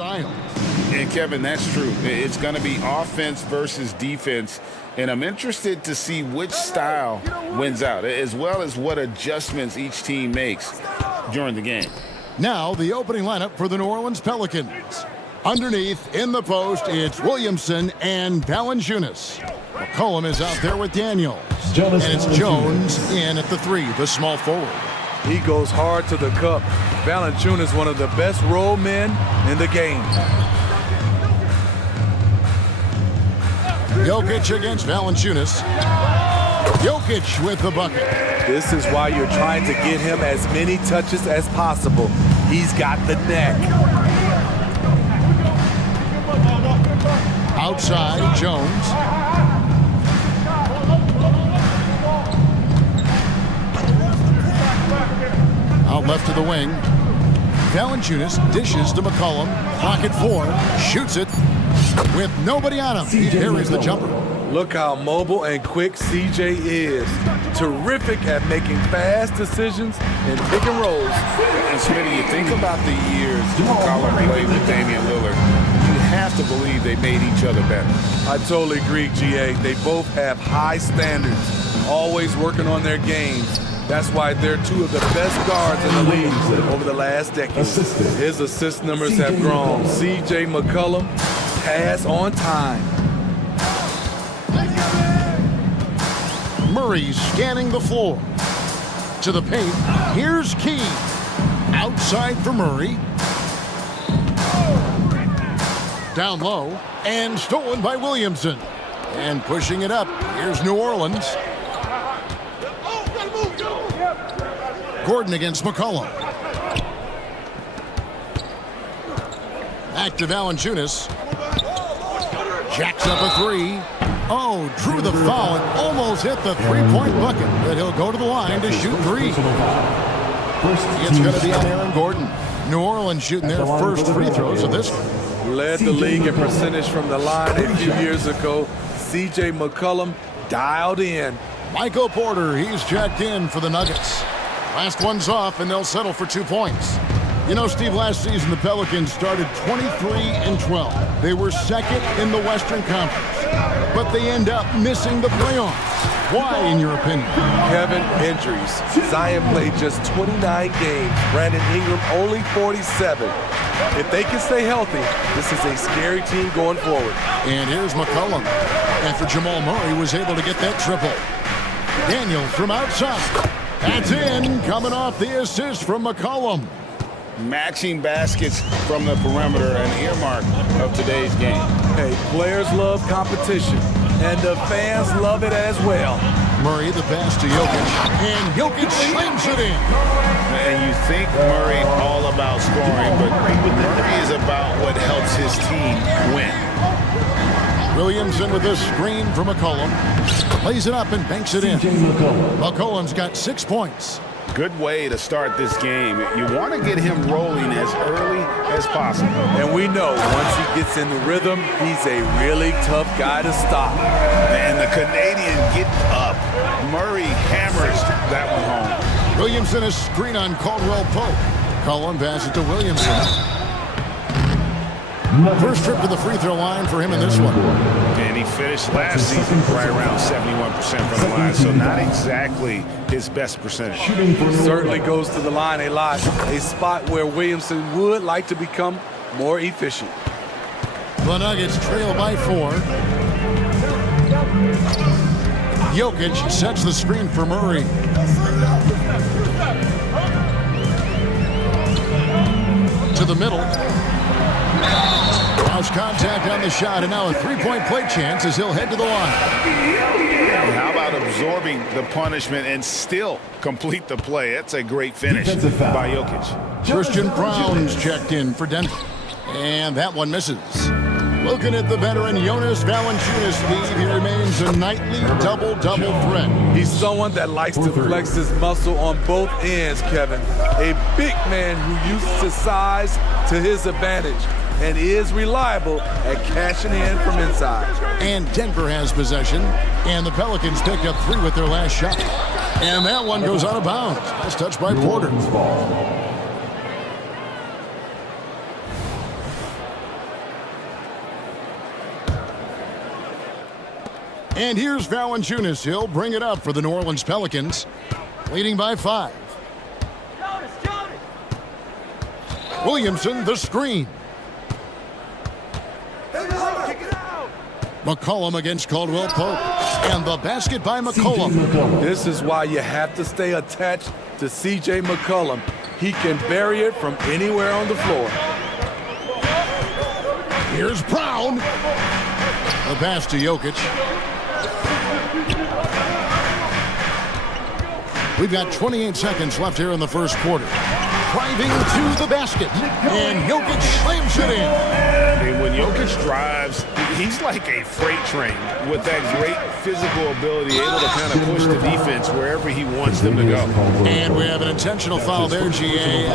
style. And Kevin, that's true. It's going to be offense versus defense. And I'm interested to see which style wins out, as well as what adjustments each team makes during the game. Now the opening lineup for the New Orleans Pelicans. Underneath, in the post, it's Williamson and Valanciunas. McCollum is out there with Daniels. And it's Jones in at the 3, the small forward. He goes hard to the cup. Valanciunas, one of the best roll men in the game. Jokic against Valanciunas. Jokic with the bucket. This is why you're trying to get him as many touches as possible. He's got the neck. Outside, Jones. Out left to the wing. Valanciunas dishes to McCollum. Pocket 4. Shoots it with nobody on him. He carries the jumper. Look how mobile and quick CJ is. Terrific at making fast decisions and pick and rolls. And Smitty, you think about the years McCollum played with Damian Lillard. You have to believe they made each other better. I totally agree, GA. They both have high standards, always working on their games. That's why they're two of the best guards in the league over the last decade. His assist numbers have grown. CJ McCollum, pass on time. Murray scanning the floor. To the paint. Here's Key. Outside for Murray. Down low. And stolen by Williamson. And pushing it up. Here's New Orleans. Gordon against McCollum. Back to Valanciunas. Jacks up a 3. Oh, drew the foul and almost hit the three-point bucket. But he'll go to the line to shoot 3. It's going to be on Aaron Gordon. New Orleans shooting their first free throws of this. Led the league in percentage from the line a few years ago. CJ McCollum dialed in. Michael Porter, he's checked in for the Nuggets. Last one's off, and they'll settle for 2 points. You know, Steve, last season the Pelicans started 23-12. They were second in the Western Conference, but they end up missing the playoffs. Why, in your opinion? Kevin, injuries. Zion played just 29 games. Brandon Ingram only 47. If they can stay healthy, this is a scary team going forward. And here's McCollum. After Jamal Murray was able to get that triple. Daniel from outside. That's in, coming off the assist from McCollum. Matching baskets from the perimeter, an earmark of today's game. Hey, players love competition, and the fans love it as well. Murray the pass to Jokic, and Jokic slings it in. And you think Murray all about scoring, but Murray is about what helps his team win. Williamson with a screen from McCollum. Lays it up and banks it in. McCollum's got 6 points. Good way to start this game. You want to get him rolling as early as possible. And we know once he gets in the rhythm, he's a really tough guy to stop. And the Canadian gets up. Murray hammers that one home. Williamson a screen on Caldwell Pope. Cullen passes it to Williamson. First trip to the free throw line for him in this one. And he finished last season right around 71% from the line, so not exactly his best percentage. Certainly goes to the line a lot, a spot where Williamson would like to become more efficient. The Nuggets trail by 4. Jokic sets the screen for Murray. To the middle. Lost contact on the shot, and now a three-point play chance as he'll head to the line. And how about absorbing the punishment and still complete the play? That's a great finish by Jokic. Christian Brown's checked in for Denver, and that one misses. Looking at the veteran Jonas Valanciunas, Steve, he remains a nightly double-double threat. He's someone that likes to flex his muscle on both ends, Kevin. A big man who uses his size to his advantage and is reliable at cashing in from inside. And Denver has possession, and the Pelicans pick up 3 with their last shot. And that one goes out of bounds. Nice touch by Porter. And here's Valanciunas. He'll bring it up for the New Orleans Pelicans, leading by 5. Williamson, the screen. McCollum against Caldwell Pope. And the basket by McCollum. This is why you have to stay attached to C.J. McCollum. He can bury it from anywhere on the floor. Here's Brown. The pass to Jokic. We've got 28 seconds left here in the first quarter. Driving to the basket. And Jokic slams it in. And when Jokic drives, he's like a freight train with that great physical ability, able to kind of push the defense wherever he wants them to go. And we have an intentional foul there, GA.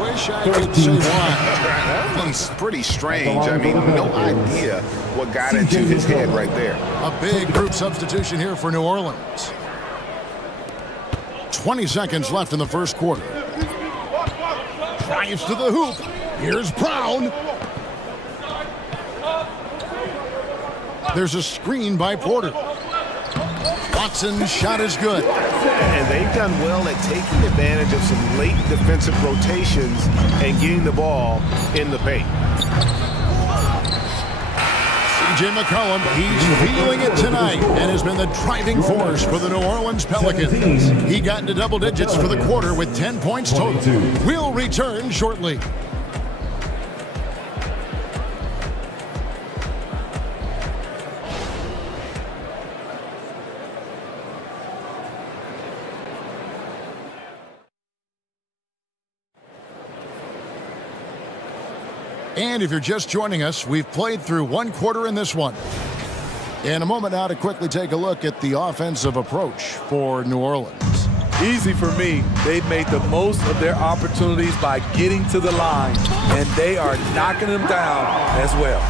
Wish I could say why. That one's pretty strange. I mean, no idea what got into his head right there. A big group substitution here for New Orleans. 20 seconds left in the first quarter. Drives to the hoop. Here's Brown. There's a screen by Porter. Watson's shot is good. And they've done well at taking advantage of some late defensive rotations and getting the ball in the paint. C.J. McCollum, he's feeling it tonight and has been the driving force for the New Orleans Pelicans. He got into double digits for the quarter with 10 points total. We'll return shortly. And if you're just joining us, we've played through one quarter in this one. In a moment now to quickly take a look at the offensive approach for New Orleans. Easy for me. They've made the most of their opportunities by getting to the line, and they are knocking them down as well.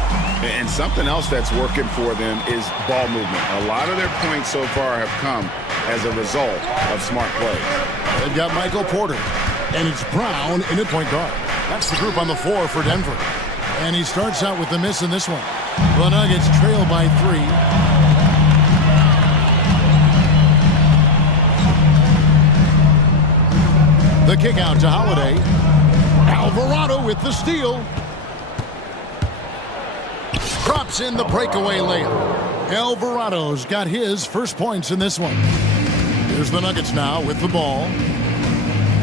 And something else that's working for them is ball movement. A lot of their points so far have come as a result of smart plays. They've got Michael Porter, and it's Brown in at point guard. That's the group on the floor for Denver. And he starts out with the miss in this one. The Nuggets trail by 3. The kick out to Holiday. Alvarado with the steal. Drops in the breakaway layup. Alvarado's got his first points in this one. Here's the Nuggets now with the ball.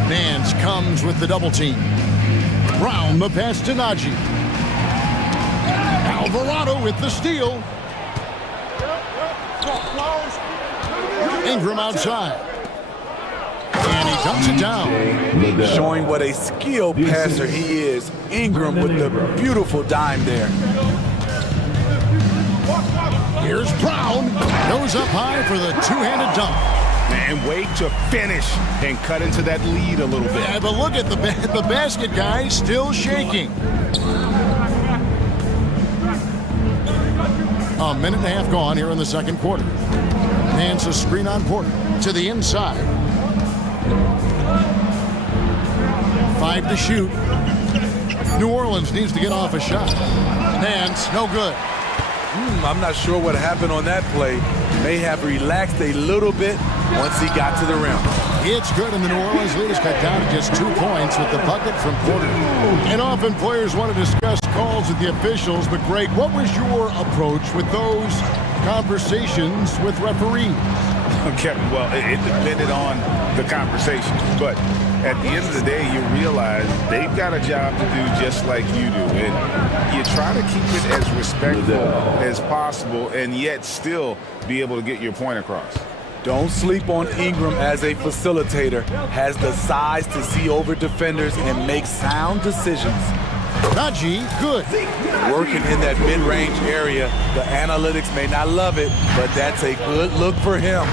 Nance comes with the double team. Brown the pass to Najee. Alvarado with the steal. Ingram outside. And he dumps it down. Showing what a skilled passer he is. Ingram with the beautiful dime there. Here's Brown. Goes up high for the two-handed dunk. And wait to finish and cut into that lead a little bit. Yeah, but look at the basket guy still shaking. A minute and a half gone here in the second quarter. Nance a screen on Porter to the inside. 5 to shoot. New Orleans needs to get off a shot. Nance, no good. I'm not sure what happened on that play. May have relaxed a little bit once he got to the rim. It's good, and the New Orleans lead is cut down to just 2 points with the bucket from Porter. And often players want to discuss calls with the officials, but Greg, what was your approach with those conversations with referees? Okay, well, it depended on the conversation, but at the end of the day, you realize they've got a job to do just like you do, and you try to keep it as respectful as possible and yet still be able to get your point across. Don't sleep on Ingram as a facilitator. Has the size to see over defenders and make sound decisions. Najee, good. Working in that mid-range area. The analytics may not love it, but that's a good look for him.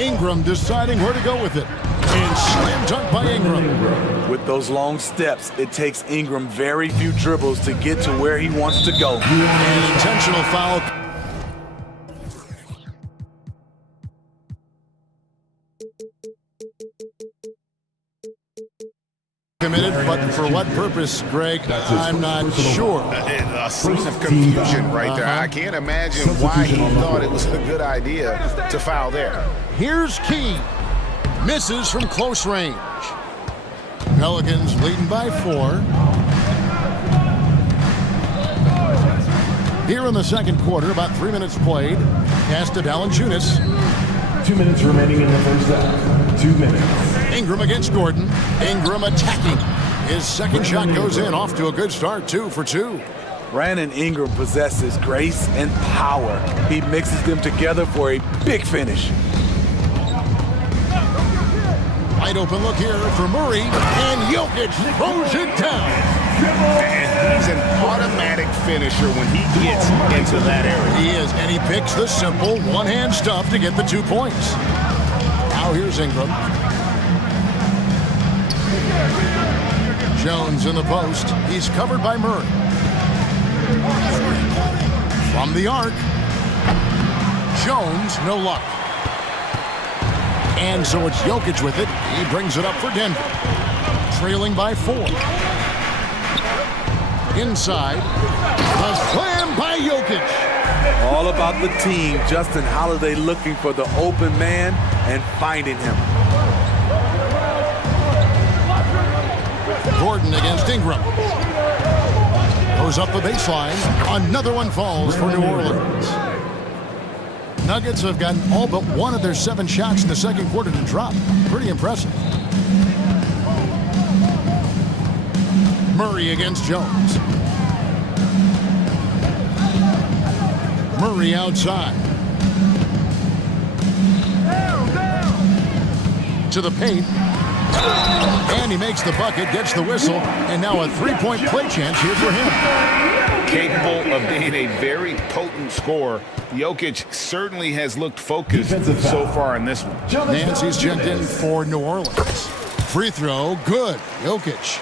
Ingram deciding where to go with it. And slam dunk by Ingram. With those long steps, it takes Ingram very few dribbles to get to where he wants to go. An intentional foul. committed, but for what purpose, Greg, I'm not sure. A scene of confusion right there. I can't imagine why he thought it was a good idea to foul there. Here's Key. Misses from close range. Pelicans leading by 4. Here in the second quarter, about 3 minutes played. Pass to Valanciunas. 2 minutes remaining in the first half. 2 minutes. Ingram against Gordon. Ingram attacking. His second shot goes in, off to a good start, 2 for 2. Brandon Ingram possesses grace and power. He mixes them together for a big finish. Wide open look here for Murray, and Jokic throws it down. And he's an automatic finisher when he gets into that area. He is, and he picks the simple one-hand stuff to get the 2 points. Now here's Ingram. Jones in the post. He's covered by Murray. From the arc. Jones, no luck. And so it's Jokic with it. He brings it up for Denver. Trailing by 4. Inside. The slam by Jokic. All about the team. Justin Holiday looking for the open man and finding him. Gordon against Ingram. Goes up the baseline. Another one falls for New Orleans. Nuggets have gotten all but one of their 7 shots in the second quarter to drop. Pretty impressive. Murray against Jones. Murray outside. To the paint. And he makes the bucket, gets the whistle, and now a 3-point play chance here for him. Capable of being a very potent scorer. Jokic certainly has looked focused so far in this one. Nancy's checked in for New Orleans. Free throw, good. Jokic.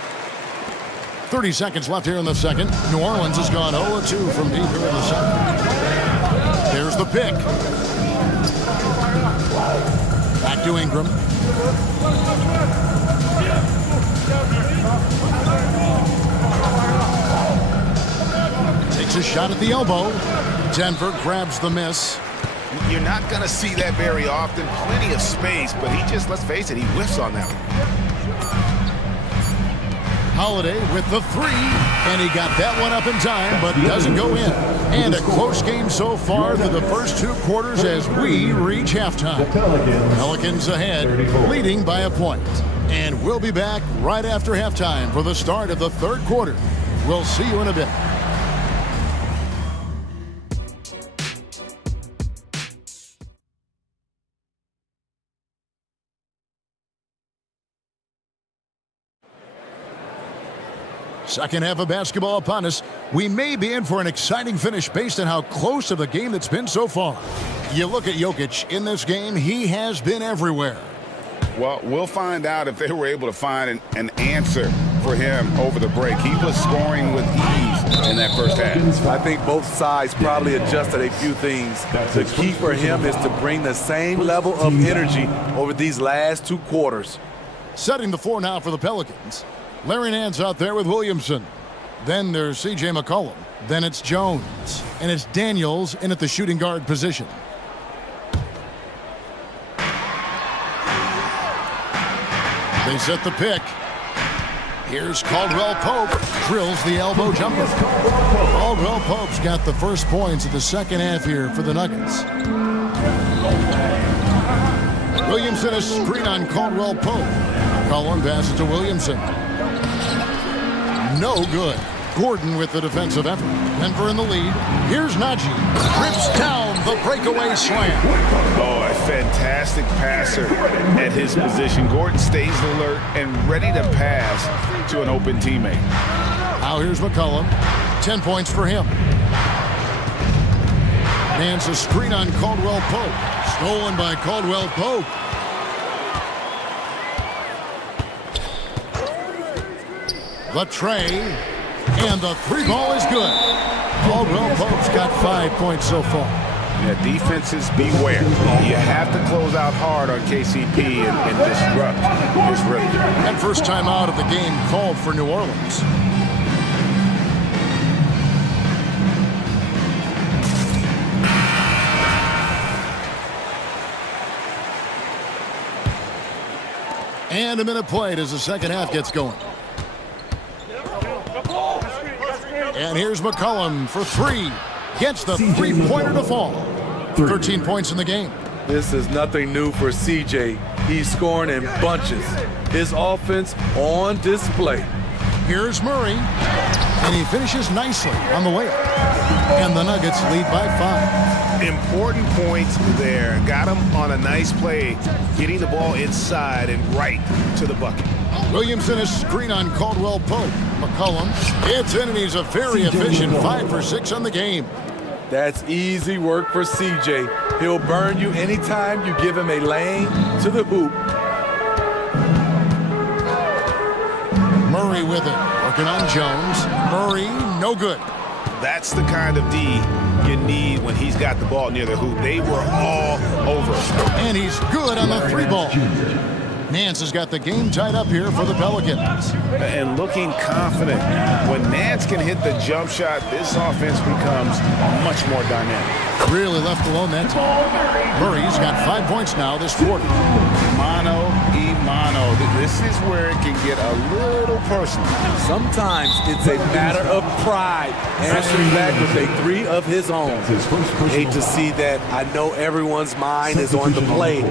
30 seconds left here in the second. New Orleans has gone 0-2 from deep here in the second. There's the pick. Back to Ingram. Takes a shot at the elbow. Denver grabs the miss. You're not going to see that very often. Plenty of space, but he just, let's face it, he whiffs on that one. Holiday with the 3, and he got that one up in time, but doesn't go in. And a close game so far through the first 2 quarters as we reach halftime. Pelicans ahead, leading by a point. And we'll be back right after halftime for the start of the third quarter. We'll see you in a bit. Second half of basketball upon us. We may be in for an exciting finish based on how close of the game that's been so far. You look at Jokic in this game, he has been everywhere. Well, we'll find out if they were able to find an answer for him over the break. He was scoring with ease in that first half. I think both sides probably adjusted a few things. The key for him is to bring the same level of energy over these last 2 quarters. Setting the floor now for the Pelicans. Larry Nance out there with Williamson. Then there's C.J. McCollum. Then it's Jones. And it's Daniels in at the shooting guard position. They set the pick. Here's Caldwell Pope. Drills the elbow jumper. Caldwell Pope's got the first points of the second half here for the Nuggets. Williamson a screen on Caldwell Pope. Cullen passes to Williamson. No good. Gordon with the defensive effort. Denver in the lead. Here's Najee. Trips down the breakaway slam. Oh, a fantastic passer at his position. Gordon stays alert and ready to pass to an open teammate. Now here's McCollum. 10 points for him. Nance a screen on Caldwell Pope. Stolen by Caldwell Pope. The tray, and the 3 ball is good. Caldwell Pope's got 5 points so far. Yeah, defenses beware. You have to close out hard on KCP and disrupt his rhythm. And first time out of the game called for New Orleans. And a minute played as the second half gets going. And here's McCollum for three. Gets the three-pointer to fall. 13 points in the game. This is nothing new for CJ. He's scoring in bunches. His offense on display. Here's Murray. And he finishes nicely on the layup. And the Nuggets lead by 5. Important points there. Got him on a nice play, getting the ball inside and right to the bucket. Williamson is screen on Caldwell Pope. McCollum, it's in, and he's a very efficient 5 for 6 on the game. That's easy work for CJ. He'll burn you anytime you give him a lane to the hoop. Murray with it, working on Jones. Murray, no good. That's the kind of D you need when he's got the ball near the hoop. They were all over. And he's good on the 3-ball. Nance has got the game tied up here for the Pelicans. And looking confident. When Nance can hit the jump shot, this offense becomes much more dynamic. Really left alone that time. Murray's got 5 points now this quarter. Mano y mano. This is where it can get a little personal. Sometimes it's a matter of pride. Answering back with a 3 of his own. Hate to see that. I know everyone's mind is on the play,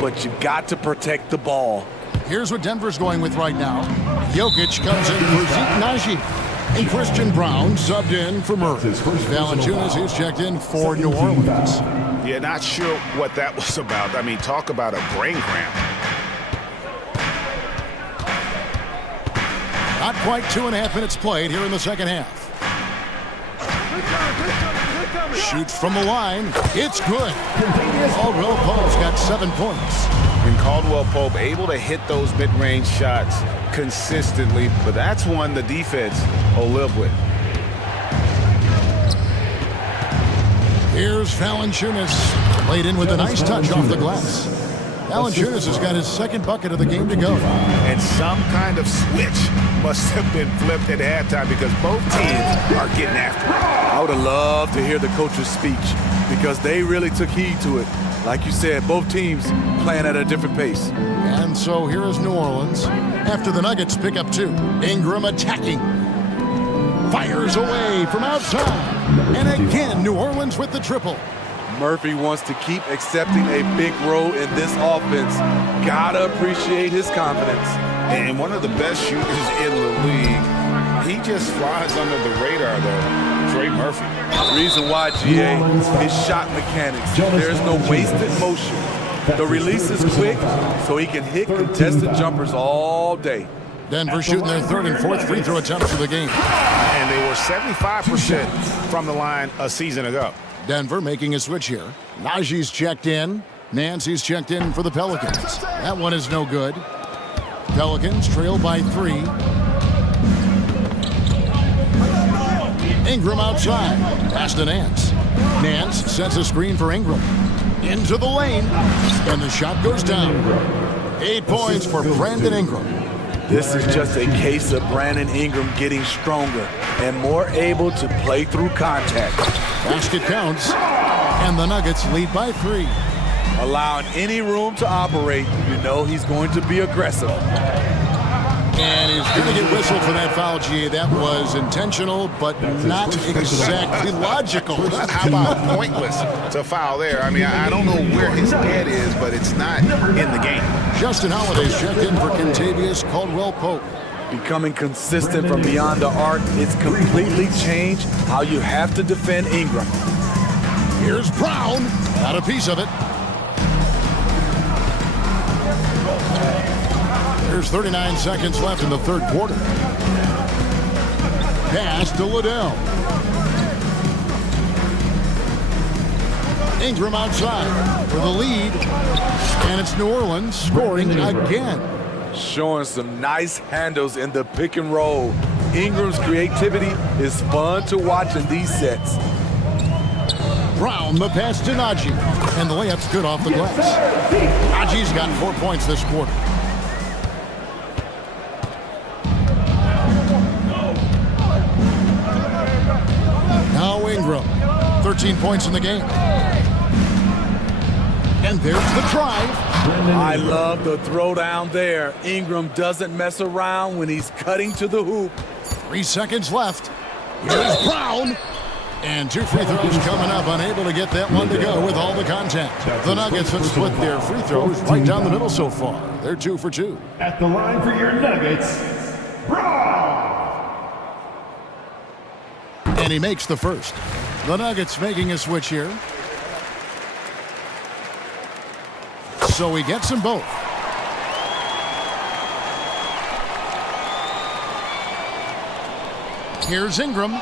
but you've got to protect the ball. Here's what Denver's going with right now. Jokic comes in for Zeke Naji. And Christian Brown subbed in for Murray. Valanciunas is checked in for New Orleans. Yeah, not sure what that was about. I mean, talk about a brain cramp. Not quite 2.5 minutes played here in the second half. Shoots from the line. It's good. Caldwell Pope's got 7 points. And Caldwell Pope able to hit those mid-range shots consistently, but that's one the defense will live with. Here's Valanciunas. Laid in with a nice touch off the glass. Valanciunas has got his second bucket of the game to go. And some kind of switch must have been flipped at halftime because both teams are getting after it. I would have loved to hear the coach's speech because they really took heed to it. Like you said, both teams playing at a different pace. And so here is New Orleans. After the Nuggets pick up 2. Ingram attacking. Fires away from outside. And again, New Orleans with the triple. Murphy wants to keep accepting a big role in this offense. Gotta appreciate his confidence. And one of the best shooters in the league. He just flies under the radar, though. Trey Murphy. Reason why, GA, is shot mechanics. There's no wasted motion. The release is quick, so he can hit contested jumpers all day. Denver shooting their 3rd and 4th free throw attempts of the game. And they were 75% from the line a season ago. Denver making a switch here. Najee's checked in. Nancy's checked in for the Pelicans. That one is no good. Pelicans trail by 3. Ingram outside. Pass to Nance. Nance sets a screen for Ingram. Into the lane. And the shot goes down. 8 points for Brandon Ingram. This is just a case of Brandon Ingram getting stronger and more able to play through contact. Basket counts. And the Nuggets lead by 3. Allowing any room to operate, you know he's going to be aggressive. And he's going to get whistled for that foul, GA. That was intentional, but not exactly logical. How about pointless to foul there? I mean, I don't know where his head is, but it's not in the game. Justin Holiday's checked in for Kentavious Caldwell-Pope. Becoming consistent from beyond the arc, it's completely changed how you have to defend Ingram. Here's Brown. Got a piece of it. There's 39 seconds left in the 3rd quarter. Pass to Liddell. Ingram outside for the lead. And it's New Orleans scoring again. Showing some nice handles in the pick and roll. Ingram's creativity is fun to watch in these sets. Brown, the pass to Najee. And the layup's good off the glass. Najee's got 4 points this quarter. Now Ingram, 13 points in the game. And there's the drive. I love the throwdown there. Ingram doesn't mess around when he's cutting to the hoop. 3 seconds left. Here's Brown. And 2 free throws coming up, unable to get that one to go with all the contact. The Nuggets have split their free throws right down the middle so far. They're 2 for 2. At the line for your Nuggets, Brown. And he makes the first. The Nuggets making a switch here. So he gets them both. Here's Ingram.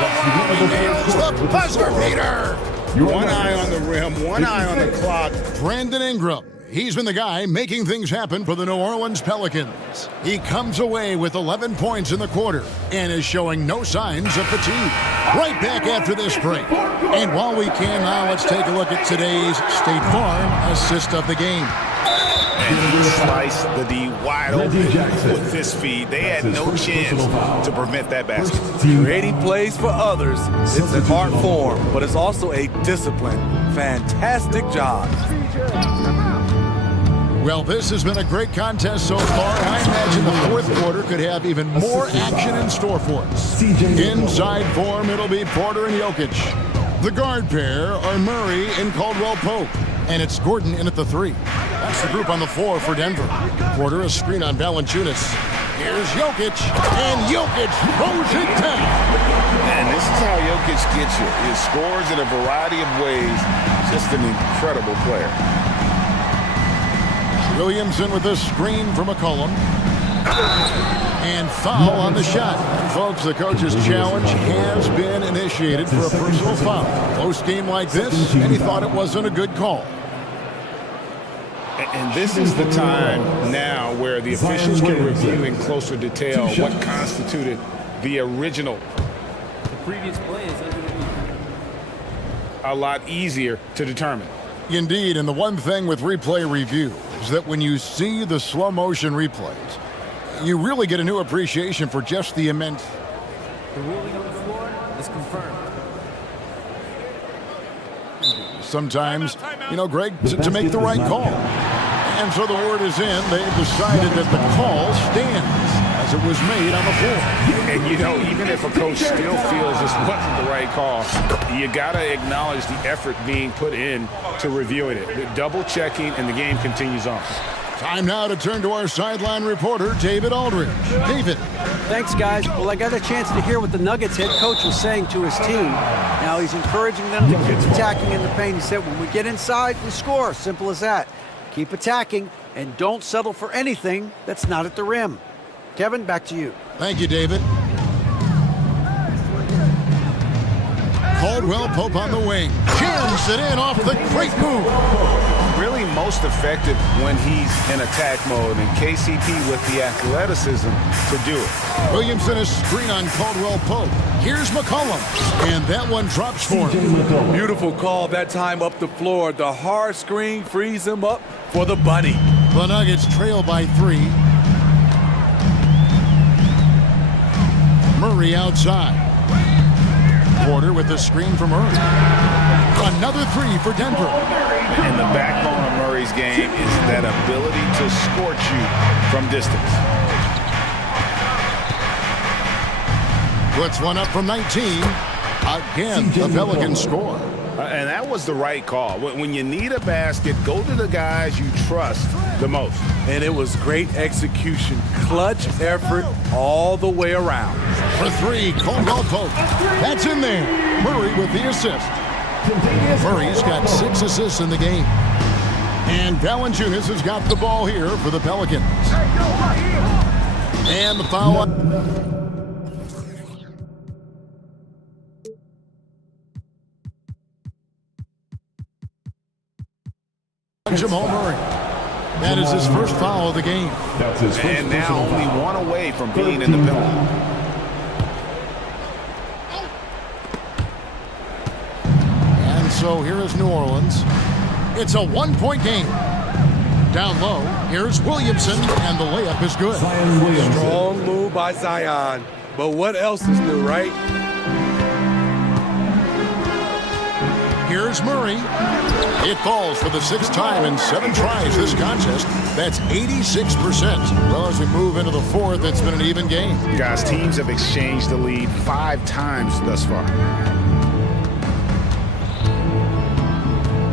The buzzer beater. One eye on the rim, one eye on the clock. Brandon Ingram. He's been the guy making things happen for the New Orleans Pelicans. He comes away with 11 points in the quarter and is showing no signs of fatigue. Right back after this break. And while we can now, let's take a look at today's State Farm assist of the game. And he sliced the D wide open with this feed. They had no chance to prevent that basket. Creating plays for others, it's an art form, but it's also a discipline. Fantastic job. Well, this has been a great contest so far. I imagine the fourth quarter could have even more action in store for us. Inside form, it'll be Porter and Jokic. The guard pair are Murray and Caldwell-Pope. And it's Gordon in at the 3. That's the group on the floor for Denver. Porter, a screen on Valanciunas. Here's Jokic, and Jokic throws it down. And this is how Jokic gets you. He scores in a variety of ways. Just an incredible player. Williamson with a screen from McCollum. And foul on the shot. Folks, the coach's challenge has been initiated for a personal foul. Close game like this, and he thought it wasn't a good call. And this is the time now where the officials can review in closer detail what constituted the original. The previous play is a lot easier to determine. Indeed, and the one thing with replay review is that when you see the slow motion replays, you really get a new appreciation for just the immense. The ruling on the floor is confirmed. Sometimes, Greg, to make the right call. And so the word is in. They've decided that the call stands as it was made on the floor. And, even if a coach still feels this wasn't the right call, you got to acknowledge the effort being put in to reviewing it. Double checking, and the game continues on. Time now to turn to our sideline reporter, David Aldridge. David. Thanks, guys. Well, I got a chance to hear what the Nuggets head coach was saying to his team. Now he's encouraging them to keep attacking in the paint. He said, when we get inside, we score. Simple as that. Keep attacking and don't settle for anything that's not at the rim. Kevin, back to you. Thank you, David. Caldwell-Pope on the wing. Jams it in off the great move. Really most effective when he's in attack mode, and KCP with the athleticism to do it. Williamson is screen on Caldwell-Pope. Here's McCollum, and that one drops for him. Beautiful call that time up the floor. The hard screen frees him up for the bunny. The Nuggets trail by 3. Murray outside. Porter with the screen from Murray. Another 3 for Denver. And the backbone of Murray's game is that ability to scorch you from distance. Puts one up from 19. Again, the Pelicans score. And that was the right call. When you need a basket, go to the guys you trust the most. And it was great execution. Clutch effort all the way around. For 3, Caldwell-Pope. That's in there. Murray with the assist. Murray's got 6 assists in the game. And Valanciunas has got the ball here for the Pelicans. And the foul. Jamal Murray. That is his first foul of the game. That's his first. And now only one away from being in the penalty. so here is New Orleans. It's a one-point game. Down low, here's Williamson, and the layup is good. Strong move by Zion. But what else is new, right? Here's Murray. It falls for the sixth time in 7 tries this contest. That's 86%. Well, as we move into the fourth, it's been an even game. Guys, teams have exchanged the lead 5 times thus far.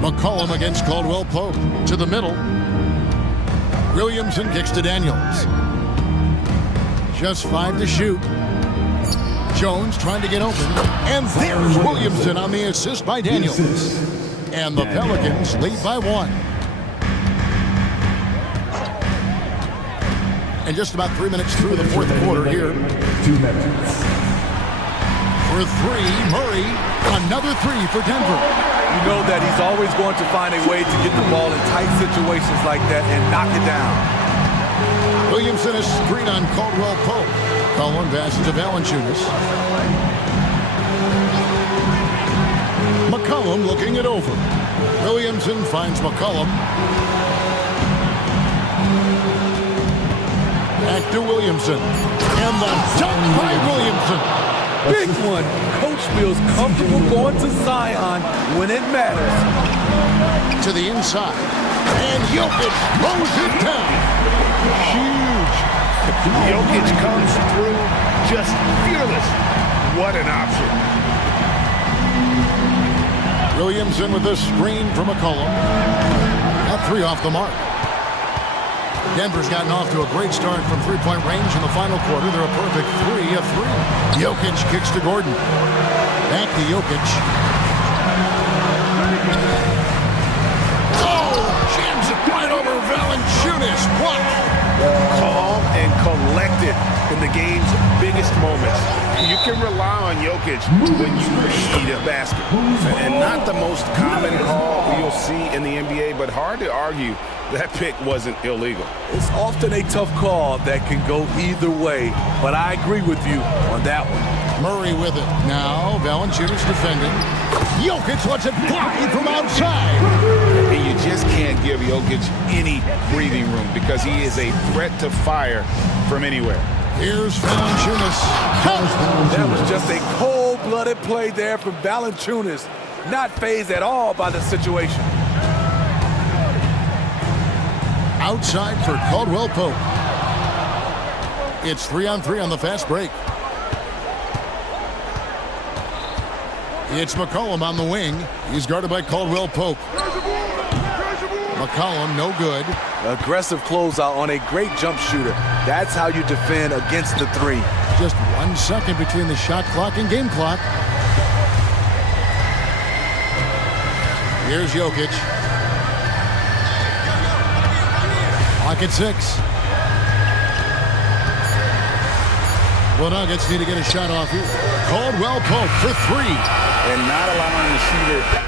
McCollum against Caldwell Pope. To the middle. Williamson kicks to Daniels. Just 5 to shoot. Jones trying to get open. And there's Williamson on the assist by Daniels. And the Pelicans lead by 1. And just about 3 minutes through the fourth quarter here. 2 minutes. For 3, Murray. Another 3 for Denver. You know that he's always going to find a way to get the ball in tight situations like that and knock it down. Williamson is screen on Caldwell Pope. Cullen passes to Valanciunas. McCollum looking it over. Williamson finds McCollum. Back to Williamson. And the dunk by Williamson. Big one. Coach feels comfortable going to Zion when it matters. To the inside. And Jokic throws it down. Huge. Jokic comes through just fearless. What an option. Williamson with a screen from McCollum. That 3 off the mark. Denver's gotten off to a great start from three-point range in the final quarter. They're a perfect 3 of 3. Jokic kicks to Gordon. Back to Jokic. Oh, jams it right over Valanciunas. What? Calm and collected in the game's biggest moments. You can rely on Jokic when you need a basket. And not the most common call you'll see in the NBA, but hard to argue that pick wasn't illegal. It's often a tough call that can go either way, but I agree with you on that one. Murray with it. Now, Valanciunas defending. Jokic lets it fly from outside. And you just can't give Jokic any breathing room because he is a threat to fire from anywhere. Here's Valanciunas. That was just a cold-blooded play there from Valanciunas. Not fazed at all by the situation. Outside for Caldwell Pope. It's 3-on-3 on the fast break. It's McCollum on the wing. He's guarded by Caldwell Pope. McCollum, no good. Aggressive closeout on a great jump shooter. That's how you defend against the 3. Just 1 second between the shot clock and game clock. Here's Jokic. Clock at 6. The Nuggets need to get a shot off here. Caldwell Pope for 3. And not allowing the shooter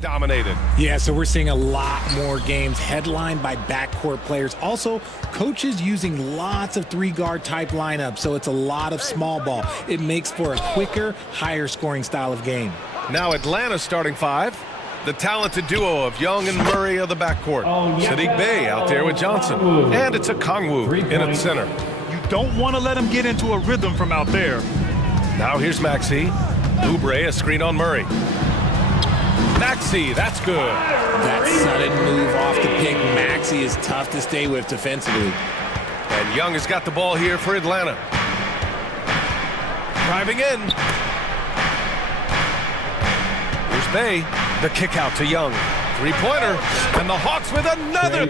Dominated. Yeah, so we're seeing a lot more games headlined by backcourt players. Also, coaches using lots of three-guard type lineups, so it's a lot of small ball. It makes for a quicker, higher-scoring style of game. Now Atlanta's starting five. The talented duo of Young and Murray of the backcourt. Sadiq Bey out there with Johnson. And it's a Kongwu in at center. You don't want to let him get into a rhythm from out there. Now here's Maxey. Oubre, a screen on Murray. Maxey, that's good. That sudden move off the pick, Maxey, is tough to stay with defensively. And Young has got the ball here for Atlanta. Driving in. Here's Bey. The kick out to Young. Three-pointer. And the Hawks with another.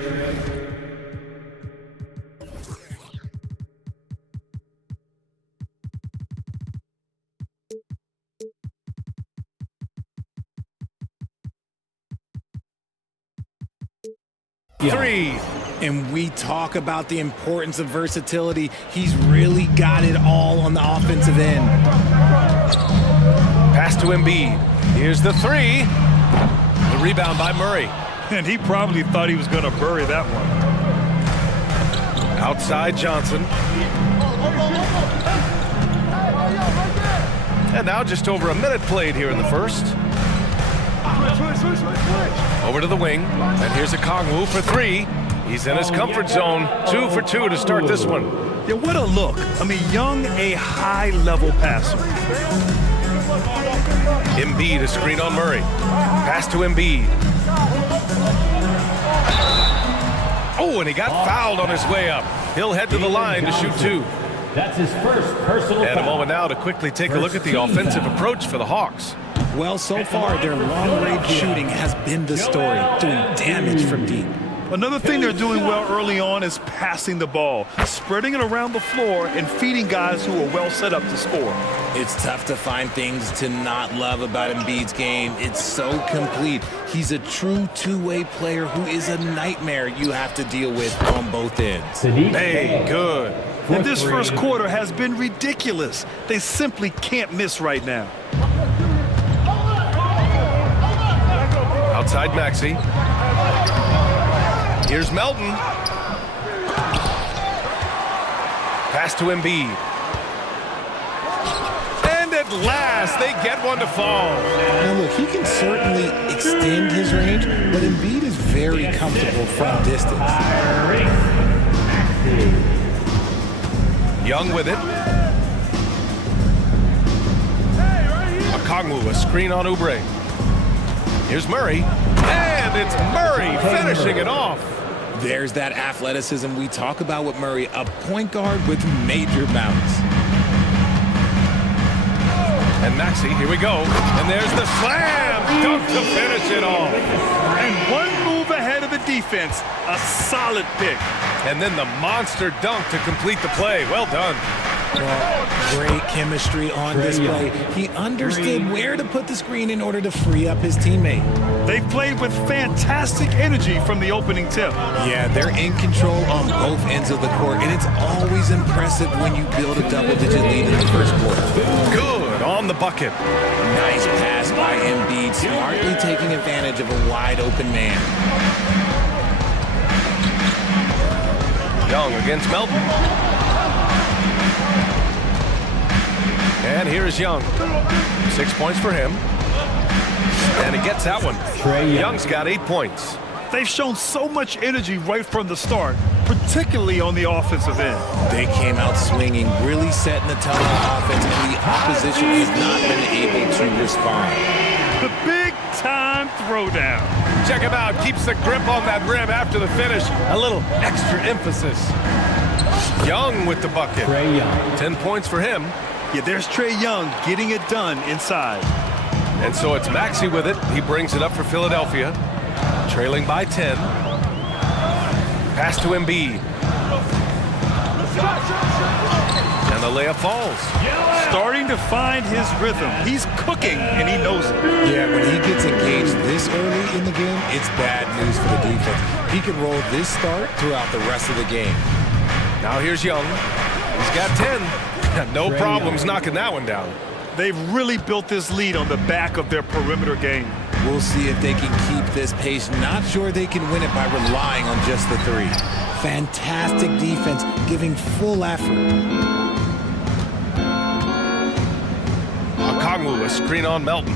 Three. And we talk about the importance of versatility. He's really got it all on the offensive end. Pass to Embiid. Here's the three. The rebound by Murray. And he probably thought he was going to bury that one. Outside Johnson. And now just over a minute played here in the first. Over to the wing. And here's a Kongwu for three. He's in his comfort zone. 2 for 2 to start this one. Yeah, what a look. I mean, Young, a high-level passer. Embiid, a screen on Murray. Pass to Embiid. Oh, and he got fouled on his way up. He'll head to the line to shoot two. That's his first personal And a moment now to quickly take a look at the offensive approach for the Hawks. Well, so far, their long-range shooting has been the story, doing damage from deep. Another thing they're doing well early on is passing the ball, spreading it around the floor and feeding guys who are well set up to score. It's tough to find things to not love about Embiid's game. It's so complete. He's a true two-way player who is a nightmare you have to deal with on both ends. Hey, good. And this first quarter has been ridiculous. They simply can't miss right now. Outside Maxey. Here's Melton. Pass to Embiid. And at last, they get one to fall. Now look, he can certainly extend his range, but Embiid is very comfortable from distance. Young with it. Okongwu, a screen on Oubre. Here's Murray. And it's Murray finishing it off. There's that athleticism we talk about with Murray, a point guard with major bounce. And Maxey, here we go. And there's the slam dunk to finish it off. And one move ahead of the defense, a solid pick. And then the monster dunk to complete the play. Well done. Well, great chemistry on display. He understood where to put the screen in order to free up his teammate. They played with fantastic energy from the opening tip. Yeah, they're in control on both ends of the court, and it's always impressive when you build a double-digit lead in the first quarter. Good on the bucket. Nice pass by Embiid, smartly taking advantage of a wide-open man. Young against Melton. And here's Young. 6 points for him. And he gets that one. Young's got 8 points. They've shown so much energy right from the start, particularly on the offensive end. They came out swinging, really setting the tone on offense, and the opposition has not been able to respond. The big-time throwdown. Check him out. Keeps the grip on that rim after the finish. A little extra emphasis. Young with the bucket. 10 points for him. Yeah, there's Trae Young getting it done inside. And so it's Maxey with it. He brings it up for Philadelphia. Trailing by 10. Pass to Embiid. And the layup falls. Starting to find his rhythm. He's cooking, and he knows it. Yeah, when he gets engaged this early in the game, it's bad news for the defense. He can roll this start throughout the rest of the game. Now here's Young. He's got 10. No problems knocking that one down. They've really built this lead on the back of their perimeter game. We'll see if they can keep this pace. Not sure they can win it by relying on just the three. Fantastic defense, giving full effort. Kongwu, a screen on Melton.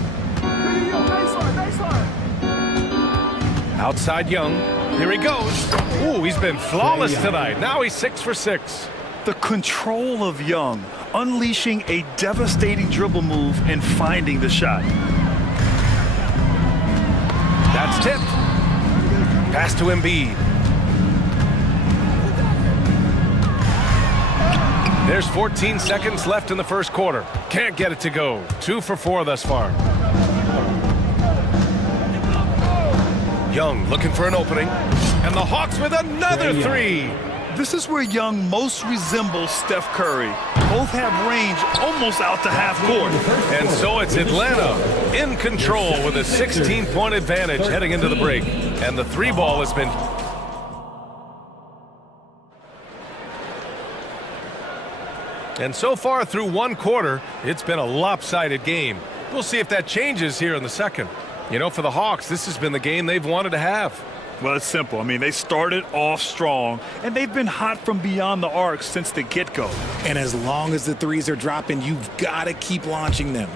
Outside Young. Here he goes. Ooh, he's been flawless tonight. Now he's 6 for 6. The control of Young, unleashing a devastating dribble move and finding the shot. That's tipped. Pass to Embiid. There's 14 seconds left in the first quarter. Can't get it to go. 2 for 4 thus far. Young looking for an opening. And the Hawks with another three. This is where Young most resembles Steph Curry. Both have range almost out to half court. And so it's Atlanta in control with a 16-point advantage heading into the break. And the three ball has been... And so far through one quarter, it's been a lopsided game. We'll see if that changes here in the second. You know, for the Hawks, this has been the game they've wanted to have. Well, it's simple. I mean, they started off strong, and they've been hot from beyond the arc since the get-go. And as long as the threes are dropping, you've got to keep launching them.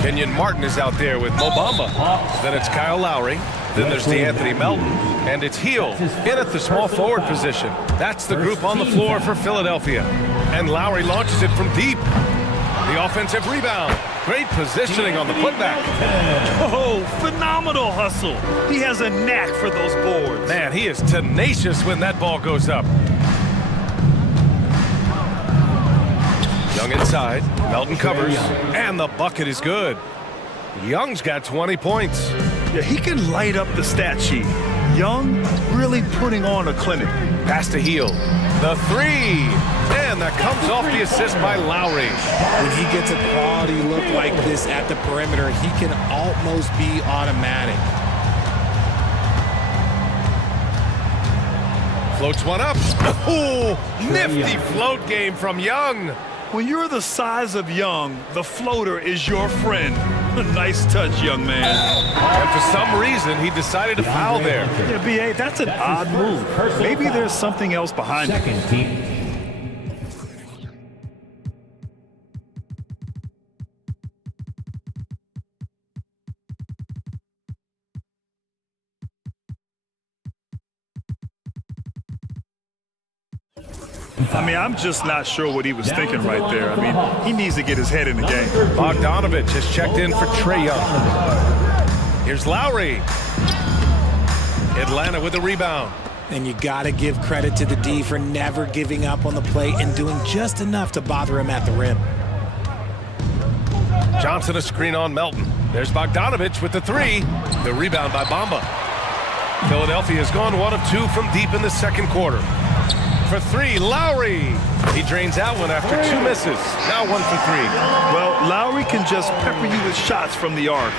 Kenyon Martin is out there with Mo Bamba. Then it's Kyle Lowry. Then there's DeAnthony Melton. And it's Hill in at the small forward position. That's the group on the floor for Philadelphia. And Lowry launches it from deep. The offensive rebound. Great positioning on the putback. Oh, phenomenal hustle. He has a knack for those boards. Man, he is tenacious when that ball goes up. Young inside. Melton covers. And the bucket is good. Young's got 20 points. Yeah, he can light up the stat sheet. Young really putting on a clinic. Pass to Hill. The three. And that comes off the assist by Lowry. When he gets a quality look like this at the perimeter, he can almost be automatic. Floats one up. Oh, nifty float game from Young. When you're the size of Young, the floater is your friend. Nice touch, young man. And for some reason, he decided to foul there. Yeah, B.A., that's an odd move. Maybe there's something else behind it. I mean, I'm just not sure what he was thinking right there. I mean, he needs to get his head in the game. Bogdanovich has checked in for Trae Young. Here's Lowry. Atlanta with the rebound. And you got to give credit to the D for never giving up on the play and doing just enough to bother him at the rim. Johnson a screen on Melton. There's Bogdanovich with the three. The rebound by Bamba. Philadelphia has gone 1 of 2 from deep in the second quarter. For three, Lowry. He drains that one after 2 misses. Now 1 for 3. Well, Lowry can just pepper you with shots from the arc.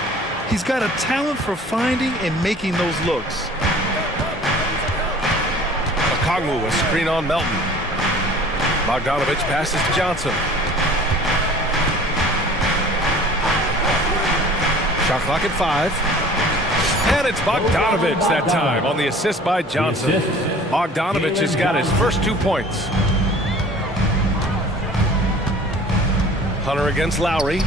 He's got a talent for finding and making those looks. Kongwu, a screen on Melton. Bogdanovich passes to Johnson. Shot clock at 5. And it's Bogdanovich that time on the assist by Johnson. Bogdanovich has got his first 2 points. Hunter against Lowry.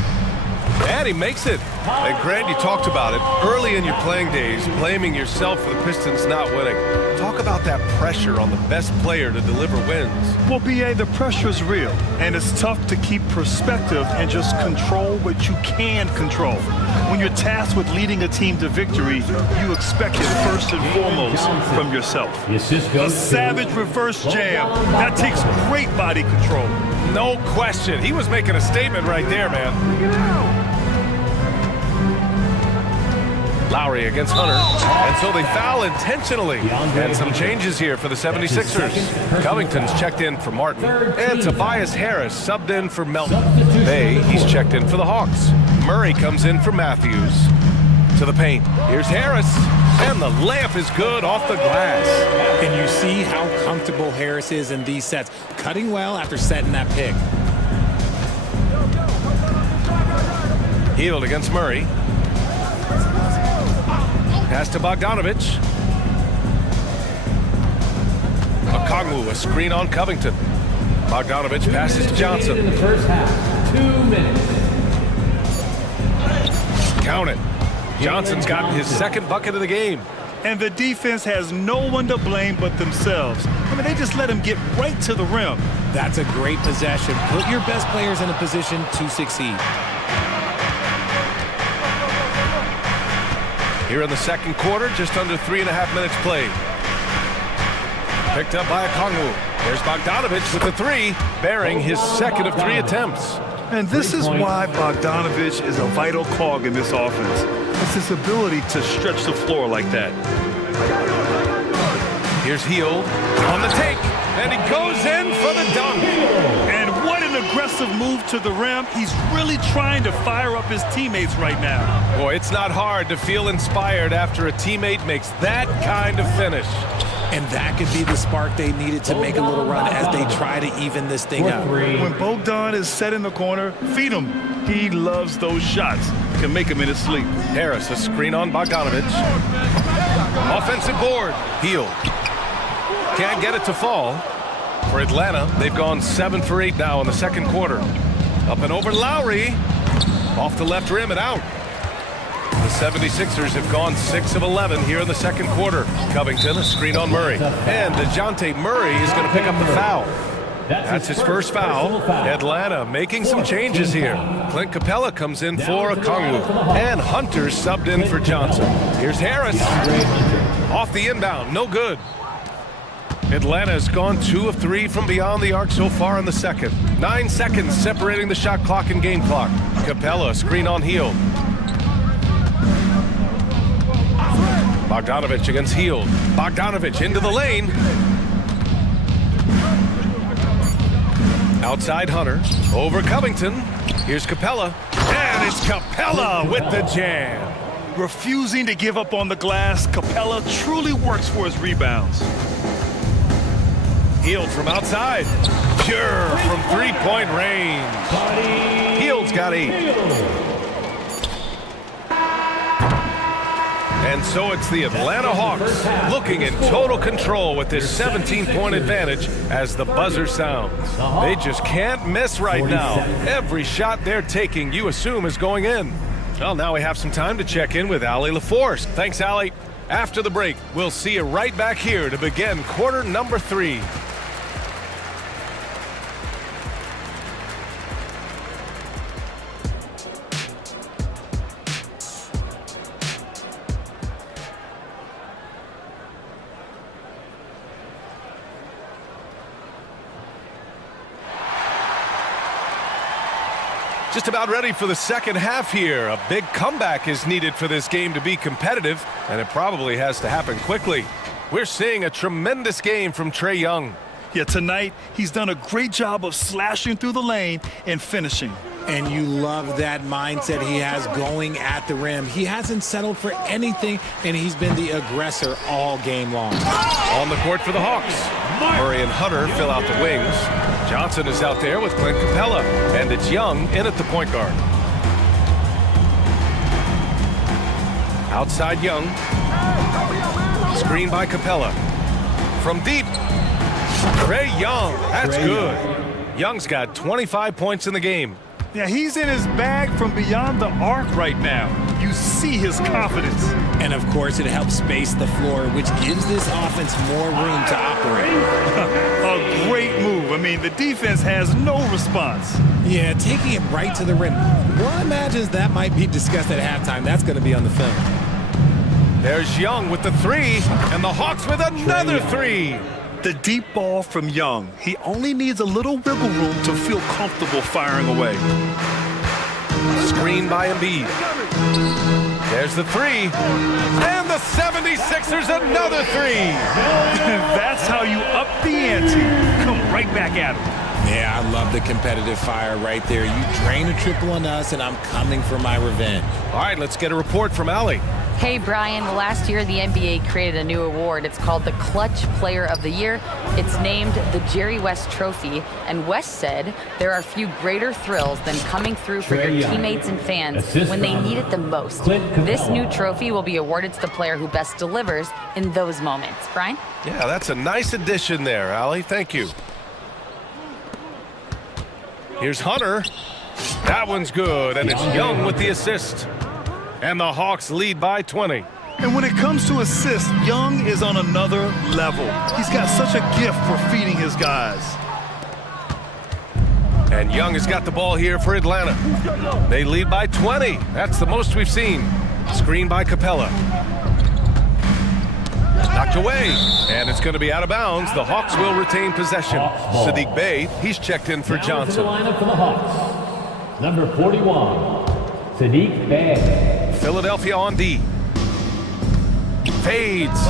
And he makes it. And Grant, you talked about it early in your playing days, blaming yourself for the Pistons not winning. Talk about that pressure on the best player to deliver wins. Well, B.A., the pressure is real, and it's tough to keep perspective and just control what you can control. When you're tasked with leading a team to victory, you expect it first and foremost from yourself. A savage reverse jam. That takes great body control. No question. He was making a statement right there, man. Lowry against Hunter, and so they foul intentionally. And some changes here for the 76ers. Covington's checked in for Martin, and Tobias Harris subbed in for Melton. He's checked in for the Hawks. Murray comes in for Matthews. To the paint. Here's Harris, and the layup is good off the glass. And you see how comfortable Harris is in these sets, cutting well after setting that pick. Healed against Murray. Pass to Bogdanovich. Okongwu, a screen on Covington. Bogdanovich passes to Johnson. In the first half, 2 minutes. Count it. Johnson's gotten his second bucket of the game. And the defense has no one to blame but themselves. I mean, they just let him get right to the rim. That's a great possession. Put your best players in a position to succeed. Here in the second quarter, just under 3.5 minutes played. Picked up by Okongwu. There's Bogdanovich with the three, bearing his second of 3 attempts. And this is why Bogdanovich is a vital cog in this offense. It's his ability to stretch the floor like that. Here's Heald on the take, and he goes in for the dunk. And what an aggressive move to the rim. He's really trying to fire up his teammates right now. Boy, it's not hard to feel inspired after a teammate makes that kind of finish. And that could be the spark they needed to make a little run as they try to even this thing up. When Bogdan is set in the corner, feed him. He loves those shots. Can make him in his sleep. Harris, a screen on Bogdanovich. Offensive board. Heald. Can't get it to fall. For Atlanta, they've gone 7 for 8 now in the second quarter. Up and over Lowry. Off the left rim and out. The 76ers have gone 6 of 11 here in the second quarter. Covington, a screen on Murray. And DeJounte Murray is going to pick up the foul. That's his first foul. Atlanta making some changes here. Clint Capella comes in for Okongwu. And Hunter subbed in for Johnson. Here's Harris. Off the inbound, no good. Atlanta has gone 2 of 3 from beyond the arc so far in the second. 9 seconds separating the shot clock and game clock. Capella, screen on Heald. Bogdanovich against Heald. Bogdanovich into the lane. Outside Hunter. Over Covington. Here's Capella. And it's Capella with the jam. Refusing to give up on the glass, Capella truly works for his rebounds. Heald from outside. Pure from three-point range. Heald's got 8. And so it's the Atlanta Hawks looking in total control with this 17-point advantage as the buzzer sounds. They just can't miss right now. Every shot they're taking, you assume, is going in. Well, now we have some time to check in with Allie LaForce. Thanks, Allie. After the break, we'll see you right back here to begin quarter number 3. Just about ready for the second half here. A big comeback is needed for this game to be competitive, and it probably has to happen quickly. We're seeing a tremendous game from Trae Young. Yeah, tonight he's done a great job of slashing through the lane and finishing. And you love that mindset he has going at the rim. He hasn't settled for anything, and he's been the aggressor all game long. On the court for the Hawks. Murray and Hunter fill out the wings. Johnson is out there with Clint Capella, and it's Young in at the point guard. Outside Young. Screen by Capella. From deep. Trae Young. That's good. Young's got 25 points in the game. Yeah, he's in his bag from beyond the arc right now. You see his confidence. And of course, it helps space the floor, which gives this offense more room to operate. A great move. I mean, the defense has no response. Yeah, taking it right to the rim. One imagines that might be discussed at halftime. That's going to be on the film. There's Young with the 3, and the Hawks with another 3. The deep ball from Young. He only needs a little wiggle room to feel comfortable firing away. Screen by Embiid. There's the 3. And the 76ers another 3. That's how you up the ante. Come right back at him. Yeah, I love the competitive fire right there. You drain a triple on us, and I'm coming for my revenge. All right, let's get a report from Allie. Hey, Brian. Last year, the NBA created a new award. It's called the Clutch Player of the Year. It's named the Jerry West Trophy. And West said there are few greater thrills than coming through for your teammates and fans when they need it the most. This new trophy will be awarded to the player who best delivers in those moments. Brian? Yeah, that's a nice addition there, Allie. Thank you. Here's Hunter. That one's good, and it's Young with the assist. And the Hawks lead by 20. And when it comes to assists, Young is on another level. He's got such a gift for feeding his guys. And Young has got the ball here for Atlanta. They lead by 20. That's the most we've seen. Screen by Capella. Knocked away, and it's going to be out of bounds. The Hawks will retain possession. Sadiq Bey, he's checked in for Johnson. The lineup for the Hawks. Number 41, Sadiq Bey. Philadelphia on D. Fades.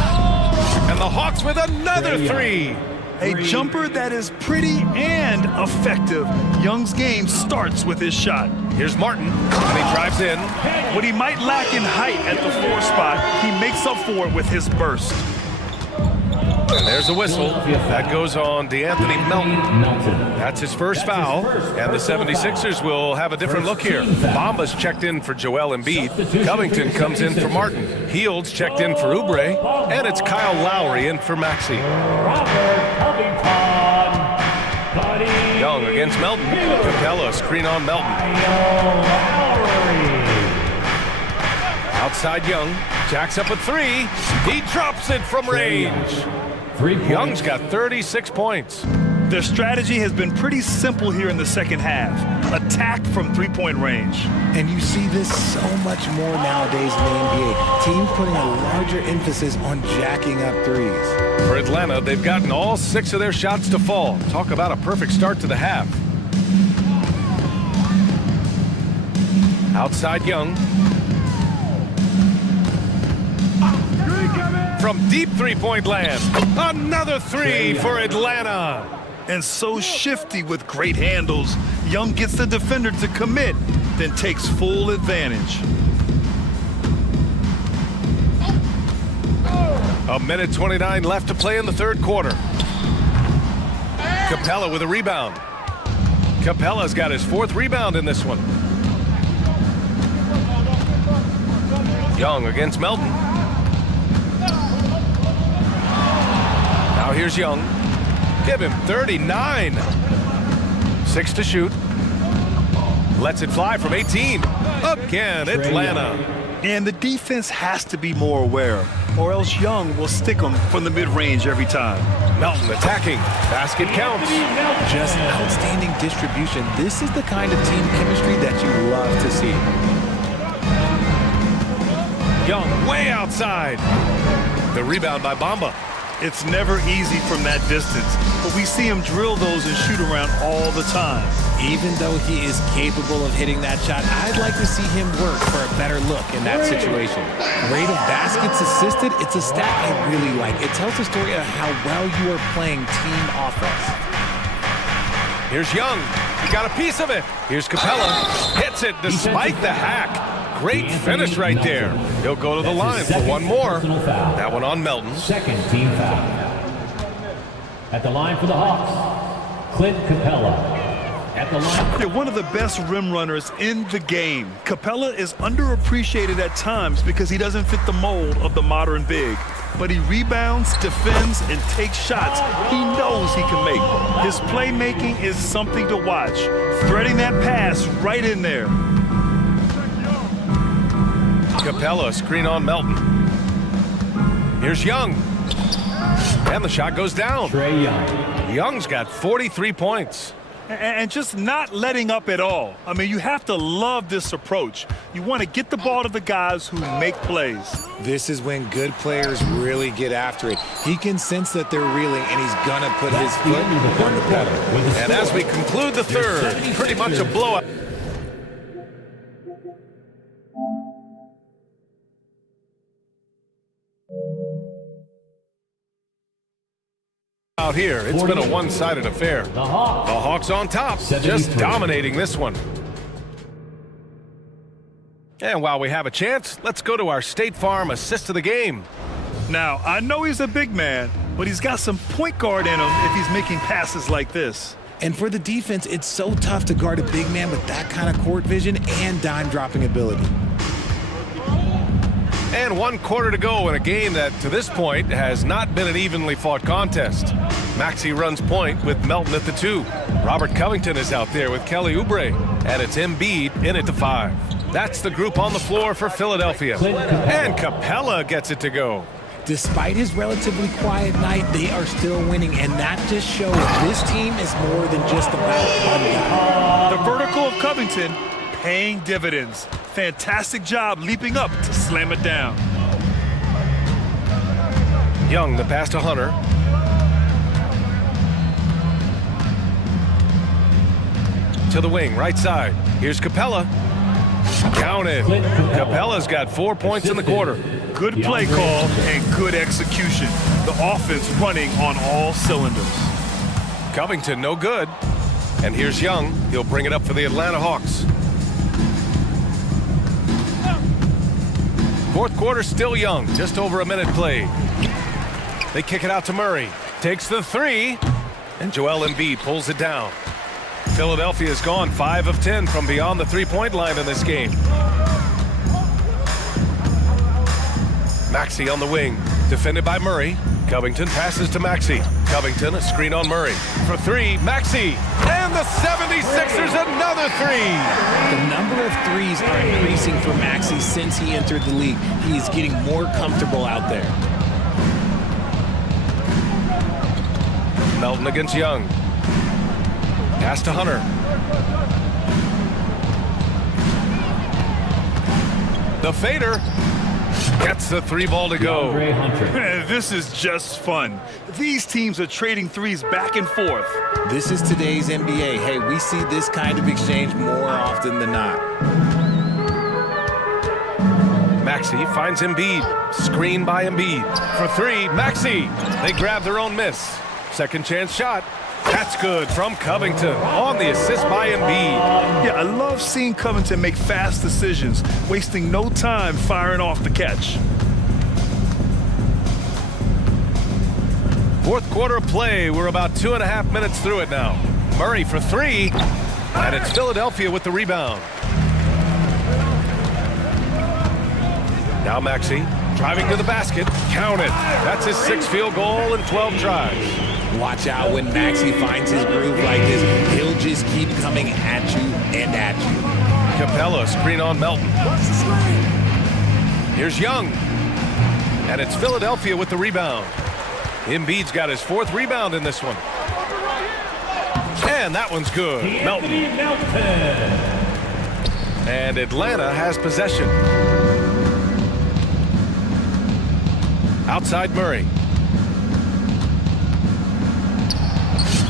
And the Hawks with another three. A jumper that is pretty and effective. Young's game starts with his shot. Here's Martin, and he drives in. What he might lack in height at the 4 spot, he makes up for it with his burst. And there's a whistle. That goes on DeAnthony Melton. That's his first foul. And the 76ers will have a different look here. Bamba's checked in for Joel Embiid. Covington comes in for Martin. Heald's checked in for Oubre. And it's Kyle Lowry in for Maxey. Young against Melton. Capella, screen on Melton. Outside Young. Jacks up a three. He drops it from range. Young's got 36 points. Their strategy has been pretty simple here in the second half. Attack from three-point range. And you see this so much more nowadays in the NBA. Teams putting a larger emphasis on jacking up threes. For Atlanta, they've gotten all 6 of their shots to fall. Talk about a perfect start to the half. Outside Young. From deep three-point land. Another three for Atlanta. And so shifty with great handles. Young gets the defender to commit, then takes full advantage. A minute 29 left to play in the third quarter. Capella with a rebound. Capella's got his 4th rebound in this one. Young against Melton. Now here's Young. Give him 39. 6 to shoot. Lets it fly from 18. Again, Atlanta. And the defense has to be more aware, or else Young will stick them from the mid-range every time. Melton attacking. Basket counts. Just outstanding distribution. This is the kind of team chemistry that you love to see. Young way outside. The rebound by Bamba. It's never easy from that distance, but we see him drill those and shoot around all the time. Even though he is capable of hitting that shot, I'd like to see him work for a better look in that situation. Rate of baskets assisted, it's a stat I really like. It tells a story of how well you are playing team offense. Here's Young. He got a piece of it. Here's Capella. Hits it despite the hack. Great finish right there. He'll go to the line for one more. That one on Melton. Second team foul. At the line for the Hawks, Clint Capella. At the line. They're one of the best rim runners in the game. Capella is underappreciated at times because he doesn't fit the mold of the modern big. But he rebounds, defends, and takes shots he knows he can make. His playmaking is something to watch. Threading that pass right in there. Capella, screen on Melton. Here's Young. And the shot goes down. Trae Young. Young's got 43 points. And just not letting up at all. I mean, you have to love this approach. You want to get the ball to the guys who make plays. This is when good players really get after it. He can sense that they're reeling, and he's going to put his foot on the pedal. And as we conclude the third, pretty much a blowout. Out here, it's been a one-sided affair. The Hawks on top, just dominating this one. And while we have a chance, let's go to our State Farm assist of the game. Now, I know he's a big man, but he's got some point guard in him if he's making passes like this. And for the defense, it's so tough to guard a big man with that kind of court vision and dime-dropping ability. And 1 quarter to go in a game that, to this point, has not been an evenly fought contest. Maxey runs point with Melton at the 2. Robert Covington is out there with Kelly Oubre. And it's Embiid in at the 5. That's the group on the floor for Philadelphia. And Capella gets it to go. Despite his relatively quiet night, they are still winning, and that just shows this team is more than just about one guy. The vertical of Covington paying dividends. Fantastic job leaping up to slam it down. Young, the pass to Hunter. To the wing, right side. Here's Capella. Counted. Capella's got 4 points in the quarter. Good play call and good execution. The offense running on all cylinders. Covington, no good. And here's Young. He'll bring it up for the Atlanta Hawks. Fourth quarter still Young. Just over a minute played. They kick it out to Murray. Takes the 3. And Joel Embiid pulls it down. Philadelphia's gone 5 of 10 from beyond the three-point line in this game. Maxey on the wing, defended by Murray. Covington passes to Maxey. Covington, a screen on Murray. For 3, Maxey. And the 76ers, another 3. The number of threes are increasing for Maxey since he entered the league. He is getting more comfortable out there. Melton against Young. Pass to Hunter. The fader gets the 3 ball to go. This is just fun. These teams are trading threes back and forth. This is today's NBA. Hey, we see this kind of exchange more often than not. Maxey finds Embiid. Screen by Embiid. For 3, Maxey. They grab their own miss. Second chance shot. That's good from Covington on the assist by Embiid. Yeah, I love seeing Covington make fast decisions, wasting no time firing off the catch. Fourth quarter play. We're about 2.5 minutes through it now. Murray for 3, and it's Philadelphia with the rebound. Now Maxey driving to the basket. Count it. That's his 6th field goal in 12 tries. Watch out when Maxey finds his groove like this. He'll just keep coming at you and at you. Capella, screen on Melton. Here's Young. And it's Philadelphia with the rebound. Embiid's got his 4th rebound in this one. And that one's good. Melton. And Atlanta has possession. Outside Murray.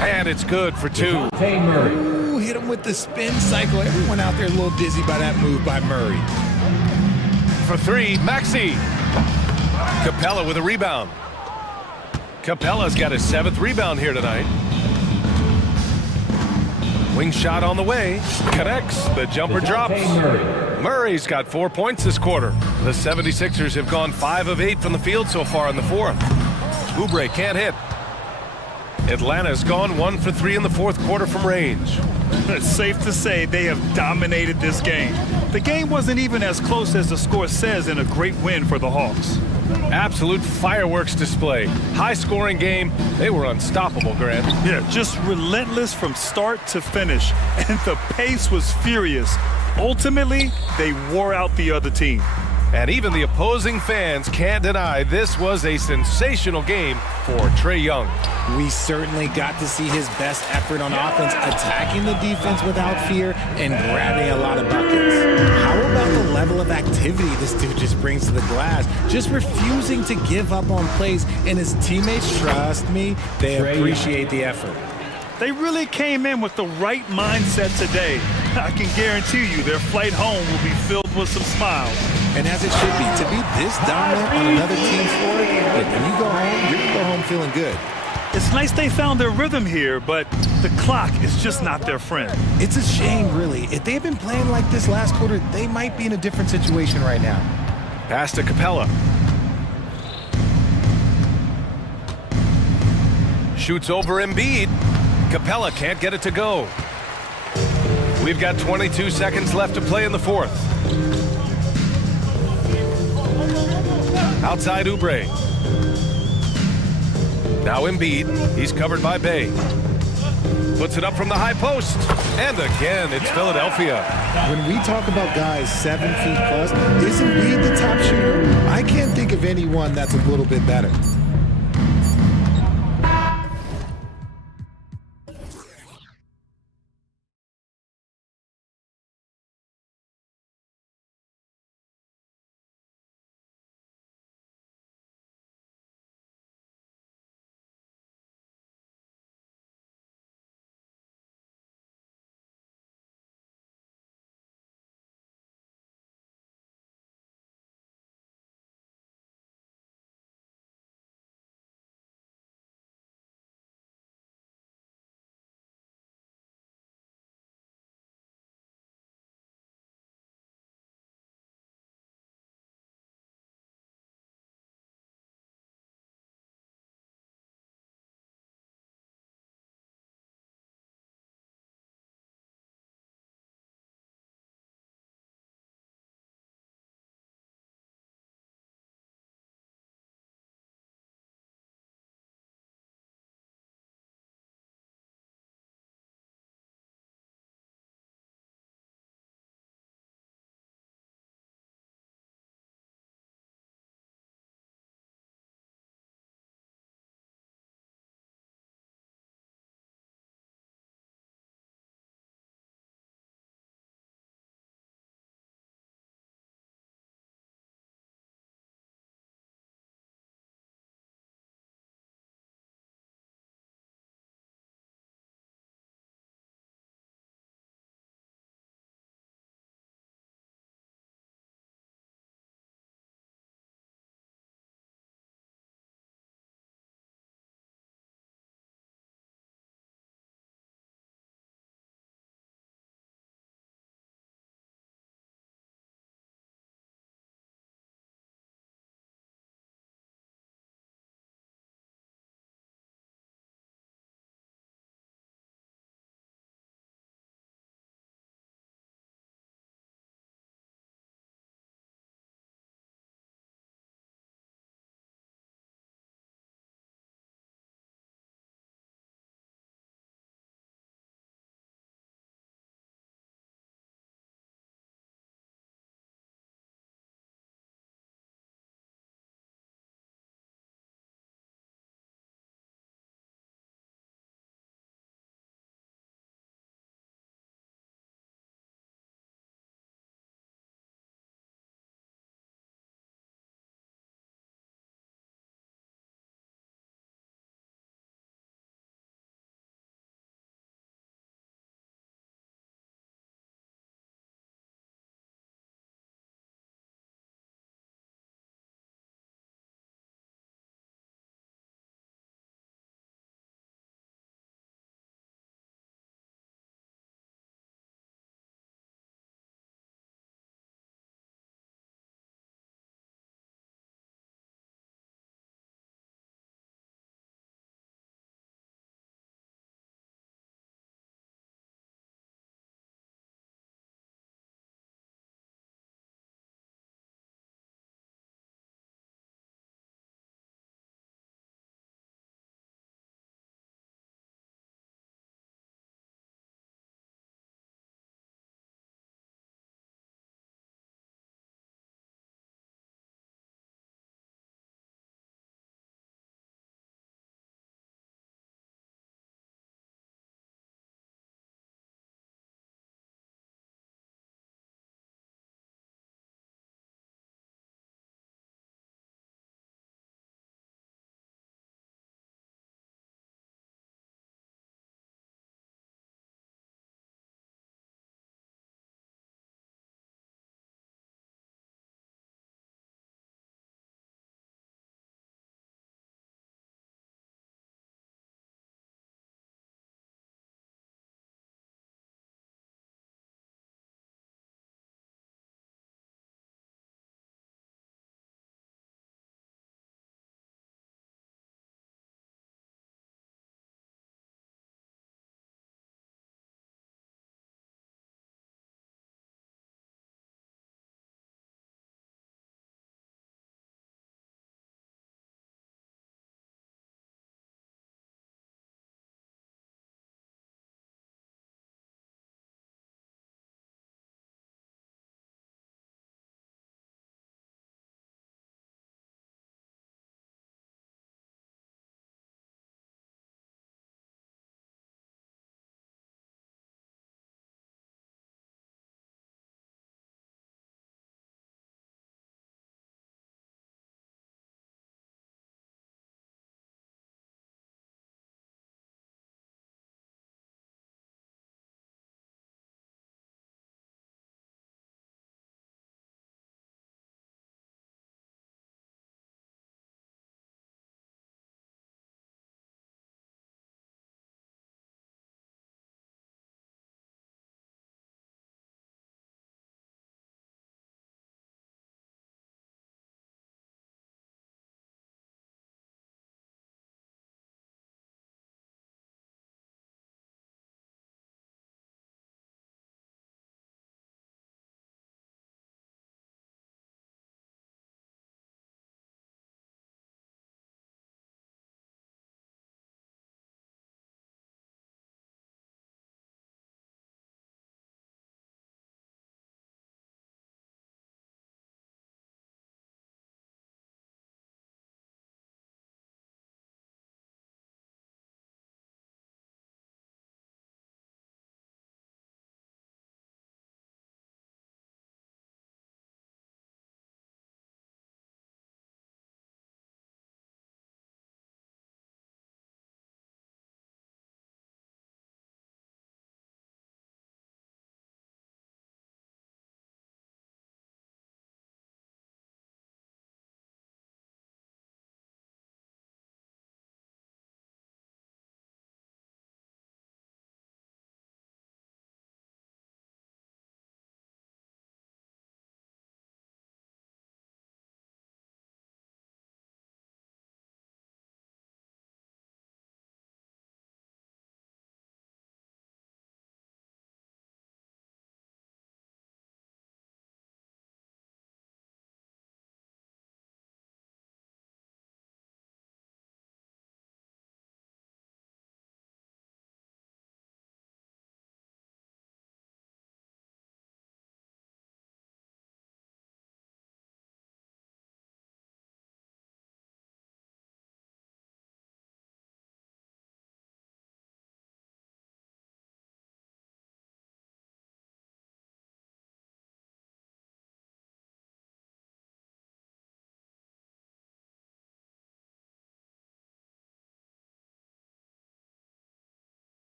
And it's good for 2. Ooh, hit him with the spin cycle. Everyone out there a little dizzy by that move by Murray. For 3, Maxey. Capella with a rebound. Capella's got his 7th rebound here tonight. Wing shot on the way. Connects. The jumper drops. Murray's got 4 points this quarter. The 76ers have gone 5 of 8 from the field so far in the 4th. Oubre can't hit. Atlanta's gone 1 for 3 in the 4th quarter from range. It's safe to say they have dominated this game. The game wasn't even as close as the score says in a great win for the Hawks. Absolute fireworks display. High-scoring game. They were unstoppable, Grant. Yeah, just relentless from start to finish. And the pace was furious. Ultimately, they wore out the other team. And even the opposing fans can't deny this was a sensational game for Trae Young. We certainly got to see his best effort on offense, attacking the defense without fear and grabbing a lot of buckets. How about the level of activity this dude just brings to the glass? Just refusing to give up on plays, and his teammates, trust me, they appreciate the effort. They really came in with the right mindset today. I can guarantee you their flight home will be filled with some smiles. And as it should be, to be this dominant on another team's floor, when you go home, you're going to go home feeling good. It's nice they found their rhythm here, but the clock is just not their friend. It's a shame, really. If they had been playing like this last quarter, they might be in a different situation right now. Pass to Capella. Shoots over Embiid. Capella can't get it to go. We've got 22 seconds left to play in the fourth. Outside Oubre. Now Embiid. He's covered by Bay. Puts it up from the high post. And again, it's Philadelphia. When we talk about guys 7 feet plus, is Embiid the top shooter? I can't think of anyone that's a little bit better.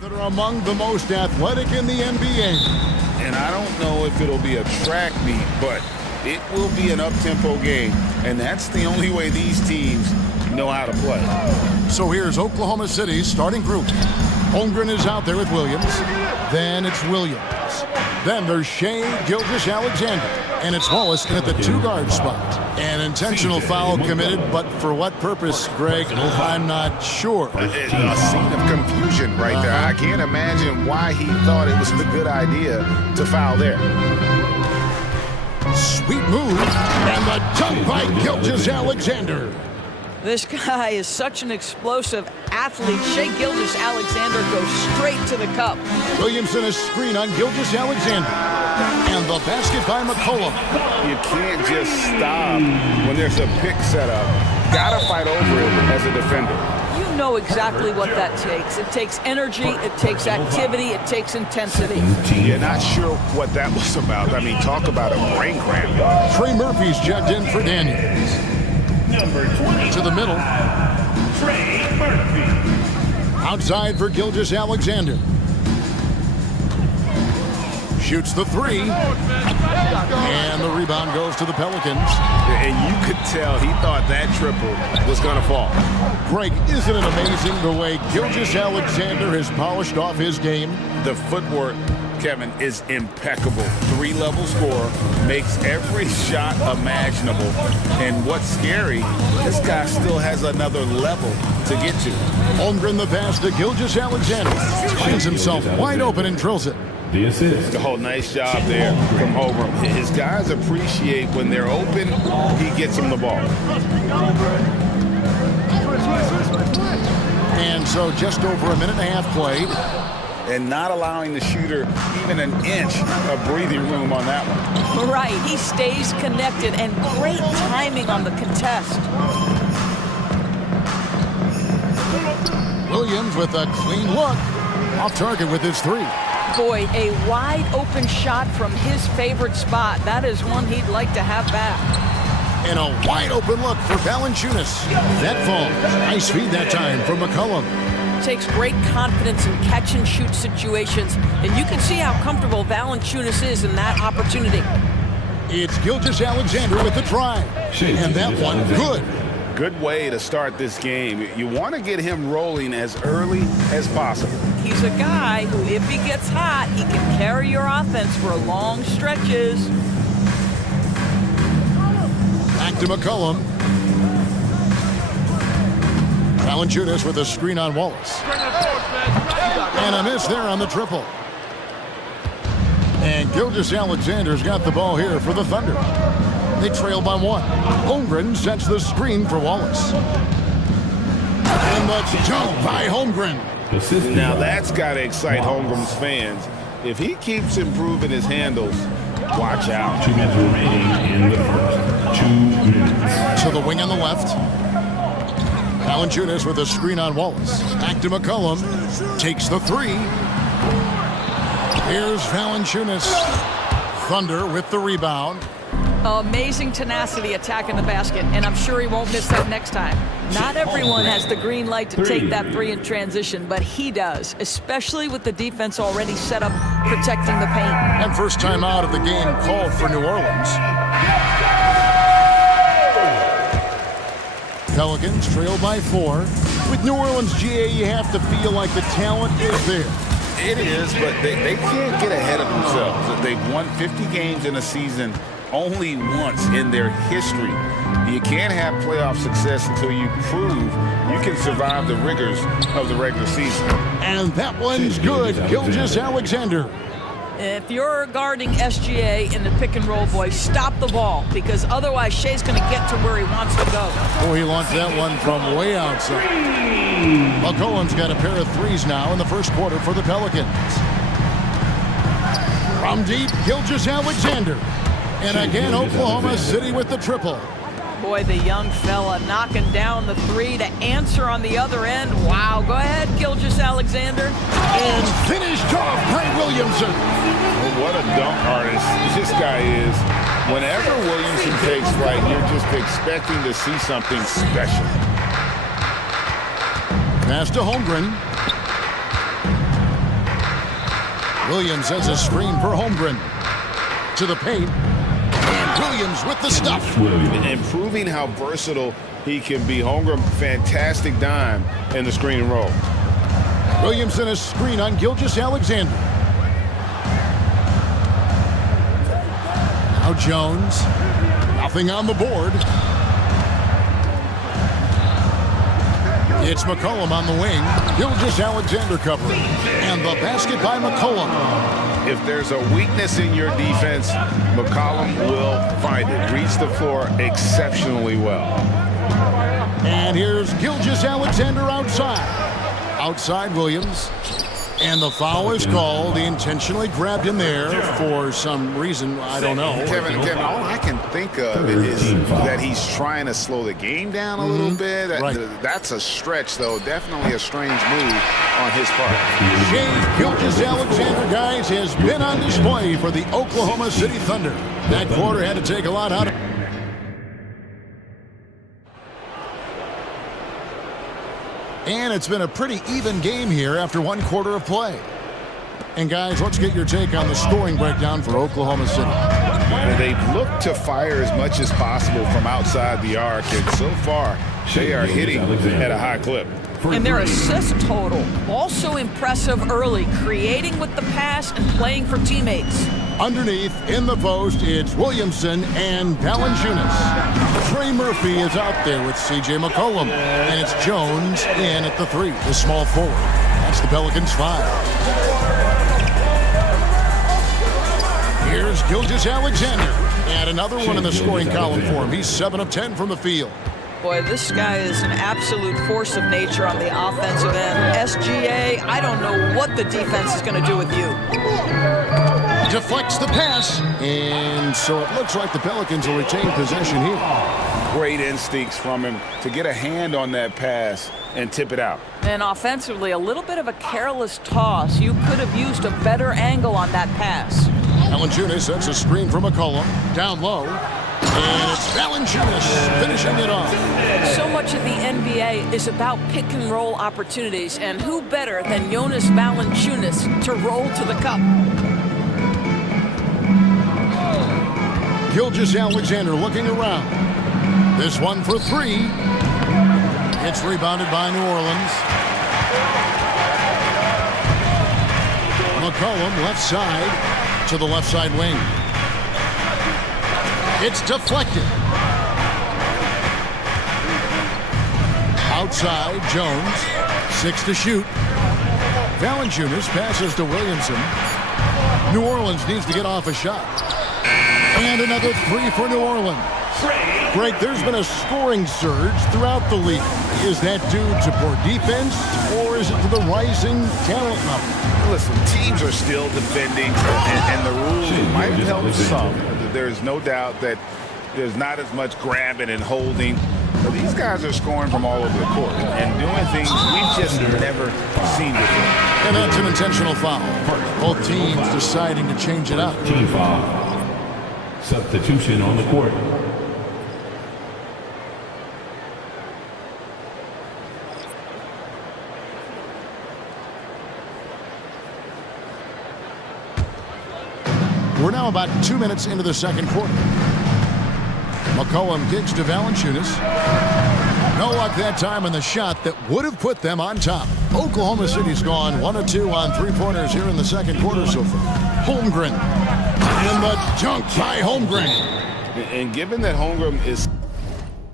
That are among the most athletic in the NBA. And I don't know if it'll be a track meet, but it will be an up-tempo game. And that's the only way these teams know how to play. So here's Oklahoma City's starting group. Holmgren is out there with Williams. Then it's Williams. Then there's Shea Gilgeous-Alexander. And it's Wallace in at the two-guard spot. An intentional foul committed, but for what purpose, Greg, I'm not sure. A scene of confusion right there. I can't imagine why he thought it was a good idea to foul there. Sweet move, and the dunk by Gilgeous-Alexander. This guy is such an explosive athlete. Shea Gilgeous-Alexander goes straight to the cup. Williamson a screen on Gilgeous-Alexander. And the basket by McCollum. You can't just stop when there's a pick set up. Gotta fight over it as a defender. You know exactly what that takes. It takes energy, it takes activity, it takes intensity. You're not sure what that was about. I mean, talk about a brain cramp. Trey Murphy's checked in for Daniels. Number 20. To the middle. Trey Murphy. Outside for Gilgeous-Alexander. Shoots the three. And the rebound goes to the Pelicans. And you could tell he thought that triple was going to fall. Greg, isn't it amazing the way Gilgeous-Alexander has polished off his game? The footwork, Kevin, is impeccable. Three-level scorer, makes every shot imaginable. And what's scary, this guy still has another level to get to. Holmgren the pass to Gilgeous-Alexander. Finds himself wide open and drills it. The assist. Oh, nice job there from Holmgren. His guys appreciate when they're open, he gets them the ball. And so just over a minute and a half played. And not allowing the shooter even an inch of breathing room on that one. Right, he stays connected, and great timing on the contest. Williams with a clean look. Off target with his three. Boy, a wide open shot from his favorite spot. That is one he'd like to have back. And a wide open look for Valanciunas. That falls. Nice feed that time from McCollum. Takes great confidence in catch and shoot situations, and you can see how comfortable Valanciunas is in that opportunity. It's Gilgeous-Alexander with the drive. And that one good. Good way to start this game. You want to get him rolling as early as possible. He's a guy who, if he gets hot, he can carry your offense for long stretches. Back to McCollum. Valanciunas with a screen on Wallace. And a miss there on the triple. And Gilgeous-Alexander's got the ball here for the Thunder. They trail by one. Holmgren sets the screen for Wallace. And the jump by Holmgren. Now that's got to excite Holmgren's fans. If he keeps improving his handles, watch out. 2 minutes remaining in the first. 2 minutes. To the wing on the left. Valanciunas with a screen on Wallace. Back to McCollum. Takes the three. Here's Valanciunas. Thunder with the rebound. Amazing tenacity attacking the basket, and I'm sure he won't miss that next time. Not everyone has the green light to take that three in transition, but he does, especially with the defense already set up protecting the paint. And first time out of the game called for New Orleans. Pelicans trail by 4. With New Orleans, GA, you have to feel like the talent is there. It is, but they can't get ahead of themselves. They've won 50 games in a season only once in their history. You can't have playoff success until you prove you can survive the rigors of the regular season. And that one's good. Gilgeous-Alexander. If you're guarding SGA in the pick and roll, boy, stop the ball, because otherwise Shea's going to get to where he wants to go. Oh, he launched that one from way outside. McCollum's got a pair of threes now in the first quarter for the Pelicans. From deep, Gilgeous-Alexander. And again, Oklahoma City with the triple. Boy, the young fella knocking down the three to answer on the other end. Wow, go ahead, Gilgeous-Alexander. And finished off by Williamson. Well, what a dunk artist this guy is. Whenever Williamson takes flight, you're just expecting to see something special. Pass to Holmgren. Williams has a screen for Holmgren. To the paint. And Williams with the stuff. And proving how versatile he can be. Holmgren, fantastic dime in the screen and roll. Williams in a screen on Gilgeous-Alexander. Now Jones. Nothing on the board. It's McCollum on the wing. Gilgeous-Alexander covering. And the basket by McCollum. If there's a weakness in your defense, McCollum will find it. Reads the floor exceptionally well. And here's Gilgeous-Alexander outside. Outside Williams. And the foul is called. He intentionally grabbed him there for some reason. I don't know. Kevin, all I can think of is that he's trying to slow the game down a little bit. Right. That's a stretch, though. Definitely a strange move on his part. Shai Gilgeous-Alexander, guys, has been on display for the Oklahoma City Thunder. That quarter had to take a lot out of it. And it's been a pretty even game here after one quarter of play. And guys, let's get your take on the scoring breakdown for Oklahoma City. They've looked to fire as much as possible from outside the arc, and so far they are hitting at a high clip. And their assist total, also impressive early, creating with the pass and playing for teammates. Underneath, in the post, it's Williamson and Valanciunas. Trey Murphy is out there with C.J. McCollum. And it's Jones in at the 3, the small forward. That's the Pelicans' 5. Here's Gilgeous-Alexander. And another one in the scoring column for him. He's 7 of 10 from the field. Boy, this guy is an absolute force of nature on the offensive end. SGA, I don't know what the defense is going to do with you. Deflects the pass. And so it looks like the Pelicans will retain possession here. Great instincts from him to get a hand on that pass and tip it out. And offensively, a little bit of a careless toss. You could have used a better angle on that pass. Valanciunas sets a screen for McCollum. Down low. And it's Valanciunas finishing it off. So much of the NBA is about pick and roll opportunities, and who better than Jonas Valanciunas to roll to the cup? Gilgeous-Alexander looking around. This one for 3. It's rebounded by New Orleans. McCollum left side to the left side wing. It's deflected. Outside, Jones. 6 to shoot. Valanciunas passes to Williamson. New Orleans needs to get off a shot. And another 3 for New Orleans. Greg, there's been a scoring surge throughout the league. Is that due to poor defense, or is it to the rising talent level? Listen, teams are still defending, and the rules might have helped some. There's no doubt that there's not as much grabbing and holding. But these guys are scoring from all over the court and doing things we've just never seen before. And that's an intentional foul. Both teams deciding to change it up. Team foul. Substitution on the court. We're now about 2 minutes into the second quarter. McCollum kicks to Valanciunas. No luck that time on the shot that would have put them on top. Oklahoma City's gone 1 of 2 on three-pointers here in the second quarter so far. Holmgren. And the dunk by Holmgren. And given that Holmgren is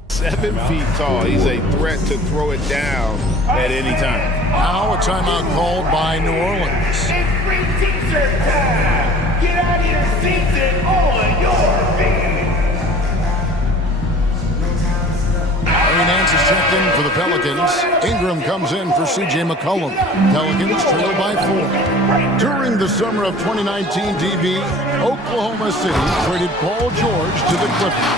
7 feet tall, he's a threat to throw it down at any time. Now a timeout called by New Orleans. It's free t-shirt time. Get out of your seats and on your feet. Larry Nance is checked in for the Pelicans. Ingram comes in for C.J. McCollum. Pelicans trail by 4. During the summer of 2019, DB, Oklahoma City traded Paul George to the Clippers.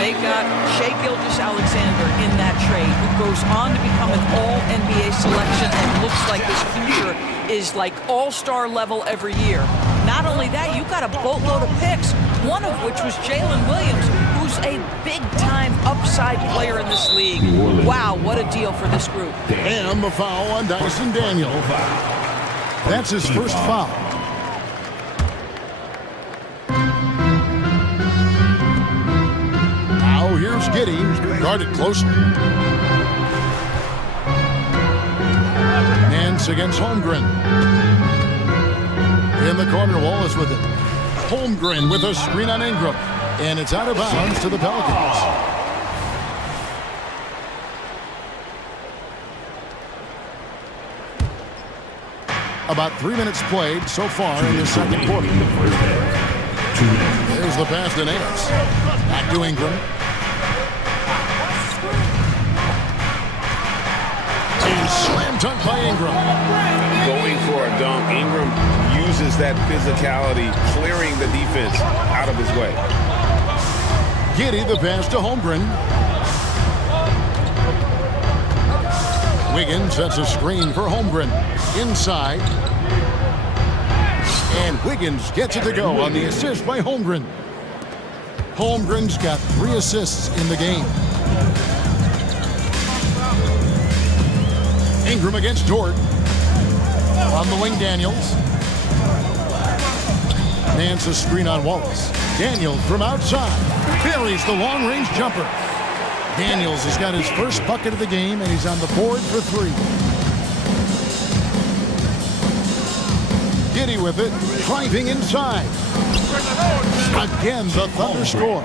They got Shai Gilgeous-Alexander in that trade, who goes on to become an all-NBA selection and looks like his future is like all-star level every year. Not only that, you got a boatload of picks, one of which was Jalen Williams, who's a big-time upside player in this league. Wow, what a deal for this group. And the foul on Dyson Daniel. That's his first foul. Here's Giddy, guarded closely. Nance against Holmgren. In the corner, Wallace with it. Holmgren with a screen on Ingram. And it's out of bounds to the Pelicans. About 3 minutes played so far in the second quarter. There's the pass to Nance. Back to Ingram. Slam dunk by Ingram. Going for a dunk. Ingram uses that physicality, clearing the defense out of his way. Giddy the pass to Holmgren. Wiggins sets a screen for Holmgren. Inside. And Wiggins gets it to go on the assist by Holmgren. Holmgren's got 3 assists in the game. Ingram against Dort. On the wing, Daniels. Nance a screen on Wallace. Daniels from outside. Buries the long-range jumper. Daniels has got his first bucket of the game, and he's on the board for 3. Giddy with it, driving inside. Again, the Thunder score.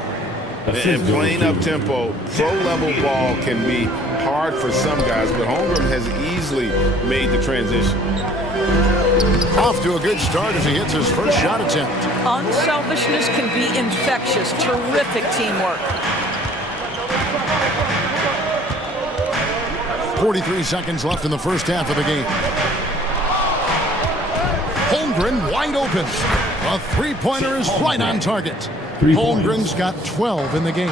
And playing up tempo, pro-level ball can be hard for some guys, but Holmgren has easily made the transition. Off to a good start as he hits his first shot attempt. Unselfishness can be infectious. Terrific teamwork. 43 seconds left in the first half of the game. Holmgren wide open. A three-pointer is right on target. Holmgren's got 12 in the game.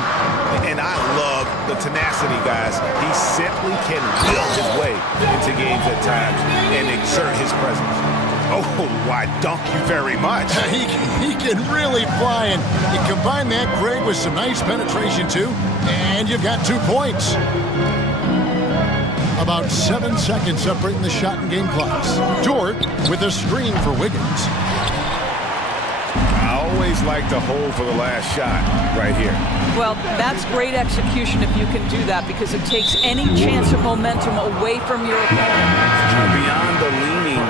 And I love the tenacity, guys. He simply can will his way into games at times and exert his presence. Oh, why, thank you very much. He can really fly, and you combine that, Greg, with some nice penetration, too, and you've got 2 points. About 7 seconds separating the shot and game clocks. Dort with a screen for Wiggins. I always like to hold for the last shot right here. Well, that's great execution if you can do that, because it takes any chance of momentum away from your opponent. Beyond the leaning,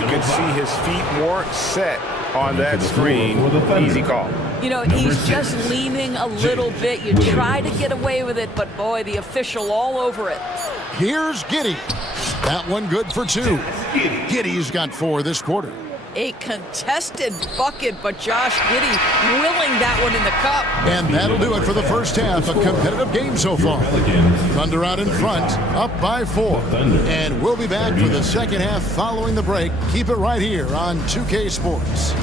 you can see his feet more set on that screen. Easy call. You know, he's just leaning a little bit. You try to get away with it, but boy, the official all over it. Here's Giddy. That one good for 2. Giddy's got 4 this quarter. A contested bucket, but Josh Giddey willing that one in the cup. And that'll do it for the first half. A competitive game so far. Thunder out in front, up by 4. And we'll be back for the second half following the break. Keep it right here on 2K Sports.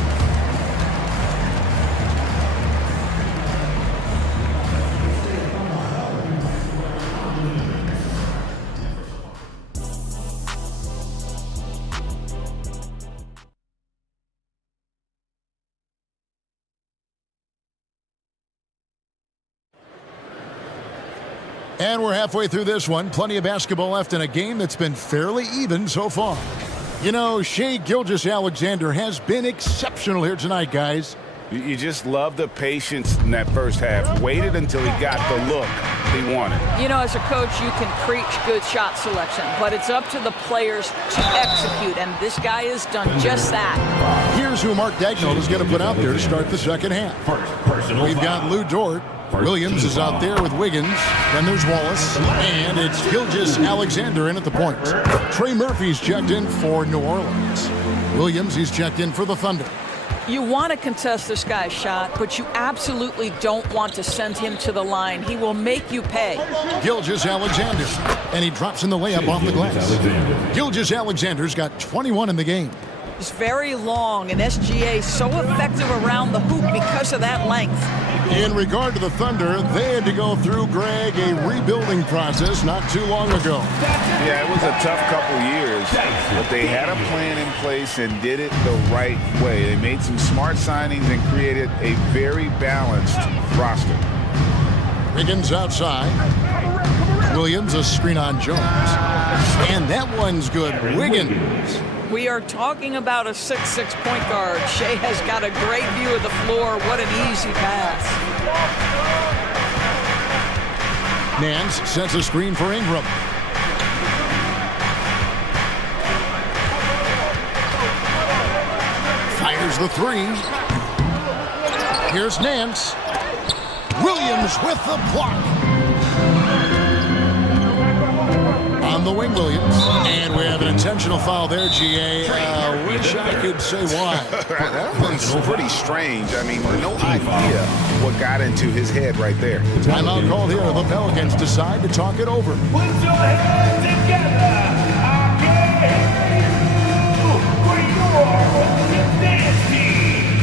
And we're halfway through this one. Plenty of basketball left in a game that's been fairly even so far. You know, Shai Gilgeous-Alexander has been exceptional here tonight, guys. You just love the patience in that first half. Waited until he got the look he wanted. You know, as a coach, you can preach good shot selection, but it's up to the players to execute, and this guy has done just that. Here's who Mark Daigneault is going to put out there to start the second half. We've got Lou Dort. Williams is out there with Wiggins. Then there's Wallace. And it's Gilgeous-Alexander in at the point. Trey Murphy's checked in for New Orleans. Williams, he's checked in for the Thunder. You want to contest this guy's shot, but you absolutely don't want to send him to the line. He will make you pay. Gilgeous-Alexander. And he drops in the layup off the glass. Gilgeous-Alexander's got 21 in the game. He's very long, and SGA so effective around the hoop because of that length. In regard to the Thunder, they had to go through, Greg, a rebuilding process not too long ago. Yeah, it was a tough couple years, but they had a plan in place and did it the right way. They made some smart signings and created a very balanced roster. Wiggins outside. Williams a screen on Jones. And that one's good. Wiggins. We are talking about a 6'6" point guard. Shai has got a great view of the floor. What an easy pass. Nance sets a screen for Ingram. Fires the three. Here's Nance. Williams with the block. On the wing, Williams. And we have an intentional foul there, GA. Wish I could say why. That one's pretty strange. I mean, no idea what got into his head right there. Timeout called here. The Pelicans decide to talk it over. Put your hands together. I can't hear you for your dance team.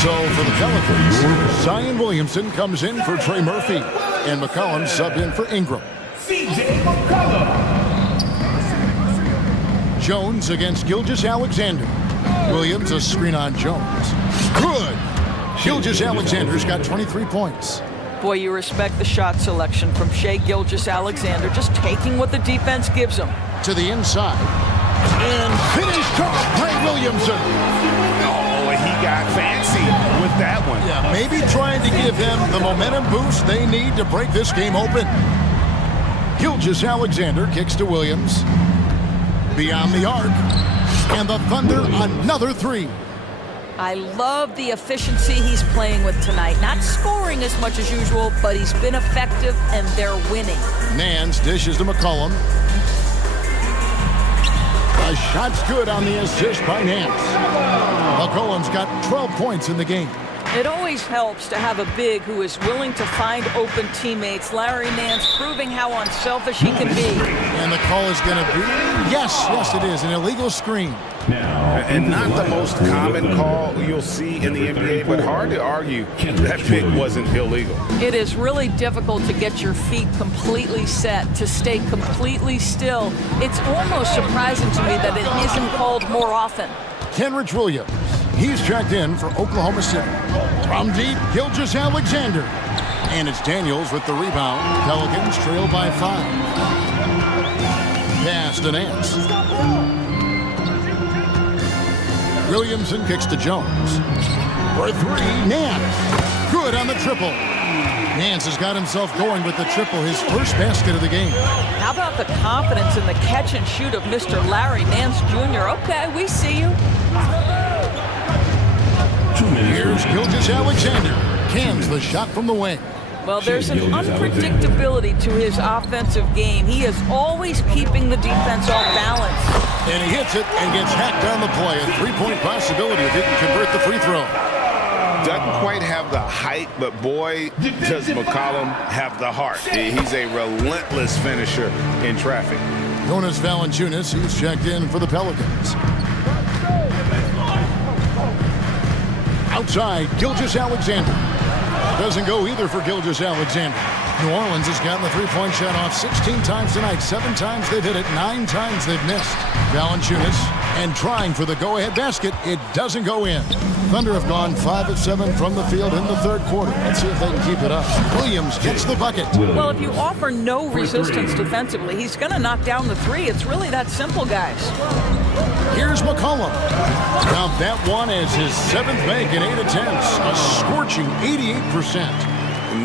So for the Pelicans, Zion Williamson comes in for Trey Murphy. And McCollum subbed in for Ingram. CJ McCullough. Jones against Gilgeous-Alexander. Williams a screen on Jones. Good. Gilgeous-Alexander's got 23 points. Boy, you respect the shot selection from Shai Gilgeous-Alexander, just taking what the defense gives him. To the inside. And finished off by Williamson. Oh, he got fancy with that one. Yeah, maybe trying to give them the momentum boost they need to break this game open. Gilgeous-Alexander kicks to Williams. Beyond the arc. And the Thunder another three. I love the efficiency he's playing with tonight. Not scoring as much as usual, but he's been effective and they're winning. Nance dishes to McCollum. The shot's good on the assist by Nance. McCollum's got 12 points in the game. It always helps to have a big who is willing to find open teammates. Larry Nance proving how unselfish he can be. And the call is going to be, yes, it is, an illegal screen. And not the most common call you'll see in the NBA, but hard to argue that pick wasn't illegal. It is really difficult to get your feet completely set, to stay completely still. It's almost surprising to me that it isn't called more often. Kenrich Williams. He's checked in for Oklahoma City. From deep, Gilgeous-Alexander. And it's Daniels with the rebound. Pelicans trail by 5. Pass to Nance. Williamson kicks to Jones. For three, Nance. Good on the triple. Nance has got himself going with the triple, his first basket of the game. How about the confidence in the catch and shoot of Mr. Larry Nance Jr.? Okay, we see you. Here's Gilgeous-Alexander. Cans the shot from the wing. Well, there's an unpredictability to his offensive game. He is always keeping the defense off balance. And he hits it and gets hacked on the play. A three-point possibility if he can convert the free throw. Doesn't quite have the height, but boy, does McCollum have the heart. He's a relentless finisher in traffic. Jonas Valanciunas, he's checked in for the Pelicans. Outside, Gilgeous-Alexander. Doesn't go either for Gilgeous-Alexander. New Orleans has gotten the three-point shot off 16 times tonight. 7 times they've hit it, 9 times they've missed. Valanciunas, and trying for the go-ahead basket, it doesn't go in. Thunder have gone 5 of 7 from the field in the third quarter. Let's see if they can keep it up. Williams gets the bucket. Well, if you offer no resistance defensively, he's going to knock down the three. It's really that simple, guys. Here's McCollum. Now that one is his 7th make in 8 attempts. A scorching 88%.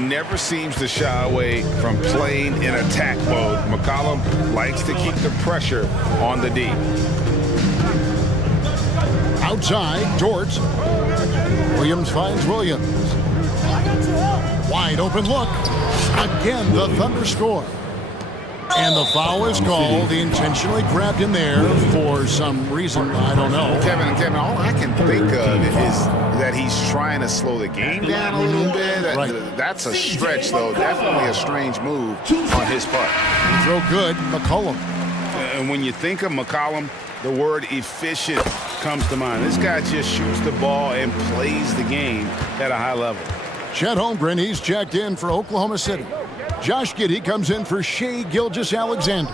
Never seems to shy away from playing in attack mode. McCollum likes to keep the pressure on the D. Outside, Dort. Williams finds Williams. Wide open look. Again, the Thunder score. And the foul is called. He intentionally grabbed him there for some reason. I don't know. Kevin, all I can think of is that he's trying to slow the game down a little bit. That's a stretch, though. Definitely a strange move on his part. Throw good, McCollum. And when you think of McCollum, the word efficient comes to mind. This guy just shoots the ball and plays the game at a high level. Chet Holmgren, he's checked in for Oklahoma City. Josh Giddey comes in for Shai Gilgeous-Alexander.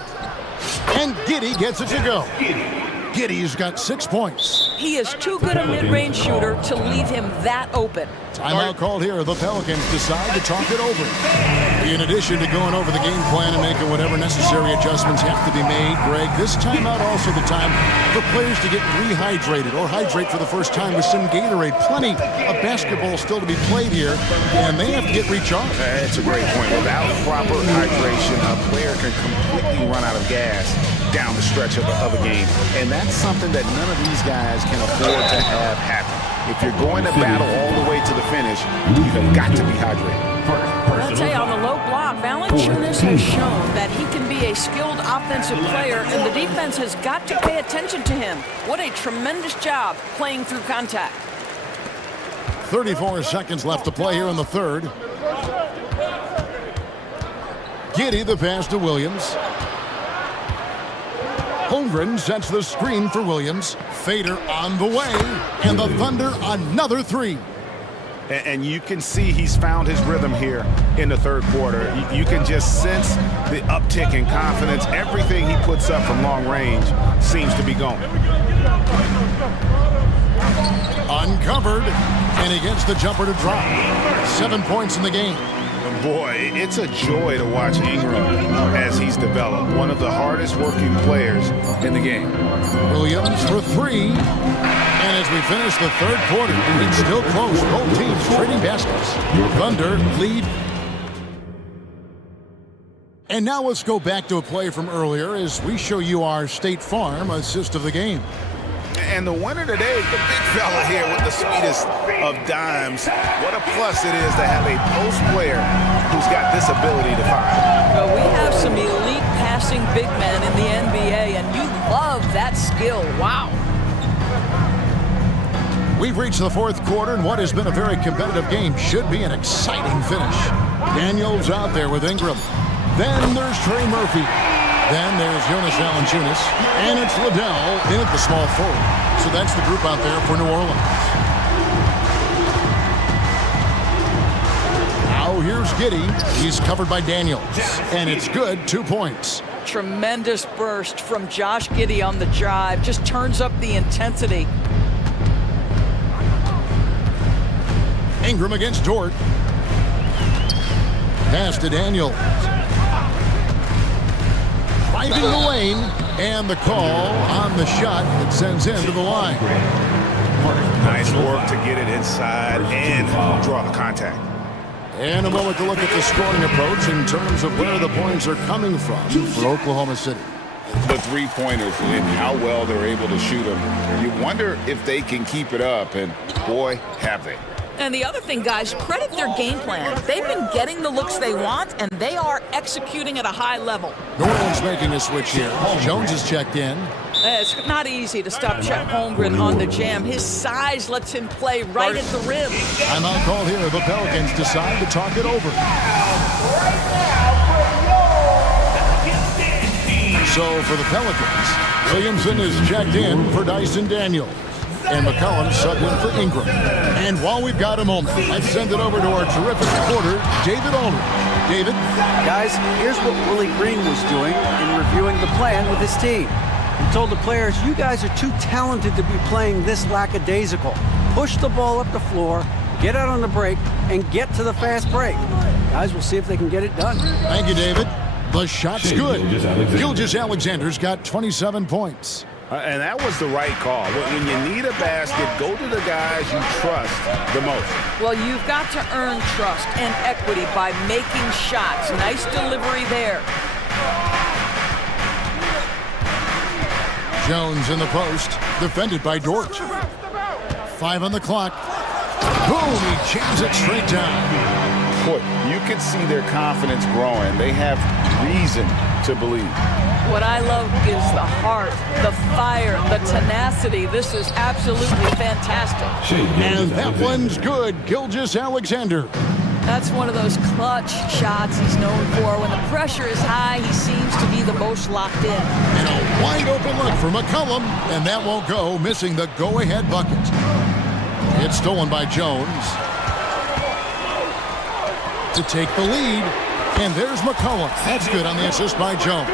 And Giddey gets it to go. Giddy's got 6 points. He is too good a mid-range shooter to leave him that open. Timeout called here. The Pelicans decide to talk it over. In addition to going over the game plan and making whatever necessary adjustments have to be made, Greg, this timeout also the time for players to get rehydrated or hydrate for the first time with some Gatorade. Plenty of basketball still to be played here, and they have to get recharged. That's a great point. Without proper hydration, a player can completely run out of gas down the stretch of a game. And that's something that none of these guys can afford to have happen. If you're going to battle all the way to the finish, you have got to be hydrated. I'll tell you, on the low block, Valanciunas has shown that he can be a skilled offensive player, and the defense has got to pay attention to him. What a tremendous job playing through contact. 34 seconds left to play here in the third. Giddey the pass to Williams. Holmgren sets the screen for Williams. Fader on the way, and the Thunder another three. And you can see he's found his rhythm here in the third quarter. You can just sense the uptick in confidence. Everything he puts up from long range seems to be going. Uncovered, and he gets the jumper to drop. 7 points in the game. Boy, it's a joy to watch Ingram as he's developed. One of the hardest working players in the game. Williams for three. And as we finish the third quarter, it's still close. Both teams trading baskets. Thunder lead. And now let's go back to a play from earlier as we show you our State Farm assist of the game. And the winner today is the big fella here with the sweetest of dimes. What a plus it is to have a post player who's got this ability to fire. Well, we have some elite passing big men in the NBA, and you love that skill. Wow. We've reached the fourth quarter, and what has been a very competitive game should be an exciting finish. Daniels out there with Ingram. Then there's Trey Murphy. Then there's Jonas Valanciunas, and it's Liddell in at the small forward. So that's the group out there for New Orleans. Now here's Giddey. He's covered by Daniels, and it's good, 2 points. Tremendous burst from Josh Giddey on the drive. Just turns up the intensity. Ingram against Dort. Pass to Daniels. Driving the lane, and the call on the shot that sends him to the line. Nice work to get it inside and draw the contact. And a moment to look at the scoring approach in terms of where the points are coming from for Oklahoma City. The three-pointers and how well they're able to shoot them. You wonder if they can keep it up, and boy, have they. And the other thing, guys, credit their game plan. They've been getting the looks they want, and they are executing at a high level. New Orleans making a switch here. Jones is checked in. It's not easy to stop Chet Holmgren on the jam. His size lets him play right at the rim. Timeout call here. The Pelicans decide to talk it over. So for the Pelicans, Williamson is checked in for Dyson Daniels. And McCollum subbed in for Ingram. And while we've got a moment, let's send it over to our terrific reporter, David Aldridge. David? Guys, here's what Willie Green was doing in reviewing the plan with his team. He told the players, you guys are too talented to be playing this lackadaisical. Push the ball up the floor, get out on the break, and get to the fast break. Guys, we'll see if they can get it done. Thank you, David. The shot's good. Gilgeous-Alexander's got 27 points. And that was the right call. When you need a basket, go to the guys you trust the most. Well, you've got to earn trust and equity by making shots. Nice delivery there. Jones in the post, defended by Dort. 5 on the clock. Boom, he jams it straight down. Boy, you can see their confidence growing. They have reason to believe. What I love is the heart, the fire, the tenacity. This is absolutely fantastic. And that one's good. Gilgeous-Alexander. That's one of those clutch shots he's known for. When the pressure is high, he seems to be the most locked in. And a wide open look for McCollum, and that won't go, missing the go-ahead bucket. It's stolen by Jones. To take the lead, and there's McCollum. That's good on the assist by Jones.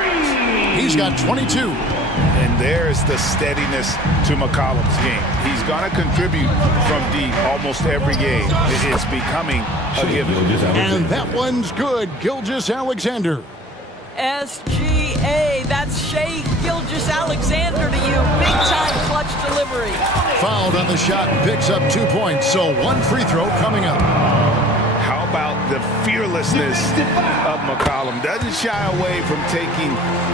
He's got 22. And there's the steadiness to McCollum's game. He's going to contribute from deep almost every game. It's becoming a given. And that one's good. Gilgeous-Alexander. SGA, that's Shea Gilgeous-Alexander to you. Big time clutch delivery. Fouled on the shot and picks up 2 points. So one free throw coming up. How about the fearlessness of McCollum? Doesn't shy away from taking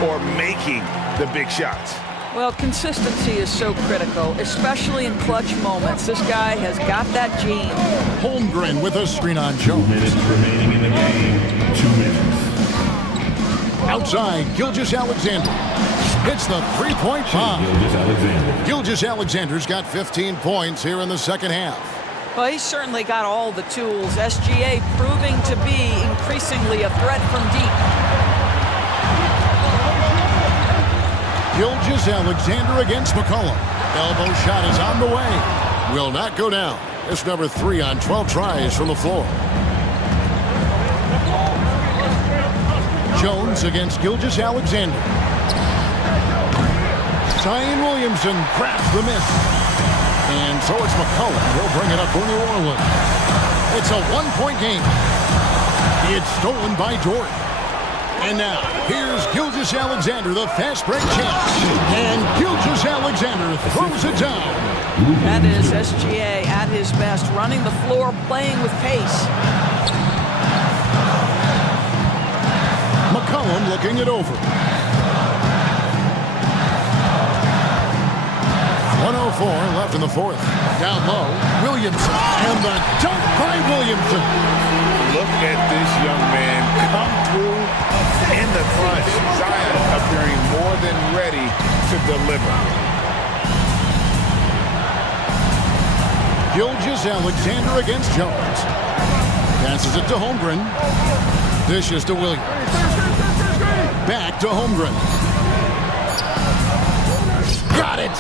or making the big shots. Well, consistency is so critical, especially in clutch moments. This guy has got that gene. Holmgren with a screen on Jones. 2 minutes remaining in the game. 2 minutes. Outside, Gilgeous-Alexander hits the three-point bomb. Gilgeous-Alexander's got 15 points here in the second half. Well, he's certainly got all the tools. SGA proving to be increasingly a threat from deep. Gilgeous-Alexander against McCollum. Elbow shot is on the way. Will not go down. It's number 3 on 12 tries from the floor. Jones against Gilgeous-Alexander. Zion Williamson grabs the miss. And so it's McCollum. He'll bring it up for New Orleans. It's a 1-point game. It's stolen by Jordan. And now, here's Gilgeous-Alexander, the fast break champ. And Gilgeous-Alexander throws it down. That is SGA at his best, running the floor, playing with pace. McCollum looking it over. 1:04 left in the fourth. Down low, Williamson. And the dunk by Williamson. Look at this young man come through in the clutch. Zion appearing more than ready to deliver. Gilgeous-Alexander against Jones. Passes it to Holmgren. Dishes to Williams. Back to Holmgren. Got it!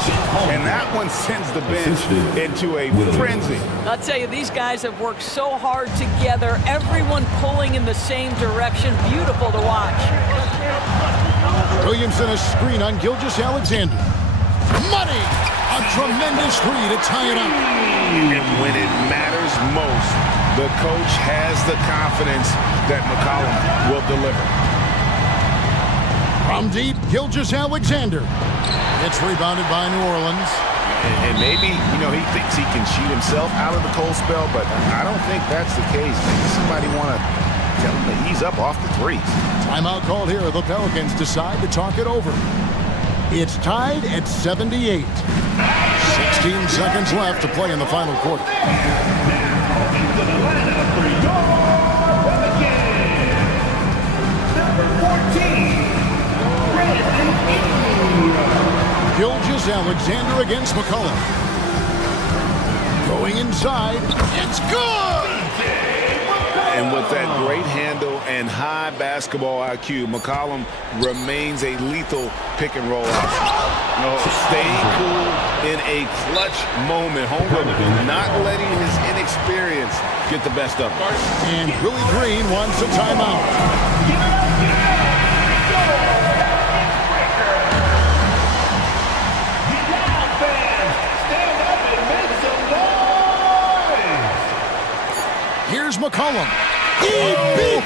And that one sends the bench into a frenzy. I'll tell you, these guys have worked so hard together. Everyone pulling in the same direction. Beautiful to watch. Williamson a screen on Gilgeous-Alexander. Money! A tremendous three to tie it up. And when it matters most, the coach has the confidence that McCollum will deliver. From deep, Gilgeous-Alexander. It's rebounded by New Orleans. And maybe, he thinks he can cheat himself out of the cold spell, but I don't think that's the case. Maybe somebody want to tell him to ease up off the threes. Timeout called here. The Pelicans decide to talk it over. It's tied at 78. 16 seconds left to play in the final quarter. Gilgeous-Alexander against McCollum. Going inside. It's good! And with that great handle and high basketball IQ, McCollum remains a lethal pick and roll option. Staying cool in a clutch moment. Holmgren not letting his inexperience get the best of him. And Willie Green wants a timeout. Here's McCollum. He beat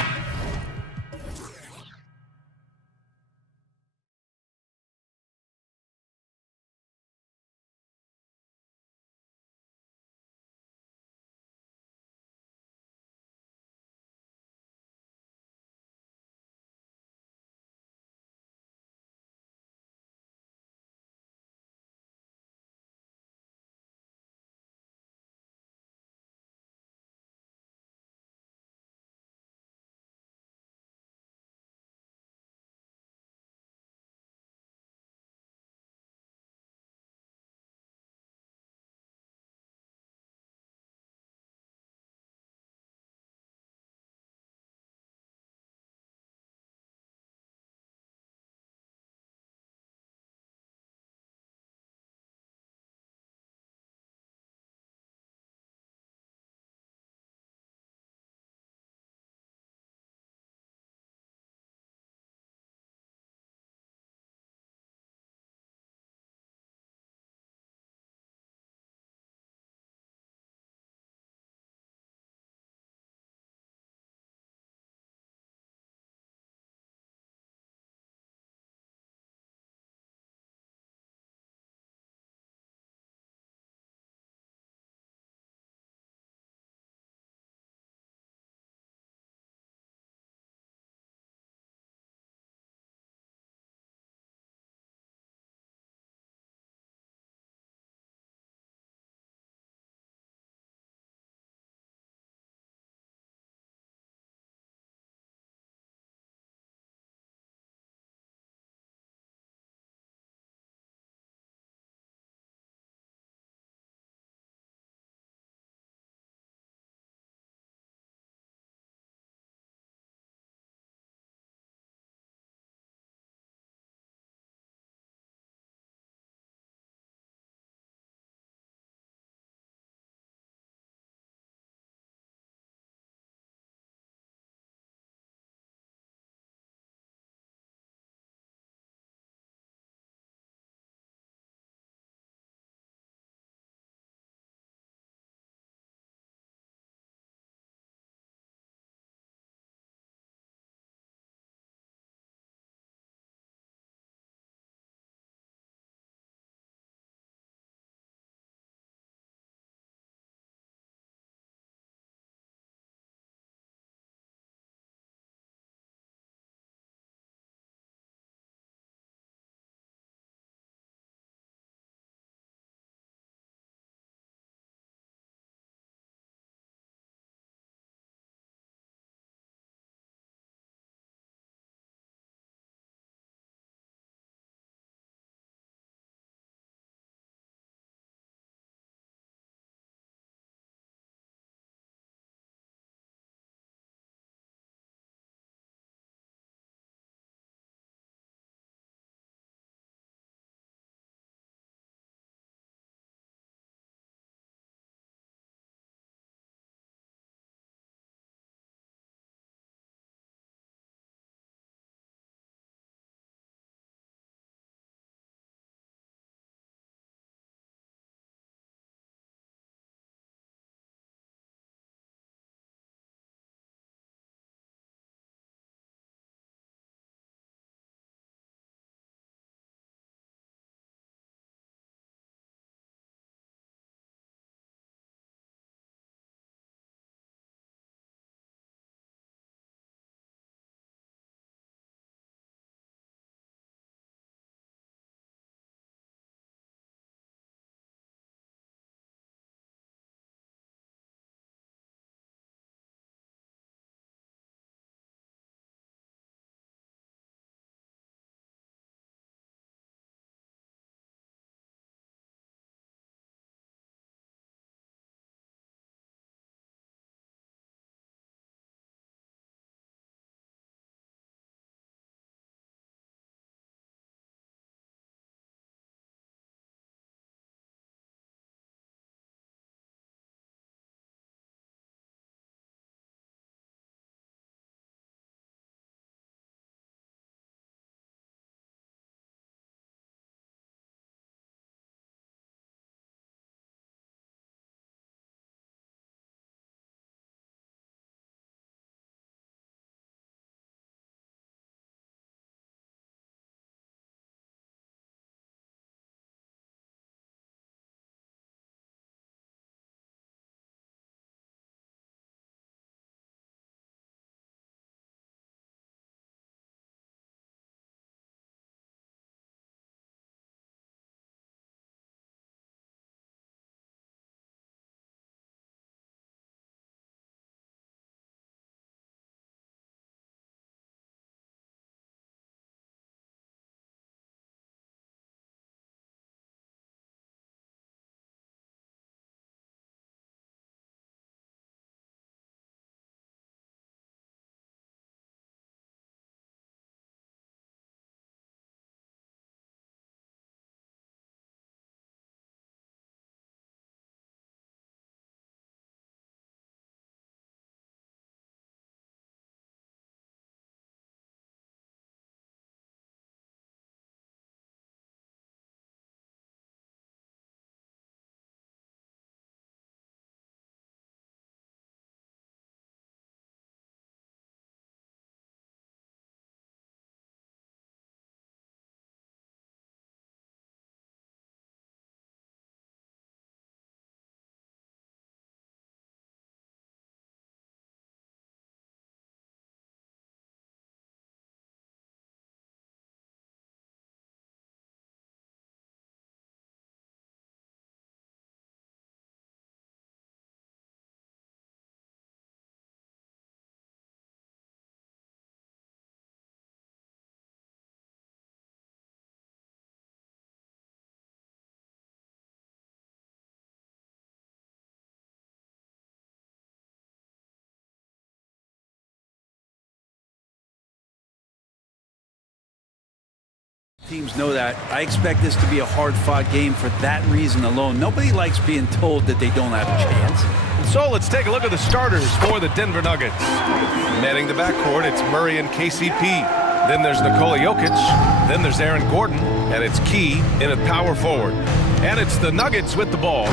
Teams know that. I expect this to be a hard-fought game for that reason alone. Nobody likes being told that they don't have a chance. So let's take a look at the starters for the Denver Nuggets. Manning the backcourt, it's Murray and KCP. Then there's Nikola Jokic. Then there's Aaron Gordon. And it's Key in at power forward. And it's the Nuggets with the ball,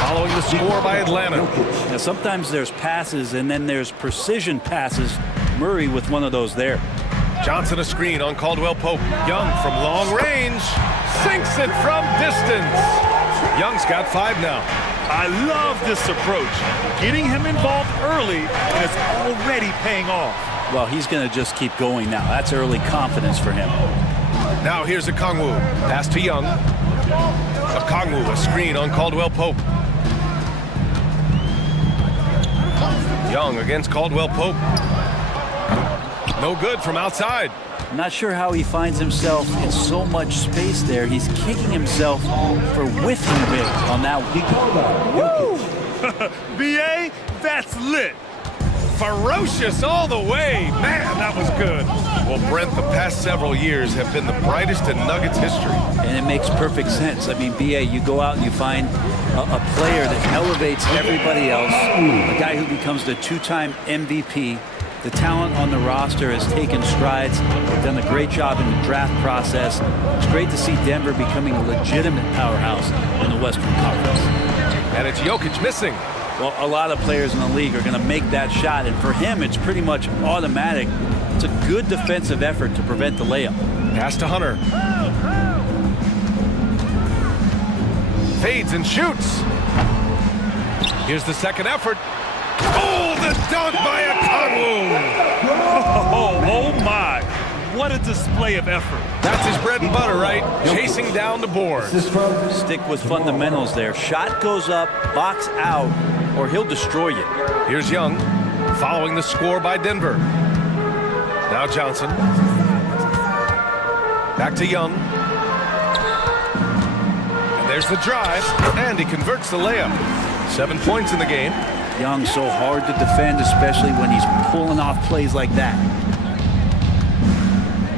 following the score by Atlanta. Now, sometimes there's passes, and then there's precision passes. Murray with one of those there. Johnson a screen on Caldwell Pope. Young from long range sinks it from distance. Young's got 5 now. I love this approach. Getting him involved early, and it's already paying off. Well, he's going to just keep going now. That's early confidence for him. Now here's Okongwu. Pass to Young. Okongwu, a screen on Caldwell Pope. Young against Caldwell Pope. No good from outside. I'm not sure how he finds himself in so much space there. He's kicking himself for whiffing big on that one. BA, that's lit. Ferocious all the way. Man, that was good. Well, Brent, the past several years have been the brightest in Nuggets history. And it makes perfect sense. I mean, BA, you go out and you find a player that elevates everybody else, a guy who becomes the 2-time MVP. The talent on the roster has taken strides. They've done a great job in the draft process. It's great to see Denver becoming a legitimate powerhouse in the Western Conference. And it's Jokic missing. Well, a lot of players in the league are going to make that shot, and for him, it's pretty much automatic. It's a good defensive effort to prevent the layup. Pass to Hunter. Fades and shoots. Here's the second effort. Oh, the dunk by Okongwu! Oh my! What a display of effort. That's his bread and butter, right? Chasing down the board. Stick with fundamentals there. Shot goes up, box out, or he'll destroy you. Here's Young, following the score by Denver. Now Johnson. Back to Young. And there's the drive, and he converts the layup. 7 points in the game. Young so hard to defend, especially when he's pulling off plays like that.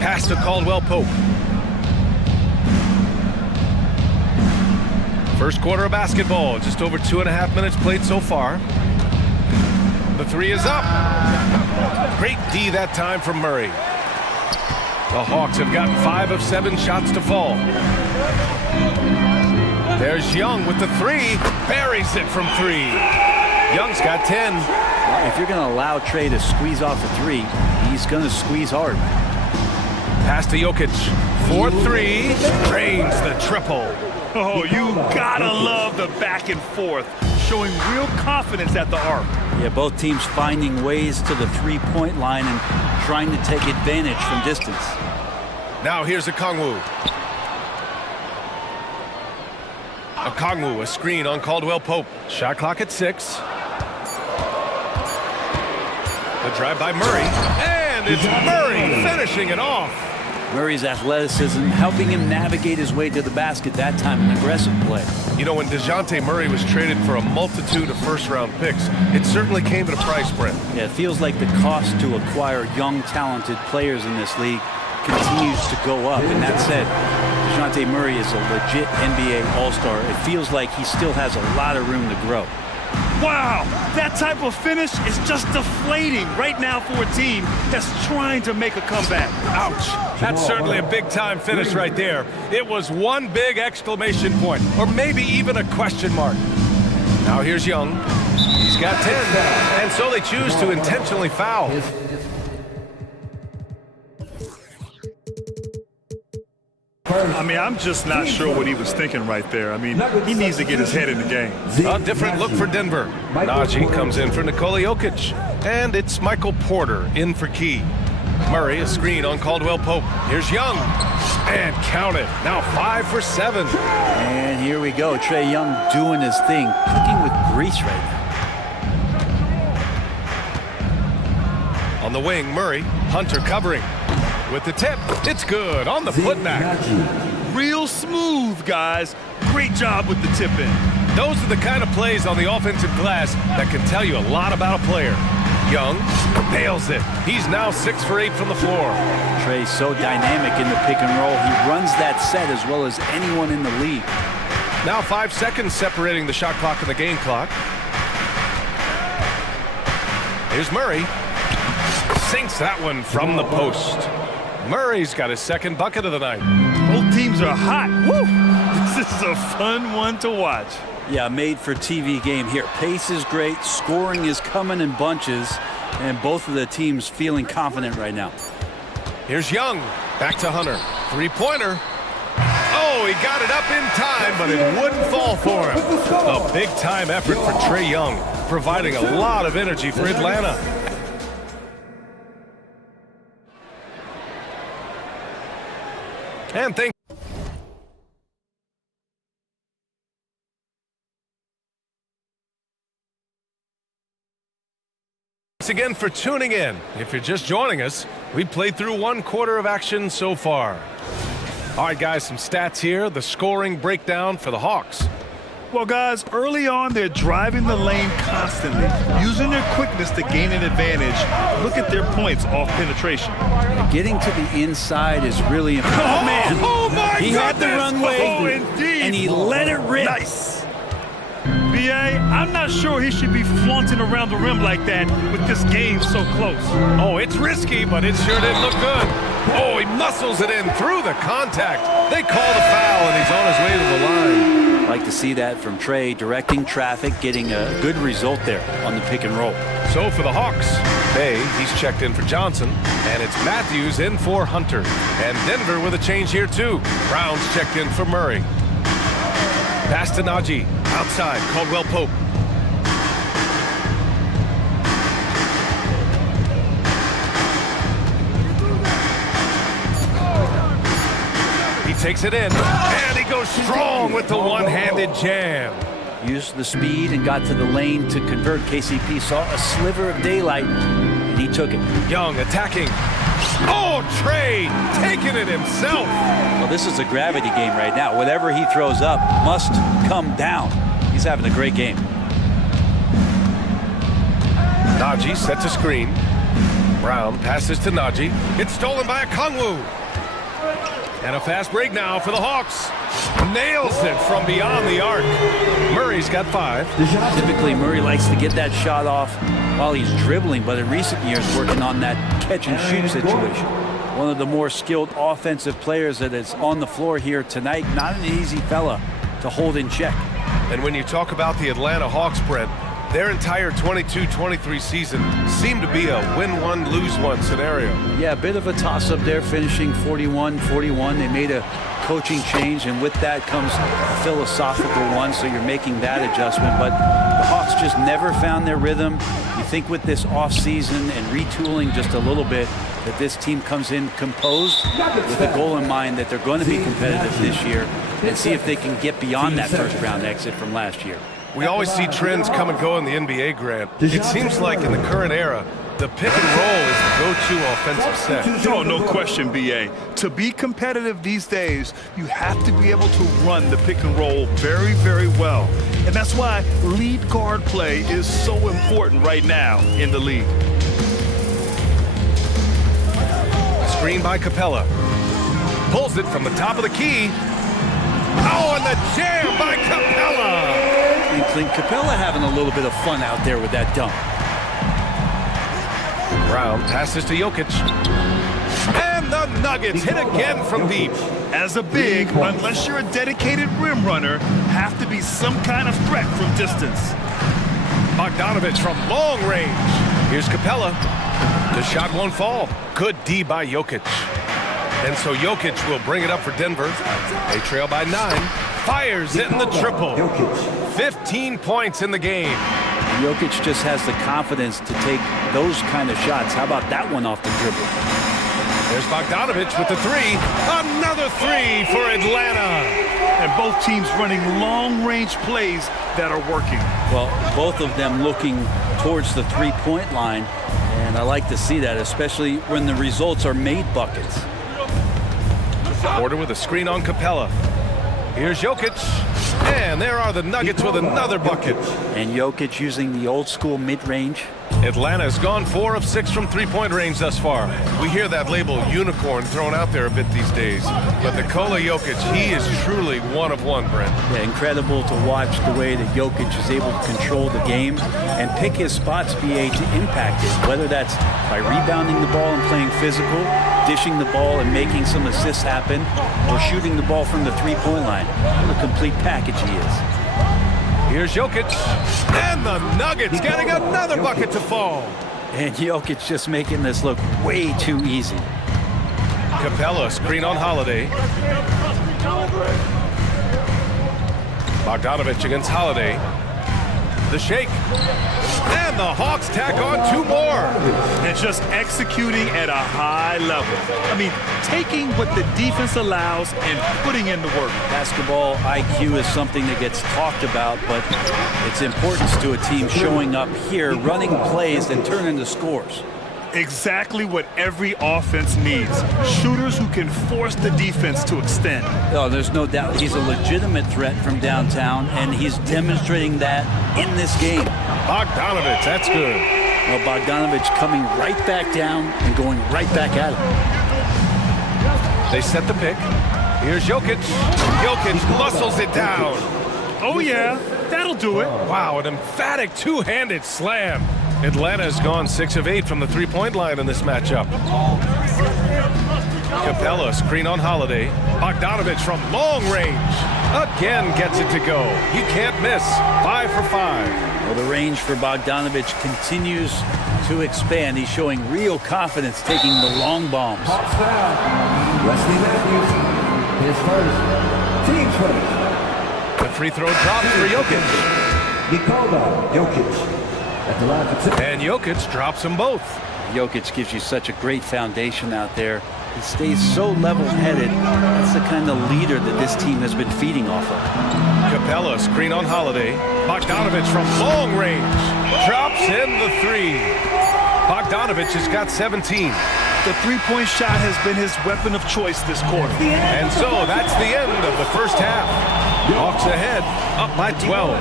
Pass to Caldwell Pope. First quarter of basketball, just over 2.5 minutes played so far. The 3 is up. Great D that time from Murray. The Hawks have gotten 5 of 7 shots to fall. There's Young with the 3, buries it from 3. Young's got 10. If you're going to allow Trey to squeeze off a 3, he's going to squeeze hard. Pass to Jokic. 4-3. Drains the triple. Oh, you gotta love the back and forth, showing real confidence at the arc. Yeah, both teams finding ways to the 3-point line and trying to take advantage from distance. Now here's Okongwu. Okongwu, a screen on Caldwell Pope. Shot clock at 6. The drive by Murray, and it's Murray finishing it off. Murray's athleticism helping him navigate his way to the basket that time, an aggressive play. You know, when DeJounte Murray was traded for a multitude of first-round picks, it certainly came at a price, Brent. Yeah, it feels like the cost to acquire young, talented players in this league continues to go up. And that said, DeJounte Murray is a legit NBA All-Star. It feels like he still has a lot of room to grow. Wow, that type of finish is just deflating right now for a team that's trying to make a comeback. Ouch. That's certainly a big-time finish right there. It was one big exclamation point, or maybe even a question mark. Now here's Young. He's got 10, and so they choose to intentionally foul. I mean, I'm just not sure what he was thinking right there. I mean, he needs to get his head in the game. A different look for Denver. Najee comes in for Nikola Jokic. And it's Michael Porter in for Key. Murray, a screen on Caldwell Pope. Here's Young. And count it. Now 5 for 7. And here we go. Trae Young doing his thing. Cooking with grease right now. On the wing, Murray. Hunter covering. With the tip, it's good on the putback. Real smooth, guys. Great job with the tip in. Those are the kind of plays on the offensive glass that can tell you a lot about a player. Young nails it. He's now 6 for 8 from the floor. Trey's so dynamic in the pick and roll. He runs that set as well as anyone in the league. Now 5 seconds separating the shot clock and the game clock. Here's Murray. Sinks that one from the post. Murray's got his second bucket of the night. Both teams are hot. Woo! This is a fun one to watch. Yeah, made for TV game here. Pace is great. Scoring is coming in bunches. And both of the teams feeling confident right now. Here's Young. Back to Hunter. Three-pointer. Oh, he got it up in time, but it wouldn't fall for him. A big-time effort for Trae Young, providing a lot of energy for Atlanta. And thanks again for tuning in. If you're just joining us, we played through 1/4 of action so far. All right, guys, some stats here. The scoring breakdown for the Hawks. Well, guys, early on, they're driving the lane constantly, using their quickness to gain an advantage. Look at their points off penetration. Getting to the inside is really important. Oh, man! Oh, my He had the runway, oh, indeed. and he let it rip. Nice. B.A., I'm not sure he should be flaunting around the rim like that with this game so close. Oh, it's risky, but it sure didn't look good. Oh, he muscles it in through the contact. They call the foul, and he's on his way to the line. Like to see that from Trae, directing traffic, getting a good result there on the pick and roll. So for the Hawks, Bay, he's checked in for Johnson, and it's Matthews in for Hunter. And Denver with a change here, too. Brown's checked in for Murray. Pass to Najee. Outside, Caldwell Pope. He takes it in, and he goes strong with the one-handed jam. Used the speed and got to the lane to convert. KCP saw a sliver of daylight, and he took it. Young attacking. Oh, Trae taking it himself. Well, this is a gravity game right now. Whatever he throws up must come down. He's having a great game. Najee sets a screen. Brown passes to Najee. It's stolen by Okongwu. And a fast break now for the Hawks. Nails it from beyond the arc. Murray's got 5. Typically, Murray likes to get that shot off while he's dribbling, but in recent years, working on that catch-and-shoot situation. One of the more skilled offensive players that is on the floor here tonight. Not an easy fella to hold in check. And when you talk about the Atlanta Hawks, Brent, their entire 22-23 season seemed to be a win-one, lose-one scenario. Yeah, a bit of a toss-up there, finishing 41-41. They made a coaching change, and with that comes a philosophical one, so you're making that adjustment. But the Hawks just never found their rhythm. You think with this offseason and retooling just a little bit, that this team comes in composed with a goal in mind that they're going to be competitive this year and see if they can get beyond that first-round exit from last year. We always see trends come and go in the NBA, Grant. It seems like in the current era, the pick and roll is the go-to offensive set. Oh, no question, B.A. To be competitive these days, you have to be able to run the pick and roll very, very well. And that's why lead guard play is so important right now in the league. Screen by Capella. Pulls it from the top of the key. Oh, and the jam by Capella! And Clint Capella having a little bit of fun out there with that dunk. Brown passes to Jokic. And the Nuggets hit again from deep. As a big, unless you're a dedicated rim runner, have to be some kind of threat from distance. Bogdanovich from long range. Here's Capella. The shot won't fall. Good D by Jokic. And so Jokic will bring it up for Denver. They trail by 9. Fires in the triple. 15 points in the game. Jokic just has the confidence to take those kind of shots. How about that one off the dribble? There's Bogdanovich with the 3. Another 3 for Atlanta. And both teams running long-range plays that are working. Well, both of them looking towards the three-point line. And I like to see that, especially when the results are made buckets. Porter with a screen on Capella. Here's Jokic. And there are the Nuggets with another bucket. And Jokic using the old-school mid-range. Atlanta's gone 4 of 6 from three-point range thus far. We hear that label unicorn thrown out there a bit these days. But Nikola Jokic, he is truly one of one, Brent. Yeah, incredible to watch the way that Jokic is able to control the game and pick his spots, BA, to impact it, whether that's by rebounding the ball and playing physical, dishing the ball and making some assists happen, or shooting the ball from the three-point line. What a complete package he is. Here's Jokic, and the Nuggets getting another bucket to fall. And Jokic just making this look way too easy. Capella, screen on Holiday. Bogdanovich against Holiday. The shake. And the Hawks tack on 2 more. And just executing at a high level. I mean, taking what the defense allows and putting in the work. Basketball IQ is something that gets talked about, but its importance to a team showing up here, running plays and turning the scores. Exactly what every offense needs. Shooters who can force the defense to extend. Oh, there's no doubt he's a legitimate threat from downtown, and he's demonstrating that in this game. Bogdanovich, that's good. Well, Bogdanovich coming right back down and going right back at him. They set the pick. Here's Jokic. Jokic muscles it down. Oh, yeah, that'll do it. Wow, an emphatic two-handed slam. Atlanta's gone 6 of 8 from the three-point line in this matchup. Capella, screen on Holiday. Bogdanovich from long range. Again gets it to go. You can't miss. 5 for 5. Well, the range for Bogdanovich continues to expand. He's showing real confidence taking the long bombs. Wesley Matthews, his first, team's first. The free throw drops for Jokic. Nikola Jokic. And Jokic drops them both. Jokic gives you such a great foundation out there. He stays so level-headed. That's the kind of leader that this team has been feeding off of. Capella, screen on Holiday. Bogdanovich from long range. Drops in the 3. Bogdanovich has got 17. The three-point shot has been his weapon of choice this quarter. And so that's the end of the first half. Hawks ahead, up by 12.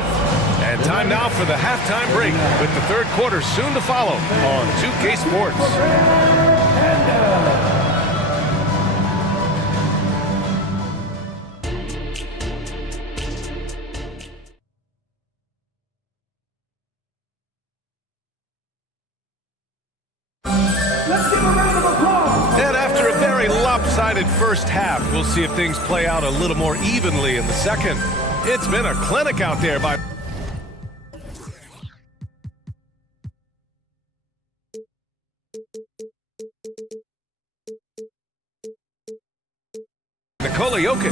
And time now for the halftime break, with the third quarter soon to follow on 2K Sports. And after a very lopsided first half, we'll see if things play out a little more evenly in the second. It's been a clinic out there by Nikola Jokic.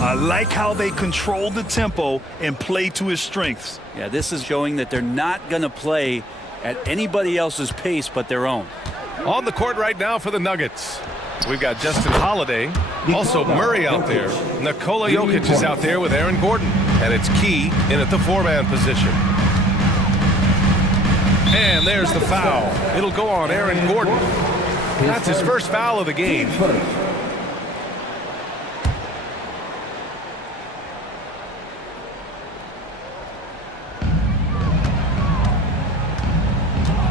I like how they control the tempo and play to his strengths. Yeah, this is showing that they're not going to play at anybody else's pace but their own. On the court right now for the Nuggets, we've got Justin Holiday, also Murray out there. Nikola Jokic is out there with Aaron Gordon, and it's Key in at the 4-man position. And there's the foul. It'll go on Aaron Gordon. That's his first foul of the game.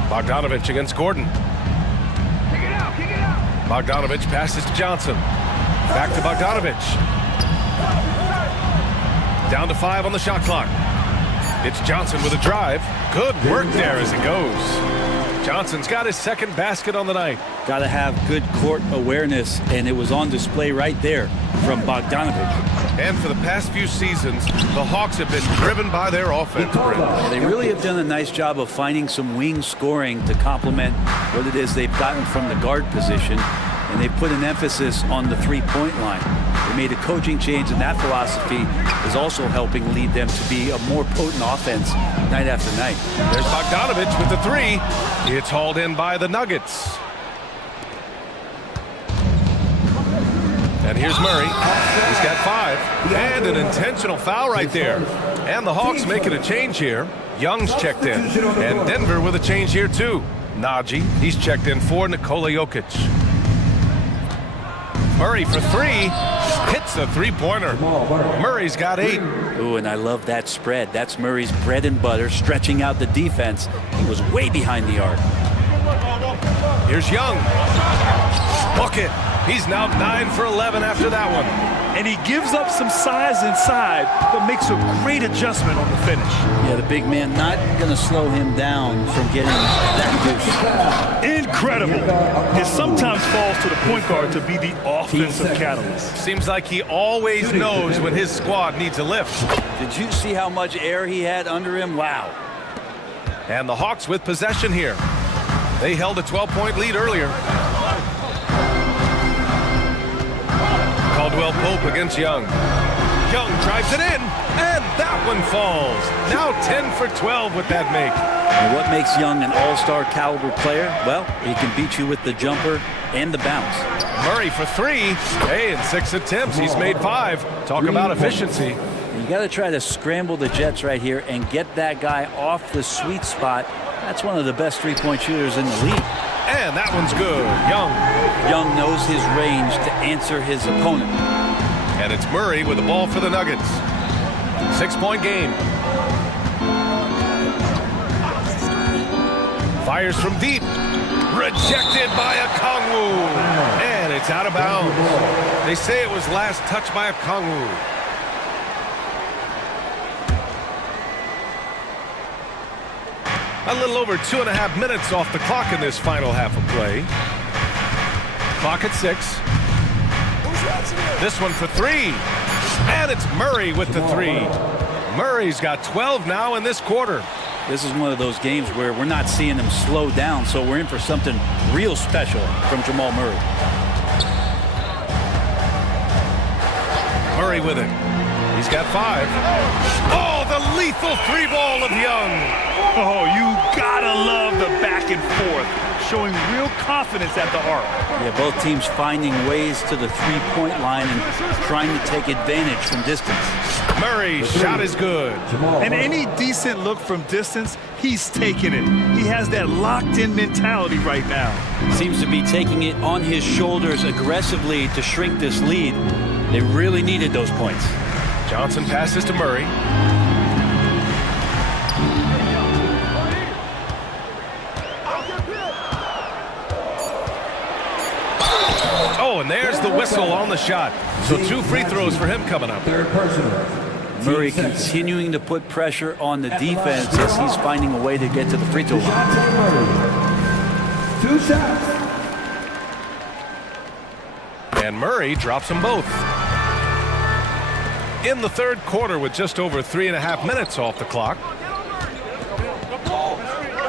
Bogdanovich against Gordon. Bogdanovich passes to Johnson. Back to Bogdanovich. Down to 5 on the shot clock. It's Johnson with a drive. Good work there as it goes. Johnson's got his second basket on the night. Got to have good court awareness, and it was on display right there from Bogdanovich. And for the past few seasons, the Hawks have been driven by their offense. They really have done a nice job of finding some wing scoring to complement what it is they've gotten from the guard position, and they put an emphasis on the three-point line. They made a coaching change, and that philosophy is also helping lead them to be a more potent offense night after night. There's Bogdanovich with the 3. It's hauled in by the Nuggets. And here's Murray. He's got 5. And an intentional foul right there. And the Hawks making a change here. Young's checked in. And Denver with a change here too. Najee, he's checked in for Nikola Jokic. Murray for three. Hits a three-pointer. Murray's got 8. Ooh, and I love that spread. That's Murray's bread and butter, stretching out the defense. He was way behind the arc. Here's Young. Bucket. He's now 9 for 11 after that one. And he gives up some size inside, but makes a great adjustment on the finish. Yeah, the big man not going to slow him down from getting that deuce. Incredible. It sometimes falls to the point guard to be the offensive catalyst. Seems like he always knows when his squad needs a lift. Did you see how much air he had under him? Wow. And the Hawks with possession here. They held a 12-point lead earlier. Caldwell Pope against Young. Young drives it in, and that one falls. Now 10 for 12 with that make. And what makes Young an all-star caliber player? Well, he can beat you with the jumper and the bounce. Murray for three. Hey, in 6 attempts, he's made 5. Talk about efficiency. You got to try to scramble the Jets right here and get that guy off the sweet spot. That's one of the best three-point shooters in the league. And that one's good. Young knows his range to answer his opponent. And it's Murray with the ball for the Nuggets. 6-point game. Fires from deep. Rejected by Okongwu. And it's out of bounds. They say it was last touched by Okongwu. A little over 2.5 minutes off the clock in this final half of play. Clock at 6. This one for 3. And it's Murray with the 3. Murray's got 12 now in this quarter. This is one of those games where we're not seeing him slow down, so we're in for something real special from Jamal Murray. Murray with it. He's got 5. Oh, the lethal 3-ball of Young. Oh, you gotta love the back and forth, showing real confidence at the arc. Yeah, both teams finding ways to the three-point line and trying to take advantage from distance. Murray's shot is good. And any decent look from distance, he's taking it. He has that locked-in mentality right now. Seems to be taking it on his shoulders aggressively to shrink this lead. They really needed those points. Johnson passes to Murray. Oh, and there's the whistle on the shot. So 2 free throws for him coming up. Murray continuing to put pressure on the defense as he's finding a way to get to the free throw line. 2 shots. And Murray drops them both. In the third quarter with just over 3.5 minutes off the clock.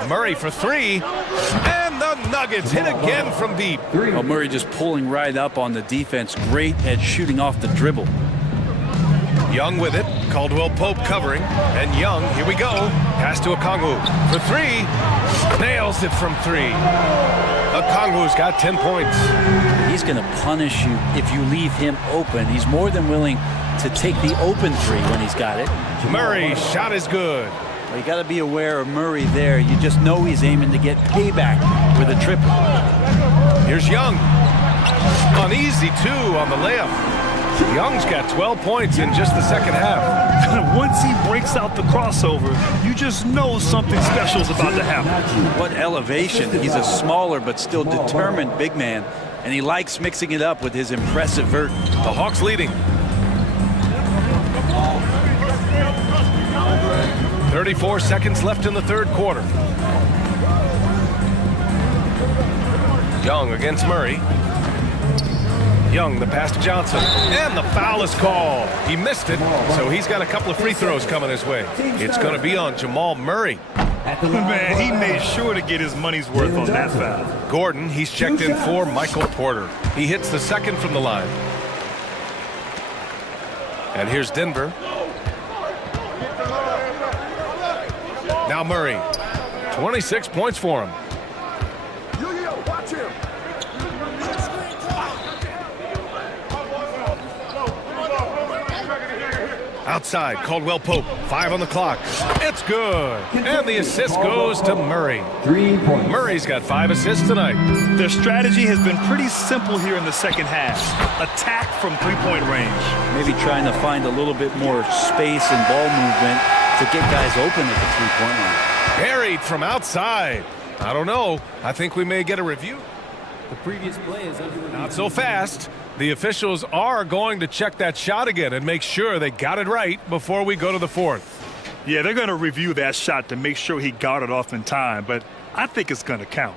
Murray for 3. And the Nuggets hit again from deep. Oh, Murray just pulling right up on the defense. Great at shooting off the dribble. Young with it. Caldwell Pope covering. And Young, here we go. Pass to Okongwu for 3. Nails it from 3. Okongwu's got 10 points. He's going to punish you if you leave him open. He's more than willing to take the open 3 when he's got it. Murray's shot is good. Well, you got to be aware of Murray there. You just know he's aiming to get payback with a triple. Here's Young. Uneasy 2 on the layup. Young's got 12 points in just the second half. Once he breaks out the crossover, you just know something special is about to happen. What elevation. He's a smaller but still determined big man, and he likes mixing it up with his impressive vert. The Hawks leading. 34 seconds left in the third quarter. Young against Murray. Young, the pass to Johnson. And the foul is called. He missed it, so he's got a couple of free throws coming his way. It's going to be on Jamal Murray. Man, he made sure to get his money's worth on that foul. Gordon, he's checked in for Michael Porter. He hits the second from the line. And here's Denver. Now Murray. 26 points for him. Outside, Caldwell Pope, 5 on the clock. It's good. And the assist goes to Murray. 3 points. Murray's got 5 assists tonight. Their strategy has been pretty simple here in the second half. Attack from three-point range. Maybe trying to find a little bit more space and ball movement to get guys open at the three-point line. Buried from outside. I don't know. I think we may get a review. The previous play is under review. Not so fast. The officials are going to check that shot again and make sure they got it right before we go to the fourth. Yeah, they're going to review that shot to make sure he got it off in time, but I think it's going to count.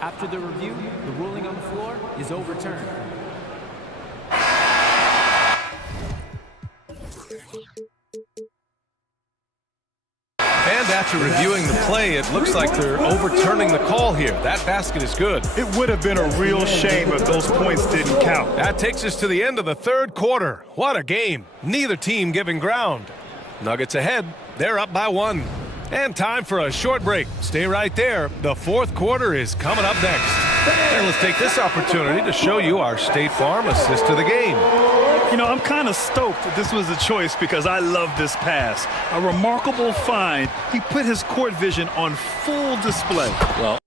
After the review, the ruling on the floor is overturned. And after reviewing the play, it looks like they're overturning the call here. That basket is good. It would have been a real shame if those points didn't count. That takes us to the end of the third quarter. What a game. Neither team giving ground. Nuggets ahead. They're up by 1. And time for a short break. Stay right there. The fourth quarter is coming up next. And let's take this opportunity to show you our State Farm assist to the game. You know, I'm kind of stoked that this was a choice because I love this pass. A remarkable find. He put his court vision on full display. Well,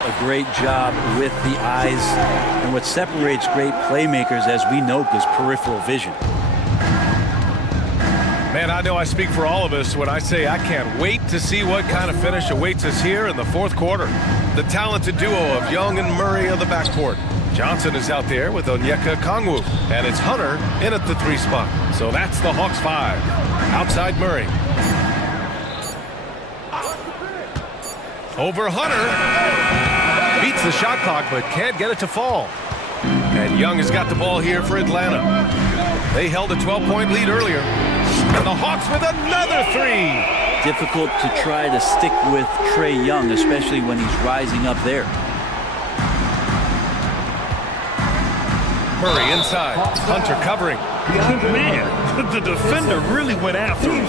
a great job with the eyes, and what separates great playmakers, as we note, is peripheral vision. Man, I know I speak for all of us when I say I can't wait to see what kind of finish awaits us here in the fourth quarter. The talented duo of Young and Murray of the backcourt. Johnson is out there with Onyeka Kongwu, and it's Hunter in at the 3 spot. So that's the Hawks 5. Outside Murray. Over Hunter. Beats the shot clock, but can't get it to fall. And Young has got the ball here for Atlanta. They held a 12-point lead earlier. And the Hawks with another 3. Difficult to try to stick with Trae Young, especially when he's rising up there. Murray inside. Hunter covering. Man, the defender really went after him.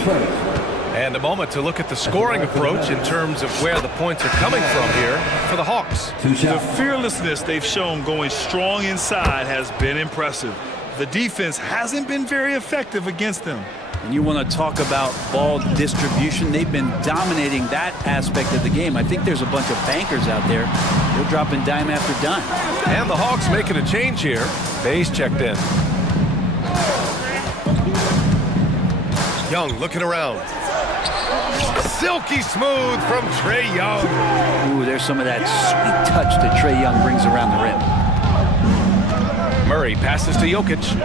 And a moment to look at the scoring approach in terms of where the points are coming from here for the Hawks. The fearlessness they've shown going strong inside has been impressive. The defense hasn't been very effective against them. And you want to talk about ball distribution. They've been dominating that aspect of the game. I think there's a bunch of bankers out there. They're dropping dime after dime. And the Hawks making a change here. Bayes checked in. Young looking around. Silky smooth from Trae Young. Ooh, there's some of that sweet touch that Trae Young brings around the rim. Murray passes to Jokic.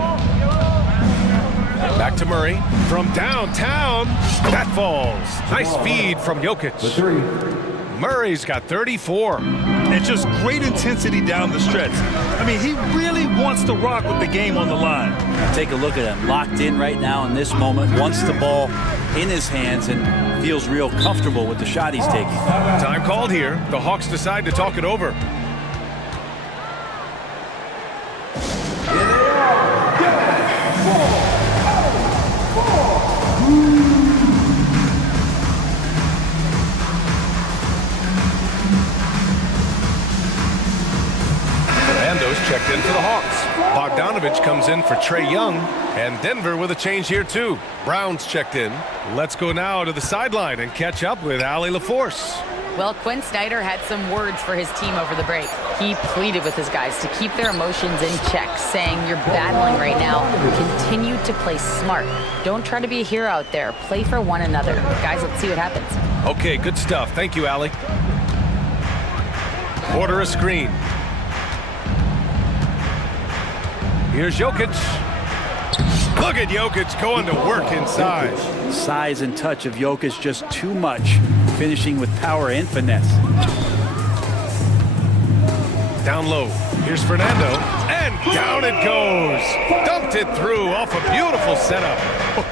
Back to Murray. From downtown, that falls. Nice feed from Jokic. Murray's got 34. And just great intensity down the stretch. I mean, he really wants to rock with the game on the line. Take a look at him. Locked in right now in this moment. Wants the ball in his hands and feels real comfortable with the shot he's taking. Time called here. The Hawks decide to talk it over. Checked in for the Hawks. Bogdanovich comes in for Trae Young, and Denver with a change here too. Brown's checked in. Let's go now to the sideline and catch up with Allie LaForce. Well, Quinn Snyder had some words for his team over the break. He pleaded with his guys to keep their emotions in check, saying, "You're battling right now. Continue to play smart. Don't try to be a hero out there. Play for one another." Guys, let's see what happens. Okay, good stuff. Thank you, Allie. Order a screen. Here's Jokic. Look at Jokic going to work inside. Size and touch of Jokic just too much, finishing with power and finesse. Down low. Here's Fernando. And down it goes. Dumped it through off a beautiful setup.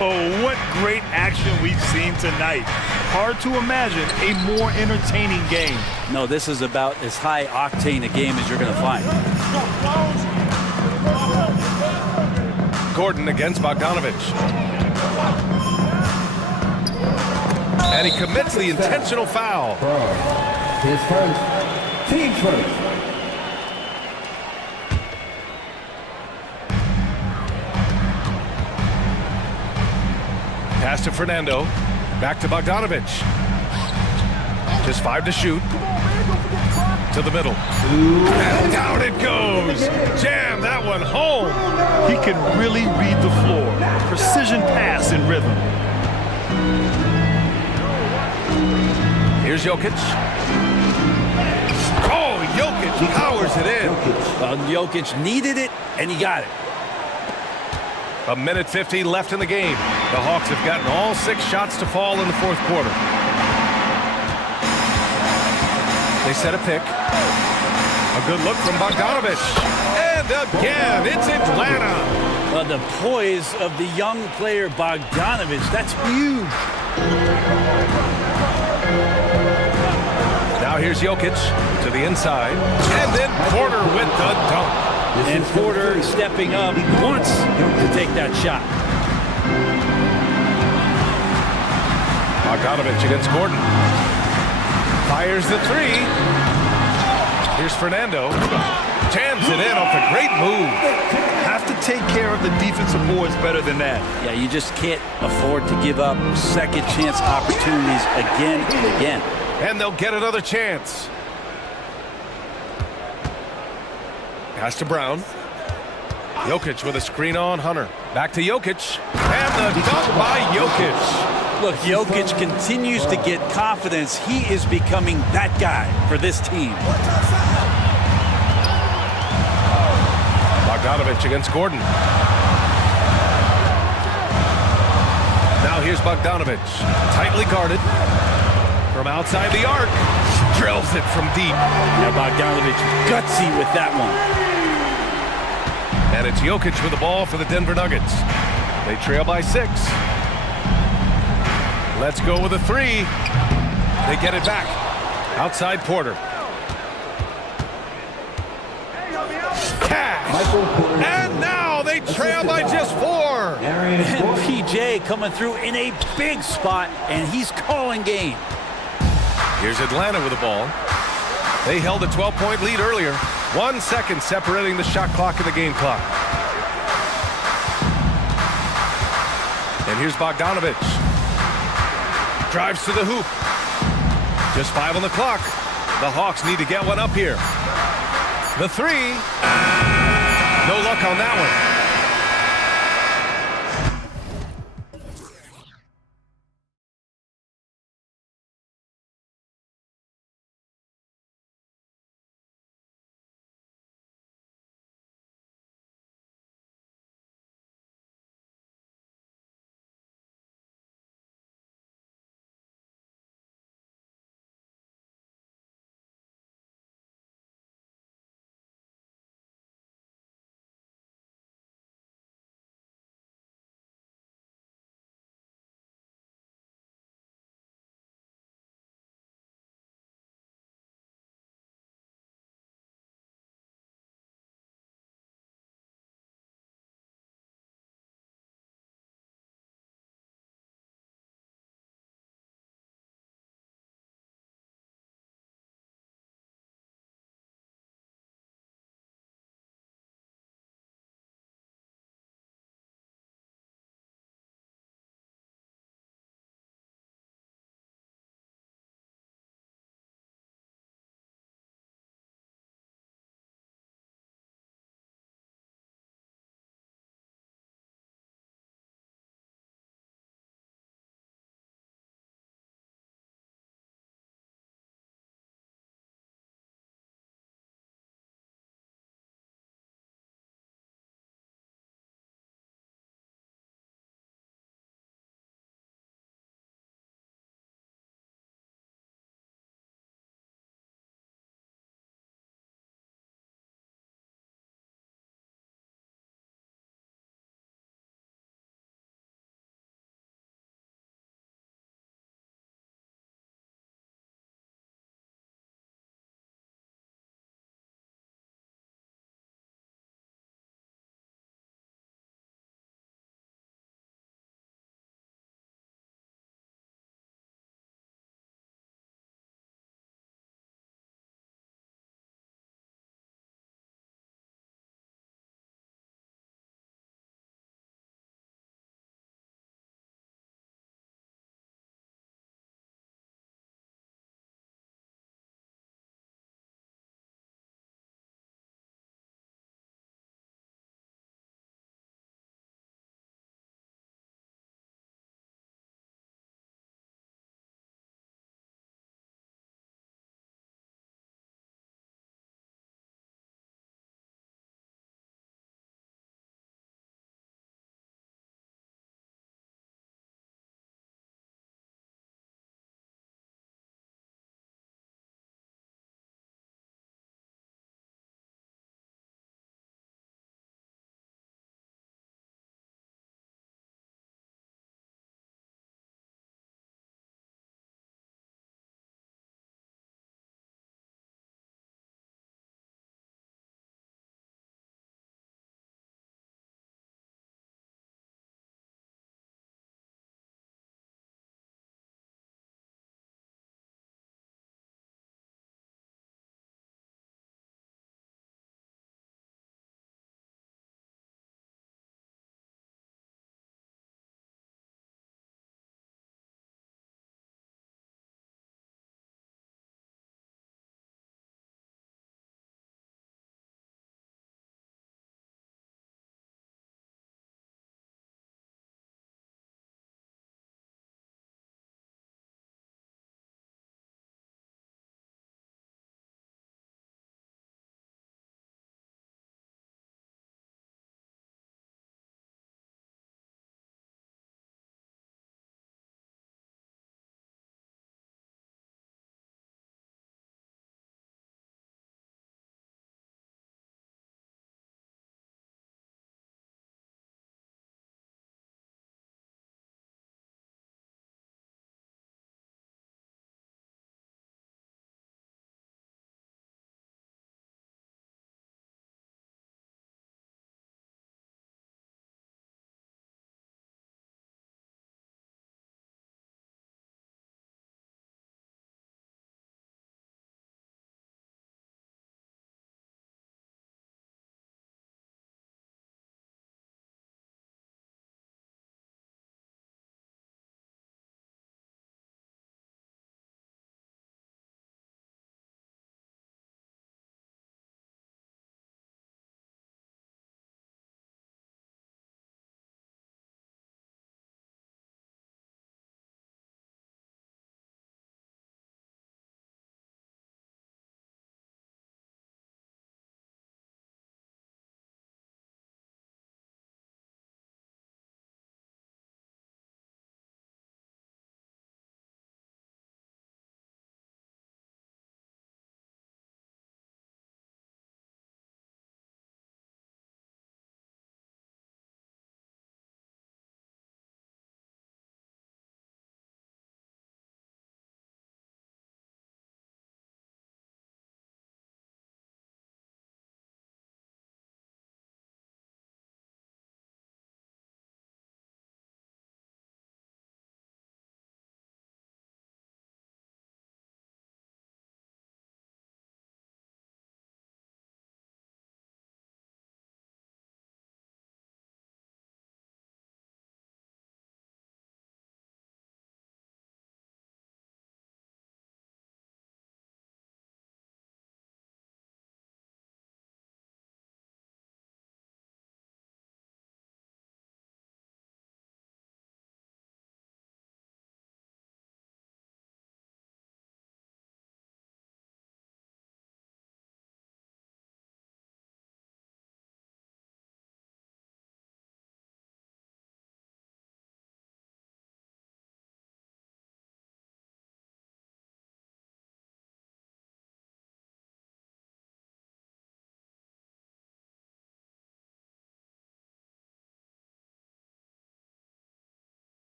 Oh, what great action we've seen tonight. Hard to imagine a more entertaining game. No, this is about as high octane a game as you're going to find. Gordon against Bogdanovich. And he commits the intentional foul. His first. Team first. Pass to Fernando. Back to Bogdanovich. Just 5 to shoot. To the middle. And down it goes. Jam that one home. He can really read the floor. Precision pass in rhythm. Here's Jokic. Oh, Jokic powers it in. Well, Jokic needed it, and he got it. 1:50 left in the game. The Hawks have gotten all 6 shots to fall in the fourth quarter. They set a pick. A good look from Bogdanovich. And again, it's Atlanta. Well, the poise of the young player Bogdanovich, that's huge. Now here's Jokic to the inside. And then Porter with the dunk. And Porter stepping up once to take that shot. Bogdanovich against Gordon. Fires the 3. Here's Fernando. Jams it in off a great move. Have to take care of the defensive boards better than that. Yeah, you just can't afford to give up second chance opportunities again and again. And they'll get another chance. Pass to Brown. Jokic with a screen on Hunter. Back to Jokic. And the dunk by Jokic. Look, Jokic continues to get confidence. He is becoming that guy for this team. Bogdanovich against Gordon. Now here's Bogdanovich. Tightly guarded. From outside the arc. Drills it from deep. Now Bogdanovich gutsy with that one. And it's Jokic with the ball for the Denver Nuggets. They trail by 6. Let's go with a 3. They get it back. Outside Porter. Cash. And now they trail by just 4. And PJ coming through in a big spot, and he's calling game. Here's Atlanta with the ball. They held a 12-point lead earlier. 1 second separating the shot clock and the game clock. And here's Bogdanovich. Drives to the hoop. Just 5 on the clock. The Hawks need to get one up here. The 3. No luck on that one.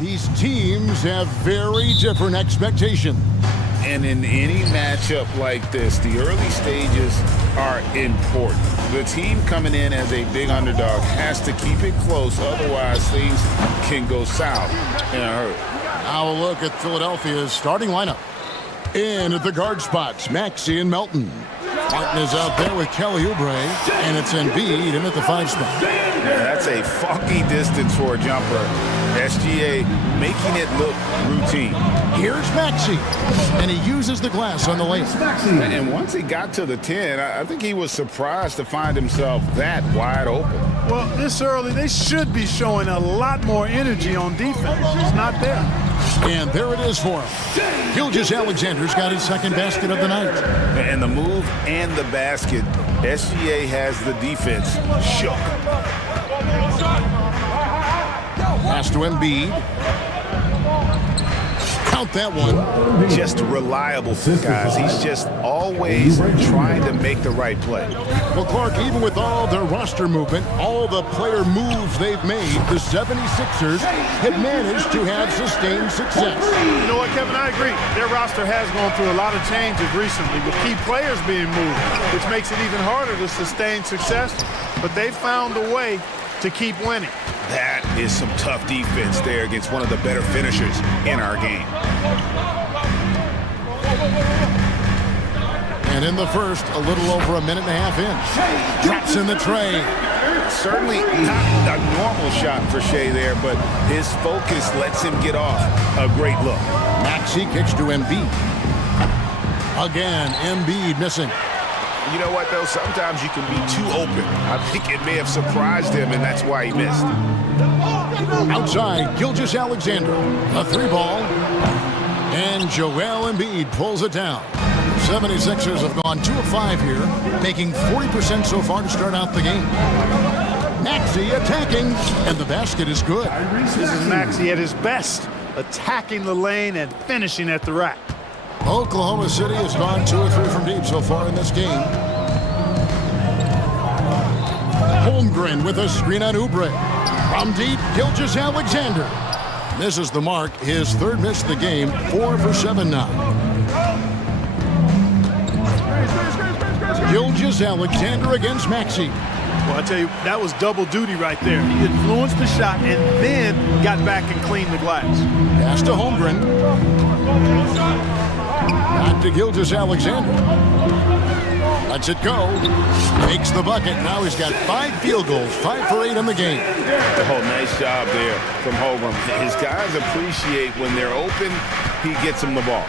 These teams have very different expectations. And in any matchup like this, the early stages are important. The team coming in as a big underdog has to keep it close, otherwise things can go south in a hurry. Now a look at Philadelphia's starting lineup. In at the guard spots, Maxey and Melton. Martin is out there with Kelly Oubre, and it's Embiid in at the 5 spot. Yeah, that's a funky distance for a jumper. SGA making it look routine. Here's Maxey, and he uses the glass on the lane. And once he got to the 10, I think he was surprised to find himself that wide open. Well, this early, they should be showing a lot more energy on defense. It's not there. And there it is for him. Gilgeous-Alexander's got his second basket of the night. And the move and the basket, SGA has the defense shook. Pass to Embiid. Count that one. Just reliable, guys. He's just always trying to make the right play. Well, Clark, even with all their roster movement, all the player moves they've made, the 76ers have managed to have sustained success. You know what, Kevin? I agree. Their roster has gone through a lot of changes recently with key players being moved, which makes it even harder to sustain success. But they've found a way to keep winning. That is some tough defense there against one of the better finishers in our game. And in the first, a little over a minute and a half in. Drops in the tray. Certainly not a normal shot for Shea there, but his focus lets him get off a great look. Maxey kicks to Embiid. Again, Embiid missing. You know what, though? Sometimes you can be too open. I think it may have surprised him, and that's why he missed. Outside, Gilgeous-Alexander. A 3-ball. And Joel Embiid pulls it down. 76ers have gone 2 of 5 here, making 40% so far to start out the game. Maxey attacking, and the basket is good. This is Maxey at his best, attacking the lane and finishing at the rack. Oklahoma City has gone 2 or 3 from deep so far in this game. Holmgren with a screen on Oubre. From deep, Gilgeous-Alexander. Misses the mark. His third miss of the game. 4 for 7 now. Gilgeous-Alexander against Maxey. Well, I tell you, that was double duty right there. He influenced the shot and then got back and cleaned the glass. Pass to Holmgren. Back to Gilgeous-Alexander. Lets it go. Makes the bucket. Now he's got 5 field goals, 5 for 8 in the game. Oh, nice job there from Holmgren. His guys appreciate when they're open, he gets them the ball.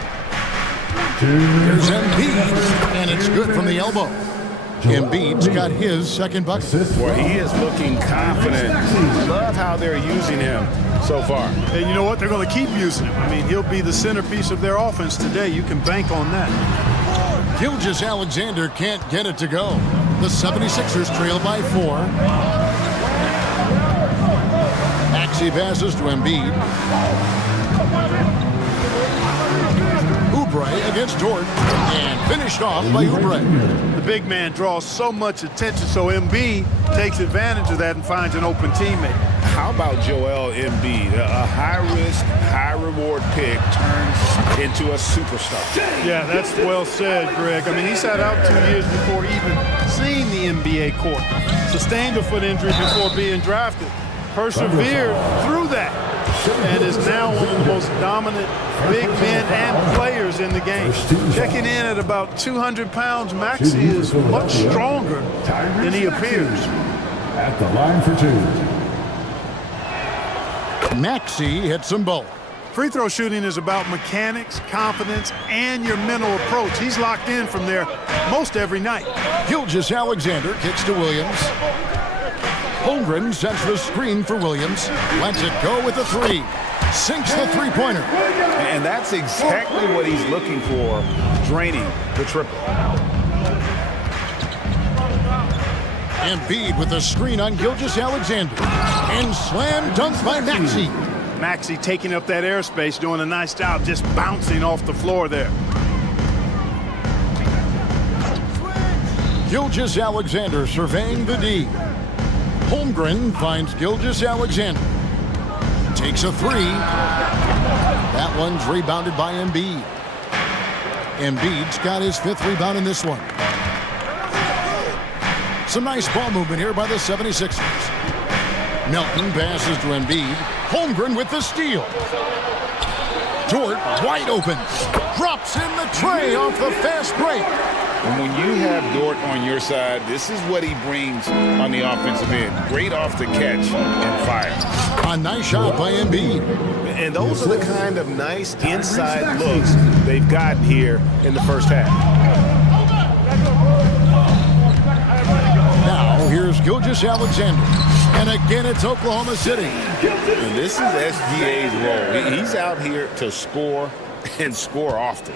Here's Embiid, and it's good from the elbow. Embiid's got his second bucket. Boy, he is looking confident. Love how they're using him so far. And you know what? They're going to keep using him. I mean, he'll be the centerpiece of their offense today. You can bank on that. Gilgeous-Alexander can't get it to go. The 76ers trail by 4. Maxey passes to Embiid. Oubre against Dort, and finished off by Oubre. The big man draws so much attention, so Embiid takes advantage of that and finds an open teammate. How about Joel Embiid? A high-risk, high-reward pick turns into a superstar. Yeah, that's well said, Greg. I mean, he sat out 2 years before even seeing the NBA court. Sustained a foot injury before being drafted. Persevered through that. And is now one of the most dominant big men and players in the game. Checking in at about 200 pounds, Maxey is much stronger than he appears. At the line for 2. Maxey hits them both. Free throw shooting is about mechanics, confidence, and your mental approach. He's locked in from there most every night. Gilgeous-Alexander kicks to Williams. Holmgren sets the screen for Williams. Lets it go with the 3. Sinks the 3-pointer. And that's exactly what he's looking for, draining the triple. Embiid with a screen on Gilgeous-Alexander. And slam dunk by Maxey. Maxey taking up that airspace, doing a nice job just bouncing off the floor there. Gilgeous-Alexander surveying the D. Holmgren finds Gilgeous-Alexander. Takes a three. That one's rebounded by Embiid. Embiid's got his 5th rebound in this one. Some nice ball movement here by the 76ers. Melton passes to Embiid. Holmgren with the steal. Dort wide open. Drops in the tray off the fast break. And when you have Dort on your side, this is what he brings on the offensive end. Great off the catch and fire. A nice shot by Embiid. And those are the kind of nice inside looks they've gotten here in the first half. Now here's Gilgeous-Alexander. And again, it's Oklahoma City. And this is SGA's role. He's out here to score and score often.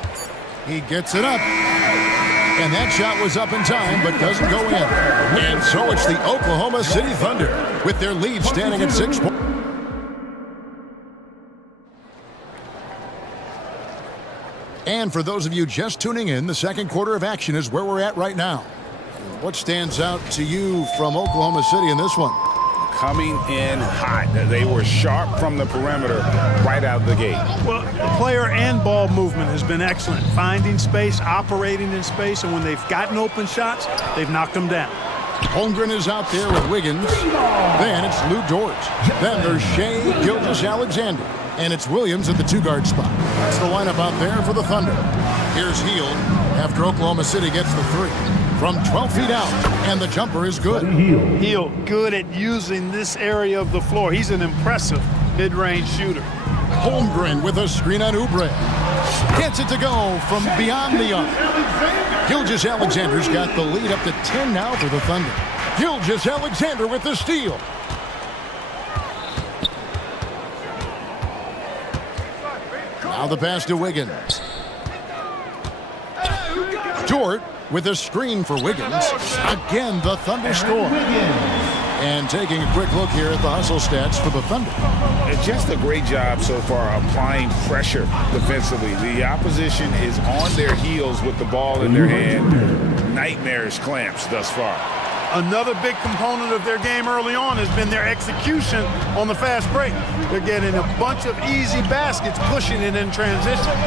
He gets it up. And that shot was up in time, but doesn't go in. And so it's the Oklahoma City Thunder with their lead standing at 6 points. And for those of you just tuning in, the second quarter of action is where we're at right now. What stands out to you from Oklahoma City in this one? Coming in hot. They were sharp from the perimeter right out of the gate. Well, the player and ball movement has been excellent. Finding space, operating in space, and when they've gotten open shots, they've knocked them down. Holmgren is out there with Wiggins. Then it's Lou Dort. Then there's Shea Gilgeous-Alexander. And it's Williams at the 2-guard spot. That's the lineup out there for the Thunder. Here's Hield after Oklahoma City gets the 3. From 12 feet out, and the jumper is good. Hield good at using this area of the floor. He's an impressive mid-range shooter. Holmgren with a screen on Oubre. Gets it to go from beyond the arc. Gilgeous-Alexander's got the lead up to 10 now for the Thunder. Gilgeous-Alexander with the steal. Now the pass to Wiggins. Dort with a screen for Wiggins. Again, the Thunder score. And taking a quick look here at the hustle stats for the Thunder. It's just a great job so far applying pressure defensively. The opposition is on their heels with the ball in their hand. Nightmarish clamps thus far. Another big component of their game early on has been their execution on the fast break. They're getting a bunch of easy baskets, pushing it in transition.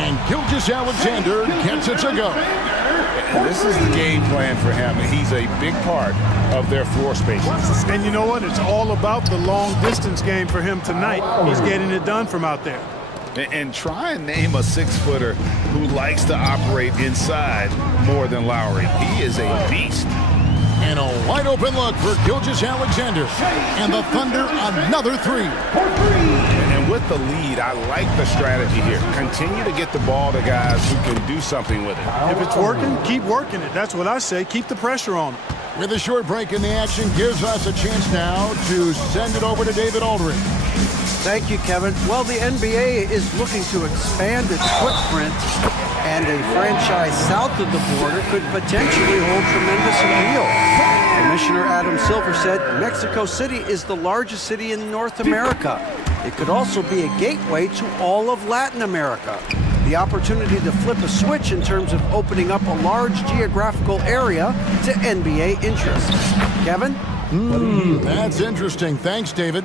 And Gilgeous-Alexander gets it to go. And this is the game plan for him. He's a big part of their floor spacing. And you know what? It's all about the long distance game for him tonight. He's getting it done from out there. And try and name a 6-footer who likes to operate inside more than Lowry. He is a beast. And a wide open look for Gilgeous-Alexander. And the Thunder another 3. And with the lead, I like the strategy here. Continue to get the ball to guys who can do something with it. If it's working, keep working it. That's what I say. Keep the pressure on them. With a short break in the action, gives us a chance now to send it over to David Aldridge. Thank you, Kevin. Well, the NBA is looking to expand its footprint, and a franchise south of the border could potentially hold tremendous appeal. Commissioner Adam Silver said Mexico City is the largest city in North America. It could also be a gateway to all of Latin America. The opportunity to flip a switch in terms of opening up a large geographical area to NBA interest. Kevin? That's interesting. Thanks, David.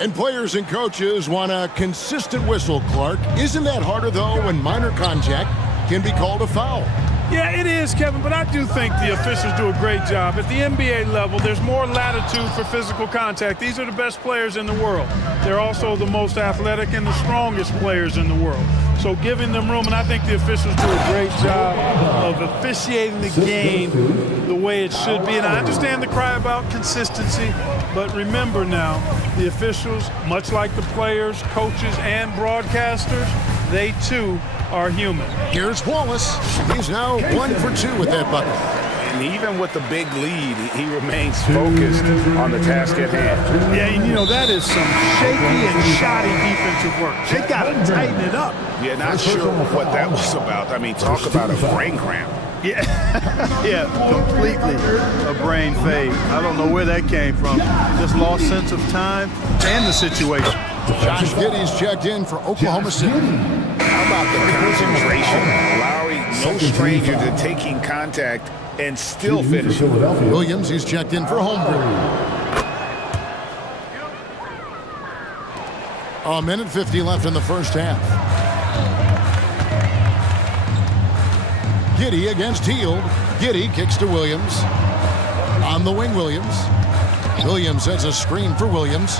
And players and coaches want a consistent whistle, Clark. Isn't that harder, though, when minor contact can be called a foul? Yeah, it is, Kevin, but I do think the officials do a great job. At the NBA level, there's more latitude for physical contact. These are the best players in the world. They're also the most athletic and the strongest players in the world. So giving them room, and I think the officials do a great job of officiating the game the way it should be. And I understand the cry about consistency, but remember now, the officials, much like the players, coaches, and broadcasters, they too are human. Here's Wallace. He's now 1 for 2 with that bucket. And even with the big lead, he remains focused on the task at hand. Yeah, and you know, that is some shaky and shoddy defensive work. They got to tighten it up. Yeah, not sure what that was about. I mean, talk about a brain cramp. Yeah, yeah, completely a brain fade. I don't know where that came from. Just lost sense of time and the situation. Josh Giddey's checked in for Oklahoma City. How about the concentration? Lowry, no stranger to taking contact and still finishing. Williams, he's checked in for Holmgren. A minute 50 left in the first half. Giddy against Hield. Giddy kicks to Williams. On the wing, Williams. Williams sets a screen for Williams.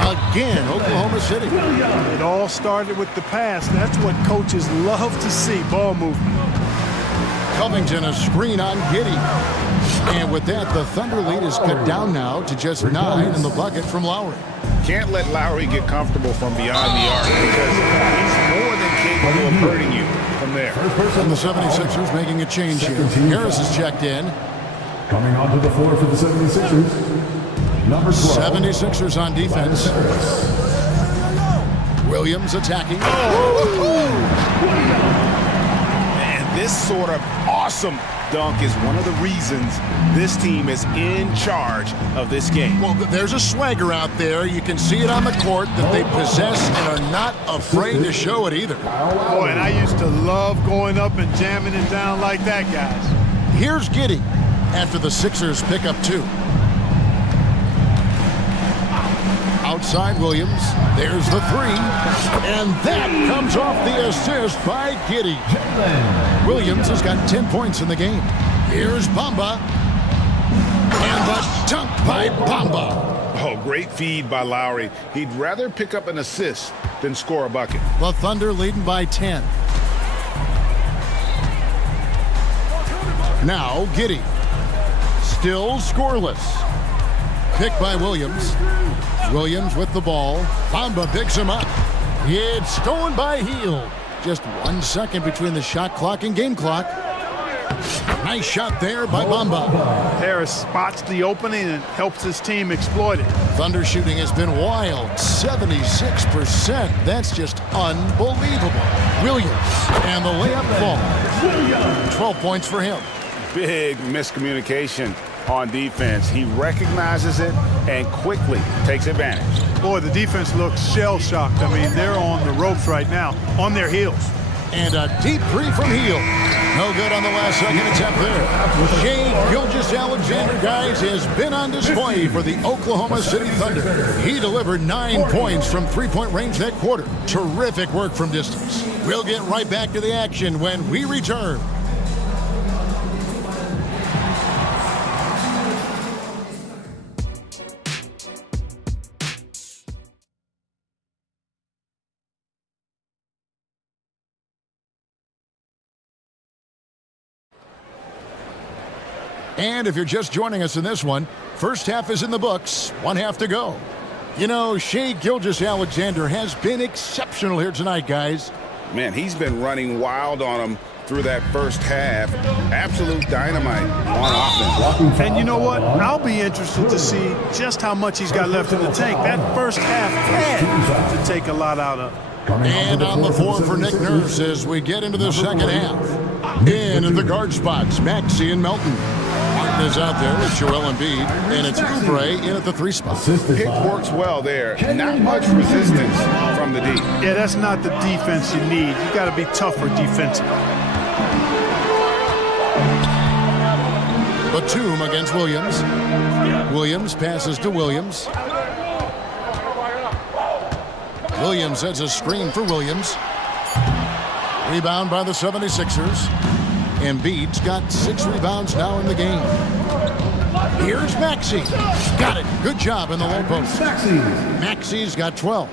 Again, Oklahoma City. It all started with the pass. That's what coaches love to see, ball movement. Covington, a screen on Giddy. And with that, the Thunder lead is cut down now to just 9 in the bucket from Lowry. Can't let Lowry get comfortable from beyond the arc because he's more than capable of hurting you from there. And the 76ers making a change here. Harris is checked in. Coming onto the floor for the 76ers, number 12. 76ers on defense. Williams attacking. And this sort of awesome dunk is one of the reasons this team is in charge of this game. Well, there's a swagger out there. You can see it on the court that they possess and are not afraid to show it either. Boy, and I used to love going up and jamming it down like that, guys. Here's Giddy after the Sixers pick up 2. Outside Williams, there's the 3, and that comes off the assist by Giddy. Williams has got 10 points in the game. Here's Bamba, and the dunk by Bamba. Oh, great feed by Lowry. He'd rather pick up an assist than score a bucket. The Thunder leading by 10. Now Giddy, still scoreless. Pick by Williams. Williams with the ball. Bamba picks him up. It's stolen by Hield. Just 1 second between the shot clock and game clock. Nice shot there by Bamba. Harris spots the opening and helps his team exploit it. Thunder shooting has been wild. 76%. That's just unbelievable. Williams and the layup falls. 12 points for him. Big miscommunication on defense. He recognizes it and quickly takes advantage. Boy, the defense looks shell-shocked. I mean, they're on the ropes right now, on their heels. And a deep 3 from Hield. No good on the last second attempt there. Shai Gilgeous-Alexander, guys, has been on display for the Oklahoma City Thunder. He delivered 9 points from three-point range that quarter. Terrific work from distance. We'll get right back to the action when we return. And if you're just joining us in this one, first half is in the books, 1 half to go. You know, Shai Gilgeous-Alexander has been exceptional here tonight, guys. Man, he's been running wild on him through that first half. Absolute dynamite on offense. And you know what? I'll be interested to see just how much he's got left in the tank. That first half had to take a lot out of. And on the floor for Nick Nurse as we get into the second half. In at the guard spots, Maxey and Melton. Martin is out there with Joel Embiid, and it's Oubre in at the 3 spot. Pick works well there. Not much resistance from the D. Yeah, that's not the defense you need. You got to be tougher defensively. Batum against Williams. Williams passes to Williams. Williams sets a screen for Williams. Rebound by the 76ers. Embiid's got 6 rebounds now in the game. Here's Maxey. Got it. Good job in the low post. Maxey's got 12.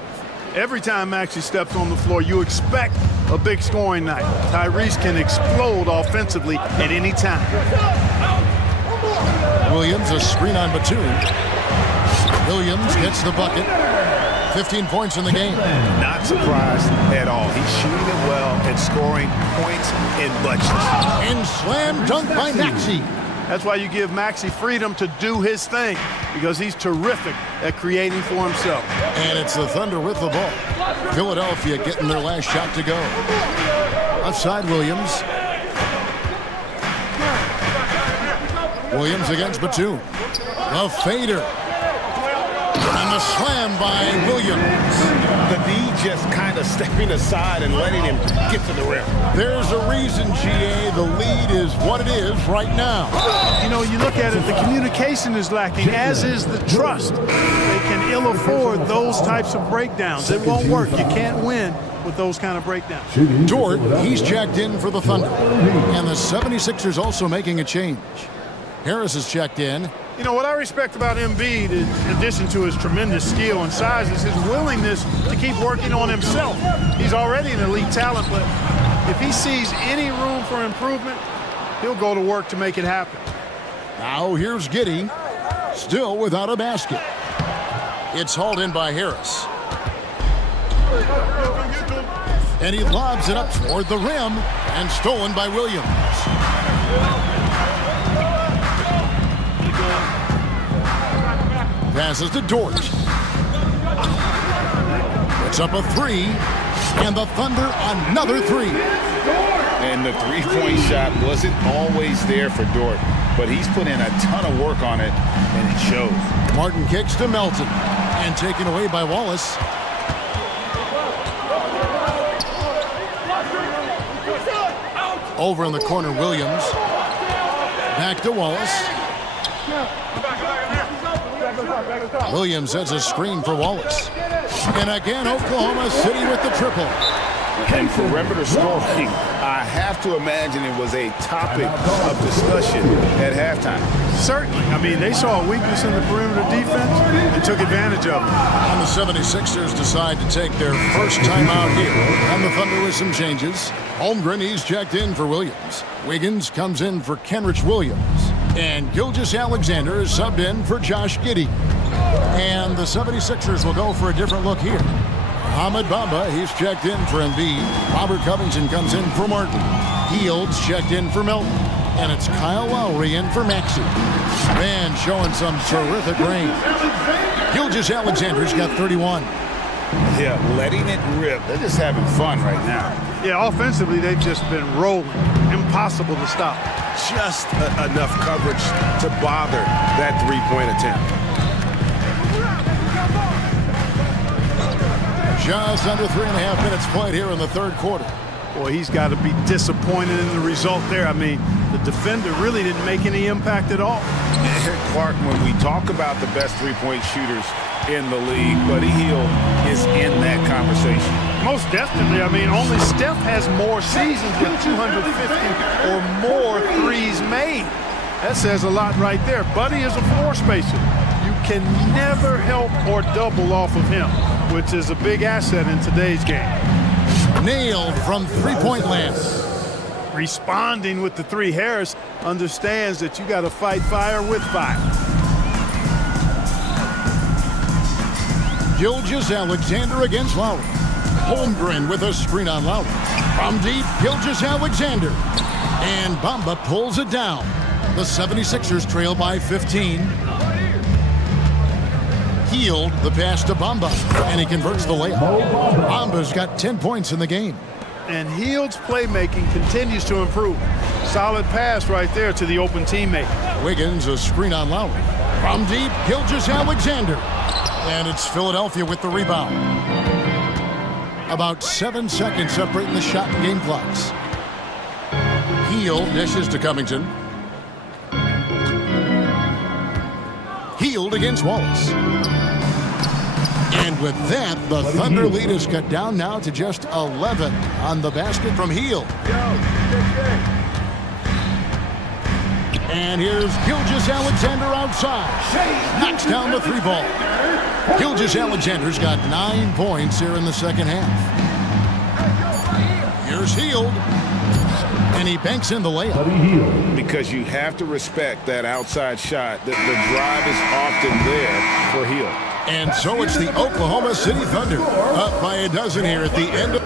Every time Maxey steps on the floor, you expect a big scoring night. Tyrese can explode offensively at any time. Williams, a screen on Batum. Williams gets the bucket. 15 points in the game. Not surprised at all. He's shooting it well and scoring points in bunches. And slam dunk by Maxey. That's why you give Maxey freedom to do his thing, because he's terrific at creating for himself. And it's the Thunder with the ball. Philadelphia getting their last shot to go. Outside Williams. Williams against Batum. A fader. And the slam by Williams. the D just kind of stepping aside and letting him get to the rim. There's a reason, GA, the lead is what it is right now. You know, you look at it, the communication is lacking, as is the trust. They can ill afford those types of breakdowns. It won't work. You can't win with those kind of breakdowns. Dort, he's checked in for the Thunder. And the 76ers also making a change. Harris is checked in. You know, what I respect about Embiid, in addition to his tremendous skill and size, is his willingness to keep working on himself. He's already an elite talent, but if he sees any room for improvement, he'll go to work to make it happen. Now here's Giddey, still without a basket. It's hauled in by Harris. And he lobs it up toward the rim and stolen by Williams. Passes to Dort. Puts up a three, and the Thunder another three. And the three-point shot wasn't always there for Dort, but he's put in a ton of work on it, and it shows. Martin kicks to Melton, and taken away by Wallace. Over in the corner, Williams. Back to Wallace. Williams sets a screen for Wallace. And again, Oklahoma City with the triple. And perimeter scoring, I have to imagine it was a topic of discussion at halftime. Certainly. I mean, they saw a weakness in the perimeter defense and took advantage of it. And the 76ers decide to take their first time out here. And the Thunder with some changes. Holmgren, he's checked in for Williams. Wiggins comes in for Kenrich Williams. And Gilgeous-Alexander is subbed in for Josh Giddey. And the 76ers will go for a different look here. Ahmed Bamba, he's checked in for Embiid. Robert Covington comes in for Martin. Fields checked in for Melton. And it's Kyle Lowry in for Maxey. Man, showing some terrific range. Gilgeous-Alexander's got 31. Yeah, letting it rip. They're just having fun right now. Yeah, offensively, they've just been rolling. Impossible to stop. Just enough coverage to bother that three-point attempt. Just under 3.5 minutes played here in the third quarter. Boy, he's got to be disappointed in the result there. I mean, the defender really didn't make any impact at all. Eric Clark, when we talk about the best three-point shooters in the league, Buddy Hield is in that conversation. Most definitely. I mean, only Steph has more seasons with 250 or more threes made. That says a lot right there. Buddy is a floor spacer. You can never help or double off of him, which is a big asset in today's game. Nailed from three-point land. Responding with the three, Harris understands that you got to fight fire with fire. Gilgeous-Alexander against Lowry. Holmgren with a screen on Lowry. From deep, Gilgeous-Alexander. And Bamba pulls it down. The 76ers trail by 15. Hield the pass to Bamba, and he converts the layup. Bamba's got 10 points in the game. And Hield's playmaking continues to improve. Solid pass right there to the open teammate. Wiggins, a screen on Lowry. From deep, Gilgeous-Alexander. And it's Philadelphia with the rebound. About 7 seconds separating the shot and game clocks. Hield dishes to Covington. Hield against Wallace. And with that, the Thunder lead is cut down now to just 11 on the basket from Hield. And here's Gilgeous-Alexander outside. Knocks down the three ball. Gilgeous-Alexander's got 9 points here in the second half. Here's Hield. And he banks in the layup. Because you have to respect that outside shot. The drive is often there for Hield. And so it's the Oklahoma City Thunder up by a dozen here at the end of.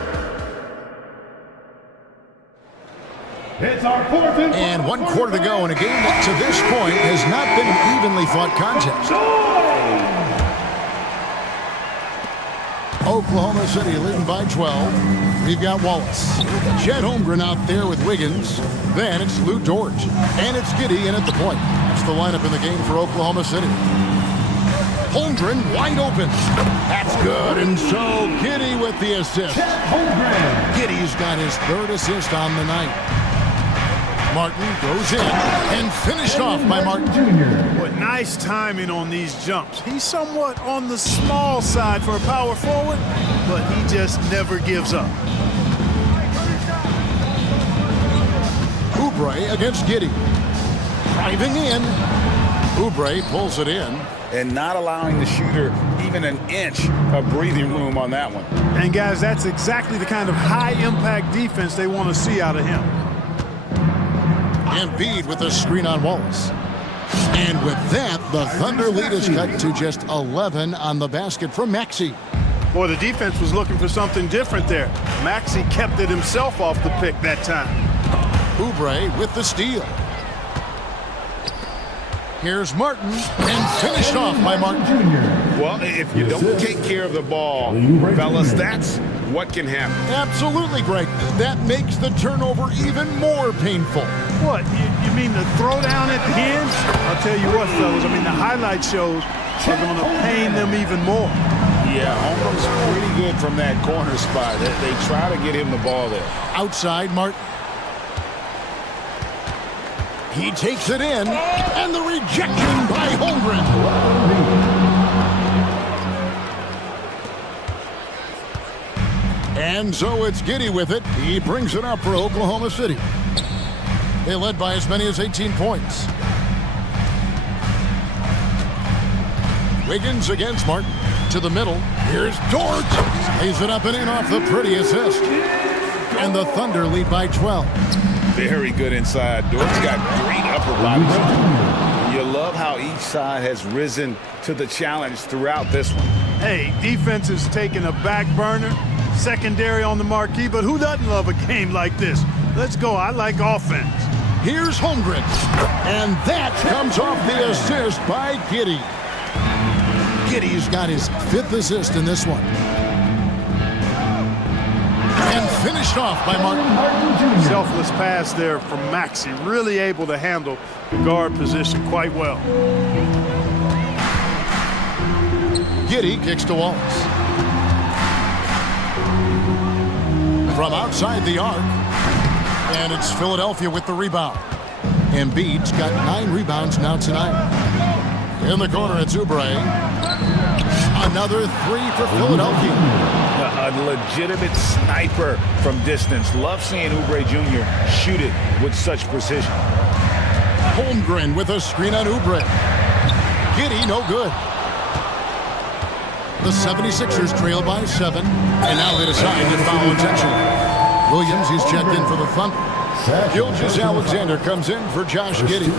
It's our fourth and 1 quarter to go in a game that to this point has not been an evenly fought contest. Oklahoma City leading by 12. We've got Wallace. Chet Holmgren out there with Wiggins. Then it's Lou Dort. And it's Giddey in at the point. That's the lineup in the game for Oklahoma City. Holmgren wide open. That's good, and so Giddy with the assist. Giddy's got his third assist on the night. Martin goes in and finished off by Martin. But nice timing on these jumps. He's somewhat on the small side for a power forward, but he just never gives up. Oubre against Giddy. Driving in. Oubre pulls it in. And not allowing the shooter even an inch of breathing room on that one. And guys, that's exactly the kind of high-impact defense they want to see out of him. Embiid with a screen on Wallace. And with that, the Thunder lead is cut to just 11 on the basket from Maxey. Boy, the defense was looking for something different there. Maxey kept it himself off the pick that time. Oubre with the steal. Here's Martin, and finished off by Martin. Well, if you don't take care of the ball, fellas, that's what can happen. Absolutely, Greg. That makes the turnover even more painful. What, you mean the throwdown at the end? I'll tell you what, fellas, I mean, the highlight shows are going to pain them even more. Yeah, Holmgren's pretty good from that corner spot. They try to get him the ball there. Outside, Martin. He takes it in, and the rejection by Holmgren. And so it's Giddy with it. He brings it up for Oklahoma City. They led by as many as 18 points. Wiggins against Martin. To the middle. Here's Dort. Lays it up and in off the pretty assist. And the Thunder lead by 12. Very good inside. Dort's got great upper body strength. You love how each side has risen to the challenge throughout this one. Hey, defense is taking a back burner, secondary on the marquee, but who doesn't love a game like this? Let's go. I like offense. Here's Holmgren. And that comes off the assist by Giddy. Giddy's got his 5th assist in this one. And finished off by Martin. Selfless pass there from Maxey. Really able to handle the guard position quite well. Giddy kicks to Wallace. From outside the arc. And it's Philadelphia with the rebound. Embiid's got 9 rebounds now tonight. In the corner, it's Oubre. Another 3 for Philadelphia. A legitimate sniper from distance. Love seeing Oubre Jr. shoot it with such precision. Holmgren with a screen on Oubre. Giddy, no good. The 76ers trail by 7, and now they decide to foul intentionally. Williams, he's checked in for the Thunder. Gilgeous-Alexander comes in for Josh Giddy.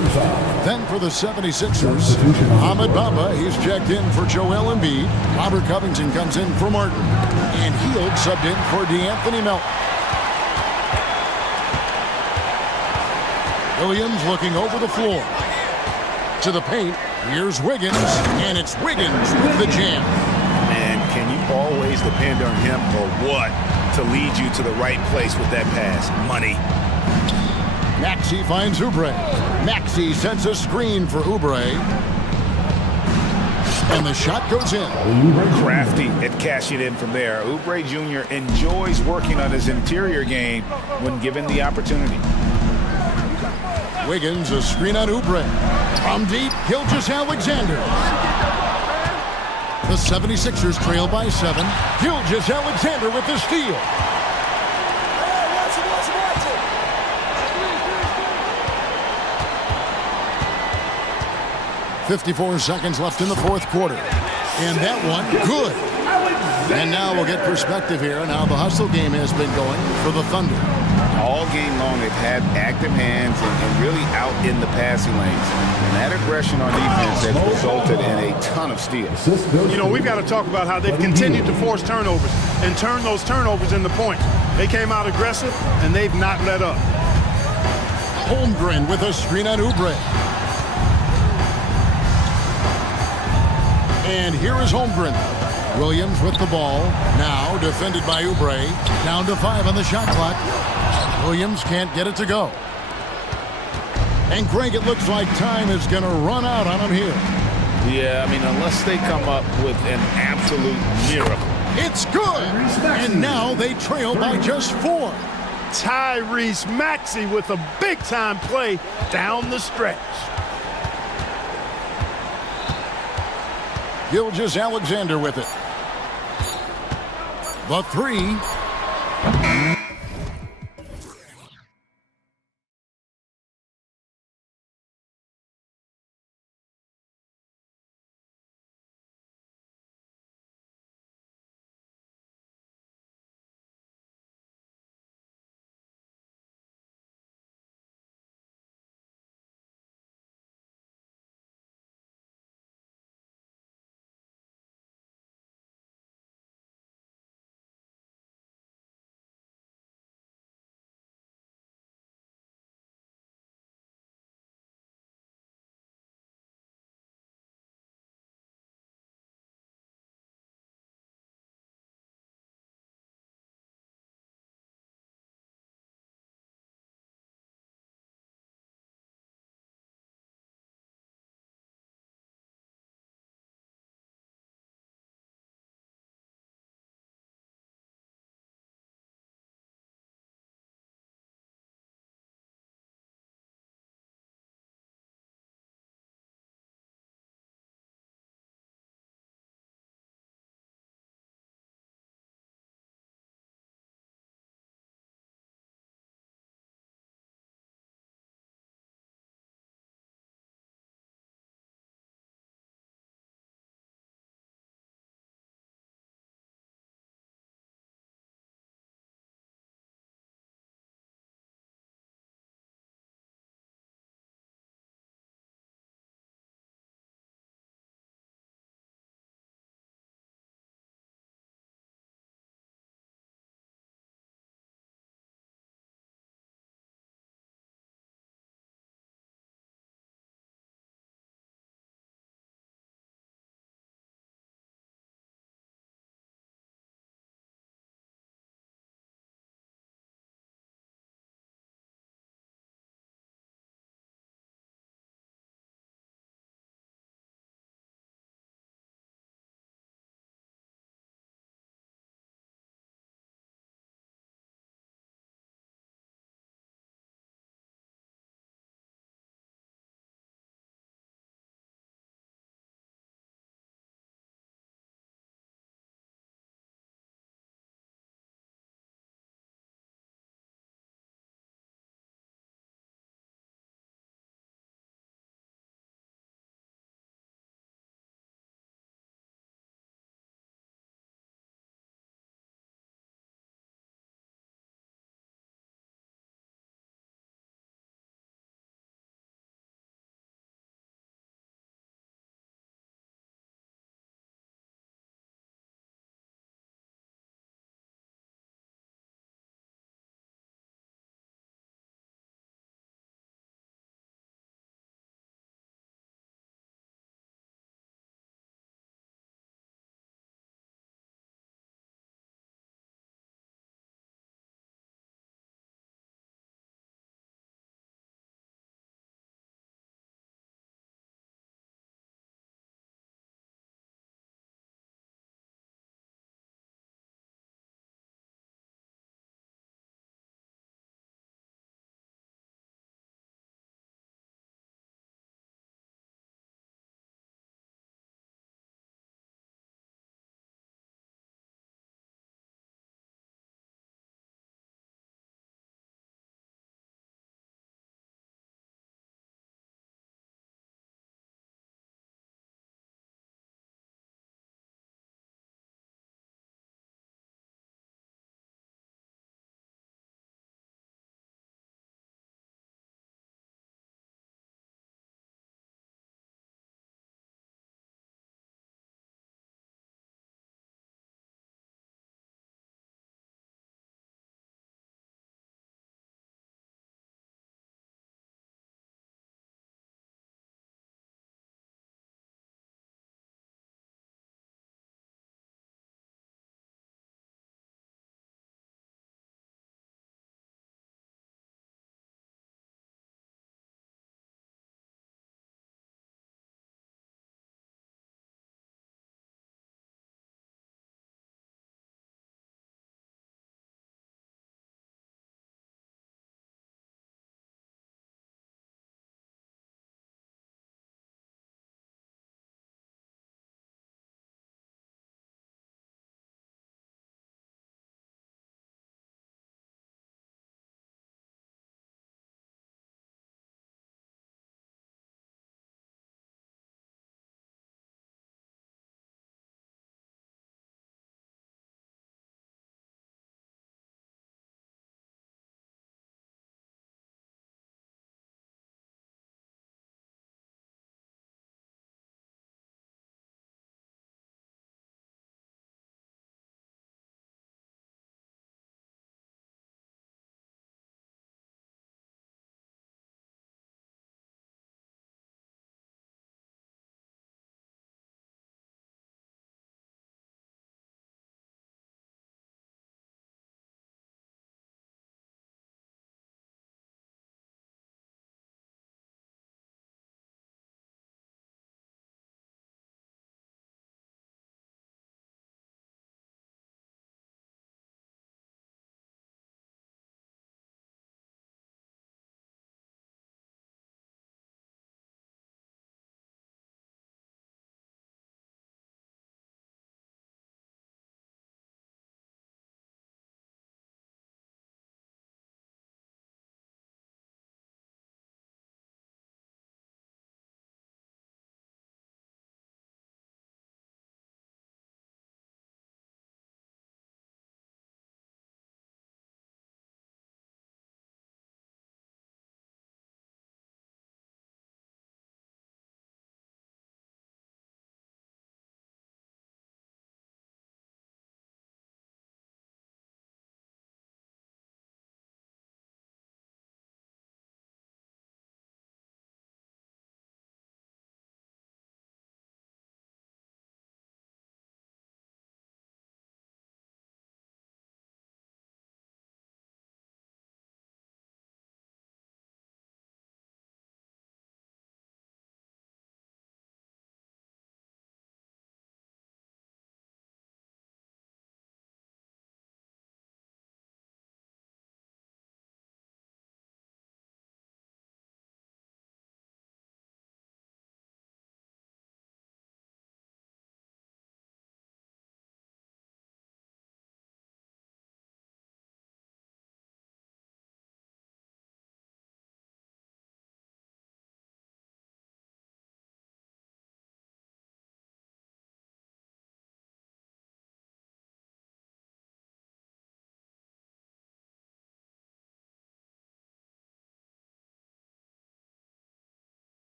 Then for the 76ers, Ahmed Bamba, he's checked in for Joel Embiid. Robert Covington comes in for Martin. And Hield subbed in for DeAnthony Melton. Williams looking over the floor. To the paint, here's Wiggins, and it's Wiggins with the jam. Man, can you always depend on him or what to lead you to the right place with that pass? Money. Maxey finds Oubre. Maxey sends a screen for Oubre. And the shot goes in. Crafty at cashing in from there. Oubre Jr. enjoys working on his interior game when given the opportunity. Wiggins, a screen on Oubre. From deep, Gilgeous-Alexander. The 76ers trail by 7. Gilgeous-Alexander with the steal. 54 seconds left in the 4th quarter. And that one, good. And now we'll get perspective here on how the hustle game has been going for the Thunder. All game long, they've had active hands and really out in the passing lanes. And that aggression on defense has resulted in a ton of steals. You know, we've got to talk about how they've continued to force turnovers and turn those turnovers into points. They came out aggressive, and they've not let up. Holmgren with a screen on Oubre. And here is Holmgren. Williams with the ball. Now defended by Oubre. Down to 5 on the shot clock. Williams can't get it to go. And Greg, it looks like time is going to run out on him here. Yeah, I mean, unless they come up with an absolute miracle. It's good! And now they trail by just 4. Tyrese Maxey with a big-time play down the stretch. Gilgeous Alexander with it. The 3.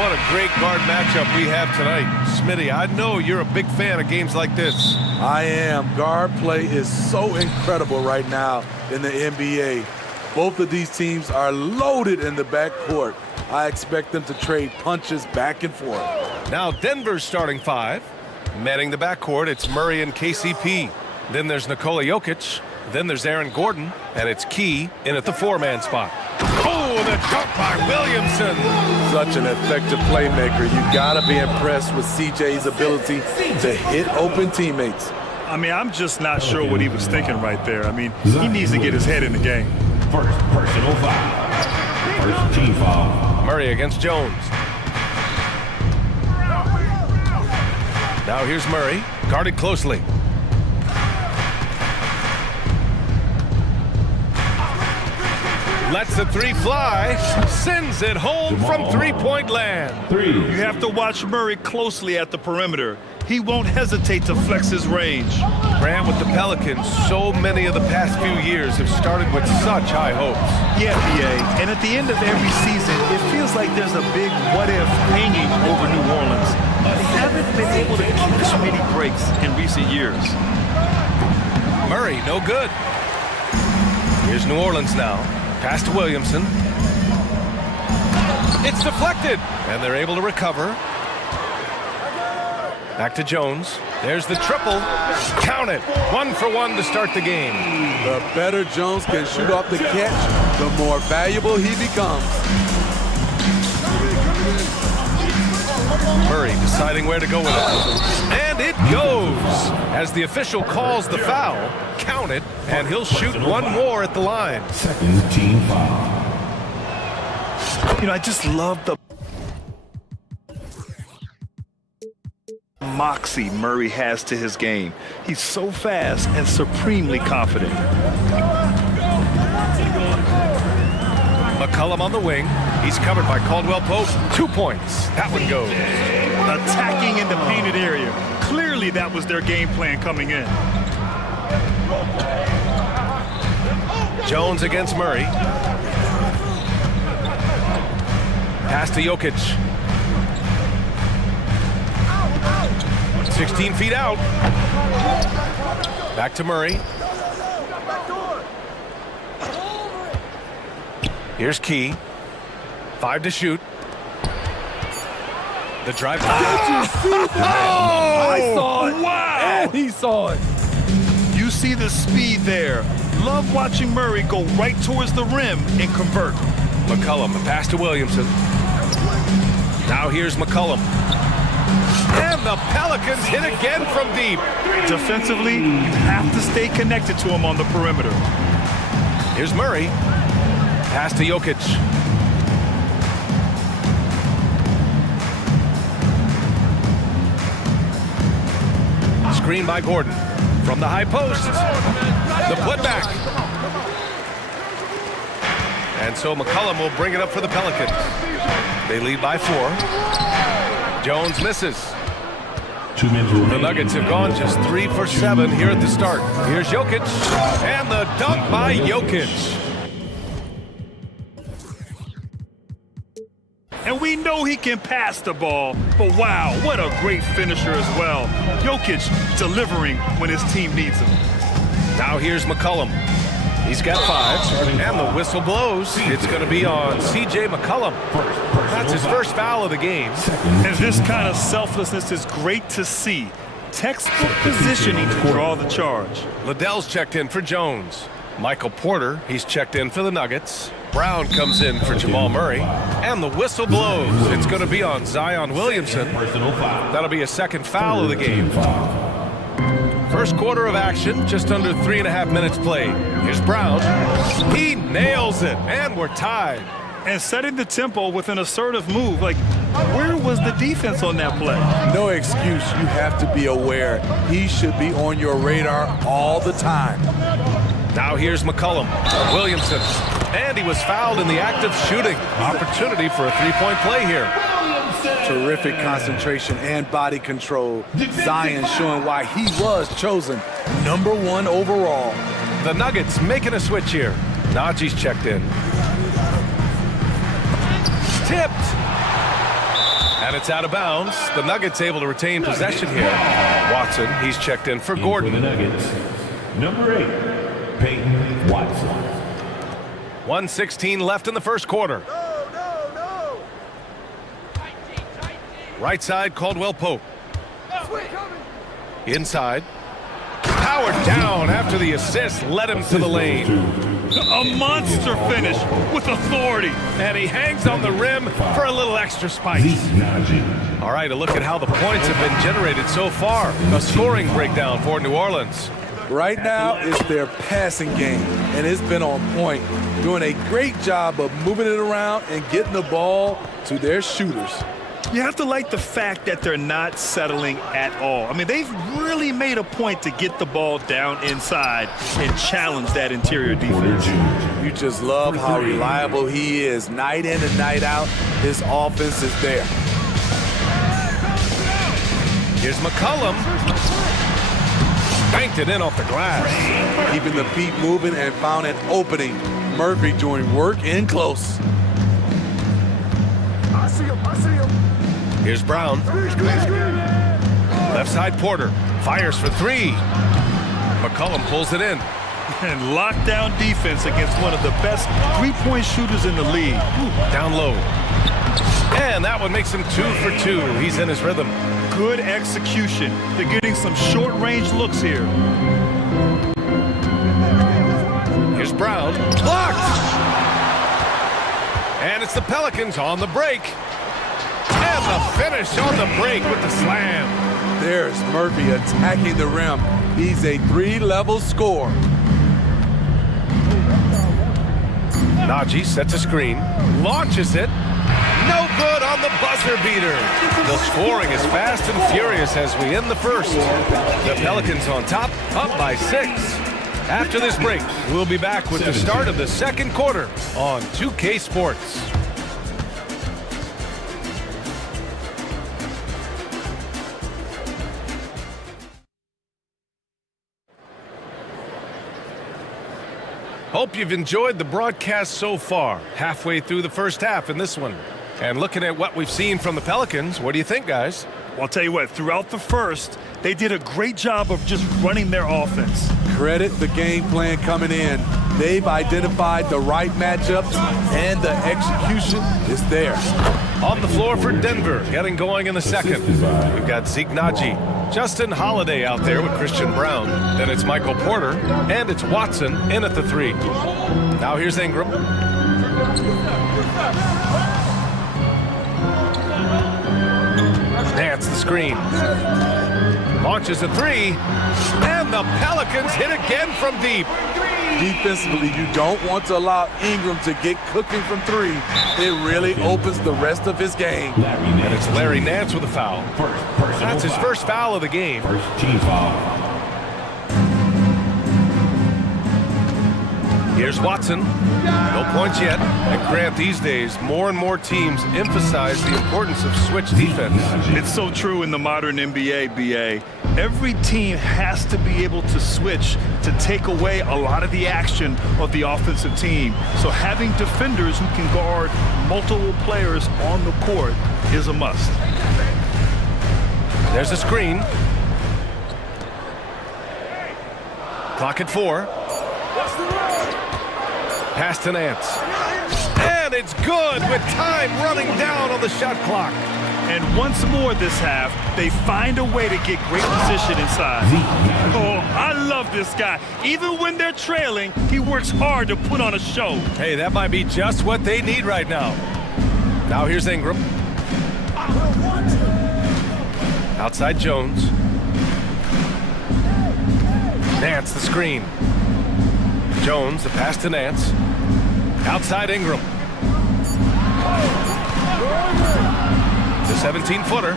what a great guard matchup we have tonight. Smitty, I know you're a big fan of games like this. I am. Guard play is so incredible right now in the NBA. Both of these teams are loaded in the backcourt. I expect them to trade punches back and forth. Now Denver's starting five. Manning the backcourt, it's Murray and KCP. Then there's Nikola Jokic. Then there's Aaron Gordon. And it's Key in at the four-man spot. Oh, the dunk by Williamson. Such an effective playmaker. You gotta be impressed with CJ's ability to hit open teammates. I mean, I'm just not sure what he was thinking right there. I mean, he needs to get his head in the game. First personal foul. First team foul. Murray against Jones. Now here's Murray, guarded closely. Lets the three fly, sends it home from three-point land. You have to watch Murray closely at the perimeter. He won't hesitate to flex his range. Grant, with the Pelicans, so many of the past few years have started with such high hopes. Yeah, BA, and at the end of every season, it feels like there's a big what-if hanging over New Orleans. They haven't been able to catch many breaks in recent years. Murray, no good. Here's New Orleans now. Pass to Williamson. It's deflected, and they're able to recover. Back to Jones. There's the triple. Count it. 1 for 1 to start the game. The better Jones can shoot off the catch, the more valuable he becomes. Murray deciding where to go with it. And it goes. As the official calls the foul, count it, and he'll shoot one more at the line. Second team foul. You know, I just love the moxie Murray has to his game. He's so fast and supremely confident. McCollum on the wing. He's covered by Caldwell Pope. 2 points. That one goes. Attacking in the painted area. Clearly that was their game plan coming in. Jones against Murray. Pass to Jokic. 16 feet out. Back to Murray. Here's Key. 5 to shoot. The drive. I saw it. Wow. And he saw it. You see the speed there. Love watching Murray go right towards the rim and convert. McCollum, a pass to Williamson. Now here's McCollum. And the Pelicans hit again from deep. Defensively, you have to stay connected to him on the perimeter. Here's Murray. Pass to Jokic. Screen by Gordon. From the high post. The putback. And so McCollum will bring it up for the Pelicans. They lead by 4. Jones misses. 2 minutes remaining. The Nuggets have gone just 3 for 7 here at the start. Here's Jokic. And the dunk by Jokic. And we know he can pass the ball, but wow, what a great finisher as well. Jokic delivering when his team needs him. Now here's McCollum. He's got 5, and the whistle blows. It's going to be on CJ McCollum. That's his first foul of the game. And this kind of selflessness is great to see. Textbook positioning to draw the charge. Liddell's checked in for Jones. Michael Porter, he's checked in for the Nuggets. Brown comes in for Jamal Murray. And the whistle blows. It's going to be on Zion Williamson. That'll be a second foul of the game. First quarter of action, just under 3.5 minutes played. Here's Brown. He nails it, and we're tied. And setting the tempo with an assertive move. Like, where was the defense on that play? No excuse. You have to be aware. He should be on your radar all the time. Now here's McCollum. Williamson. And he was fouled in the act of shooting. Opportunity for a three-point play here. Terrific concentration and body control. Zion showing why he was chosen #1 overall. The Nuggets making a switch here. Najee's checked in. Tipped. And it's out of bounds. The Nuggets able to retain possession here. Watson, he's checked in for Gordon. For the Nuggets, number 8, Peyton Watson. 1:16 left in the first quarter. Right side, Caldwell Pope. Inside. Powered down after the assist led him to the lane. A monster finish with authority. And he hangs on the rim for a little extra spice. All right, a look at how the points have been generated so far. A scoring breakdown for New Orleans. Right now, it's their passing game, and it's been on point. Doing a great job of moving it around and getting the ball to their shooters. You have to like the fact that they're not settling at all. I mean, they've really made a point to get the ball down inside and challenge that interior defense. You just love how reliable he is. Night in and night out, his offense is there. Here's McCollum. Banked it in off the glass. Keeping the feet moving and found an opening. Murphy doing work in close. I see him. Here's Brown. Left side Porter. Fires for three. McCollum pulls it in. And lockdown defense against one of the best three-point shooters in the league. Down low. And that one makes him 2 for 2. He's in his rhythm. Good execution. They're getting some short-range looks here. Here's Brown. Blocked! And it's the Pelicans on the break. And the finish on the break with the slam. There's Murphy attacking the rim. He's a 3-level scorer. Najee sets a screen. Launches it. No good on the buzzer beater. The scoring is fast and furious as we end the first. The Pelicans on top, up by 6. After this break, we'll be back with the start of the second quarter on 2K Sports. Hope you've enjoyed the broadcast so far. Halfway through the first half in this one. And looking at what we've seen from the Pelicans, what do you think, guys? Well, I'll tell you what, throughout the first, they did a great job of just running their offense. Credit the game plan coming in. They've identified the right matchups, and the execution is there. On the floor for Denver, getting going in the second. We've got Zeke Naji, Justin Holiday out there with Christian Brown. Then it's Michael Porter, and it's Watson in at the 3. Now here's Ingram. Nance the screen. Launches a 3. And the Pelicans hit again from deep. Defensively, you don't want to allow Ingram to get cooking from 3. It really opens the rest of his game. And it's Larry Nance with a foul. That's his first foul of the game. First team foul. Here's Watson. No points yet. And Grant, these days, more and more teams emphasize the importance of switch defense. It's so true in the modern NBA, BA. Every team has to be able to switch to take away a lot of the action of the offensive team. So having defenders who can guard multiple players on the court is a must. There's a screen. Clock at 4. Pass to Nance. And it's good with time running down on the shot clock. And once more this half, they find a way to get great position inside. Oh, I love this guy. Even when they're trailing, he works hard to put on a show. Hey, that might be just what they need right now. Now here's Ingram. Outside Jones. Nance the screen. Jones, the pass to Nance. Outside Ingram. The 17-footer.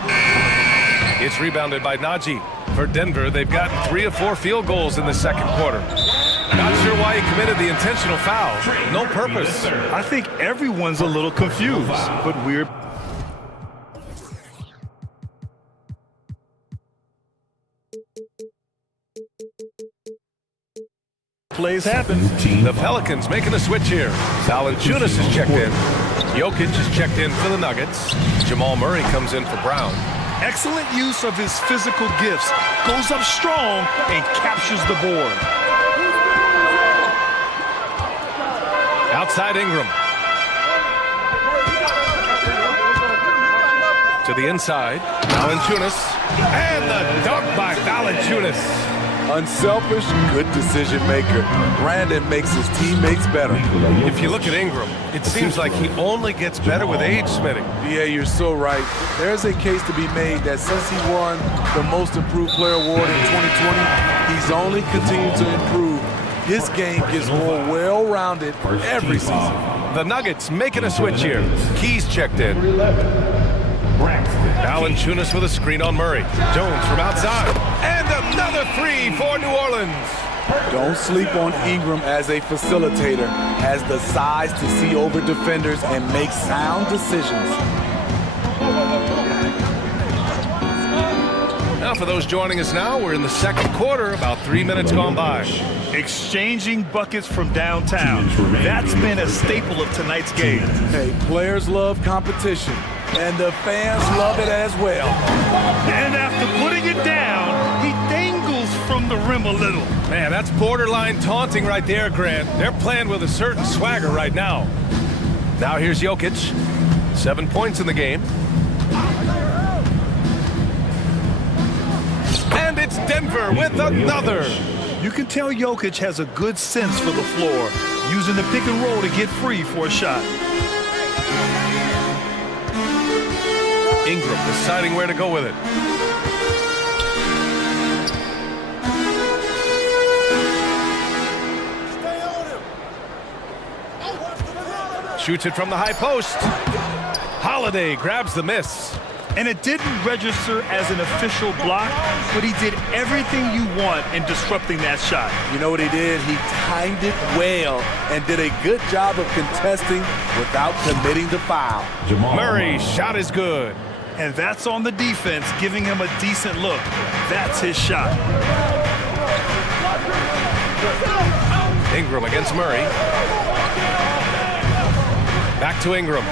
It's rebounded by Najee. For Denver, they've gotten 3 of 4 field goals in the second quarter. Not sure why he committed the intentional foul. No purpose. I think everyone's a little confused, but we're... Plays happen. The Pelicans making a switch here. Valanciunas is checked in. Jokic is checked in for the Nuggets. Jamal Murray comes in for Brown. Excellent use of his physical gifts. Goes up strong and captures the board. Outside Ingram. To the inside, Valanciunas, and the dunk by Valanciunas. Unselfish, good decision maker. Brandon makes his teammates better. If you look at Ingram, it seems like he only gets better with age, Smitty. Yeah, you're so right. There's a case to be made that since he won the Most Improved Player Award in 2020, he's only continued to improve. His game gets more well-rounded every season. The Nuggets making a switch here. Keys checked in. Valanciunas with a screen on Murray. Jones from outside. And another three for New Orleans. Don't sleep on Ingram as a facilitator. Has the size to see over defenders and make sound decisions. Now for those joining us now, we're in the second quarter, about 3 minutes gone by. Exchanging buckets from downtown. That's been a staple of tonight's game. Hey, players love competition, and the fans love it as well. And after putting it down, he dangles from the rim a little. Man, that's borderline taunting right there, Grant. They're playing with a certain swagger right now. Now here's Jokic. 7 points in the game. And it's Denver with another. You can tell Jokic has a good sense for the floor, using the pick and roll to get free for a shot. Ingram deciding where to go with it. Shoots it from the high post. Holiday grabs the miss. And it didn't register as an official block, but he did everything you want in disrupting that shot. You know what he did? He timed it well and did a good job of contesting without committing the foul. Murray's shot is good. And that's on the defense, giving him a decent look. That's his shot. Ingram against Murray. Back to Ingram.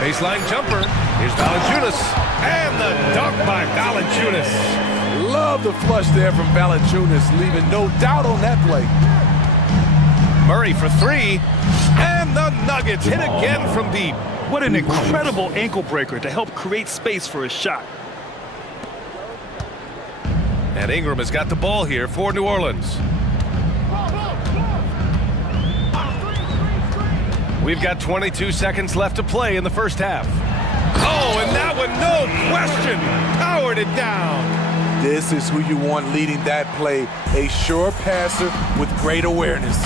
Baseline jumper. Here's Valanciunas. And the dunk by Valanciunas. Love the flush there from Valanciunas, leaving no doubt on that play. Murray for three. And the Nuggets hit again from deep. What an incredible ankle breaker to help create space for a shot. And Ingram has got the ball here for New Orleans. We've got 22 seconds left to play in the first half. Oh, and that one, no question, powered it down. This is who you want leading that play, a sure passer with great awareness.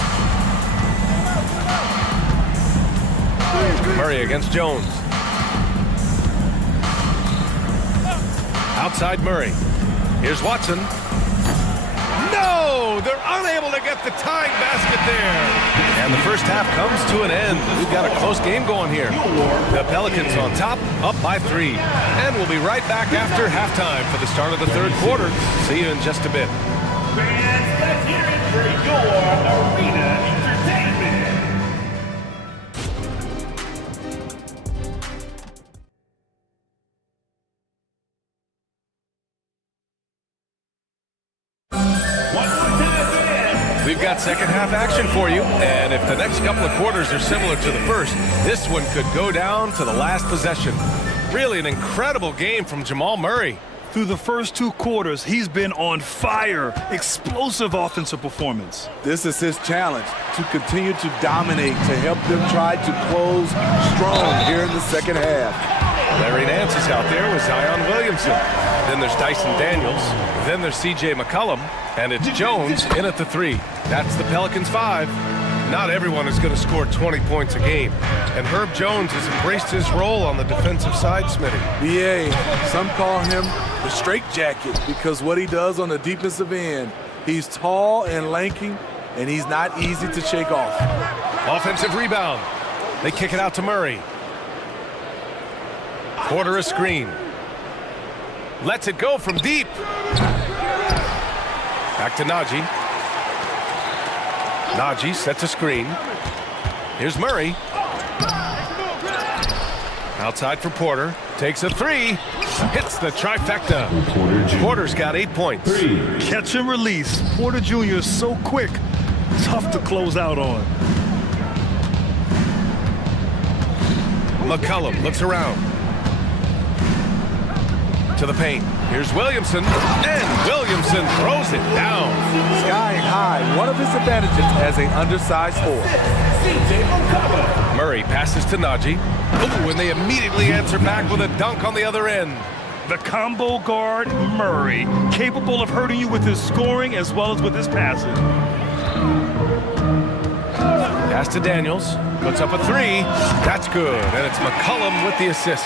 Murray against Jones. Outside Murray. Here's Watson. No! They're unable to get the tying basket there. And the first half comes to an end. We've got a close game going here. The Pelicans on top, up by 3. And we'll be right back after halftime for the start of the third quarter. See you in just a bit. Fans, let's hear it for your arena entertainment. We've got second half action for you, and if the next couple of quarters are similar to the first, this one could go down to the last possession. Really an incredible game from Jamal Murray. Through the first 2 quarters, he's been on fire. Explosive offensive performance. This is his challenge, to continue to dominate, to help them try to close strong here in the second half. Larry Nance is out there with Zion Williamson. Then there's Dyson Daniels. Then there's C.J. McCollum. And it's Jones in at the 3. That's the Pelicans 5. Not everyone is going to score 20 points a game. And Herb Jones has embraced his role on the defensive side, Smitty. BA, some call him the straitjacket because what he does on the defensive end, he's tall and lanky, and he's not easy to shake off. Offensive rebound. They kick it out to Murray. Quarter a screen. Lets it go from deep. Back to Najee. Najee sets a screen. Here's Murray. Outside for Porter. Takes a three. Hits the trifecta. Porter's got 8 points. Catch and release. Porter Jr. is so quick. Tough to close out on. McCollum looks around. To the paint. Here's Williamson. And Williamson throws it down. Sky high. One of his advantages as an undersized forward. Murray passes to Najee. Ooh, and they immediately answer back with a dunk on the other end. The combo guard, Murray, capable of hurting you with his scoring as well as with his passing. Pass to Daniels. Puts up a three. That's good. And it's McCollum with the assist.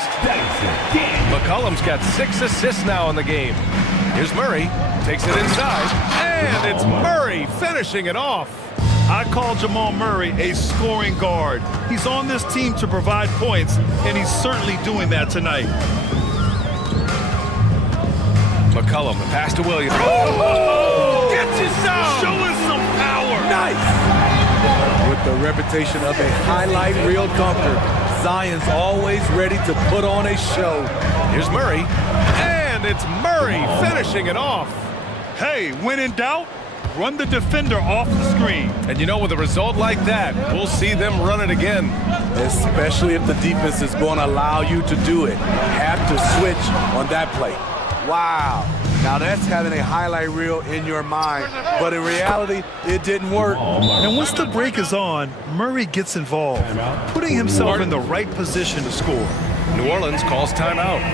McCollum's got 6 assists now in the game. Here's Murray. Takes it inside. And it's Murray finishing it off. I call Jamal Murray a scoring guard. He's on this team to provide points, and he's certainly doing that tonight. McCollum, the pass to Williams. Oh! Gets his zone! Show us some power! Nice! With the reputation of a highlight reel dunker, Zion's always ready to put on a show. Here's Murray. And it's Murray finishing it off. Hey, when in doubt, run the defender off the screen. And you know, with a result like that, we'll see them run it again. Especially if the defense is going to allow you to do it. Have to switch on that play. Wow. Now that's having a highlight reel in your mind. But in reality, it didn't work. And once the break is on, Murray gets involved, putting himself in the right position to score. New Orleans calls timeout.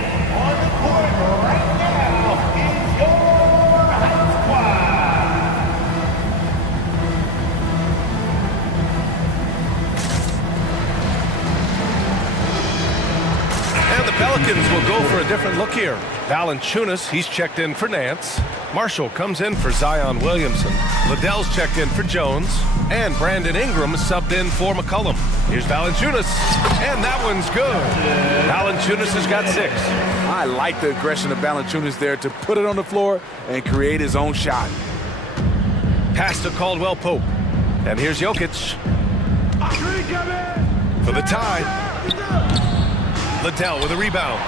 Pelicans will go for a different look here. Valanciunas, he's checked in for Nance. Marshall comes in for Zion Williamson. Liddell's checked in for Jones. And Brandon Ingram is subbed in for McCollum. Here's Valanciunas. And that one's good. Valanciunas has got 6. I like the aggression of Valanciunas there to put it on the floor and create his own shot. Pass to Caldwell Pope. And here's Jokic. For the tie. Liddell with a rebound.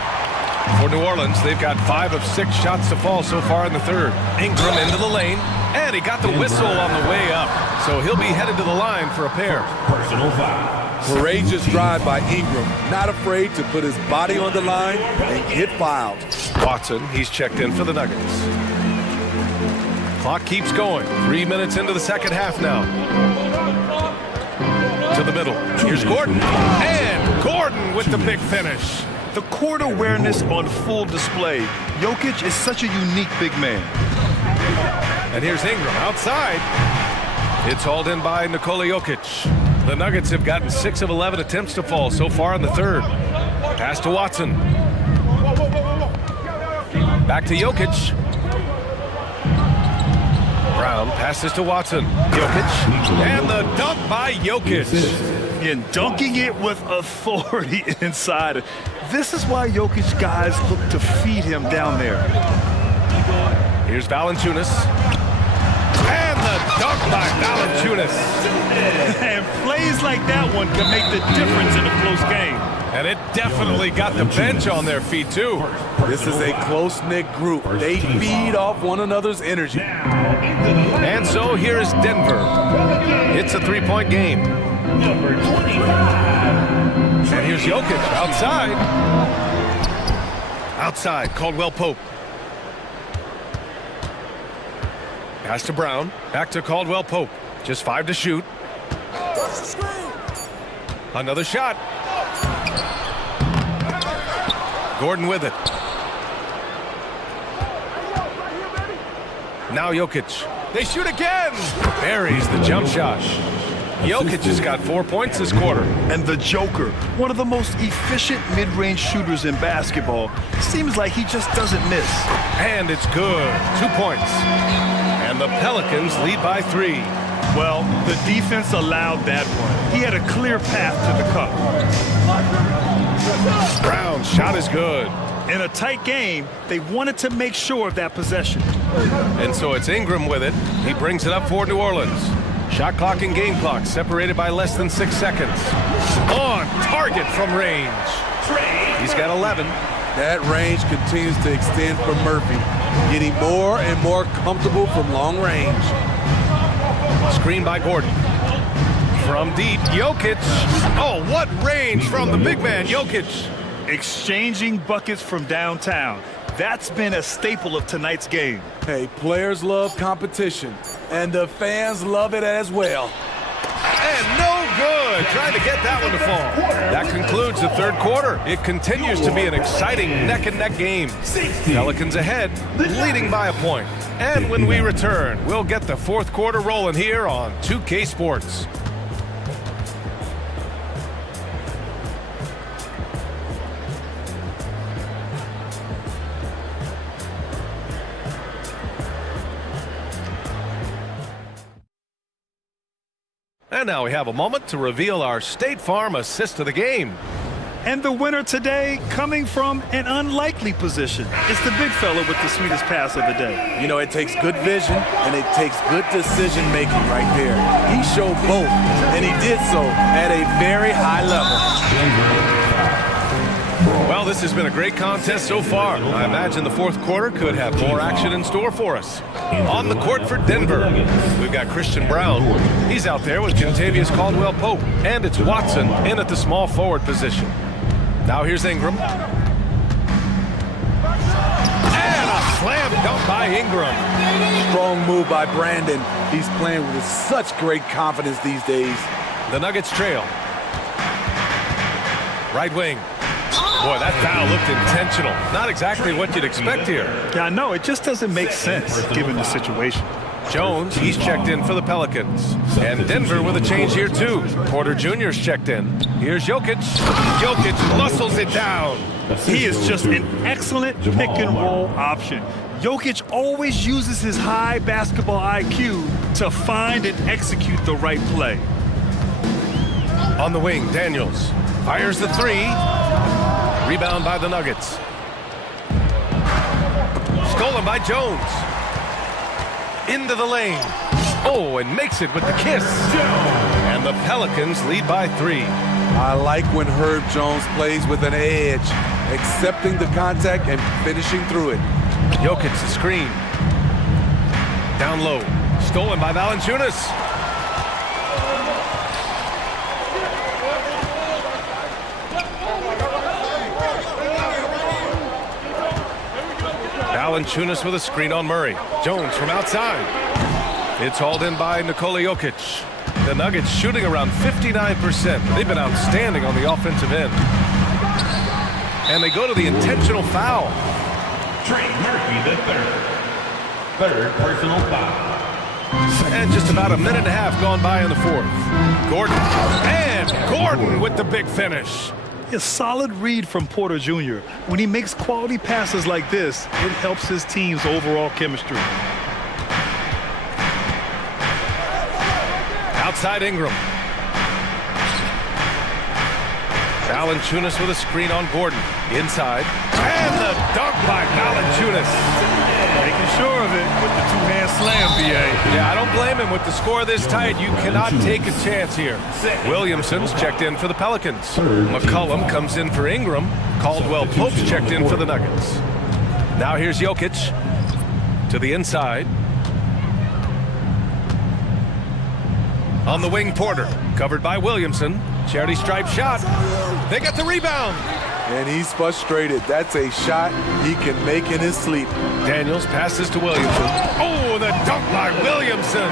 For New Orleans, they've got 5 of 6 shots to fall so far in the third. Ingram into the lane, and he got the whistle on the way up. So he'll be headed to the line for a pair. Personal foul. Courageous drive by Ingram. Not afraid to put his body on the line and get fouled. Watson, he's checked in for the Nuggets. Clock keeps going. 3 minutes into the second half now. To the middle. Here's Gordon. And Gordon with the big finish. The court awareness on full display. Jokic is such a unique big man. And here's Ingram outside. It's hauled in by Nikola Jokic. The Nuggets have gotten 6 of 11 attempts to fall so far in the third. Pass to Watson. Back to Jokic. Brown passes to Watson. Jokic. And the dunk by Jokic. And dunking it with authority inside. This is why Jokic guys look to feed him down there. Here's Valanciunas. And the dunk by Valanciunas. And plays like that one can make the difference in a close game. And it definitely got the bench on their feet, too. This is a close-knit group. They feed off one another's energy. And so here is Denver. It's a 3-point game. Number 25. And here's Jokic outside. Outside, Caldwell Pope. Pass to Brown. Back to Caldwell Pope. Just 5 to shoot. Another shot. Gordon with it. Now Jokic. They shoot again. Buries the jump shot. Jokic has got 4 points this quarter. And the Joker, one of the most efficient mid-range shooters in basketball, seems like he just doesn't miss. And it's good. 2 points. And the Pelicans lead by 3. Well, the defense allowed that one. He had a clear path to the cup. Brown's shot is good. In a tight game, they wanted to make sure of that possession. And so it's Ingram with it. He brings it up for New Orleans. Shot clock and game clock separated by less than 6 seconds. On target from range. He's got 11. That range continues to extend for Murphy, getting more and more comfortable from long range. Screen by Gordon. From deep, Jokic. Oh, what range from the big man, Jokic. Exchanging buckets from downtown. That's been a staple of tonight's game. Hey, players love competition, and the fans love it as well. And no good. Trying to get that one to fall. That concludes the third quarter. It continues to be an exciting neck-and-neck game. Pelicans ahead, leading by a point. And when we return, we'll get the fourth quarter rolling here on 2K Sports. And now we have a moment to reveal our State Farm assist of the game. And the winner today coming from an unlikely position. It's the big fella with the sweetest pass of the day. You know, it takes good vision and it takes good decision making right there. He showed both, and he did so at a very high level. Well, this has been a great contest so far. I imagine the fourth quarter could have more action in store for us. On the court for Denver, we've got Christian Brown. He's out there with Contavious Caldwell-Pope, and it's Watson in at the small forward position. Now here's Ingram. And a slam dunk by Ingram. Strong move by Brandon. He's playing with such great confidence these days. The Nuggets trail. Right wing. Boy, that foul looked intentional. Not exactly what you'd expect here. Yeah, I know. It just doesn't make sense given the situation. Jones, he's checked in for the Pelicans. And Denver with a change here, too. Porter Jr.'s checked in. Here's Jokic. Jokic muscles it down. He is just an excellent pick-and-roll option. Jokic always uses his high basketball IQ to find and execute the right play. On the wing, Daniels fires the three. Rebound by the Nuggets. Stolen by Jones. Into the lane. Oh, and makes it with the kiss. And the Pelicans lead by 3. I like when Herb Jones plays with an edge, accepting the contact and finishing through it. Jokic the screen. Down low. Stolen by Valanciunas. Valanciunas with a screen on Murray. Jones from outside. It's hauled in by Nikola Jokic. The Nuggets shooting around 59%. They've been outstanding on the offensive end. And they go to the intentional foul. Trey Murphy, the third personal foul. And just about a minute and a half gone by in the fourth. Gordon. And Gordon with the big finish. A solid read from Porter Jr. When he makes quality passes like this, it helps his team's overall chemistry. Outside Ingram. Valanciunas with a screen on Gordon. Inside. And the dunk by Valanciunas. Making sure of it with the two-hand slam, B.A. Yeah, I don't blame him. With the score this tight, you cannot take a chance here. Williamson's checked in for the Pelicans. McCollum comes in for Ingram. Caldwell-Pope's checked in for the Nuggets. Now here's Jokic to the inside. On the wing, Porter, covered by Williamson. Charity stripe shot. They get the rebound. And he's frustrated. That's a shot he can make in his sleep. Daniels passes to Williamson. Oh, the dunk by Williamson.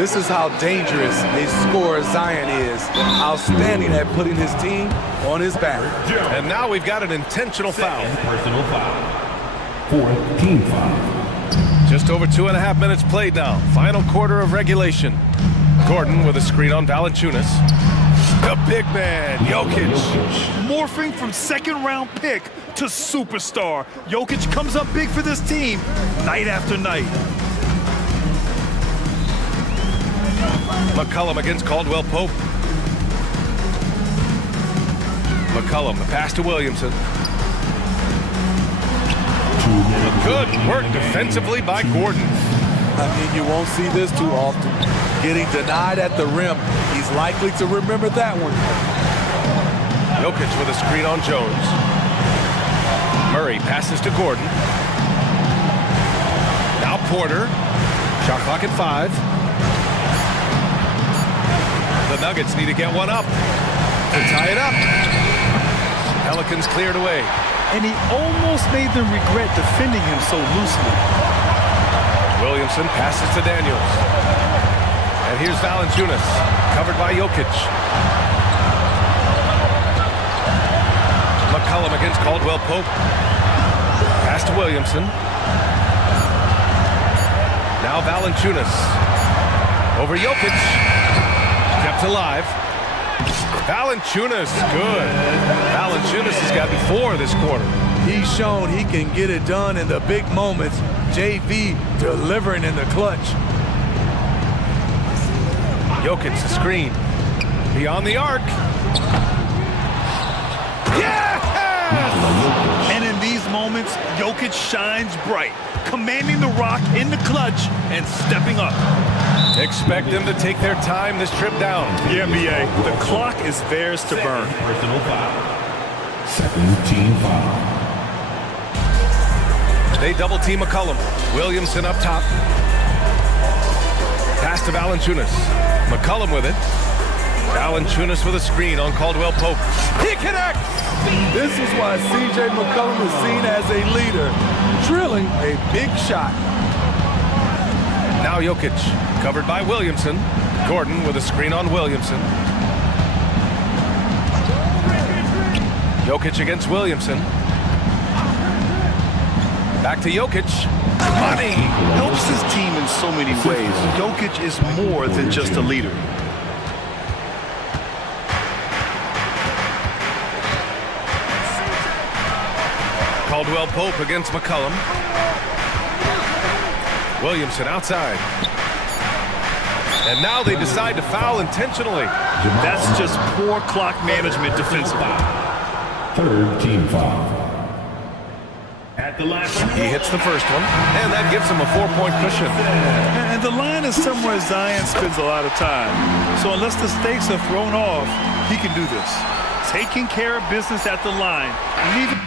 This is how dangerous a scorer Zion is. Outstanding at putting his team on his back. And now we've got an intentional foul. Personal foul. Fourth team foul. Just over 2.5 minutes played now. Final quarter of regulation. Gordon with a screen on Valanciunas. The big man, Jokic. Morphing from second-round pick to superstar. Jokic comes up big for this team night after night. McCollum against Caldwell-Pope. McCollum, the pass to Williamson. Good work defensively by Gordon. I mean, you won't see this too often. Getting denied at the rim. He's likely to remember that one. Jokic with a screen on Jones. Murray passes to Gordon. Now Porter. Shot clock at 5. The Nuggets need to get one up to tie it up. Pelicans cleared away. And he almost made them regret defending him so loosely. Williamson passes to Daniels. And here's Valanciunas, covered by Jokic. McCollum against Caldwell Pope. Pass to Williamson. Now Valanciunas. Over Jokic. Kept alive. Valanciunas, good. Valanciunas has gotten 4 this quarter. He's shown he can get it done in the big moments. JV delivering in the clutch. Jokic, the screen. Beyond the arc. Yes! And in these moments, Jokic shines bright, commanding the rock in the clutch and stepping up. Expect them to take their time this trip down. Yeah, BA, the clock is theirs to burn. Personal foul. Second team foul. They double team McCollum. Williamson up top. Pass to Valanciunas. McCollum with it. Valanciunas with a screen on Caldwell Pope. He connects! This is why C.J. McCollum is seen as a leader, drilling a big shot. Now Jokic, covered by Williamson. Gordon with a screen on Williamson. Jokic against Williamson. Back to Jokic. Money! Helps his team in so many ways. Jokic is more than just a leader. Caldwell Pope against McCollum. Williamson outside. And now they decide to foul intentionally. That's just poor clock management defensively. Third team foul. He hits the first one, and that gives him a 4-point cushion. And the line is somewhere Zion spends a lot of time. So unless the stakes are thrown off, he can do this. Taking care of business at the line, leaving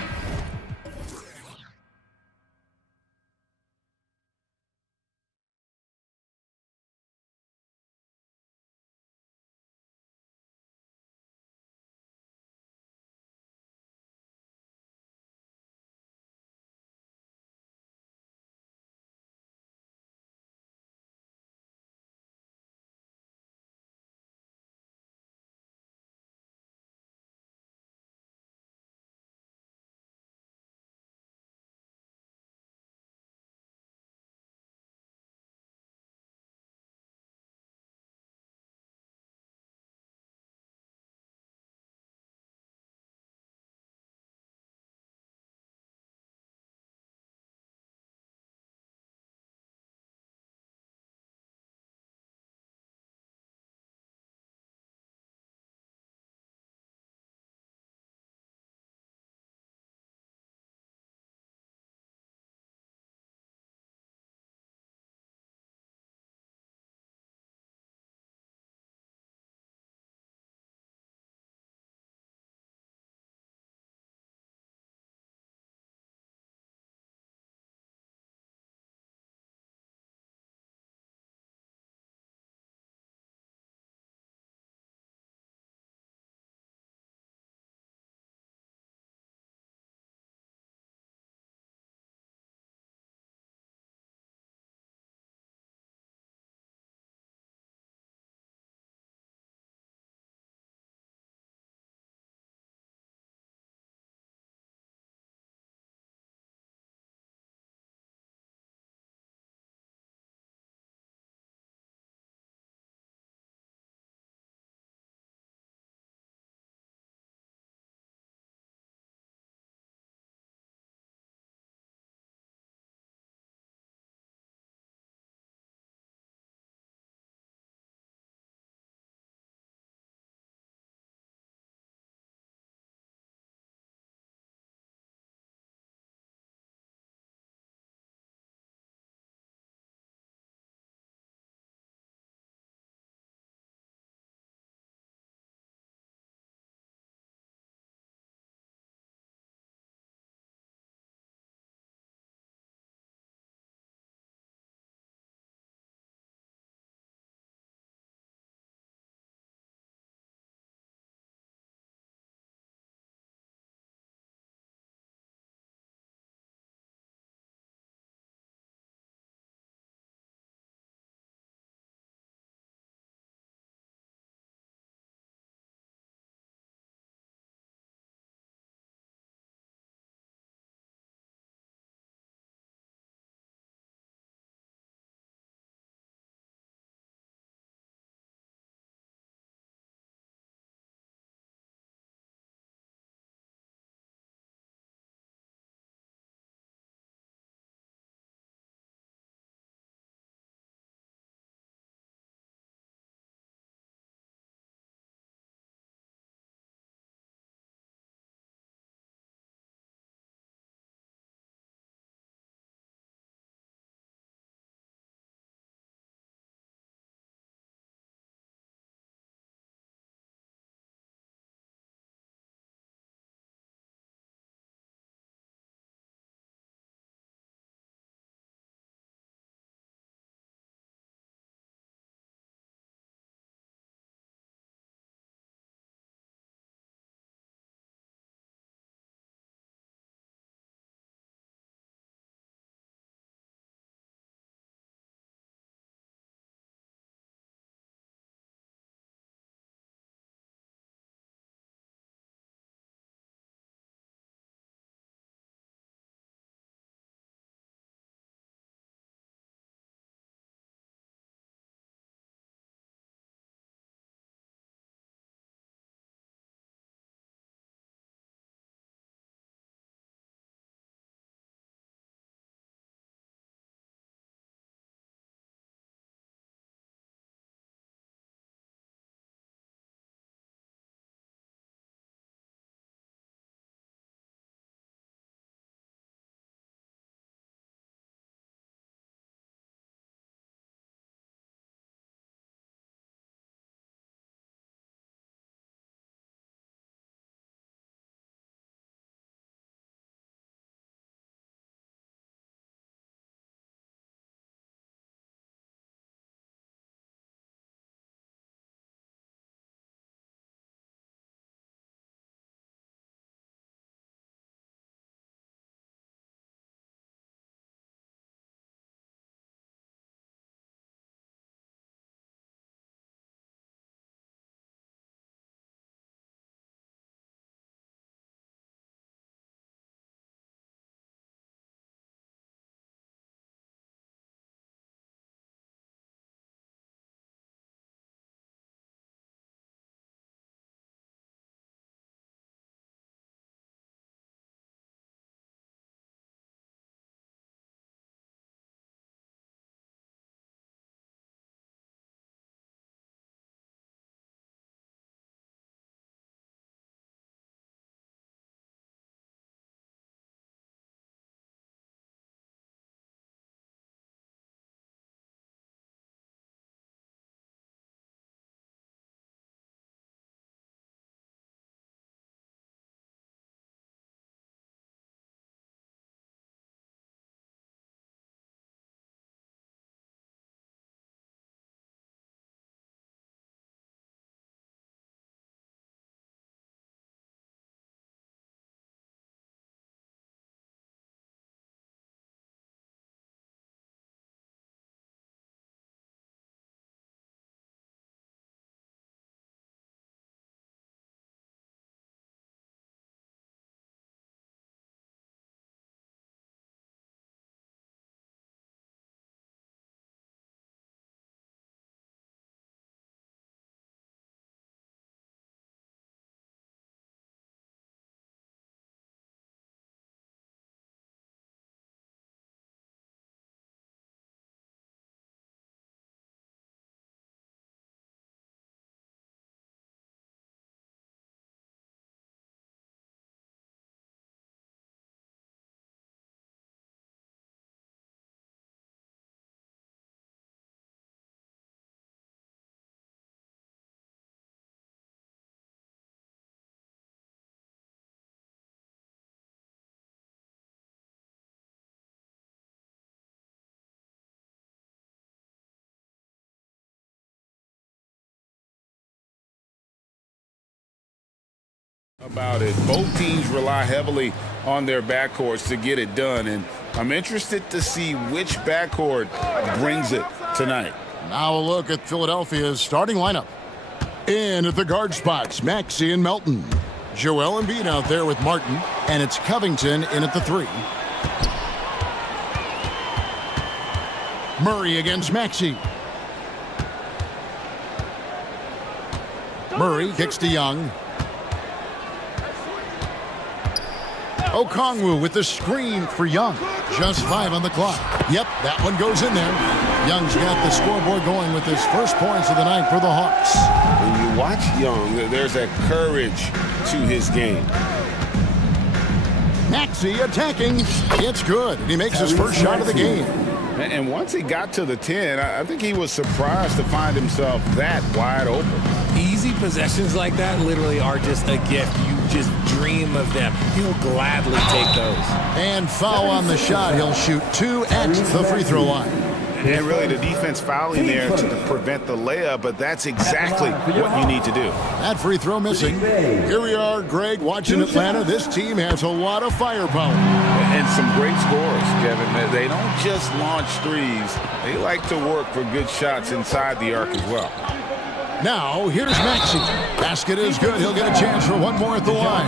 About it. Both teams rely heavily on their backcourts to get it done, and I'm interested to see which backcourt brings it tonight. Now a look at Philadelphia's starting lineup. In at the guard spots, Maxey and Melton. Joel Embiid out there with Martin, and it's Covington in at the 3. Murray against Maxey. Murray kicks to Young. Okongwu with the screen for Young. Just 5 on the clock. Yep, that one goes in there. Young's got the scoreboard going with his first points of the night for the Hawks. When you watch Young, there's a courage to his game. Maxey attacking. It's good. He makes his first shot of the game. And once he got to the 10, I think he was surprised to find himself that wide open. Easy possessions like that literally are just a gift. You just dream of them. He'll gladly take those. And foul on the shot. He'll shoot 2 at the free throw line. And really the defense fouling there to prevent the layup, but that's exactly what you need to do. That free throw missing. Here we are, Greg, watching Atlanta. This team has a lot of firepower. And some great scores, Kevin. They don't just launch threes. They like to work for good shots inside the arc as well. Now, here's Maxey. Basket is good. He'll get a chance for one more at the line.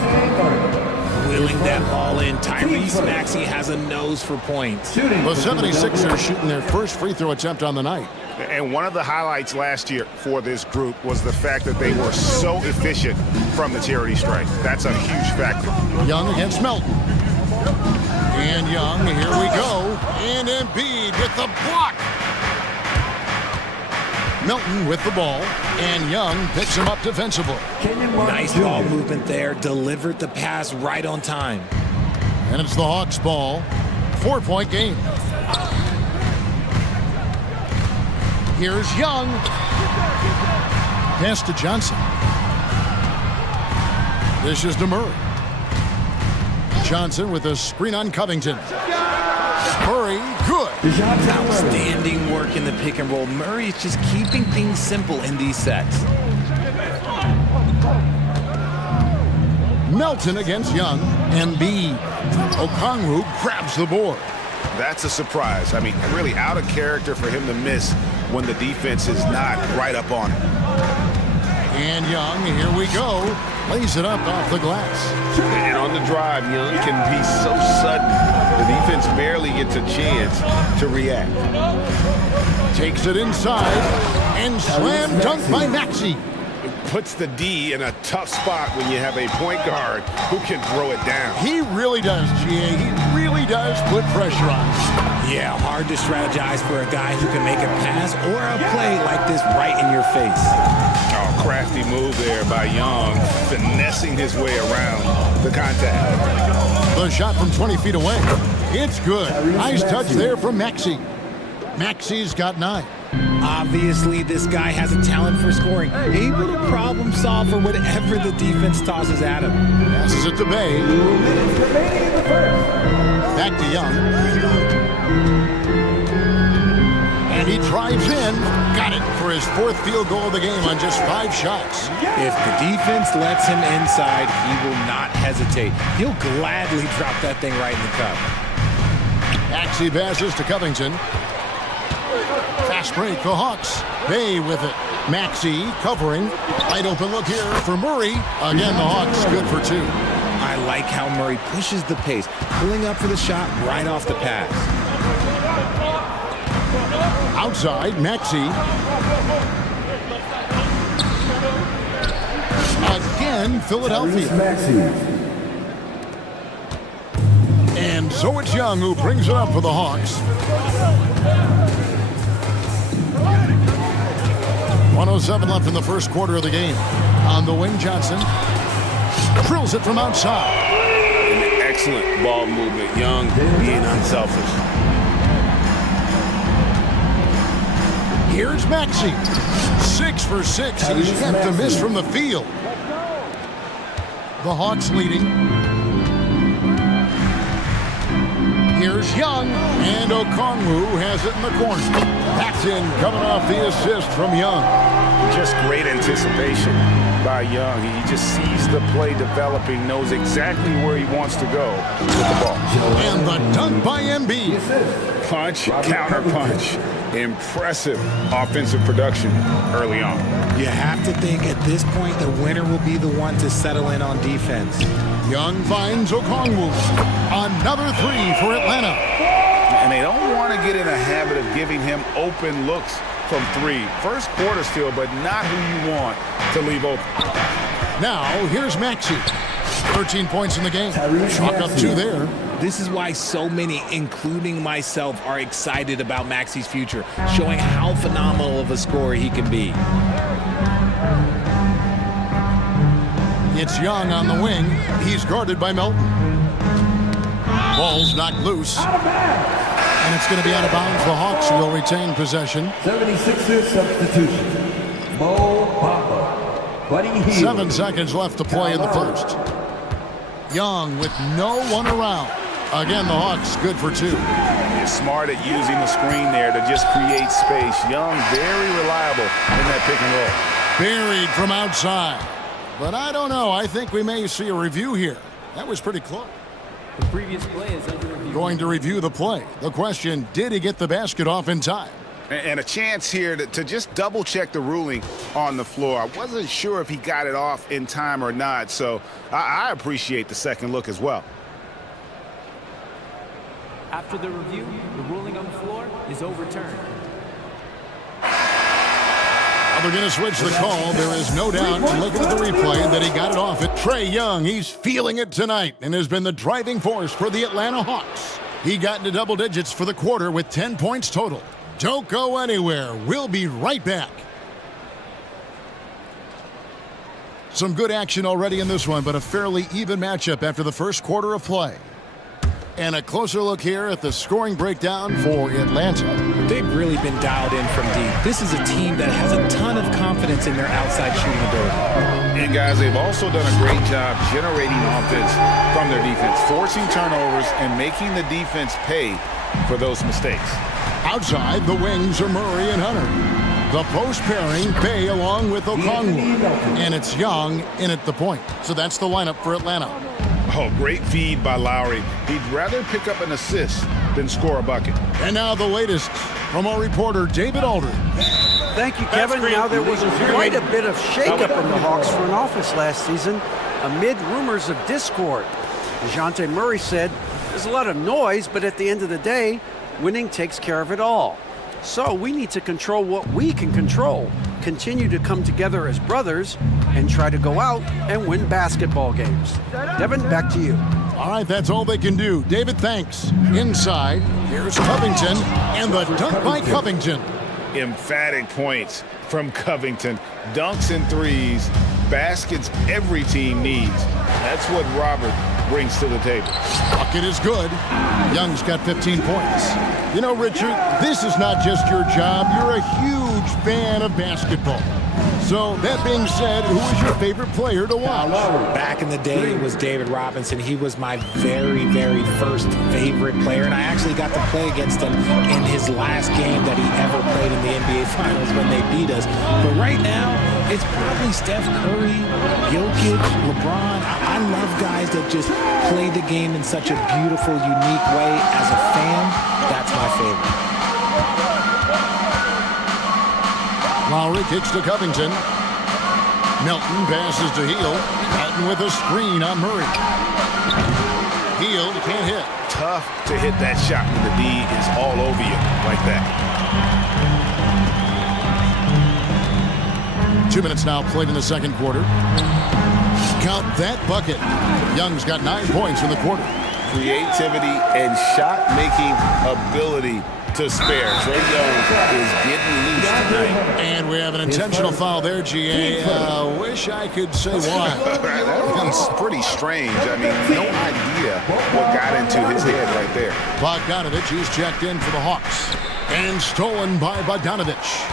Wheeling that ball in. Tyrese Maxey has a nose for points. The 76ers shooting their first free throw attempt on the night. And one of the highlights last year for this group was the fact that they were so efficient from the charity stripe. That's a huge factor. Young against Melton. And Young, here we go. And Embiid with the block. Melton with the ball, and Young picks him up defensively. Nice ball movement there. Delivered the pass right on time. And it's the Hawks' ball. 4-point game. Here's Young. Pass to Johnson. This is to Murray. Johnson with a screen on Covington. Murray, good. Outstanding work in the pick and roll. Murray is just keeping things simple in these sets. Melton against Young. Embiid. Okongwu grabs the board. That's a surprise. I mean, really out of character for him to miss when the defense is not right up on it. And Young, here we go. Lays it up off the glass. And on the drive, Young can be so sudden. The defense barely gets a chance to react. Takes it inside and slam dunk by Maxey. Puts the D in a tough spot when you have a point guard who can throw it down. He really does, GA. He really does put pressure on him. Yeah, hard to strategize for a guy who can make a pass or a play like this right in your face. Oh, crafty move there by Young, finessing his way around the contact. The shot from 20 feet away. It's good. Nice touch there from Maxey. Maxey's got 9. Obviously, this guy has a talent for scoring. Able to problem solve for whatever the defense tosses at him. Passes it to Bay. Back to Young. And he drives in. Got it for his 4th field goal of the game on just 5 shots. If the defense lets him inside, he will not hesitate. He'll gladly drop that thing right in the cup. Maxey passes to Covington. Fast break, the Hawks. Bay with it. Maxey covering. Wide open look here for Murray. Again, the Hawks good for 2. I like how Murray pushes the pace, pulling up for the shot right off the pass. Outside, Maxey. Again, Philadelphia. And so it's Young who brings it up for the Hawks. 1:07 left in the first quarter of the game. On the wing, Johnson drills it from outside. An excellent ball movement. Young being unselfish. Here's Maxey. 6 for 6. He's yet to miss from the field. The Hawks leading. Here's Young, and Okongwu has it in the corner. That's in, coming off the assist from Young. just great anticipation by Young. He just sees the play developing, knows exactly where he wants to go with the ball. And the dunk by MB. Punch, counter punch. Impressive offensive production early on. You have to think at this point the winner will be the one to settle in on defense. Young finds Okongwu. Another three for Atlanta. And they don't want to get in a habit of giving him open looks from three. First quarter still, but not who you want to leave open. Now, here's Maxey. 13 points in the game. Chalk up 2 there. This is why so many, including myself, are excited about Maxey's future, showing how phenomenal of a scorer he can be. It's Young on the wing. He's guarded by Melton. Ball's knocked loose. And it's going to be out of bounds. The Hawks will retain possession. 76ers substitution. Mo Bamba. Buddy Hield. 7 seconds left to play in the first. Young with no one around. Again, the Hawks good for 2. He's smart at using the screen there to just create space. Young, very reliable in that pick and roll. Buried from outside. But I don't know. I think we may see a review here. That was pretty close. The previous play is under review. Going to review the play. The question, did he get the basket off in time? And a chance here to just double-check the ruling on the floor. I wasn't sure if he got it off in time or not, so I appreciate the second look as well. After the review, the ruling on the floor is overturned. They're going to switch the call. There is no doubt, looking at the replay, that he got it off at Trae Young. He's feeling it tonight and has been the driving force for the Atlanta Hawks. He got into double digits for the quarter with 10 points total. Don't go anywhere. We'll be right back. Some good action already in this one, but a fairly even matchup after the first quarter of play. And a closer look here at the scoring breakdown for Atlanta. They've really been dialed in from deep. This is a team that has a ton of confidence in their outside shooting ability. And guys, they've also done a great job generating offense from their defense, forcing turnovers and making the defense pay for those mistakes. Outside, the wings are Murray and Hunter. The post pairing, Bay along with Okongwu. And it's Young in at the point. So that's the lineup for Atlanta. Oh, great feed by Lowry. He'd rather pick up an assist than score a bucket. And now the latest from our reporter, David Aldridge. Thank you, Kevin. Now, there was quite a bit of shakeup in the Hawks front office last season amid rumors of discord. DeJounte Murray said, there's a lot of noise, but at the end of the day, winning takes care of it all. So we need to control what we can control, continue to come together as brothers, and try to go out and win basketball games. Devin, back to you. All right, that's all they can do. David, thanks. Inside, here's Covington, and the dunk by Covington. Emphatic points from Covington. Dunks and threes, baskets every team needs. That's what Robert brings to the table. Bucket is good. Young's got 15 points. You know, Richard, this is not just your job. You're a huge fan of basketball. So, that being said, who is your favorite player to watch? Back in the day, it was David Robinson. He was my very, very first favorite player, and I actually got to play against him in his last game that he ever played in the NBA Finals when they beat us. But right now, it's probably Steph Curry, Jokic, LeBron. I love guys that just play the game in such a beautiful, unique way. As a fan, that's my favorite. Lowry kicks to Covington. Melton passes to Hield. Patton with a screen on Murray. Hield can't hit. Tough to hit that shot when the D is all over you like that. 2 minutes now played in the second quarter. Count that bucket. Young's got 9 points in the quarter. Creativity and shot-making ability to spare. Trae Young is getting loose tonight. And we have an intentional foul there, GA. Wish I could say why. That was pretty strange. I mean, no idea what got into his head right there. Bogdanovich, he's checked in for the Hawks. And stolen by Bogdanovich.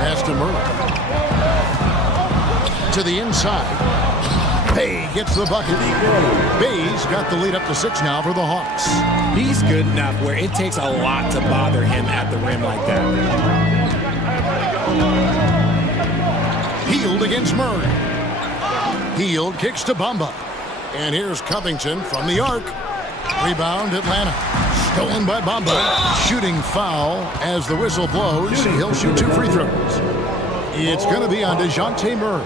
Pass to Murray. To the inside. Bay gets the bucket. Bay's got the lead up to 6 now for the Hawks. He's good enough where it takes a lot to bother him at the rim like that. Healed against Murray. Healed kicks to Bamba. And here's Covington from the arc. Rebound Atlanta. Stolen by Bamba. Shooting foul as the whistle blows. He'll shoot 2 free throws. It's going to be on DeJounte Murray.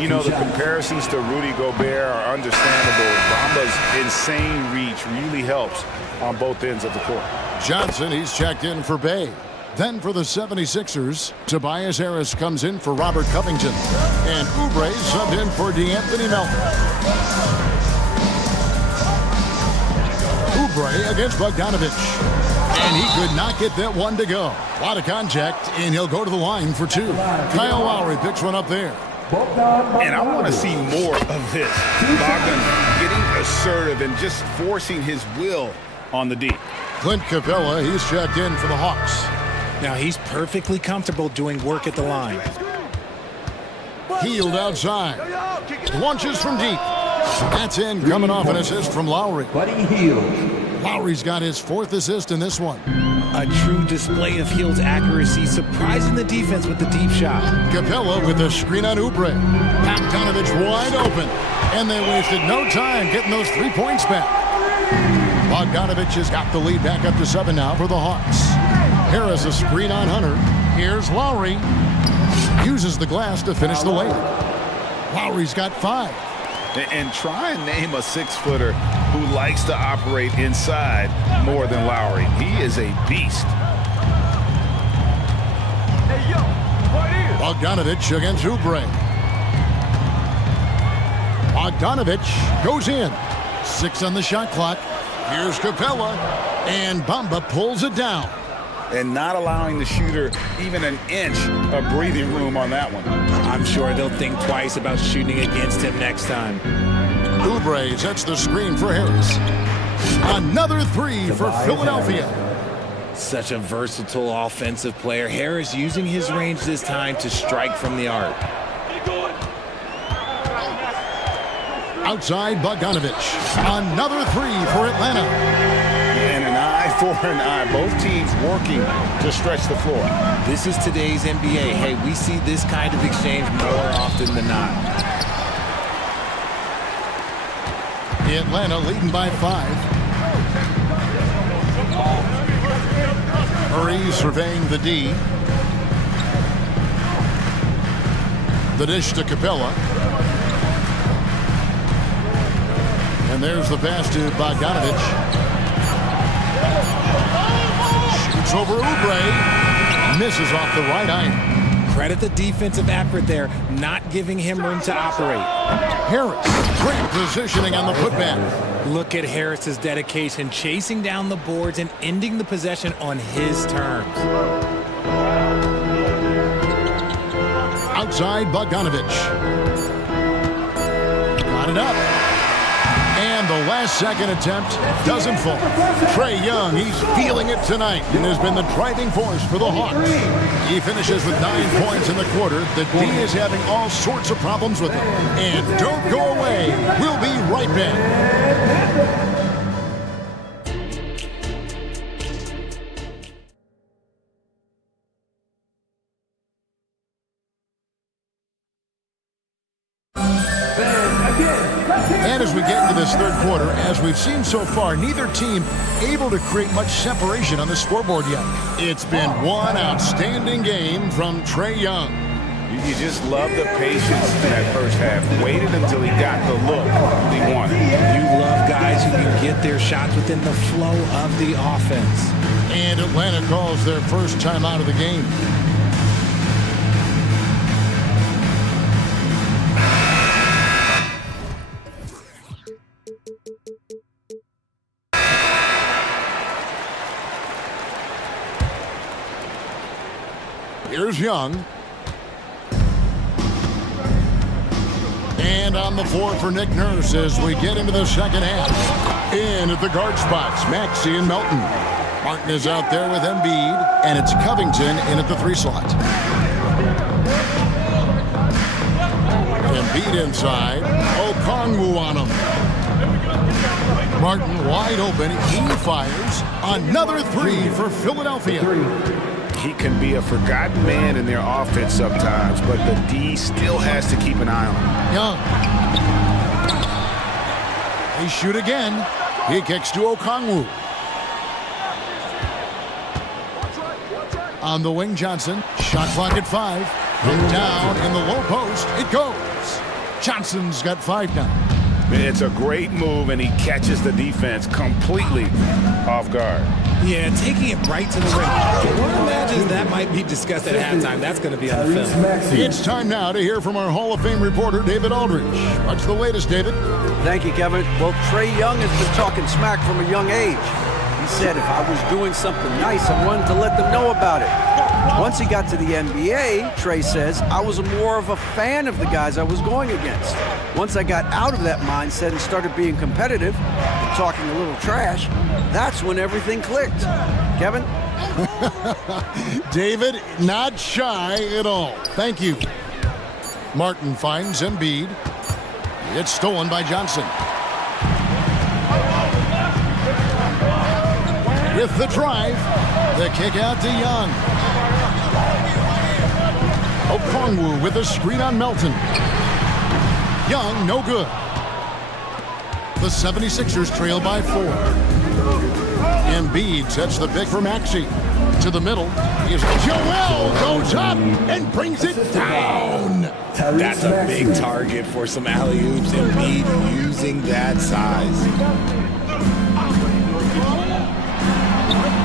You know, the comparisons to Rudy Gobert are understandable. Bamba's insane reach really helps on both ends of the court. Johnson, he's checked in for Bay. Then for the 76ers, Tobias Harris comes in for Robert Covington. And Oubre subbed in for DeAnthony Melton. Oubre against Bogdanovich. And he could not get that one to go. A lot of contact, and he'll go to the line for 2. Kyle Lowry picks one up there. And I want to see more of this. Bogdan getting assertive and just forcing his will on the D. Clint Capella, he's checked in for the Hawks. Now he's perfectly comfortable doing work at the line. Healed outside. Launches from deep. That's in, coming off an assist from Lowry. Lowry's got his 4th assist in this one. A true display of Hield's accuracy, surprising the defense with the deep shot. Capella with a screen on Oubre. Bogdanovich wide open. And they wasted no time getting those 3 points back. Bogdanovich has got the lead back up to 7 now for the Hawks. Harris a screen on Hunter. Here's Lowry. Uses the glass to finish the layup. Lowry's got 5. And try and name a 6-footer who likes to operate inside more than Lowry. He is a beast. Bogdanovich against Oubre. Bogdanovich goes in. 6 on the shot clock. Here's Capella. And Bamba pulls it down. And not allowing the shooter even an inch of breathing room on that one. I'm sure they'll think twice about shooting against him next time. Oubre sets the screen for Harris. Another 3 for Philadelphia. Such a versatile offensive player. Harris using his range this time to strike from the arc. Outside Bogdanovich. Another 3 for Atlanta. And an eye for an eye. Both teams working to stretch the floor. This is today's NBA. Hey, we see this kind of exchange more often than not. Atlanta leading by 5. Murray surveying the D. The dish to Capella. And there's the pass to Bogdanovich. Shoots over Oubre. Misses off the right iron. Credit the defensive effort there, not giving him room to operate. Harris, great positioning on the putback. Look at Harris's dedication, chasing down the boards and ending the possession on his terms. Outside Bogdanovich. Got it up. And the last second attempt doesn't fall. Trae Young, he's feeling it tonight and has been the driving force for the Hawks. He finishes with 9 points in the quarter. The D is having all sorts of problems with him. And don't go away. We'll be right back. And as we get into this third quarter, as we've seen so far, neither team able to create much separation on the scoreboard yet. It's been one outstanding game from Trae Young. You just love the patience in that first half. Waited until he got the look he wanted. You love guys who can get their shots within the flow of the offense. And Atlanta calls their first time out of the game. Here's Young. And on the floor for Nick Nurse as we get into the second half. In at the guard spots, Maxey and Melton. Martin is out there with Embiid, and it's Covington in at the 3 slot. Embiid inside. Okongwu on him. Martin wide open. He fires. Another 3 for Philadelphia. he can be a forgotten man in their offense sometimes, but the D still has to keep an eye on him. Young. They shoot again. He kicks to Okongwu. On the wing, Johnson. Shot clock at 5. And down in the low post, it goes. Johnson's got 5 now. It's a great move, and he catches the defense completely off guard. Yeah, taking it right to the ring. One imagines that might be discussed at halftime. That's going to be on the film. It's time now to hear from our Hall of Fame reporter, David Aldridge. What's the latest, David? Thank you, Kevin. Well, Trae Young has been talking smack from a young age. He said if I was doing something nice, I wanted to let them know about it. Once he got to the NBA, Trae says, I was more of a fan of the guys I was going against. Once I got out of that mindset and started being competitive and talking a little trash, that's when everything clicked. Kevin? David, not shy at all. Thank you. Martin finds Embiid. It's stolen by Johnson. With the drive, the kick out to Young. Okongwu with a screen on Melton. Young, no good. The 76ers trail by 4. Embiid sets the pick for Maxey. To the middle. Joel goes up and brings it down. That's a big target for some alley-oops. Embiid using that size.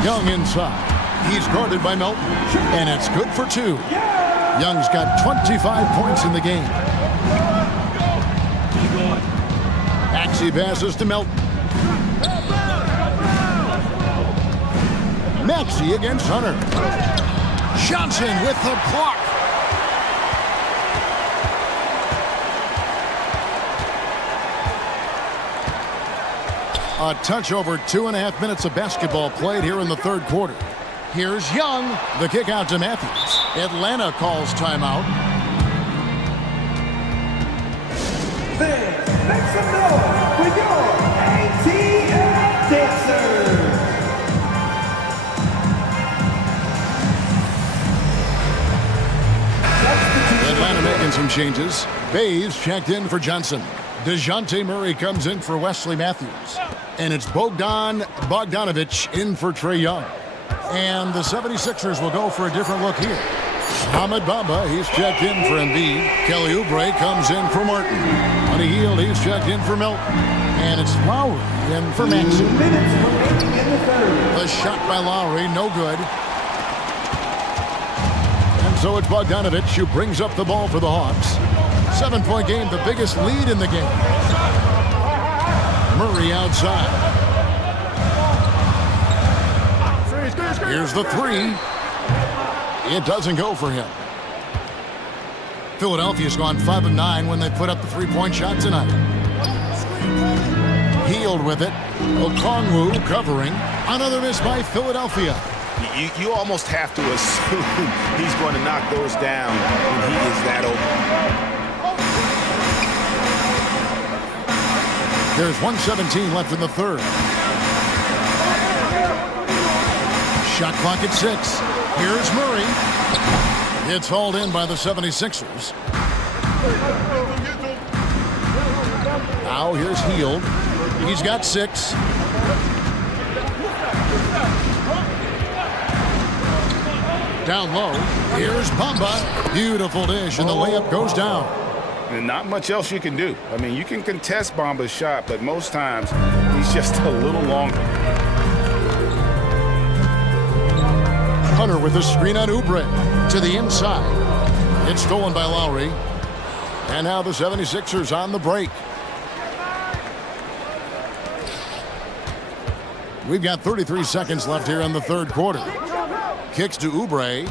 Young inside. He's guarded by Melton. And it's good for 2. Young's got 25 points in the game. Maxey passes to Melton. Maxey against Hunter. Johnson with the block. A touch over 2.5 minutes of basketball played here in the third quarter. Here's Young. The kick out to Matthews. Atlanta calls timeout. Make some noise for your ATL dancers. Atlanta making some changes. Bays checked in for Johnson. DeJounte Murray comes in for Wesley Matthews. And it's Bogdanovich in for Trae Young. And the 76ers will go for a different look here. Ahmed Bamba, he's checked in for Embiid. Kelly Oubre comes in for Martin. On a Hield, he's checked in for Melton. And it's Lowry in for Maxey. The shot by Lowry, no good. And so it's Bogdanovich who brings up the ball for the Hawks. 7-point game, the biggest lead in the game. Murray outside. Here's the 3. It doesn't go for him. Philadelphia's gone 5 of 9 when they put up the 3-point shot tonight. Hield with it. Okongwu covering. Another miss by Philadelphia. You almost have to assume he's going to knock those down when he is that open. There's 1:17 left in the third. Shot clock at 6. Here's Murray. It's hauled in by the 76ers. Now here's Hield. He's got 6. Down low. Here's Bamba. Beautiful dish, and the layup goes down. And not much else you can do. I mean, you can contest Bamba's shot, but most times he's just a little longer. Hunter with a screen on Oubre to the inside. It's stolen by Lowry. And now the 76ers on the break. We've got 33 seconds left here in the third quarter. Kicks to Oubre.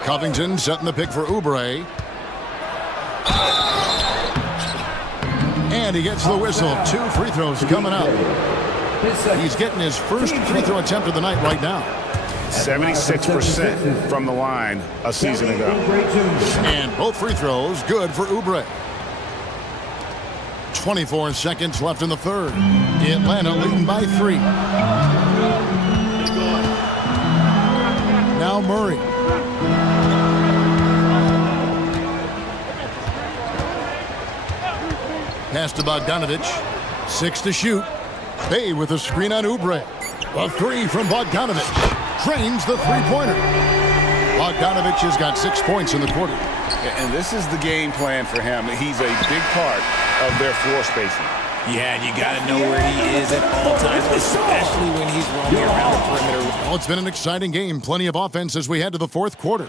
Covington setting the pick for Oubre. And he gets the whistle. 2 free throws coming up. He's getting his first free throw attempt of the night right now. 76% from the line a season ago. And both free throws good for Oubre. 24 seconds left in the third. Atlanta leading by 3. Now Murray. Pass to Bogdanovic. 6 to shoot. Bay with a screen on Oubre. A 3 from Bogdanovic. Drains the three-pointer. Bogdanovic has got 6 points in the quarter. And this is the game plan for him. He's a big part of their floor spacing. Yeah, and you got to know where he is at all times, especially when he's roaming around the perimeter. Well, it's been an exciting game. Plenty of offense as we head to the fourth quarter.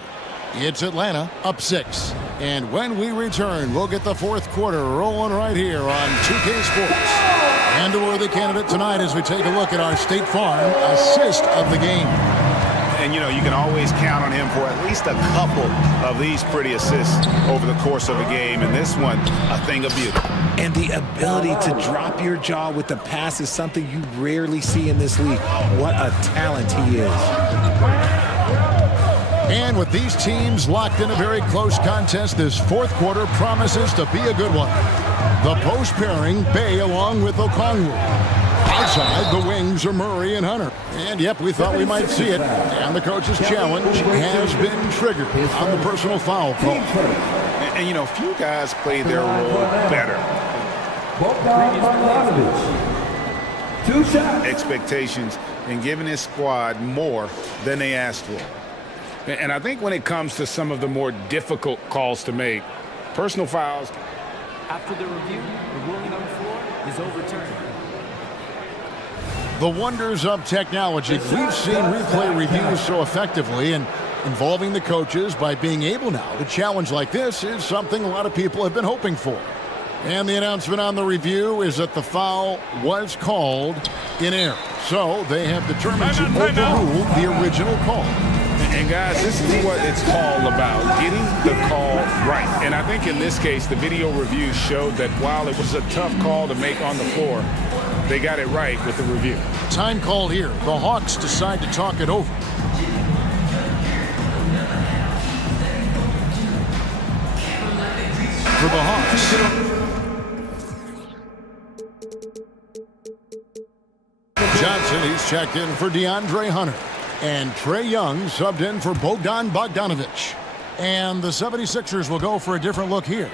It's Atlanta up 6. And when we return, we'll get the fourth quarter rolling right here on 2K Sports. And a worthy candidate tonight as we take a look at our State Farm assist of the game. And, you know, you can always count on him for at least a couple of these pretty assists over the course of a game. And this one, a thing of beauty. And the ability to drop your jaw with the pass is something you rarely see in this league. What a talent he is. And with these teams locked in a very close contest, this fourth quarter promises to be a good one. The post pairing, Bay along with Okongwu. Outside, the wings are Murray and Hunter. And, yep, we thought we might see it. And the coach's challenge has been triggered on the personal foul call. And you know, few guys played their role better. Expectations and giving his squad more than they asked for. And I think when it comes to some of the more difficult calls to make, personal fouls. After the review, the ruling on the floor is overturned. The wonders of technology. We've seen replay reviews so effectively, and involving the coaches by being able now to challenge like this is something a lot of people have been hoping for. And the announcement on the review is that the foul was called in error. So they have determined to overrule the original call. And guys, this is what it's all about, getting the call right. And I think in this case, the video review showed that while it was a tough call to make on the floor, they got it right with the review. Time call here. The Hawks decide to talk it over. For the Hawks. Johnson, he's checked in for DeAndre Hunter. And Trae Young subbed in for Bogdan Bogdanovic. And the 76ers will go for a different look here.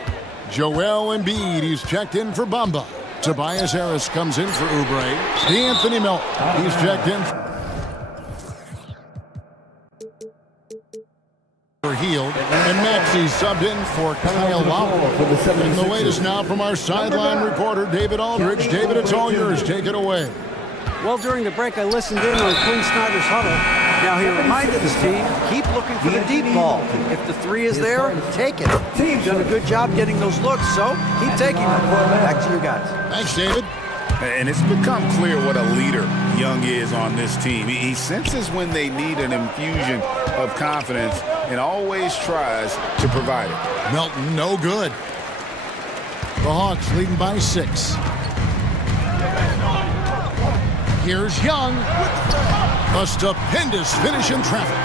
Joel Embiid, he's checked in for Bamba. Tobias Harris comes in for Oubre. D'Anthony Melton, he's checked in for Hield. And Maxey subbed in for Kyle Lowry. And the latest now from our sideline reporter, David Aldridge. David, it's all yours. Take it away. Well, during the break, I listened in on Quinn Snyder's huddle. Now, he reminded his team, keep looking for the deep ball. If the three is there, take it. Team's done a good job getting those looks, so keep taking them. Back to you guys. Thanks, David. And it's become clear what a leader Young is on this team. He senses when they need an infusion of confidence and always tries to provide it. Melton, no good. The Hawks leading by 6. Here's Young. A stupendous finish in traffic.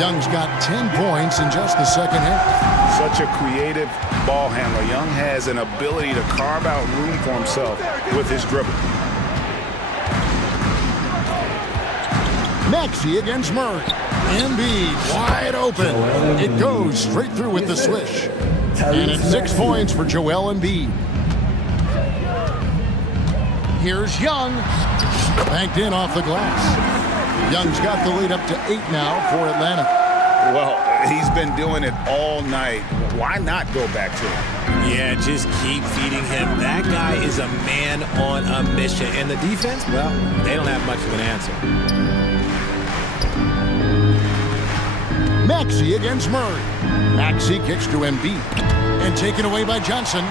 Young's got 10 points in just the second half. Such a creative ball handler. Young has an ability to carve out room for himself with his dribble. Maxey against Murray. Embiid wide open. It goes straight through with the swish. And it's 6 points for Joel Embiid. Here's Young. Banked in off the glass. Young's got the lead up to 8 now for Atlanta. Well, he's been doing it all night. Why not go back to him? Yeah, just keep feeding him. That guy is a man on a mission. And the defense, well, they don't have much of an answer. Maxey against Murray. Maxey kicks to Embiid. And taken away by Johnson.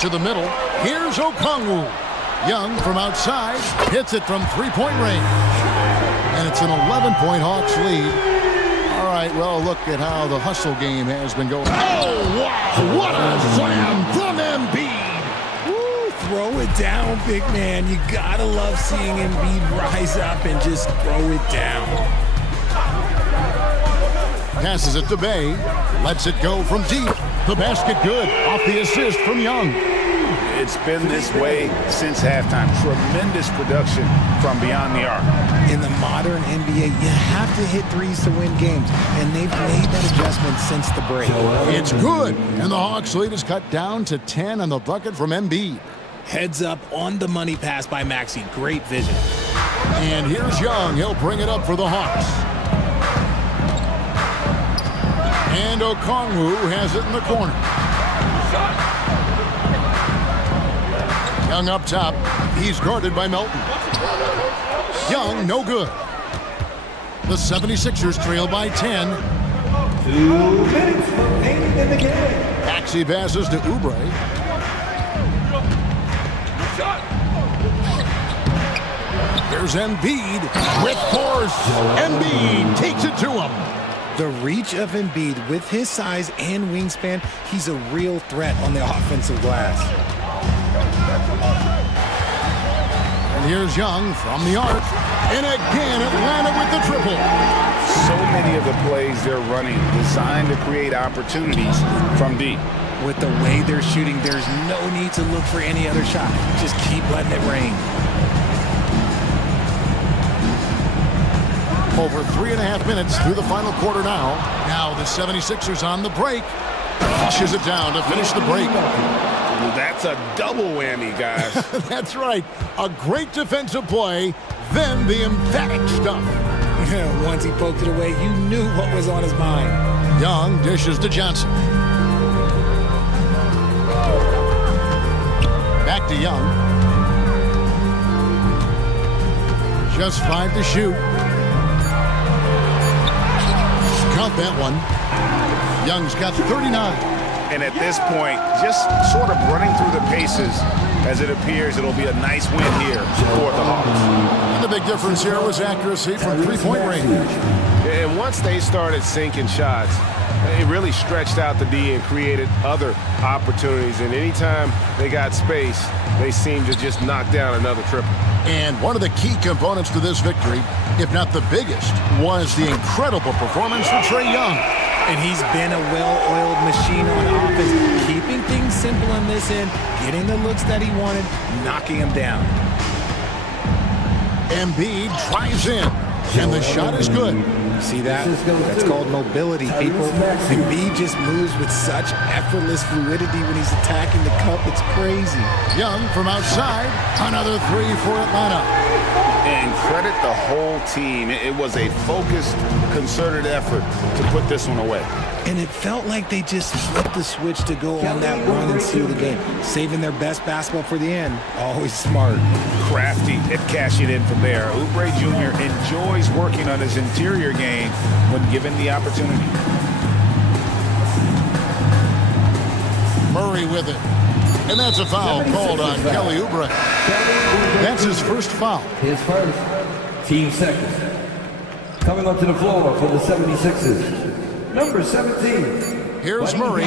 To the middle. Here's Okongwu. Young from outside hits it from three-point range. And it's an 11-point Hawks lead. All right, well, look at how the hustle game has been going. Oh, wow, what a slam from Embiid. Woo, throw it down, big man. You gotta love seeing Embiid rise up and just throw it down. Passes it to Bay. Lets it go from deep. The basket good off the assist from Young. It's been this way since halftime. Tremendous production from beyond the arc. In the modern NBA, you have to hit threes to win games, and they've made that adjustment since the break. It's good, and the Hawks lead is cut down to 10 on the bucket from Embiid. Heads up on the money pass by Maxey. Great vision. And here's Young. He'll bring it up for the Hawks. And Okongwu has it in the corner. Young up top. He's guarded by Melton. Young, no good. The 76ers trail by 10. 2 minutes remaining in the game. Maxey passes to Oubre. Here's Embiid with force. Embiid takes it to him. The reach of Embiid with his size and wingspan, he's a real threat on the offensive glass. And here's Young from the arc. And again, Atlanta with the triple. So many of the plays they're running designed to create opportunities from deep. With the way they're shooting, there's no need to look for any other shot. Just keep letting it rain. Over 3.5 minutes through the final quarter now. Now the 76ers on the break. Pushes it down to finish the break. Well, that's a double whammy, guys. That's right. A great defensive play, then the emphatic stuff. Once he poked it away, you knew what was on his mind. Young dishes to Johnson. Back to Young. Just 5 to shoot. Count that one. Young's got 39. And at this point, just sort of running through the paces, as it appears it'll be a nice win here for the Hawks. And the big difference here was accuracy from three-point range. And once they started sinking shots, it really stretched out the D and created other opportunities. And anytime they got space, they seemed to just knock down another triple. And one of the key components to this victory, if not the biggest, was the incredible performance from Trae Young. And he's been a well-oiled machine on offense, keeping things simple on this end, getting the looks that he wanted, knocking them down. Embiid drives in, and the shot is good. See that? That's called mobility, people. Embiid just moves with such effortless fluidity when he's attacking the cup. It's crazy. Young from outside, another three for Atlanta. And credit the whole team. It was a focused, concerted effort to put this one away. And it felt like they just flipped the switch to go on that run and seal the game, saving their best basketball for the end. Always smart. Crafty at cashing in from there. Oubre Jr. enjoys working on his interior game when given the opportunity. Murray with it. And that's a foul called on Kelly Oubre. That's his first foul. His first. Team second. Coming onto the floor for the 76ers. Number 17. Here's Murray.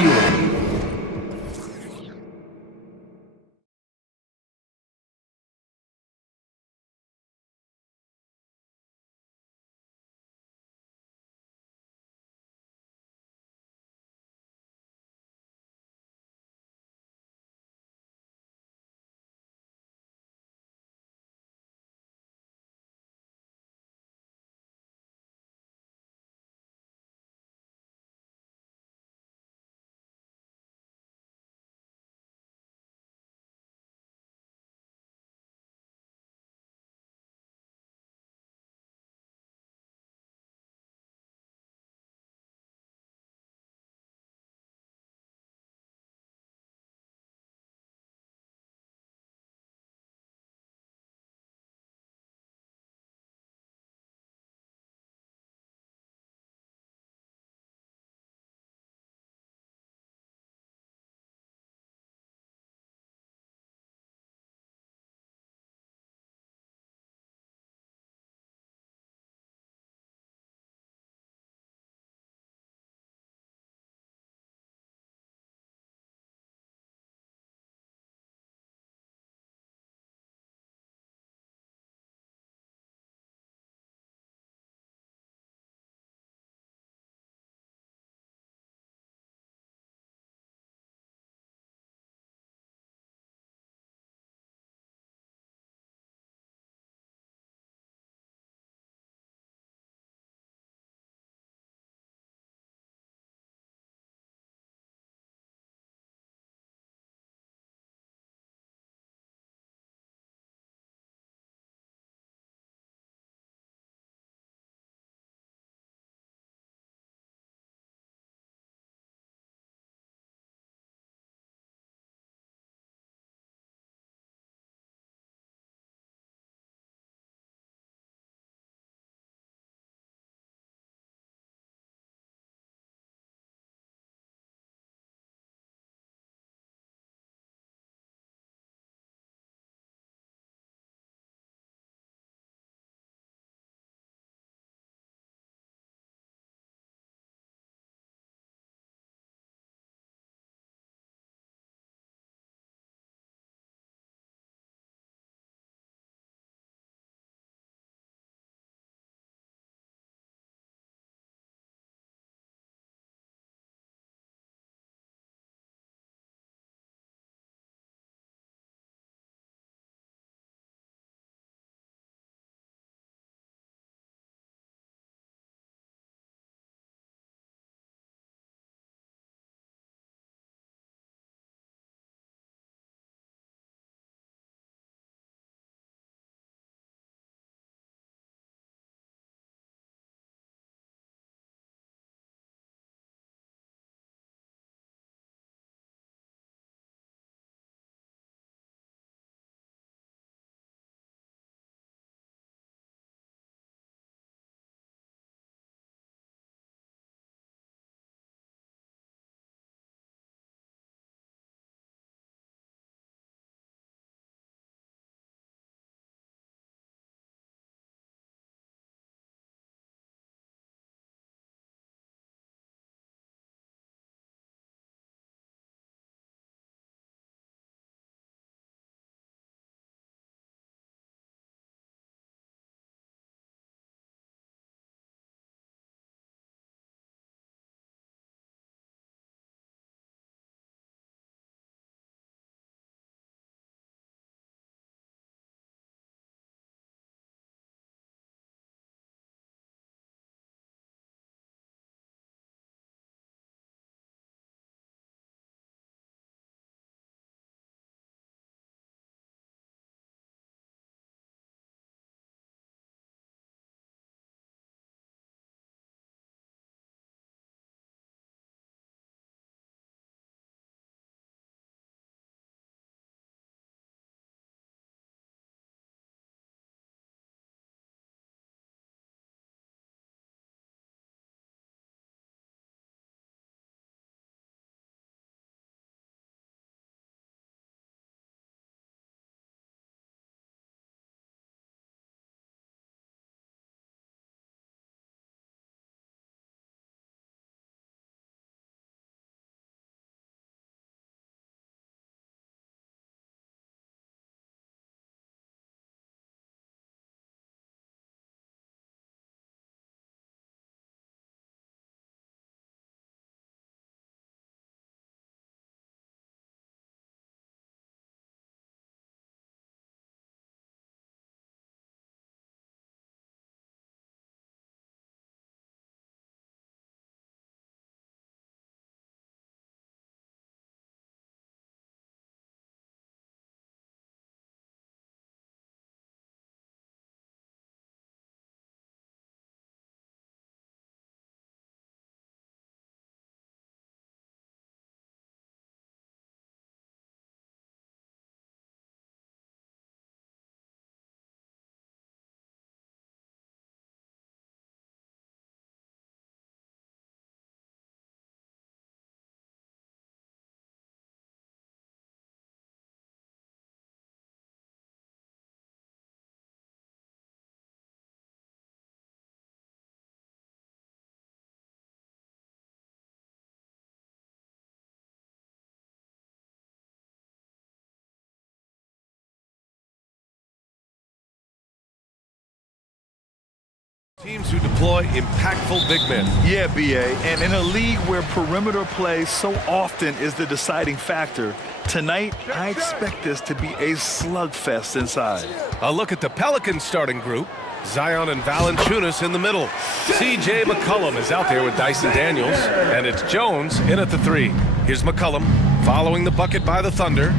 Teams who deploy impactful big men. Yeah, BA, and in a league where perimeter play so often is the deciding factor, tonight I expect this to be a slugfest inside. A look at the Pelicans starting group. Zion and Valanciunas in the middle. C.J. McCollum is out there with Dyson Daniels, and it's Jones in at the 3. Here's McCollum following the bucket by the Thunder.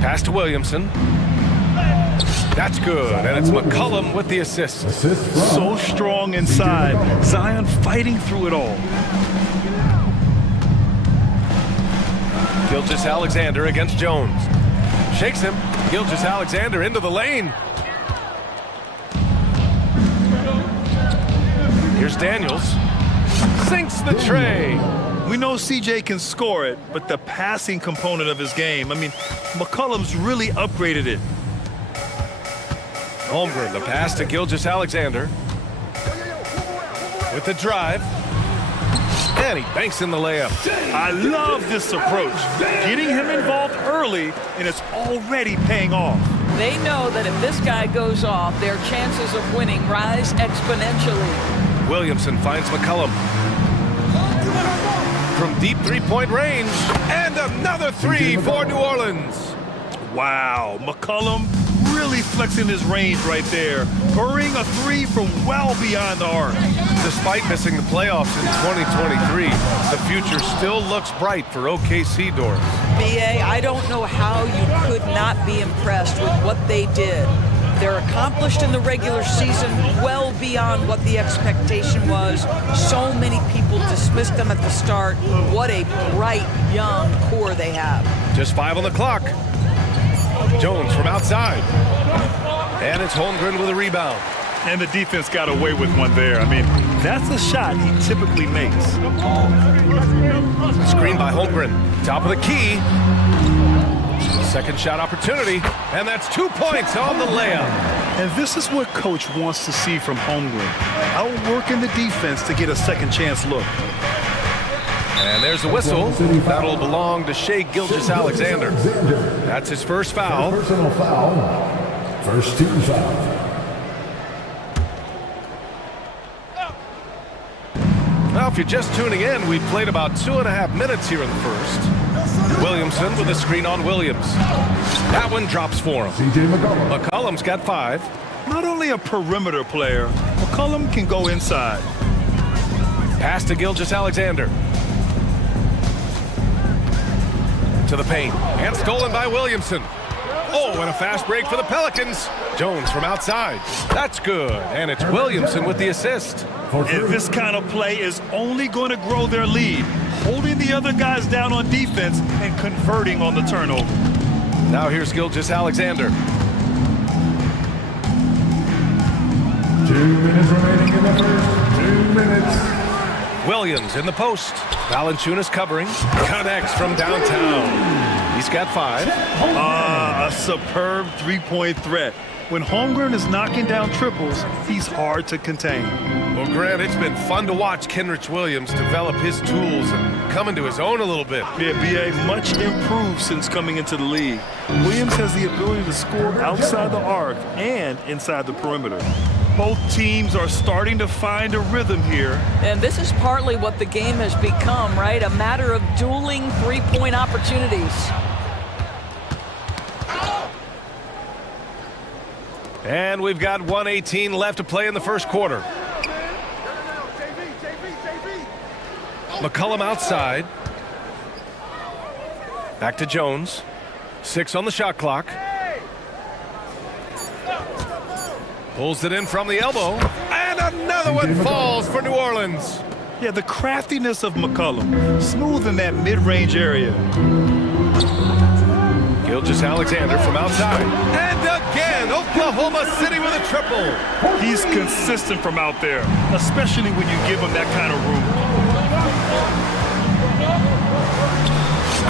Pass to Williamson. That's good, and it's McCollum with the assist. So strong inside. Zion fighting through it all. Gilgeous-Alexander against Jones. Shakes him. Gilgeous-Alexander into the lane. Here's Daniels. Sinks the tray. We know CJ can score it, but the passing component of his game, I mean, McCollum's really upgraded it. Holmgren, the pass to Gilgeous-Alexander. With the drive. And he banks in the layup. I love this approach. Getting him involved early, and it's already paying off. They know that if this guy goes off, their chances of winning rise exponentially. Williamson finds McCollum. From deep three-point range. And another 3 for New Orleans. Wow, McCollum really flexing his range right there. Burying a 3 from well beyond the arc. Despite missing the playoffs in 2023, the future still looks bright for OKC doors. BA, I don't know how you could not be impressed with what they did. They're accomplished in the regular season well beyond what the expectation was. So many people dismissed them at the start. What a bright, young core they have. Just 5 on the clock. Jones from outside. And it's Holmgren with a rebound. And the defense got away with one there. I mean, that's a shot he typically makes. Screen by Holmgren. Top of the key. Second shot opportunity. And that's 2 points on the layup. And this is what coach wants to see from Holmgren. Outworking the defense to get a second chance look. And there's the whistle. That'll belong to Shai Gilgeous-Alexander. That's his first foul. Personal foul. First team foul. Now, if you're just tuning in, we've played about 2.5 minutes here in the first. Williamson with a screen on Williams. That one drops for him. C.J. McCollum. McCollum's got 5. Not only a perimeter player, McCollum can go inside. Pass to Gilgeous-Alexander. To the paint. And stolen by Williamson. Oh, and a fast break for the Pelicans. Jones from outside. That's good. And it's Williamson with the assist. And this kind of play is only going to grow their lead. Holding the other guys down on defense and converting on the turnover. Now here's Gilgeous-Alexander. 2 minutes remaining in the first. 2 minutes. Williams in the post. Valanciunas covering. Connects from downtown. He's got 5. A superb three-point threat. When Holmgren is knocking down triples, he's hard to contain. Well, Grant, it's been fun to watch Kenrich Williams develop his tools and come into his own a little bit. Yeah, BA, much improved since coming into the league. Williams has the ability to score outside the arc and inside the perimeter. Both teams are starting to find a rhythm here. And this is partly what the game has become, right? A matter of dueling three-point opportunities. And we've got 1:18 left to play in the first quarter. McCollum outside. Back to Jones. 6 on the shot clock. Pulls it in from the elbow. And another one falls for New Orleans. Yeah, the craftiness of McCollum. Smooth in that mid-range area. Gilgeous-Alexander from outside. And again, Oklahoma City with a triple. He's consistent from out there, especially when you give him that kind of room.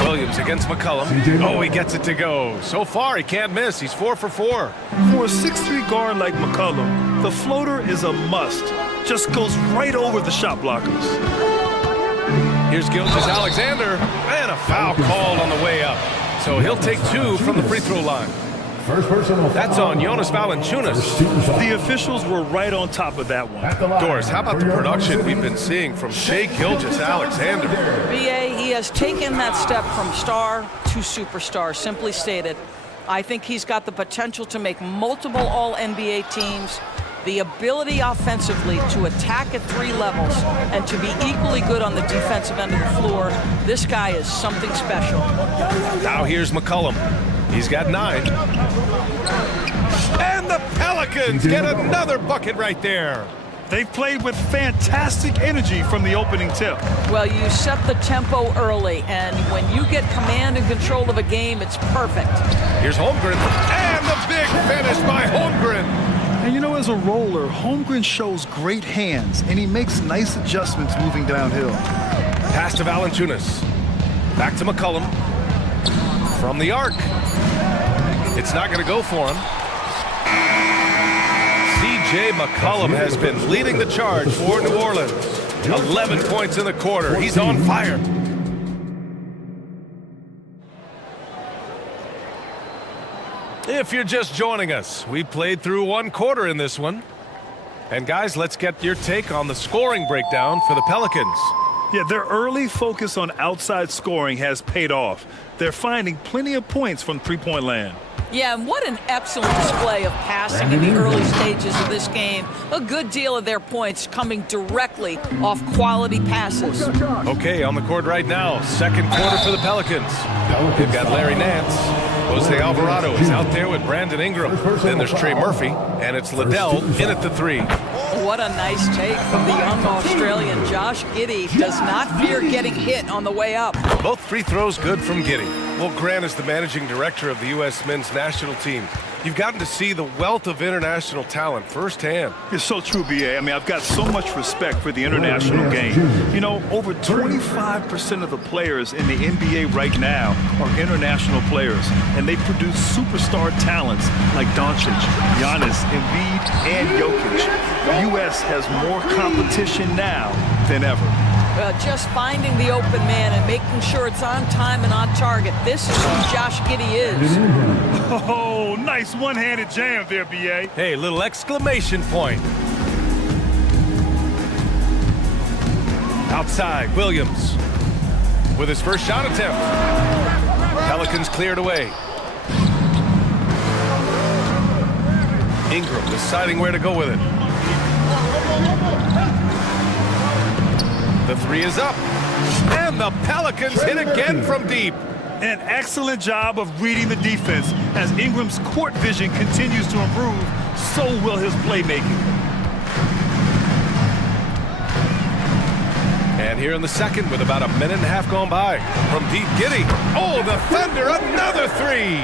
Williams against McCollum. Oh, he gets it to go. So far, he can't miss. He's 4 for 4. For a 6'3" guard like McCollum, the floater is a must. Just goes right over the shot blockers. Here's Gilgeous-Alexander. And a foul called on the way up. So he'll take 2 from the free throw line. First personal That's on Jonas Valanciunas. The officials were right on top of that one. Doris, how about the production we've been seeing from Shai Gilgeous-Alexander? BA, he has taken that step from star to superstar, simply stated. I think he's got the potential to make multiple All-NBA teams, the ability offensively to attack at 3 levels, and to be equally good on the defensive end of the floor. This guy is something special. Now here's McCollum. He's got 9. And the Pelicans get another bucket right there. They've played with fantastic energy from the opening tip. Well, you set the tempo early, and when you get command and control of a game, it's perfect. Here's Holmgren, and the big finish by Holmgren. And you know, as a roller, Holmgren shows great hands, and he makes nice adjustments moving downhill. Pass to Valanciunas. Back to McCollum. From the arc. It's not going to go for him. C.J. McCollum has been leading the charge for New Orleans. 11 points in the quarter. He's on fire. If you're just joining us, we played through 1 quarter in this one. And guys, let's get your take on the scoring breakdown for the Pelicans. Yeah, their early focus on outside scoring has paid off. They're finding plenty of points from three-point land. Yeah, and what an excellent display of passing in the early stages of this game. A good deal of their points coming directly off quality passes. Okay, on the court right now, 2nd quarter for the Pelicans. They've got Larry Nance. Jose Alvarado is out there with Brandon Ingram. Then there's Trey Murphy, and it's Liddell in at the 3. What a nice take from the young Australian. Josh Giddey does not fear getting hit on the way up. Both free throws good from Giddey. Well, Grant is the managing director of the U.S. men's national team. You've gotten to see the wealth of international talent firsthand. It's so true, B.A. I mean, I've got so much respect for the international game. You know, over 25% of the players in the NBA right now are international players, and they produce superstar talents like Doncic, Giannis, Embiid, and Jokic. The U.S. has more competition now than ever. Just finding the open man and making sure it's on time and on target. This is who Josh Giddey is. Oh, nice one-handed jam there, B.A. Hey, little exclamation point. Outside, Williams with his first shot attempt. Pelicans cleared away. Ingram deciding where to go with it. The 3 is up, and the Pelicans hit again from deep. An excellent job of reading the defense. As Ingram's court vision continues to improve, so will his playmaking. And here in the 2nd, with about 1.5 minutes gone by, from deep, Giddey. Oh, the Thunder, another 3.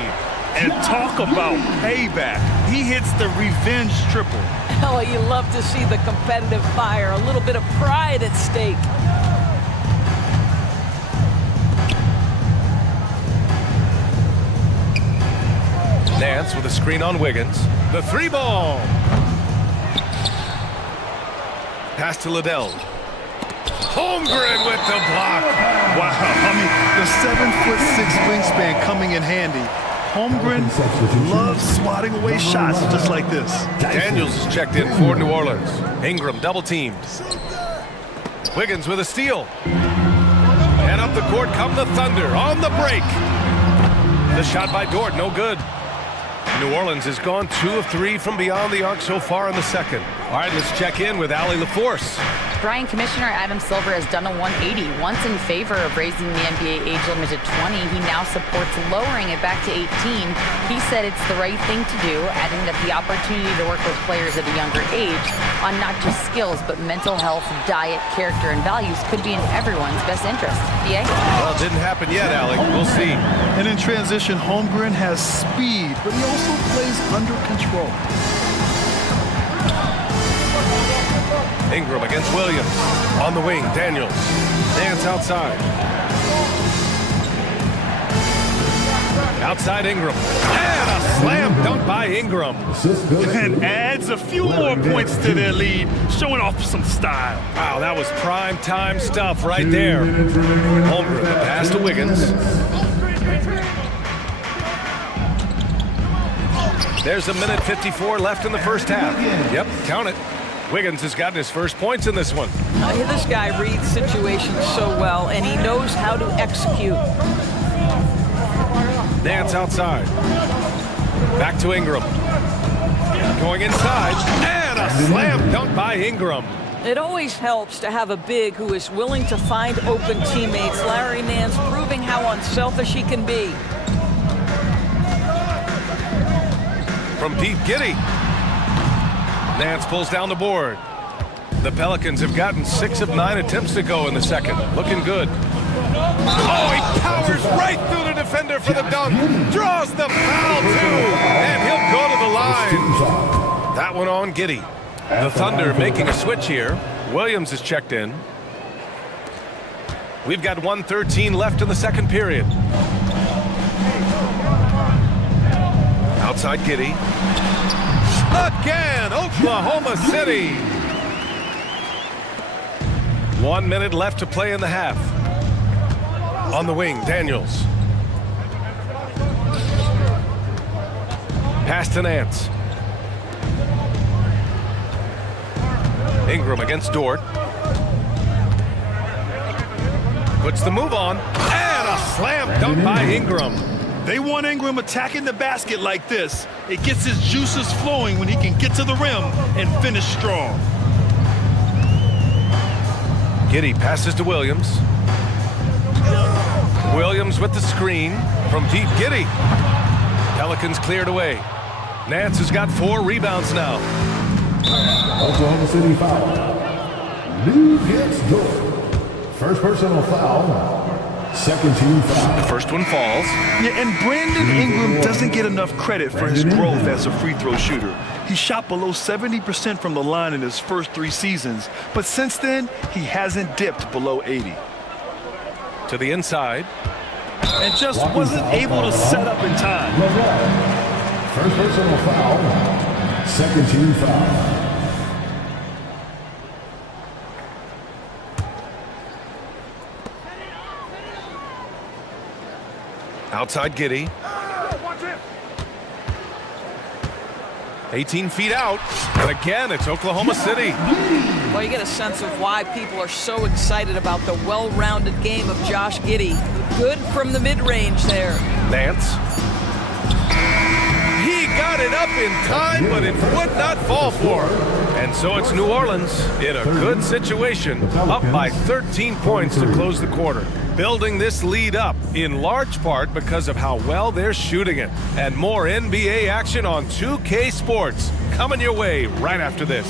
And talk about payback. He hits the revenge triple. Oh, you love to see the competitive fire, a little bit of pride at stake. Nance with a screen on Wiggins. The 3-ball. Pass to Liddell. Holmgren with the block. Wow, I mean, the 7'6" wingspan coming in handy. Holmgren loves swatting away shots just like this. Daniels is checked in for New Orleans. Ingram double teamed. Wiggins with a steal. And up the court come the Thunder on the break. The shot by Dort, no good. New Orleans has gone 2 of 3 from beyond the arc so far in the 2nd. All right, let's check in with Allie LaForce. Brian, Commissioner Adam Silver has done a 180, once in favor of raising the NBA age limit to 20. He now supports lowering it back to 18. He said it's the right thing to do, adding that the opportunity to work with players at a younger age on not just skills, but mental health, diet, character, and values could be in everyone's best interest. DA? Well, it didn't happen yet, Allie. We'll see. And in transition, Holmgren has speed, but he also plays under control. Ingram against Williams. On the wing, Daniels. Nance outside. Outside Ingram. And a slam dunk by Ingram. And adds a few more points to their lead, showing off some style. Wow, that was prime time stuff right there. Holmgren, the pass to Wiggins. There's a minute 54 left in the first half. Yep, count it. Wiggins has gotten his first points in this one. This guy reads situations so well, and he knows how to execute. Nance outside. Back to Ingram. Going inside, and a slam dunk by Ingram. It always helps to have a big who is willing to find open teammates. Larry Nance proving how unselfish he can be. From Pete Giddy. Nance pulls down the board. The Pelicans have gotten 6 of 9 attempts to go in the second. Looking good. Oh, he powers right through the defender for the dunk. Draws the foul, too. And he'll go to the line. That one on Giddy. The Thunder making a switch here. Williams is checked in. We've got 1:13 left in the second period. Outside Giddy. Again, Oklahoma City. 1 minute left to play in the half. On the wing, Daniels. Pass to Nance. Ingram against Dort. Puts the move on. And a slam dunk by Ingram. They want Ingram attacking the basket like this. It gets his juices flowing when he can get to the rim and finish strong. Giddy passes to Williams. Williams with the screen from Pete Giddy. Pelicans cleared away. Nance has got 4 rebounds now. Oklahoma City foul. New hits Dort. First personal foul. Second team foul. The first one falls. Yeah, and Brandon Ingram doesn't get enough credit for his growth as a free throw shooter. He shot below 70% from the line in his first 3 seasons, but since then, he hasn't dipped below 80. To the inside. And just wasn't able to set up in time. First personal foul. Second team foul. Outside Giddy. 18 feet out. And again, it's Oklahoma City. Well, you get a sense of why people are so excited about the well-rounded game of Josh Giddy. Good from the mid-range there. Nance. He got it up in time, but it would not fall for him. And so it's New Orleans in a good situation, up by 13 points to close the quarter. Building this lead up in large part because of how well they're shooting it. And more NBA action on 2K Sports coming your way right after this.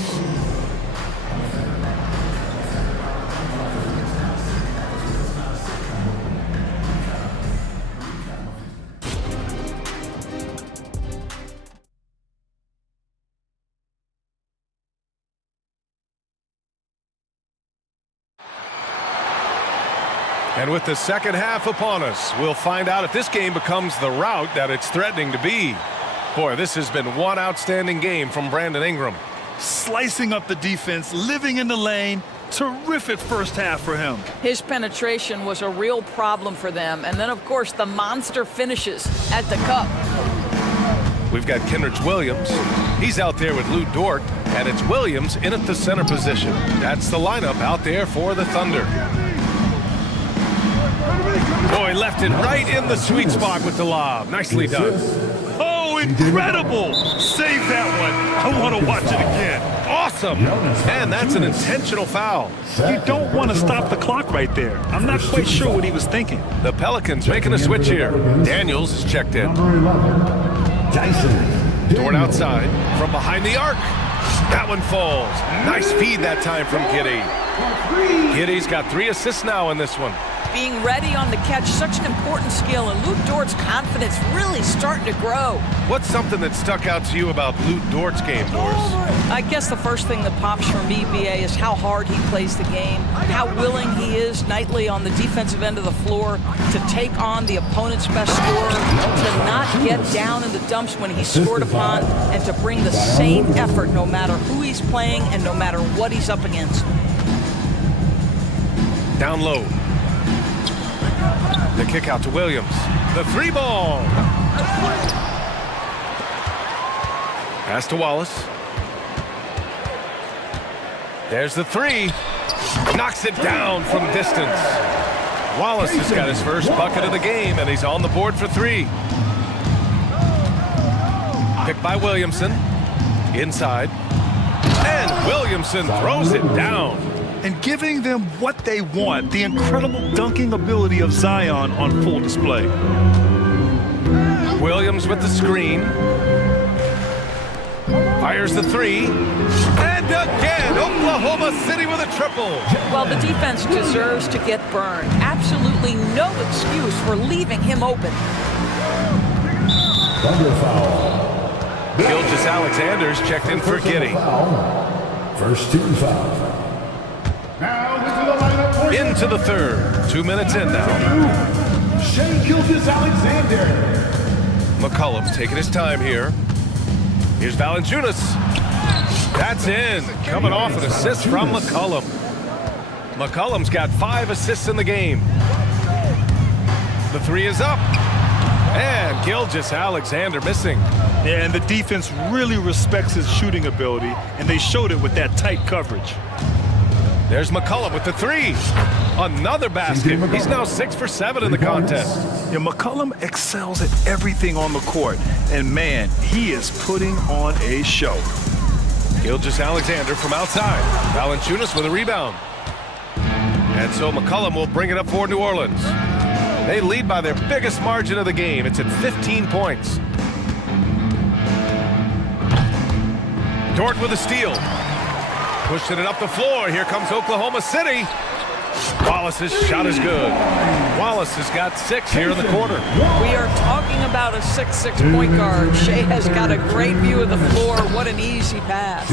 And with the second half upon us, we'll find out if this game becomes the rout that it's threatening to be. Boy, this has been one outstanding game from Brandon Ingram. Slicing up the defense, living in the lane. Terrific first half for him. His penetration was a real problem for them. And then, of course, the monster finishes at the cup. We've got Kenrich Williams. He's out there with Lou Dort, and it's Williams in at the center position. That's the lineup out there for the Thunder. Boy, left it right in the sweet spot with the lob. Nicely done. Oh, incredible! Save that one. I want to watch it again. Awesome. And that's an intentional foul. You don't want to stop the clock right there. I'm not quite sure what he was thinking. The Pelicans making a switch here. Daniels is checked in. Dort outside from behind the arc. That one falls. Nice feed that time from Giddy. Giddy's got 3 assists now in this one. Being ready on the catch, such an important skill, and Luke Dort's confidence really starting to grow. What's something that stuck out to you about Luke Dort's game, Doris? I guess the first thing that pops for me, BA, is how hard he plays the game, how willing he is nightly on the defensive end of the floor to take on the opponent's best scorer, to not get down in the dumps when he's scored upon, and to bring the same effort no matter who he's playing and no matter what he's up against. Down low. The kick out to Williams. The 3 ball. Pass to Wallace. There's the three. Knocks it down from distance. Wallace has got his first bucket of the game, and he's on the board for three. Picked by Williamson. Inside. And Williamson throws it down. And giving them what they want, the incredible dunking ability of Zion on full display. Williams with the screen. Fires the three. And again, Oklahoma City with a triple. Well, the defense deserves to get burned. Absolutely no excuse for leaving him open. Thunder foul. Gilgeous Alexander's checked in for Giddy. First team foul. Into the third. 2 minutes in now. Shea Gilgeous-Alexander. McCollum's taking his time here. Here's Valanciunas. That's in. Coming off an assist from McCollum. McCollum's got 5 assists in the game. The three is up. And Gilgeous-Alexander missing. Yeah, and the defense really respects his shooting ability, and they showed it with that tight coverage. There's McCollum with the three. Another basket. He's now 6 for 7 in the contest. Yeah, McCollum excels at everything on the court, and man, he is putting on a show. Gilgeous-Alexander from outside. Valanciunas with a rebound. And so McCollum will bring it up for New Orleans. They lead by their biggest margin of the game. It's at 15 points. Dort with a steal. Pushing it up the floor. Here comes Oklahoma City. Wallace's shot is good. Wallace has got 6 here in the quarter. We are talking about a 6'6" point guard. Shea has got a great view of the floor. What an easy pass.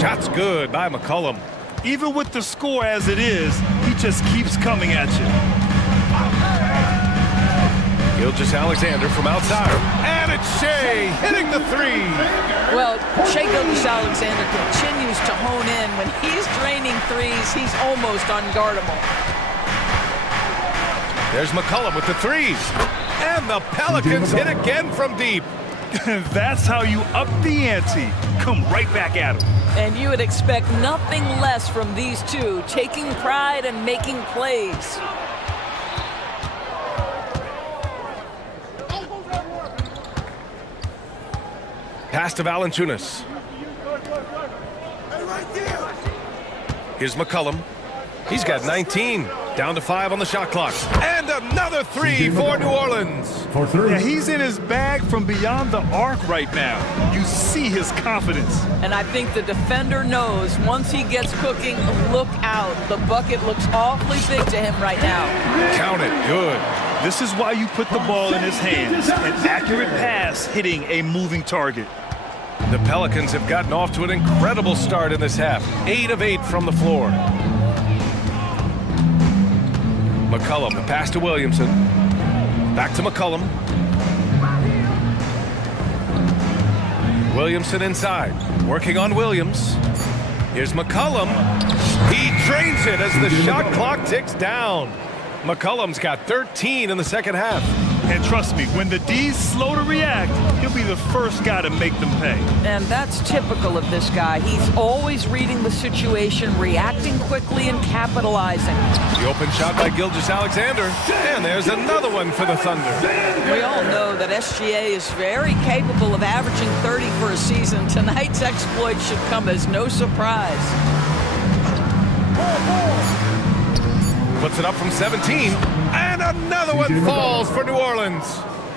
Shot's good by McCollum. Even with the score as it is, he just keeps coming at you. Gilgeous-Alexander from outside. And it's Shea hitting the three. Well, Shea Gilgeous-Alexander continues to hone in. When he's draining threes, he's almost unguardable. There's McCollum with the threes. And the Pelicans hit again from deep. That's how you up the ante. Come right back at him. And you would expect nothing less from these two, taking pride and making plays. Pass to Valanciunas. Here's McCollum. He's got 19. Down to 5 on the shot clock. And another three for New Orleans. Yeah, he's in his bag from beyond the arc right now. You see his confidence. And I think the defender knows once he gets cooking, look out. The bucket looks awfully big to him right now. Count it. Good. This is why you put the ball in his hands. An accurate pass hitting a moving target. The Pelicans have gotten off to an incredible start in this half. 8 of 8 from the floor. McCollum, the pass to Williamson. Back to McCollum. Williamson inside. Working on Williams. Here's McCollum. He drains it as the shot clock ticks down. McCollum's got 13 in the second half. And trust me, when the D's slow to react, he'll be the first guy to make them pay. And that's typical of this guy. He's always reading the situation, reacting quickly and capitalizing. The open shot by Gilgeous-Alexander. And there's another one for the Thunder. We all know that SGA is very capable of averaging 30 for a season. Tonight's exploit should come as no surprise. Puts it up from 17. And another one falls for New Orleans.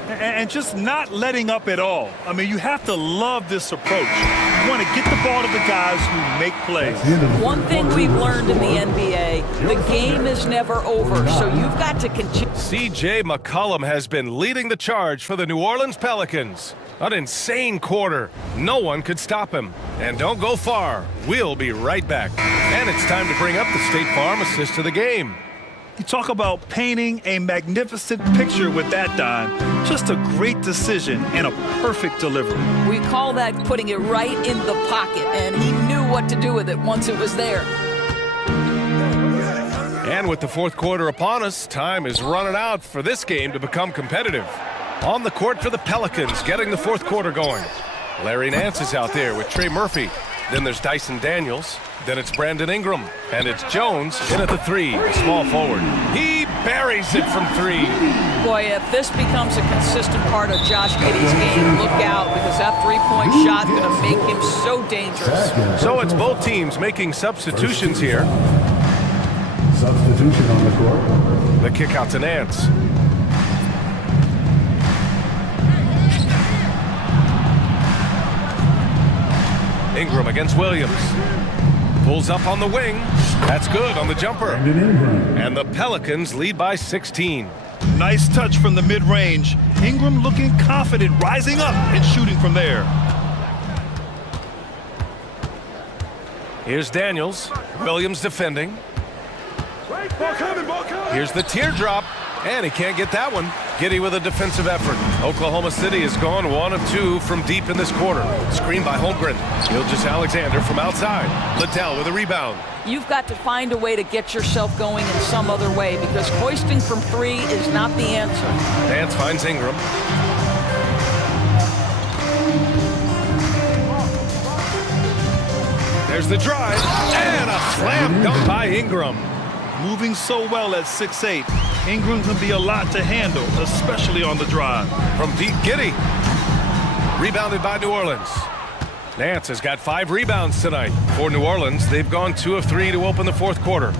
And just not letting up at all. I mean, you have to love this approach. You want to get the ball to the guys who make plays. One thing we've learned in the NBA, the game is never over, so you've got to continue. C.J. McCollum has been leading the charge for the New Orleans Pelicans. An insane quarter. No one could stop him. And don't go far. We'll be right back. And it's time to bring up the State Farm assist to the game. You talk about painting a magnificent picture with that dime. Just a great decision and a perfect delivery. We call that putting it right in the pocket, and he knew what to do with it once it was there. And with the fourth quarter upon us, time is running out for this game to become competitive. On the court for the Pelicans, getting the fourth quarter going. Larry Nance is out there with Trey Murphy. Then there's Dyson Daniels. Then it's Brandon Ingram. And it's Jones in at the 3, the small forward. He buries it from 3. Boy, if this becomes a consistent part of Josh Giddey's game, look out, because that three-point shot is going to make him so dangerous. So it's both teams making substitutions here. Substitution on the court. The kick out to Nance. Ingram against Williams. Pulls up on the wing. That's good on the jumper. And the Pelicans lead by 16. Nice touch from the mid-range. Ingram looking confident, rising up and shooting from there. Here's Daniels. Williams defending. Here's the teardrop. And he can't get that one. Giddey with a defensive effort. Oklahoma City has gone 1 of 2 from deep in this quarter. Screen by Holmgren. Gilgeous Alexander from outside. Liddell with a rebound. You've got to find a way to get yourself going in some other way, because hoisting from 3 is not the answer. Nance finds Ingram. There's the drive. And a slam dunk by Ingram. Moving so well at 6'8", Ingram can be a lot to handle, especially on the drive. From deep, Giddey. Rebounded by New Orleans. Nance has got 5 rebounds tonight. For New Orleans, they've gone 2 of 3 to open the fourth quarter.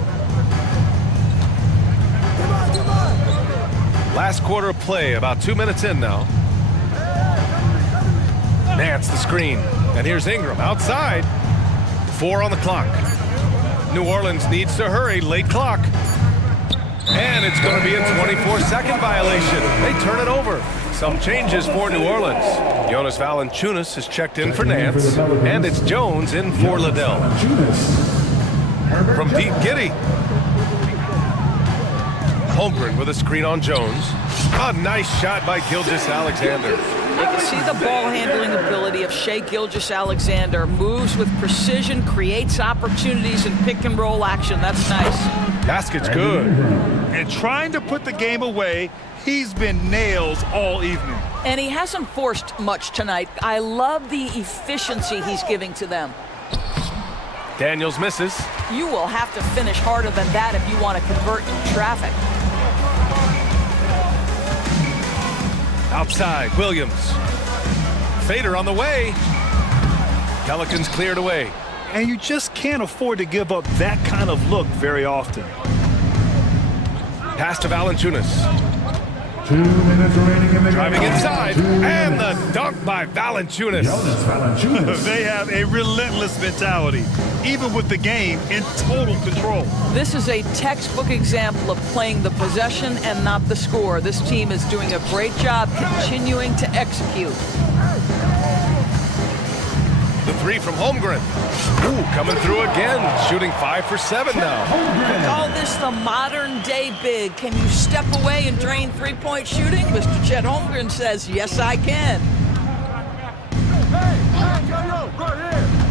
Last quarter of play, about 2 minutes in now. Nance the screen. And here's Ingram outside. 4 on the clock. New Orleans needs to hurry, late clock. And it's going to be a 24-second violation. They turn it over. Some changes for New Orleans. Jonas Valanciunas has checked in for Nance. And it's Jones in for Liddell. From deep, Giddey. Holmgren with a screen on Jones. A nice shot by Gilgeous Alexander. You can see the ball handling ability of Shai Gilgeous-Alexander. Moves with precision, creates opportunities in pick and roll action. That's nice. Basket's good. And trying to put the game away, he's been nails all evening. And he hasn't forced much tonight. I love the efficiency he's giving to them. Daniels misses. You will have to finish harder than that if you want to convert in traffic. Outside, Williams. Fader on the way. Pelicans cleared away. And you just can't afford to give up that kind of look very often. Pass to Valanciunas. 2 minutes remaining in the Driving game. inside. And the dunk by Valanciunas. They have a relentless mentality, even with the game in total control. This is a textbook example of playing the possession and not the score. This team is doing a great job continuing to execute. The 3 from Holmgren. Ooh, coming through again. Shooting 5 for 7 now. We call this the modern day big. Can you step away and drain three-point shooting? Mr. Chet Holmgren says, yes, I can.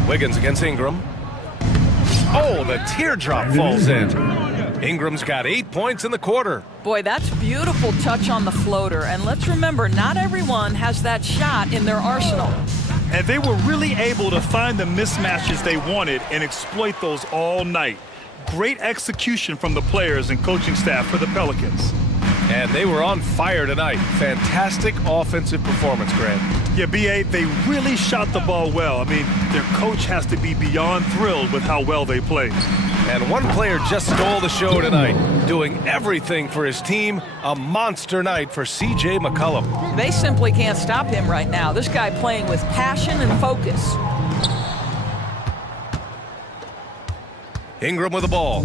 Wiggins against Ingram. Oh, the teardrop falls in. Ingram's got 8 points in the quarter. Boy, that's beautiful touch on the floater. And let's remember, not everyone has that shot in their arsenal. And they were really able to find the mismatches they wanted and exploit those all night. Great execution from the players and coaching staff for the Pelicans. And they were on fire tonight. Fantastic offensive performance, Grant. Yeah, B.A., they really shot the ball well. I mean, their coach has to be beyond thrilled with how well they played. And one player just stole the show tonight, doing everything for his team. A monster night for C.J. McCollum. They simply can't stop him right now. This guy playing with passion and focus. Ingram with the ball.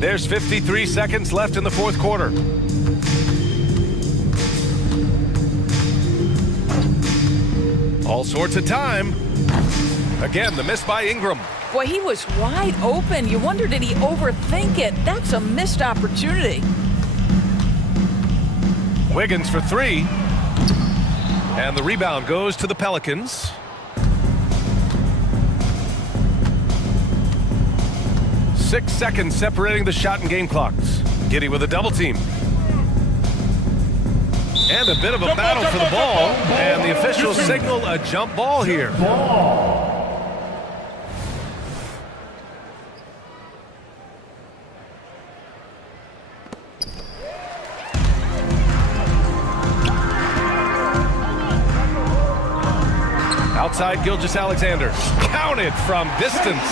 There's 53 seconds left in the fourth quarter. All sorts of time. Again, the miss by Ingram. Boy, he was wide open. You wonder, did he overthink it? That's a missed opportunity. Wiggins for 3. And the rebound goes to the Pelicans. 6 seconds separating the shot and game clocks. Giddey with a double team. And a bit of a battle for the ball, and the officials signal a jump ball here. Outside Gilgeous-Alexander, counted from distance.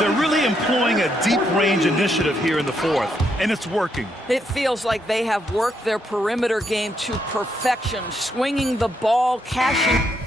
They're really employing a deep range initiative here in the fourth, and it's working. It feels like they have worked their perimeter game to perfection, swinging the ball, cashing.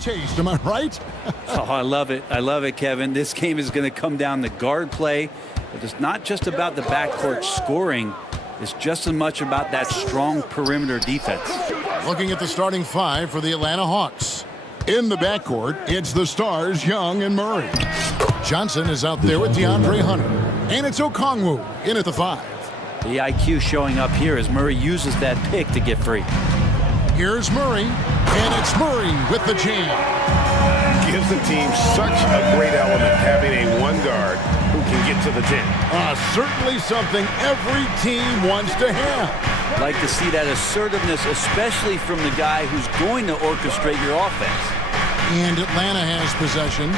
Taste, am I right? Oh, I love it. I love it, Kevin. This game is going to come down to guard play, but it's not just about the backcourt scoring. It's just as much about that strong perimeter defense. Looking at the starting five for the Atlanta Hawks. In the backcourt, it's the stars Young and Murray. Johnson is out there with DeAndre Hunter. And it's Okongwu in at the 5. The IQ showing up here as Murray uses that pick to get free. Here's Murray, and it's Murray with the jam. Gives the team such a great element having a one guard who can get to the 10. Certainly something every team wants to have. Like to see that assertiveness, especially from the guy who's going to orchestrate your offense. And Atlanta has possession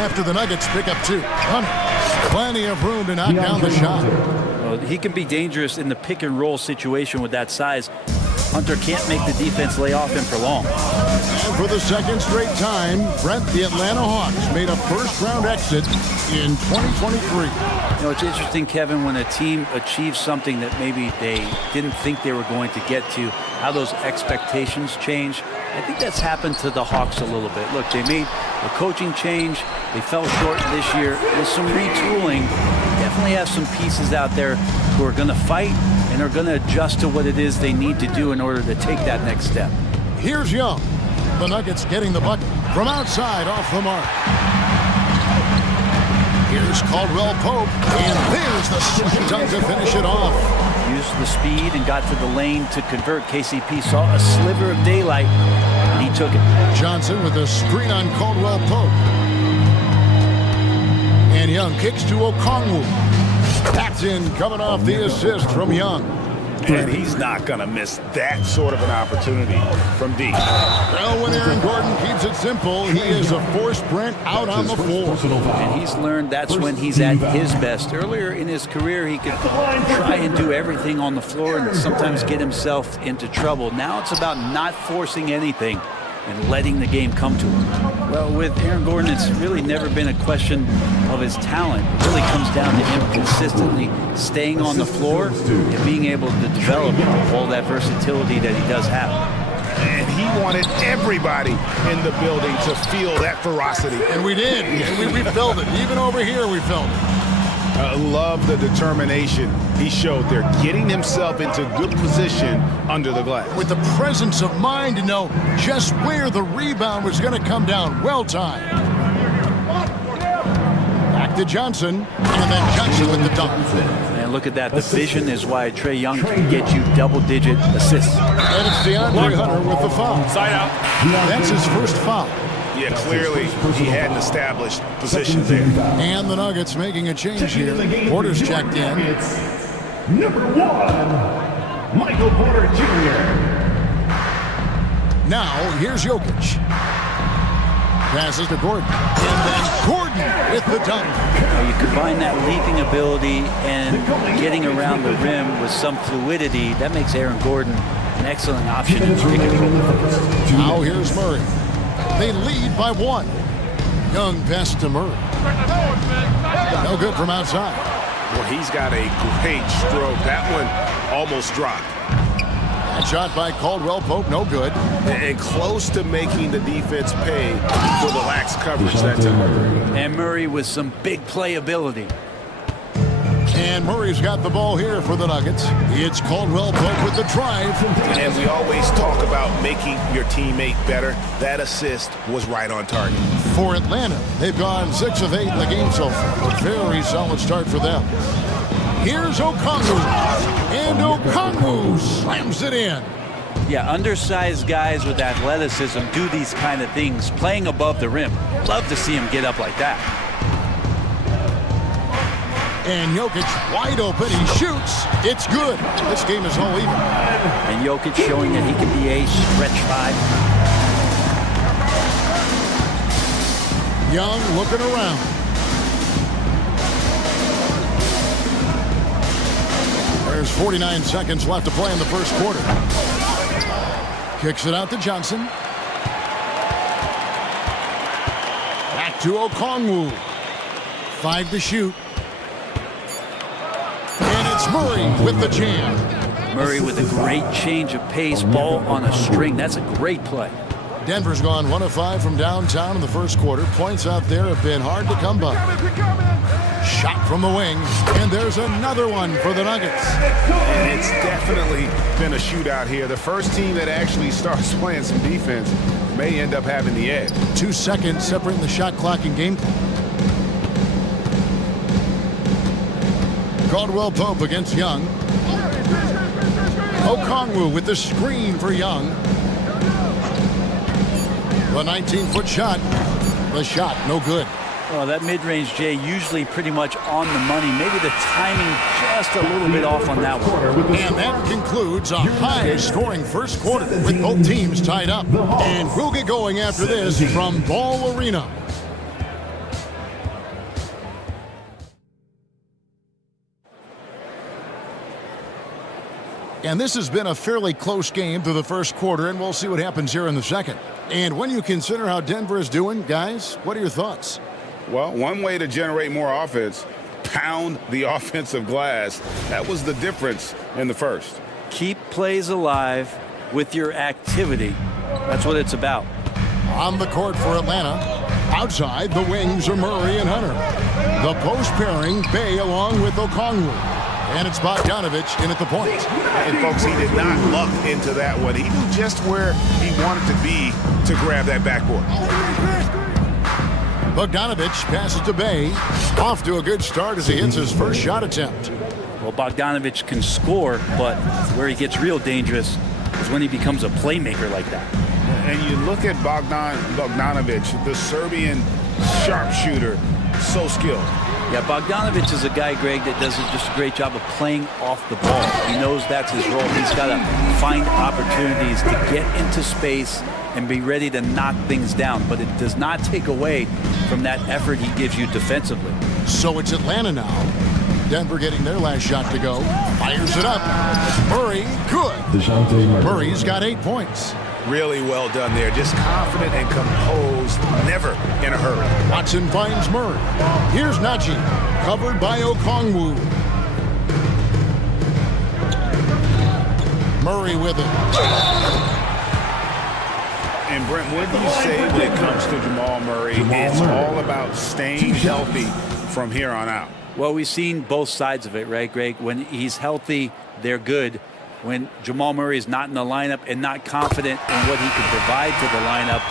after the Nuggets pick up 2. Hunter, plenty of room to knock down the shot. Well, he can be dangerous in the pick and roll situation with that size. Hunter can't make the defense lay off him for long. And for the second straight time, Brent, the Atlanta Hawks made a first-round exit in 2023. You know, it's interesting, Kevin, when a team achieves something that maybe they didn't think they were going to get to, how those expectations change. I think that's happened to the Hawks a little bit. Look, they made a coaching change. They fell short this year. With some retooling, definitely have some pieces out there who are going to fight and are going to adjust to what it is they need to do in order to take that next step. Here's Young. The Nuggets getting the bucket from outside off the mark. Here's Caldwell Pope, and there's the slam dunk to finish it off. Used the speed and got to the lane to convert. KCP saw a sliver of daylight, and he took it. Johnson with a screen on Caldwell Pope. And Young kicks to Okongwu. That's in, coming off the assist from Young. And he's not going to miss that sort of an opportunity from D. Well, when Aaron Gordon keeps it simple, he is a forced Brent out on the floor. And he's learned that's when he's at his best. Earlier in his career, he could try and do everything on the floor and sometimes get himself into trouble. Now it's about not forcing anything and letting the game come to him. Well, with Aaron Gordon, it's really never been a question of his talent. It really comes down to him consistently staying on the floor and being able to develop all that versatility that he does have. And he wanted everybody in the building to feel that ferocity. And we did. And we felt it. Even over here, we felt it. I love the determination he showed there, getting himself into good position under the glass. With the presence of mind to know just where the rebound was going to come down. Well timed. Back to Johnson, and then Johnson with the dunk. And look at that. The vision is why Trae Young can get you double-digit assists. And it's DeAndre Hunter with the foul. Side out. That's his first foul. Yeah, clearly he had an established position there. And the Nuggets making a change here. Porter's checked in. Number 1, Michael Porter Jr. Now, here's Jokic. Passes to Gordon. And then Gordon with the dunk. Now you combine that leaping ability and getting around the rim with some fluidity. That makes Aaron Gordon an excellent option in pick and roll. Now here's Murray. They lead by 1. Young pass to Murray. No good from outside. Well, he's got a great stroke. That one almost dropped. That shot by Caldwell Pope, no good. And close to making the defense pay for the lax coverage that time. And Murray with some big playability. And Murray's got the ball here for the Nuggets. It's Caldwell Pope with the drive. And we always talk about making your teammate better. That assist was right on target. For Atlanta, they've gone 6 of 8 in the game so far. A very solid start for them. Here's Okongwu. And Okongwu slams it in. Yeah, undersized guys with athleticism do these kind of things, playing above the rim. Love to see him get up like that. And Jokic wide open. He shoots. It's good. This game is all even. And Jokic showing that he can be a stretch 5. Young looking around. There's 49 seconds left to play in the first quarter. Kicks it out to Johnson. Back to Okongwu. 5 to shoot. Murray with the jam. Murray with a great change of pace, ball on a string. That's a great play. Denver's gone 1 of 5 from downtown in the first quarter. Points out there have been hard to come by. Shot from the wing, and there's another one for the Nuggets. And it's definitely been a shootout here. The first team that actually starts playing some defense may end up having the edge. 2 seconds separating the shot clock and game clock. Caldwell Pope against Young. Okongwu with the screen for Young. The 19-foot shot. The shot, no good. Well, that mid-range, Jay, usually pretty much on the money. Maybe the timing just a little bit off on that one. And that concludes a high-scoring first quarter with both teams tied up. And we'll get going after this from Ball Arena. And this has been a fairly close game through the first quarter, and we'll see what happens here in the second. And when you consider how Denver is doing, guys, what are your thoughts? Well, one way to generate more offense, pound the offensive glass. That was the difference in the first. Keep plays alive with your activity. That's what it's about. On the court for Atlanta. Outside, the wings are Murray and Hunter. The post pairing, Bay along with Okongwu. And it's Bogdanovich in at the point. And folks, he did not luck into that one. He knew just where he wanted to be to grab that backboard. Bogdanovich passes to Bay. Off to a good start as he hits his first shot attempt. Well, Bogdanovich can score, but where he gets real dangerous is when he becomes a playmaker like that. And you look at Bogdanovich, the Serbian sharpshooter, so skilled. Yeah, Bogdanovich is a guy, Greg, that does just a great job of playing off the ball. He knows that's his role. He's got to find opportunities to get into space and be ready to knock things down. But it does not take away from that effort he gives you defensively. So it's Atlanta now. Denver getting their last shot to go. Fires it up. Murray, good. Murray's got 8 points. Really well done there. Just confident and composed, never in a hurry. Watson finds Murray. Here's Najee, covered by Okongwu. Murray with it. And Brent, what do you say when it comes to Jamal Murray? It's all about staying healthy from here on out. Well, we've seen both sides of it, right, Greg? When he's healthy, they're good. When Jamal Murray is not in the lineup and not confident in what he can provide to the lineup,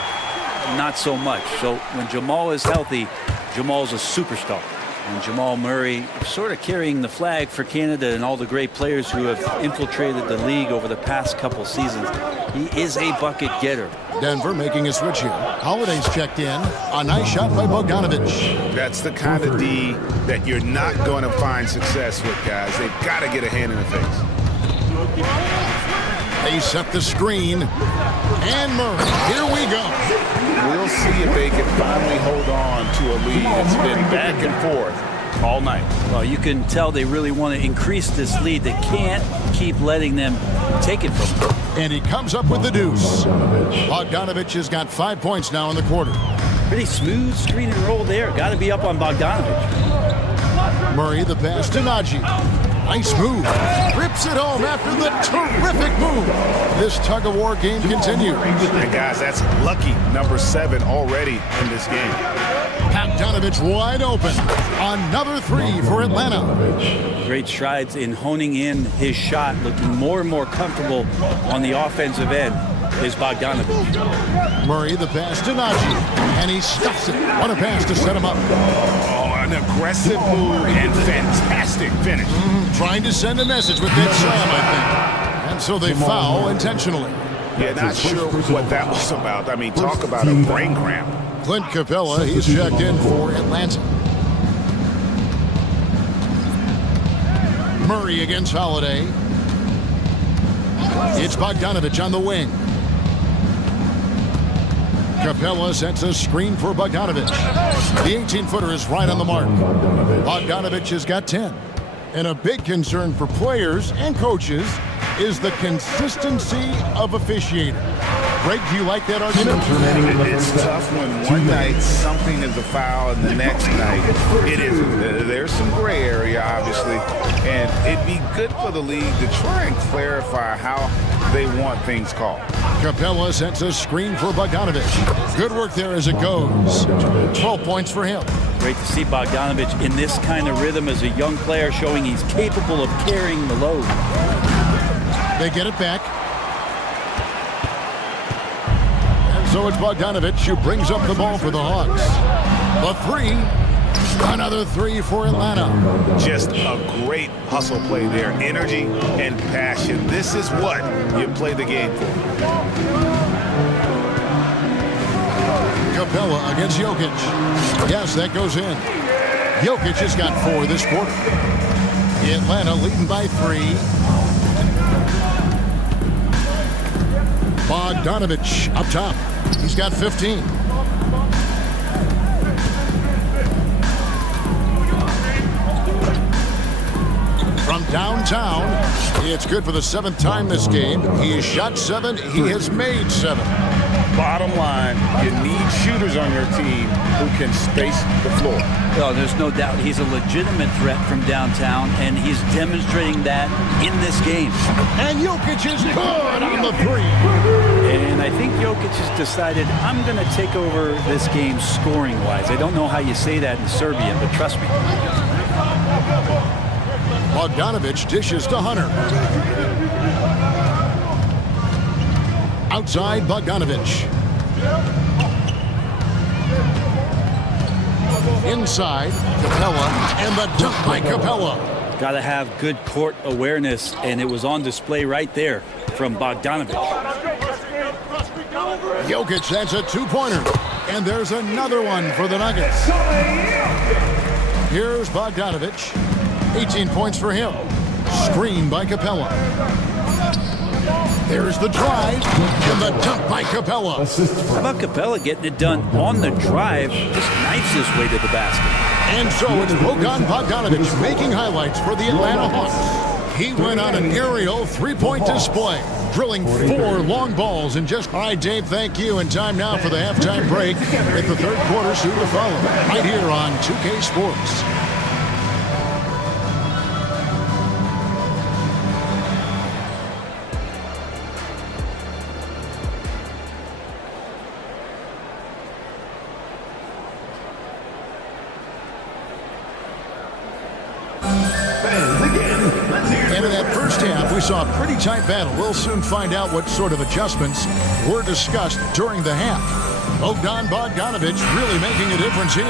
not so much. So when Jamal is healthy, Jamal's a superstar. And Jamal Murray sort of carrying the flag for Canada and all the great players who have infiltrated the league over the past couple seasons. He is a bucket getter. Denver making a switch here. Holiday's checked in. A nice shot by Bogdanovich. That's the kind of D that you're not going to find success with, guys. They've got to get a hand in the face. They set the screen. And Murray, here we go. We'll see if they can finally hold on to a lead. It's been back and forth all night. Well, you can tell they really want to increase this lead. They can't keep letting them take it from them. And he comes up with the deuce. Bogdanovich has got 5 points now in the quarter. Pretty smooth screen and roll there. Got to be up on Bogdanovich. Murray the pass to Najee. Nice move. Rips it home after the terrific move. This tug-of-war game continues. And guys, that's lucky number 7 already in this game. Bogdanovich wide open. Another 3 for Atlanta. Great strides in honing in his shot, looking more and more comfortable on the offensive end is Bogdanovich. Murray the pass to Najee. And he stuffs it. What a pass to set him up. Oh, an aggressive move and fantastic finish. Trying to send a message with that slam, I think. And so they foul intentionally. Yeah, not sure what that was about. I mean, talk about a brain cramp. Clint Capella, he's checked in for Atlanta. Murray against Holiday. It's Bogdanovich on the wing. Capella sets a screen for Bogdanovich. The 18-footer is right on the mark. Bogdanovich has got 10. And a big concern for players and coaches is the consistency of officiating. Greg, do you like that argument? It's tough when one night something is a foul and the next night it isn't. There's some gray area, obviously, and it'd be good for the league to try and clarify how they want things called. Capella sets a screen for Bogdanovic. Good work there as it goes. 12 points for him. Great to see Bogdanovic in this kind of rhythm as a young player, showing he's capable of carrying the load. They get it back. And so it's Bogdanovic who brings up the ball for the Hawks. The three. Another three for Atlanta. Just a great hustle play there. Energy and passion. This is what you play the game for. Capella against Jokic. Yes, that goes in. Jokic has got 4 this quarter. Atlanta leading by 3. Bogdanovic up top. He's got 15. From downtown, it's good for the 7th time this game. He has shot 7. He has made 7. Bottom line, you need shooters on your team who can space the floor. Oh, there's no doubt he's a legitimate threat from downtown, and he's demonstrating that in this game. And Jokic is good on the 3. And I think Jokic has decided, I'm going to take over this game scoring-wise. I don't know how you say that in Serbian, but trust me. Bogdanovic dishes to Hunter. Outside Bogdanovic. Inside Capella, and the dunk by Capella. Got to have good court awareness, and it was on display right there from Bogdanovic. Jokic, that's a 2-pointer. And there's another one for the Nuggets. Here's Bogdanovic. 18 points for him. Screen by Capella. There's the drive and the dunk by Capella. How about Capella getting it done on the drive? Just knifes his way to the basket. And so it's Bojan Bogdanovic making highlights for the Atlanta Hawks. He went on an aerial 3-point display, drilling 4 long balls in just... All right, Dave, thank you. And time now for the halftime break with the 3rd quarter soon to follow. Right here on 2K Sports. And in that first half, we saw a pretty tight battle. We'll soon find out what sort of adjustments were discussed during the half. Bogdanovic really making a difference here.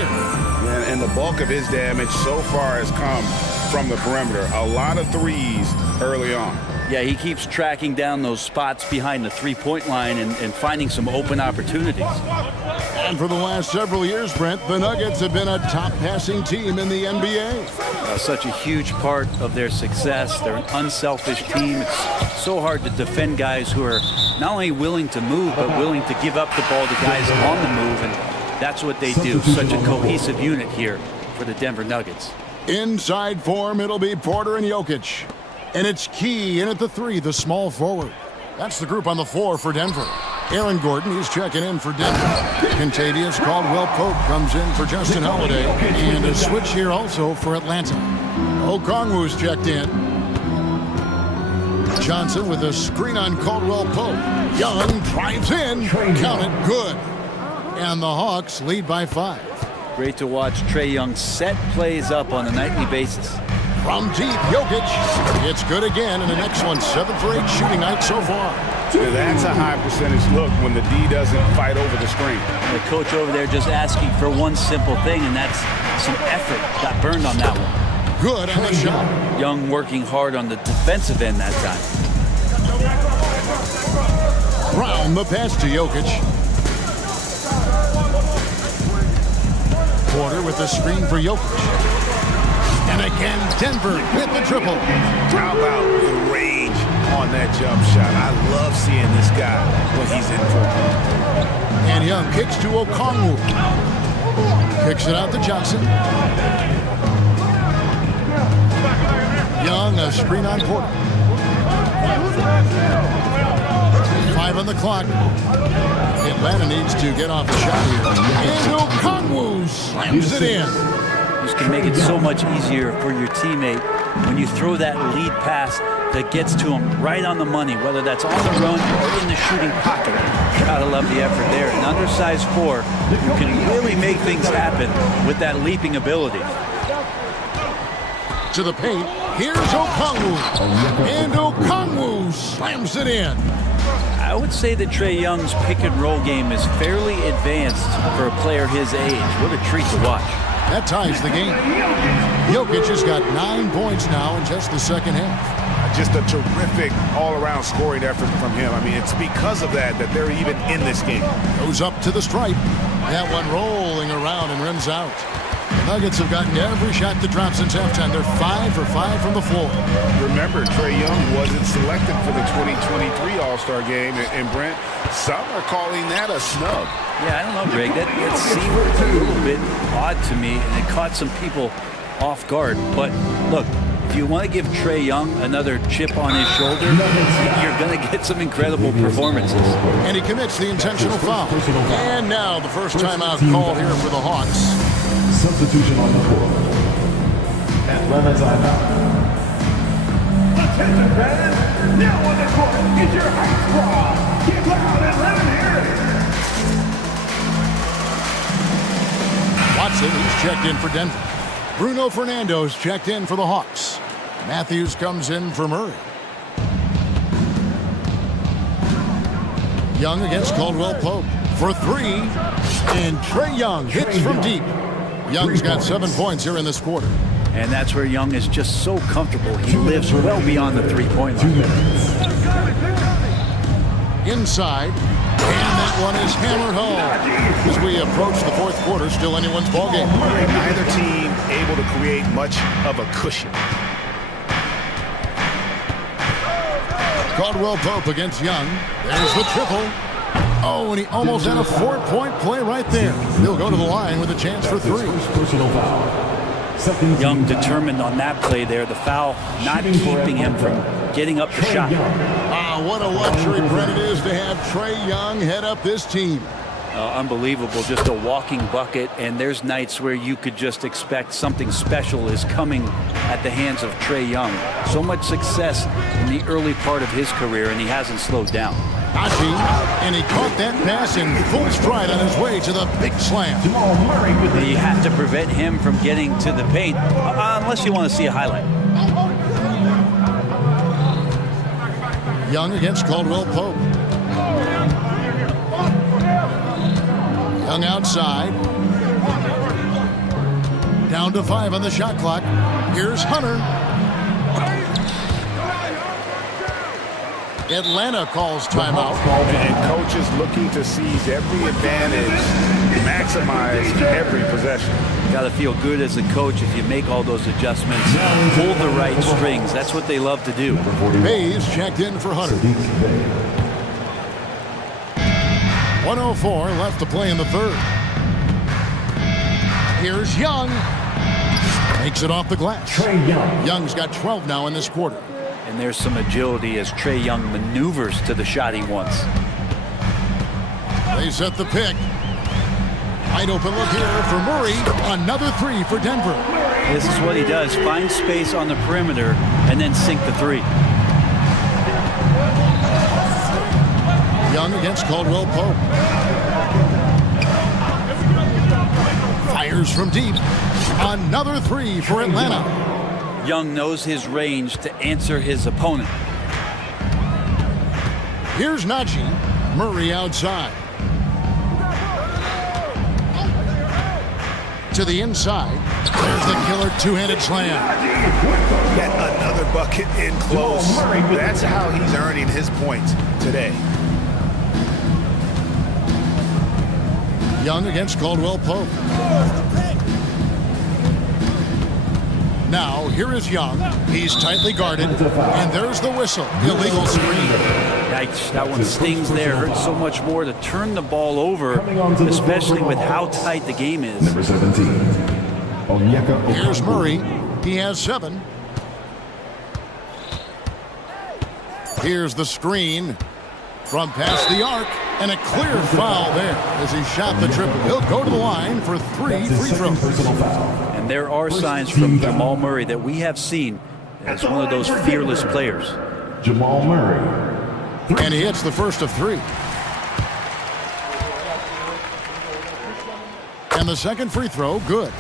And the bulk of his damage so far has come from the perimeter. A lot of threes early on. Yeah, he keeps tracking down those spots behind the 3-point line and finding some open opportunities. And for the last several years, Brent, the Nuggets have been a top passing team in the NBA. Such a huge part of their success. They're an unselfish team. It's so hard to defend guys who are not only willing to move, but willing to give up the ball to guys on the move. And that's what they do. Such a cohesive unit here for the Denver Nuggets. Inside form, it'll be Porter and Jokic. And it's Key in at the 3, the small forward. That's the group on the floor for Denver. Aaron Gordon, he's checking in for Denver. Contavious Caldwell-Pope comes in for Justin Holiday. And a switch here also for Atlanta. Okongwu's checked in. Johnson with a screen on Caldwell-Pope. Young drives in. Count it, good. And the Hawks lead by 5. Great to watch Trae Young set plays up on a nightly basis. From deep, Jokic. It's good again, and an excellent 7 for 8 shooting night so far. Yeah, that's a high percentage look when the D doesn't fight over the screen. The coach over there just asking for one simple thing, and that's some effort. Got burned on that one. Good on the shot. Young working hard on the defensive end that time. Brown the pass to Jokic. Porter with the screen for Jokic. And again, Denver with the triple. How about the range on that jump shot? I love seeing this guy when he's in form. And Young kicks to Okongwu. Kicks it out to Johnson. Young, a screen on Porter. 5 on the clock. Atlanta needs to get off the shot here. And Okongwu slams it in. This can make it so much easier for your teammate when you throw that lead pass that gets to him right on the money, whether that's on the run or in the shooting pocket. Gotta love the effort there. An undersized 4, you can really make things happen with that leaping ability. To the paint, here's Okongwu. And Okongwu slams it in. I would say that Trae Young's pick and roll game is fairly advanced for a player his age. What a treat to watch. That ties the game. Jokic has got 9 points now in just the second half. Just a terrific all-around scoring effort from him. I mean, it's because of that they're even in this game. Goes up to the stripe. That one rolling around and rims out. The Nuggets have gotten every shot to drop since halftime. They're 5 for 5 from the floor. Remember, Trae Young wasn't selected for the 2023 All-Star game. And Brent, some are calling that a snub. Yeah, I don't know, Greg. That seemed a little bit odd to me, and it caught some people off guard. But look, if you want to give Trae Young another chip on his shoulder, you're going to get some incredible performances. And he commits the intentional foul. And now the first timeout called here for the Hawks. Substitution on the floor. Atlanta timeout. Attention fans, now on the court is your high squad. Get loud and let them hear it. Watson, he's checked in for Denver. Bruno Fernando's checked in for the Hawks. Matthews comes in for Murray. Young against Caldwell Pope for 3. And Trae Young hits from deep. Young's got 7 points here in this quarter. And that's where Young is just so comfortable. He lives well beyond the three-point line. Inside. And that one is hammered home. As we approach the fourth quarter, still anyone's ballgame. Neither team able to create much of a cushion. Caldwell Pope against Young. There's the triple. Oh, and he almost had a 4-point play right there. He'll go to the line with a chance for 3. Young determined on that play there. The foul not keeping him from getting up the shot. Ah, what a luxury, Brent, it is to have Trae Young head up this team. Unbelievable, just a walking bucket, and there's nights where you could just expect something special is coming at the hands of Trae Young. So much success in the early part of his career, and he hasn't slowed down. And he caught that pass in full stride on his way to the big slam. You have to prevent him from getting to the paint, unless you want to see a highlight. Young against Caldwell Pope. Young outside. Down to 5 on the shot clock. Here's Hunter. Atlanta calls timeout. And coaches looking to seize every advantage, maximize every possession. Got to feel good as a coach if you make all those adjustments, pull the right strings. That's what they love to do. Hayes checked in for Hunter. 1:04 left to play in the third. Here's Young. Makes it off the glass. Young's got 12 now in this quarter. And there's some agility as Trae Young maneuvers to the shot he wants. They set the pick. Wide open look here for Murray. Another 3 for Denver. This is what he does. Find space on the perimeter and then sink the 3. Young against Caldwell Pope. Fires from deep. Another 3 for Atlanta. Young knows his range to answer his opponent. Here's Najee. Murray outside. To the inside. There's the killer two-handed slam. Yet another bucket in close. That's how he's earning his points today. Young against Caldwell Pope. Now, here is Young. He's tightly guarded, and there's the whistle. Illegal screen. Yikes, that one stings there. Hurts so much more to turn the ball over, especially with how tight the game is. Number 17. Here's Murray. He has 7. Here's the screen. From past the arc, and a clear foul there as he shot the triple. He'll go to the line for 3 free throws. And there are signs from Jamal Murray that we have seen as one of those fearless players. Jamal Murray. And he hits the first of 3. And the second free throw, good.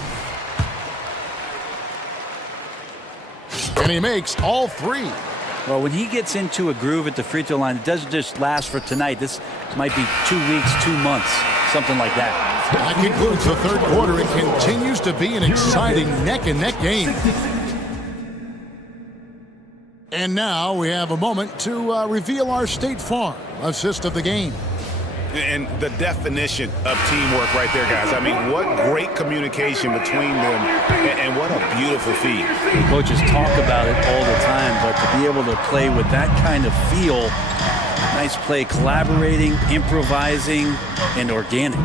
And he makes all 3. Well, when he gets into a groove at the free throw line, it doesn't just last for tonight. This might be 2 weeks, 2 months, something like that. That concludes the third quarter. It continues to be an exciting neck-and-neck game. And now we have a moment to reveal our State Farm assist of the game. And the definition of teamwork right there, guys. I mean, what great communication between them, and what a beautiful feed. The coaches talk about it all the time, but to be able to play with that kind of feel, nice play, collaborating, improvising, and organic.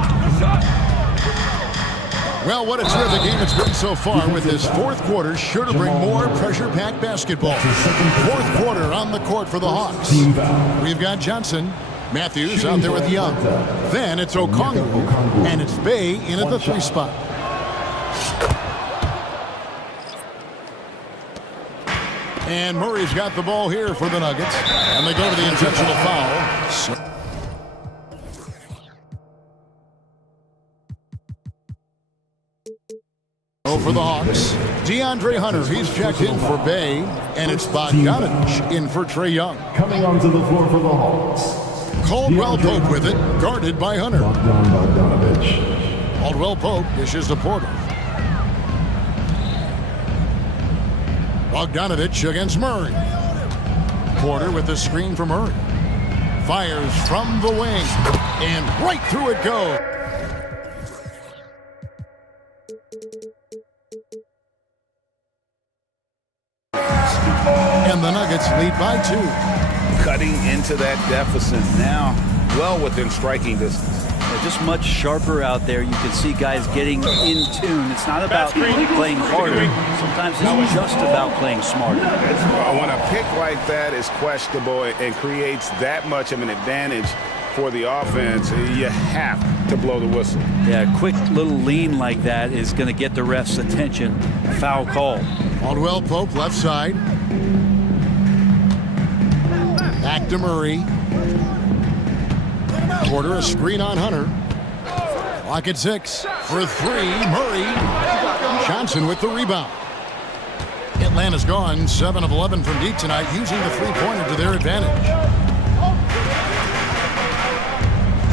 Well, what a terrific game it's been so far, with this fourth quarter sure to bring more pressure-packed basketball. Fourth quarter on the court for the Hawks. We've got Johnson, Matthews out there with Young. Then it's Okongwu, and it's Bay in at the 3 spot. And Murray's got the ball here for the Nuggets, and they go to the intentional foul. For the Hawks, DeAndre Hunter, he's checked in for Bay, and it's Bogdanovich in for Trae Young. Coming onto the floor for the Hawks. Caldwell Pope with it, guarded by Hunter. Bogdanovich. Caldwell Pope dishes to Porter. Bogdanovich against Murray. Porter with the screen from Murray. Fires from the wing, and right through it goes. And the Nuggets lead by 2. Cutting into that deficit now, well within striking distance. They're just much sharper out there. You can see guys getting in tune. It's not about playing harder. Sometimes it's just about playing smarter. When a pick like that is questionable and creates that much of an advantage for the offense, you have to blow the whistle. Yeah, a quick little lean like that is going to get the ref's attention. Foul call. Caldwell Pope left side. Back to Murray. Porter, a screen on Hunter. Clock at 6 for 3. Murray. Johnson with the rebound. Atlanta's gone 7 of 11 from deep tonight, using the three-pointer to their advantage.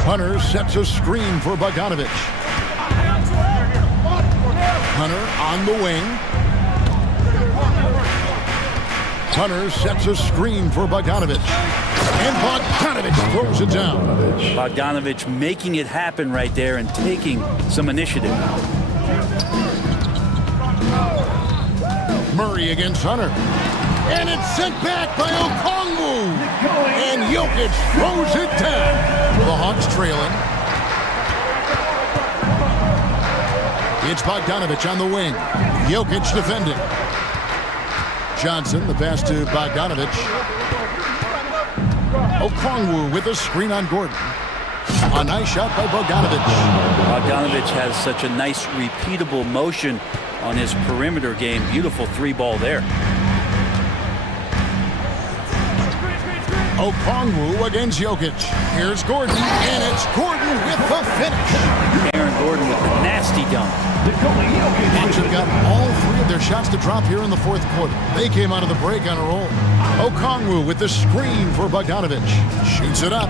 Hunter sets a screen for Bogdanovich. Hunter on the wing. Hunter sets a screen for Bogdanovich. And Bogdanovich throws it down. Bogdanovich making it happen right there and taking some initiative. Murray against Hunter. And it's sent back by Okongwu. And Jokic throws it down. The Hawks trailing. It's Bogdanovich on the wing. Jokic defending. Johnson, the pass to Bogdanovich. Okongwu with a screen on Gordon. A nice shot by Bogdanovich. Bogdanovich has such a nice repeatable motion on his perimeter game. Beautiful 3-ball there. Okongwu against Jokic. Here's Gordon, and it's Gordon with the finish. Aaron Gordon with the nasty dunk. Hawks have got all 3 of their shots to drop here in the fourth quarter. They came out of the break on a roll. Okongwu with the screen for Bogdanovich. Shoots it up.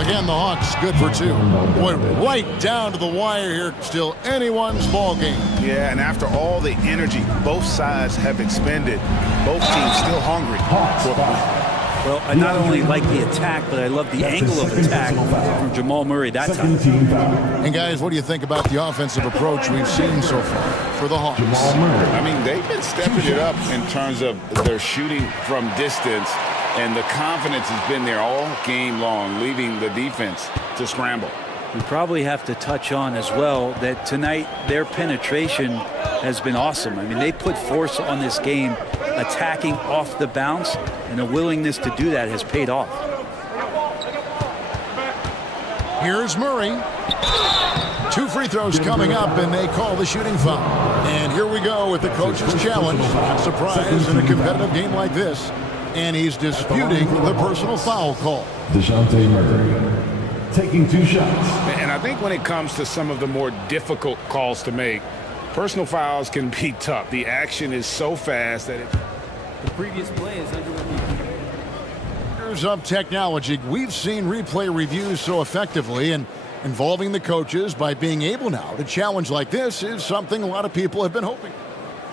Again, the Hawks good for 2. Boy, right down to the wire here. Still anyone's ball game. Yeah, and after all the energy both sides have expended, both teams still hungry for the win. Well, I not only like the attack, but I love the angle of attack from Jamal Murray that time. And guys, what do you think about the offensive approach we've seen so far for the Hawks? I mean, they've been stepping it up in terms of their shooting from distance, and the confidence has been there all game long, leaving the defense to scramble. We probably have to touch on as well that tonight their penetration has been awesome. I mean, they put force on this game, attacking off the bounce, and a willingness to do that has paid off. Here's Murray. 2 free throws coming up, and they call the shooting foul. And here we go with the coach's challenge. Not surprised in a competitive game like this. And he's disputing the personal foul call. DeJounte Murray taking 2 shots. And I think when it comes to some of the more difficult calls to make, personal fouls can be tough. The action is so fast that The previous play is under review. Years of technology, we've seen replay reviews so effectively, and involving the coaches by being able now to challenge like this is something a lot of people have been hoping.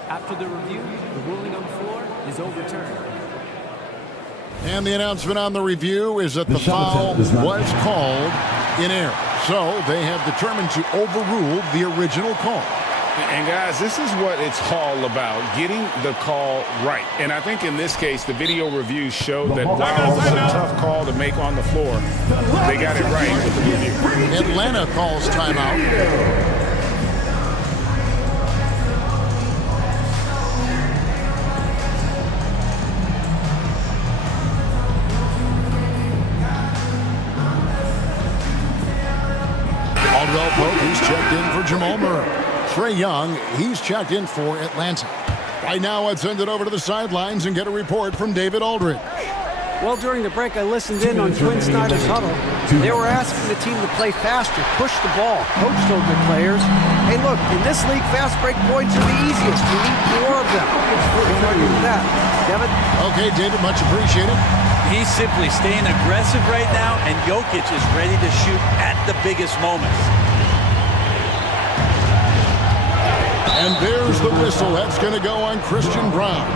After the review, the ruling on the floor is overturned. And the announcement on the review is that the foul was called in error. So they have determined to overrule the original call. And guys, this is what it's all about, getting the call right. And I think in this case, the video reviews showed that while it's a tough call to make on the floor, they got it right with the review. Atlanta calls timeout. Caldwell Pope, he's checked in for Jamal Murray. Trae Young, he's checked in for Atlanta. Right now, I'd send it over to the sidelines and get a report from David Aldridge. Well, during the break, I listened in on Quinn Snyder's huddle. They were asking the team to play faster, push the ball. Coach told the players, hey, look, in this league, fast break points are the easiest. We need more of them. Can't argue with that. Devin? Okay, David, much appreciated. He's simply staying aggressive right now, and Jokic is ready to shoot at the biggest moments. And there's the whistle. That's going to go on Christian Brown.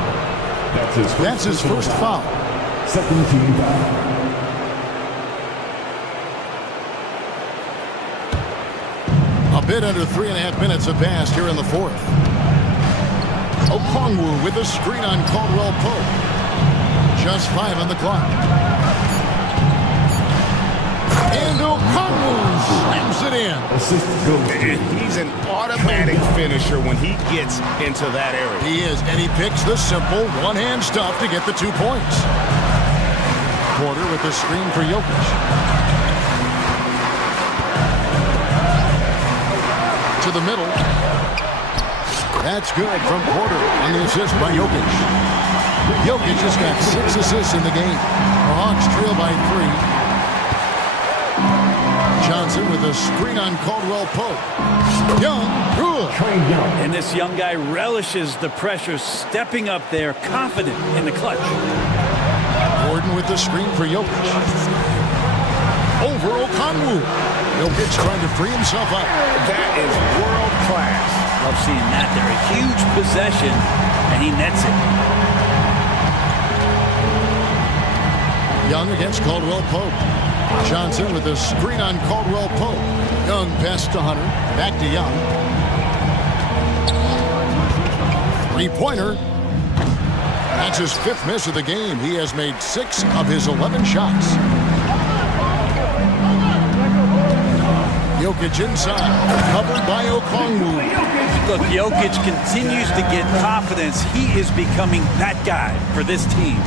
That's his first foul. Second team foul. A bit under 3.5 minutes have passed here in the fourth. Okongwu with a screen on Caldwell Pope. Just 5 on the clock. And Okongwu slams it in. And he's an automatic finisher when he gets into that area. He is, and he picks the simple one-hand stuff to get the 2 points. Porter with the screen for Jokic. To the middle. That's good from Porter on the assist by Jokic. Jokic just got 6 assists in the game. The Hawks trail by 3. Johnson with a screen on Caldwell Pope. Young, good. And this young guy relishes the pressure, stepping up there, confident in the clutch. Gordon with the screen for Jokic. Over Okongwu. Jokic trying to free himself up. That is world class. Love seeing that there. A huge possession, and he nets it. Young against Caldwell Pope. Johnson with a screen on Caldwell Pope. Young pass to Hunter. Back to Young. 3-pointer. That's his 5th miss of the game. He has made 6 of his 11 shots. Jokic inside. Covered by Okongwu. Look, Jokic continues to get confidence. He is becoming that guy for this team.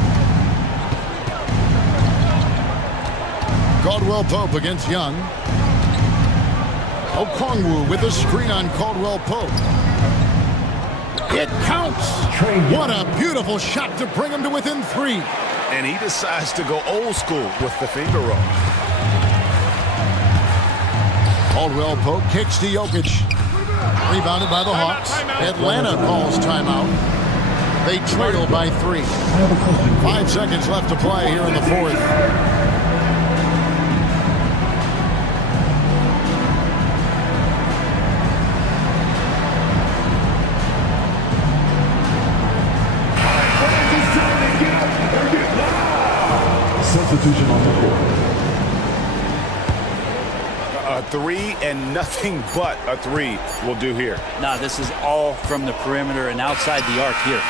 Caldwell Pope against Young. Okongwu with a screen on Caldwell Pope. It counts. What a beautiful shot to bring him to within 3. And he decides to go old school with the finger roll. Caldwell Pope kicks to Jokic. Rebounded by the Hawks. Atlanta calls timeout. They trail by 3. 5 seconds left to play here in the fourth. Substitution on the court. A 3 and nothing but a 3 will do here. Nah, this is all from the perimeter and outside the arc here.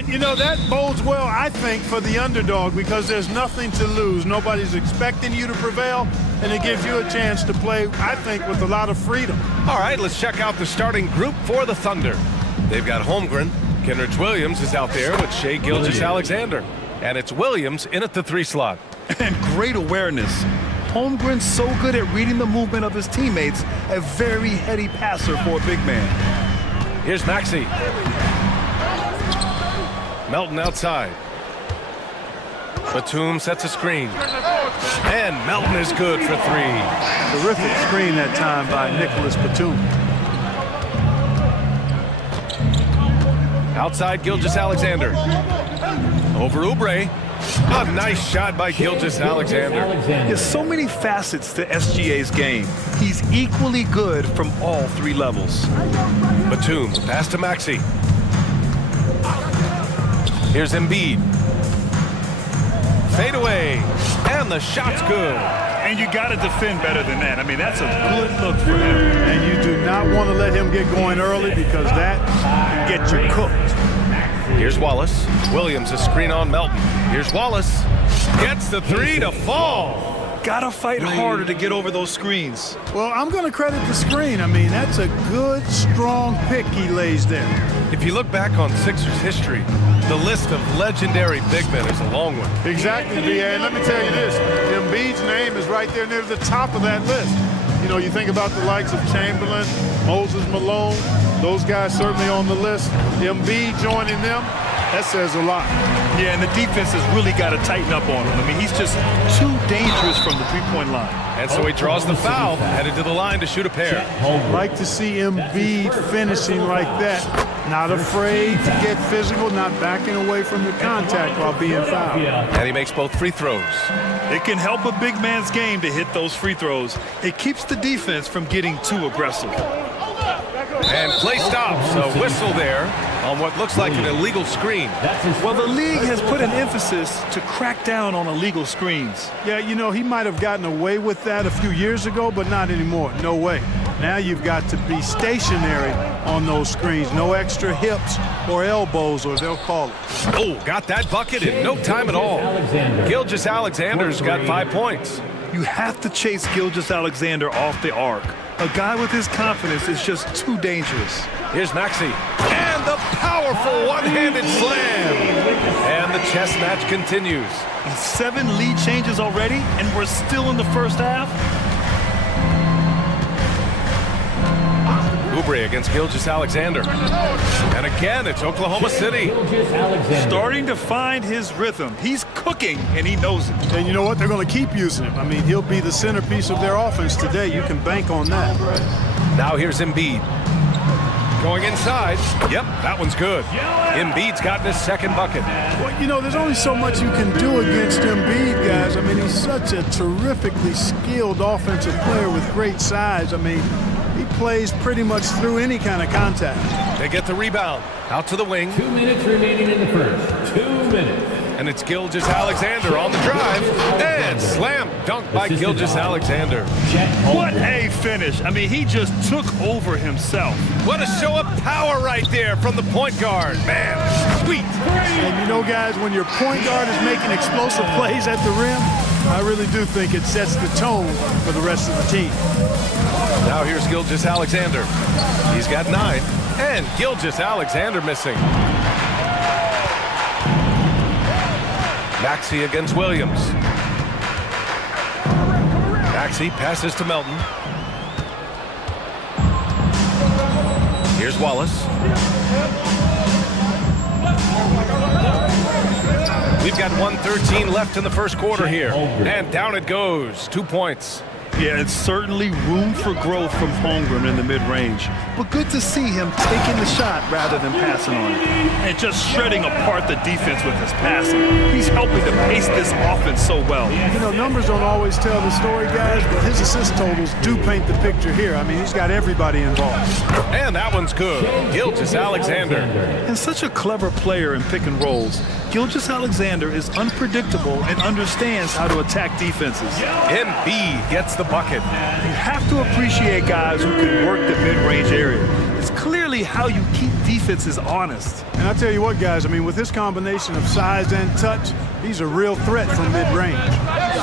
And, you know, that bodes well, I think, for the underdog because there's nothing to lose. Nobody's expecting you to prevail, and it gives you a chance to play, I think, with a lot of freedom. All right, let's check out the starting group for the Thunder. They've got Holmgren. Kenrich Williams is out there with Shai Gilgeous-Alexander. And it's Williams in at the 3 slot. And great awareness. Holmgren's so good at reading the movement of his teammates, a very heady passer for a big man. Here's Maxey. Melton outside. Batum sets a screen. And Melton is good for 3. Terrific screen that time by Nicholas Batum. Outside Gilgeous-Alexander. Over Oubre. A nice shot by Gilgeous-Alexander. There's so many facets to SGA's game. He's equally good from all 3 levels. Batum, pass to Maxey. Here's Embiid. Fade away. And the shot's good. And you got to defend better than that. I mean, that's a good look for him. And you do not want to let him get going early because that can get you cooked. Here's Wallace. Williams, a screen on Melton. Here's Wallace. Gets the 3 to fall. Gotta fight harder to get over those screens. Well, I'm going to credit the screen. I mean, that's a good, strong pick he lays there. If you look back on Sixers history, the list of legendary big men is a long one. Exactly, B.A. And let me tell you this. Embiid's name is right there near the top of that list. You know, you think about the likes of Chamberlain, Moses Malone, those guys certainly on the list. Embiid joining them, that says a lot. Yeah, and the defense has really got to tighten up on him. I mean, he's just too dangerous from the three-point line. And so he draws the foul, headed to the line to shoot a pair. Like to see Embiid finishing like that. Not afraid to get physical, not backing away from the contact while being fouled. And he makes both free throws. It can help a big man's game to hit those free throws. It keeps the defense from getting too aggressive. And play stops, a whistle there on what looks like an illegal screen. Well, the league has put an emphasis to crack down on illegal screens. Yeah, you know, he might have gotten away with that a few years ago, but not anymore. No way. Now you've got to be stationary on those screens. No extra hips or elbows, or they'll call it. Oh, got that bucket in no time at all. Gilgeous-Alexander's got 5 points. You have to chase Gilgeous-Alexander off the arc. A guy with his confidence is just too dangerous. Here's Maxey. And the powerful one-handed slam. And the chess match continues. 7 lead changes already, and we're still in the first half. Oubre against Gilgeous-Alexander. And again, it's Oklahoma City. Starting to find his rhythm. He's cooking, and he knows it. And you know what? They're going to keep using him. I mean, he'll be the centerpiece of their offense today. You can bank on that. Now here's Embiid. Going inside. Yep, that one's good. Embiid's gotten his 2nd bucket. Well, you know, there's only so much you can do against Embiid, guys. I mean, he's such a terrifically skilled offensive player with great size. I mean, he plays pretty much through any kind of contact. They get the rebound. Out to the wing. 2 minutes remaining in the first. 2 minutes. And it's Gilgeous-Alexander on the drive. And slam dunk by Gilgeous-Alexander. What a finish. I mean, he just took over himself. What a show of power right there from the point guard. Man, sweet. And you know, guys, when your point guard is making explosive plays at the rim, I really do think it sets the tone for the rest of the team. Now here's Gilgeous-Alexander. He's got 9. And Gilgeous-Alexander missing. Maxey against Williams. Maxey passes to Melton. Here's Wallace. We've got 1:13 left in the first quarter here. And down it goes. 2 points. Yeah, it's certainly room for growth from Holmgren in the mid-range. But good to see him taking the shot rather than passing on it. And just shredding apart the defense with his passing. He's helping to pace this offense so well. You know, numbers don't always tell the story, guys, but his assist totals do paint the picture here. I mean, he's got everybody involved. And that one's good. Gilgeous-Alexander. And such a clever player in pick and rolls. Gilgeous-Alexander is unpredictable and understands how to attack defenses. Embiid gets the bucket. You have to appreciate guys who can work the mid-range area. It's clearly how you keep defense is honest. And I tell you what, guys, I mean, with this combination of size and touch, he's a real threat from mid-range.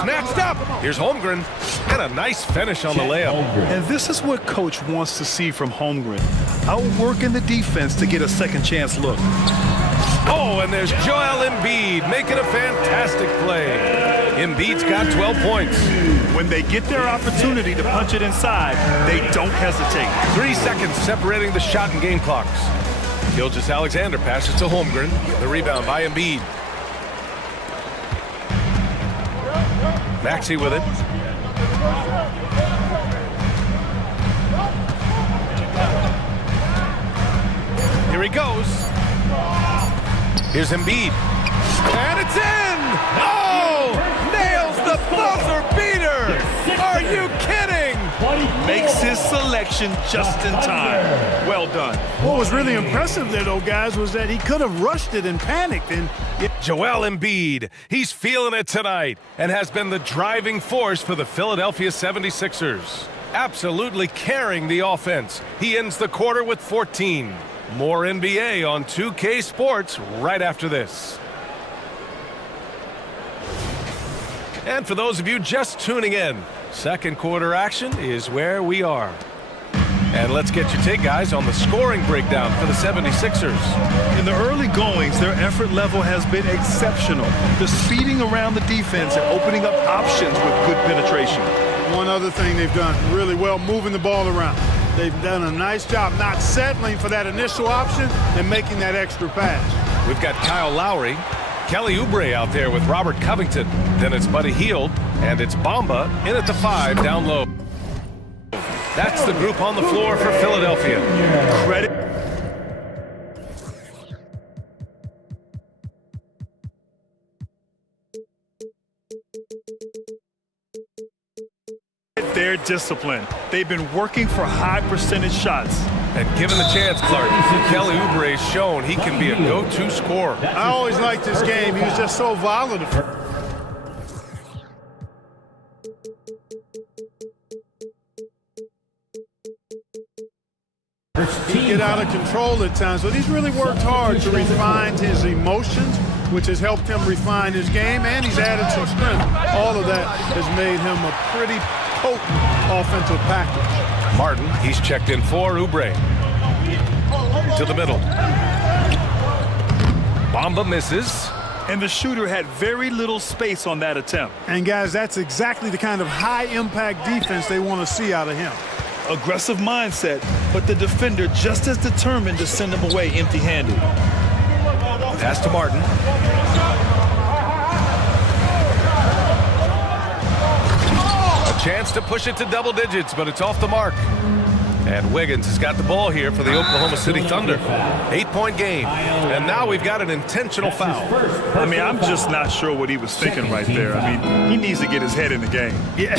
Snatched up. Here's Holmgren. And a nice finish on the layup. And this is what coach wants to see from Holmgren. Outworking the defense to get a second chance look. Oh, and there's Joel Embiid making a fantastic play. Embiid's got 12 points. When they get their opportunity to punch it inside, they don't hesitate. 3 seconds separating the shot and game clocks. Gilgeous-Alexander passes to Holmgren. The rebound by Embiid. Maxey with it. Here he goes. Here's Embiid. And it's in! Oh! Nails the buzzer beater! Are you kidding? Makes his selection just in time. Well done. What was really impressive there, though, guys, was that he could have rushed it and panicked. And Joel Embiid, he's feeling it tonight and has been the driving force for the Philadelphia 76ers. Absolutely carrying the offense. He ends the quarter with 14. More NBA on 2K Sports right after this. And for those of you just tuning in, second quarter action is where we are. And let's get your take, guys, on the scoring breakdown for the 76ers. In the early goings, their effort level has been exceptional. The speeding around the defense and opening up options with good penetration. one other thing they've done really well, moving the ball around. They've done a nice job not settling for that initial option and making that extra pass. We've got Kyle Lowry, Kelly Oubre out there with Robert Covington. Then it's Buddy Hield, and it's Bamba in at the 5 down low. That's the group on the floor for Philadelphia. Credit. Their discipline. They've been working for high percentage shots. And given the chance, Clark, Kelly Oubre has shown he can be a go-to scorer. I always liked this game. He was just so volatile. He get out of control at times, but he's really worked hard to refine his emotions, which has helped him refine his game, and he's added some strength. All of that has made him a pretty potent offensive package. Martin, he's checked in for Oubre. To the middle. Bamba misses. And the shooter had very little space on that attempt. And guys, that's exactly the kind of high-impact defense they want to see out of him. Aggressive mindset, but the defender just as determined to send him away empty-handed. Pass to Martin. A chance to push it to double digits, but it's off the mark. And Wiggins has got the ball here for the Oklahoma City Thunder. 8-point game. And now we've got an intentional foul. I mean, I'm just not sure what he was thinking right there. I mean, he needs to get his head in the game. Yeah,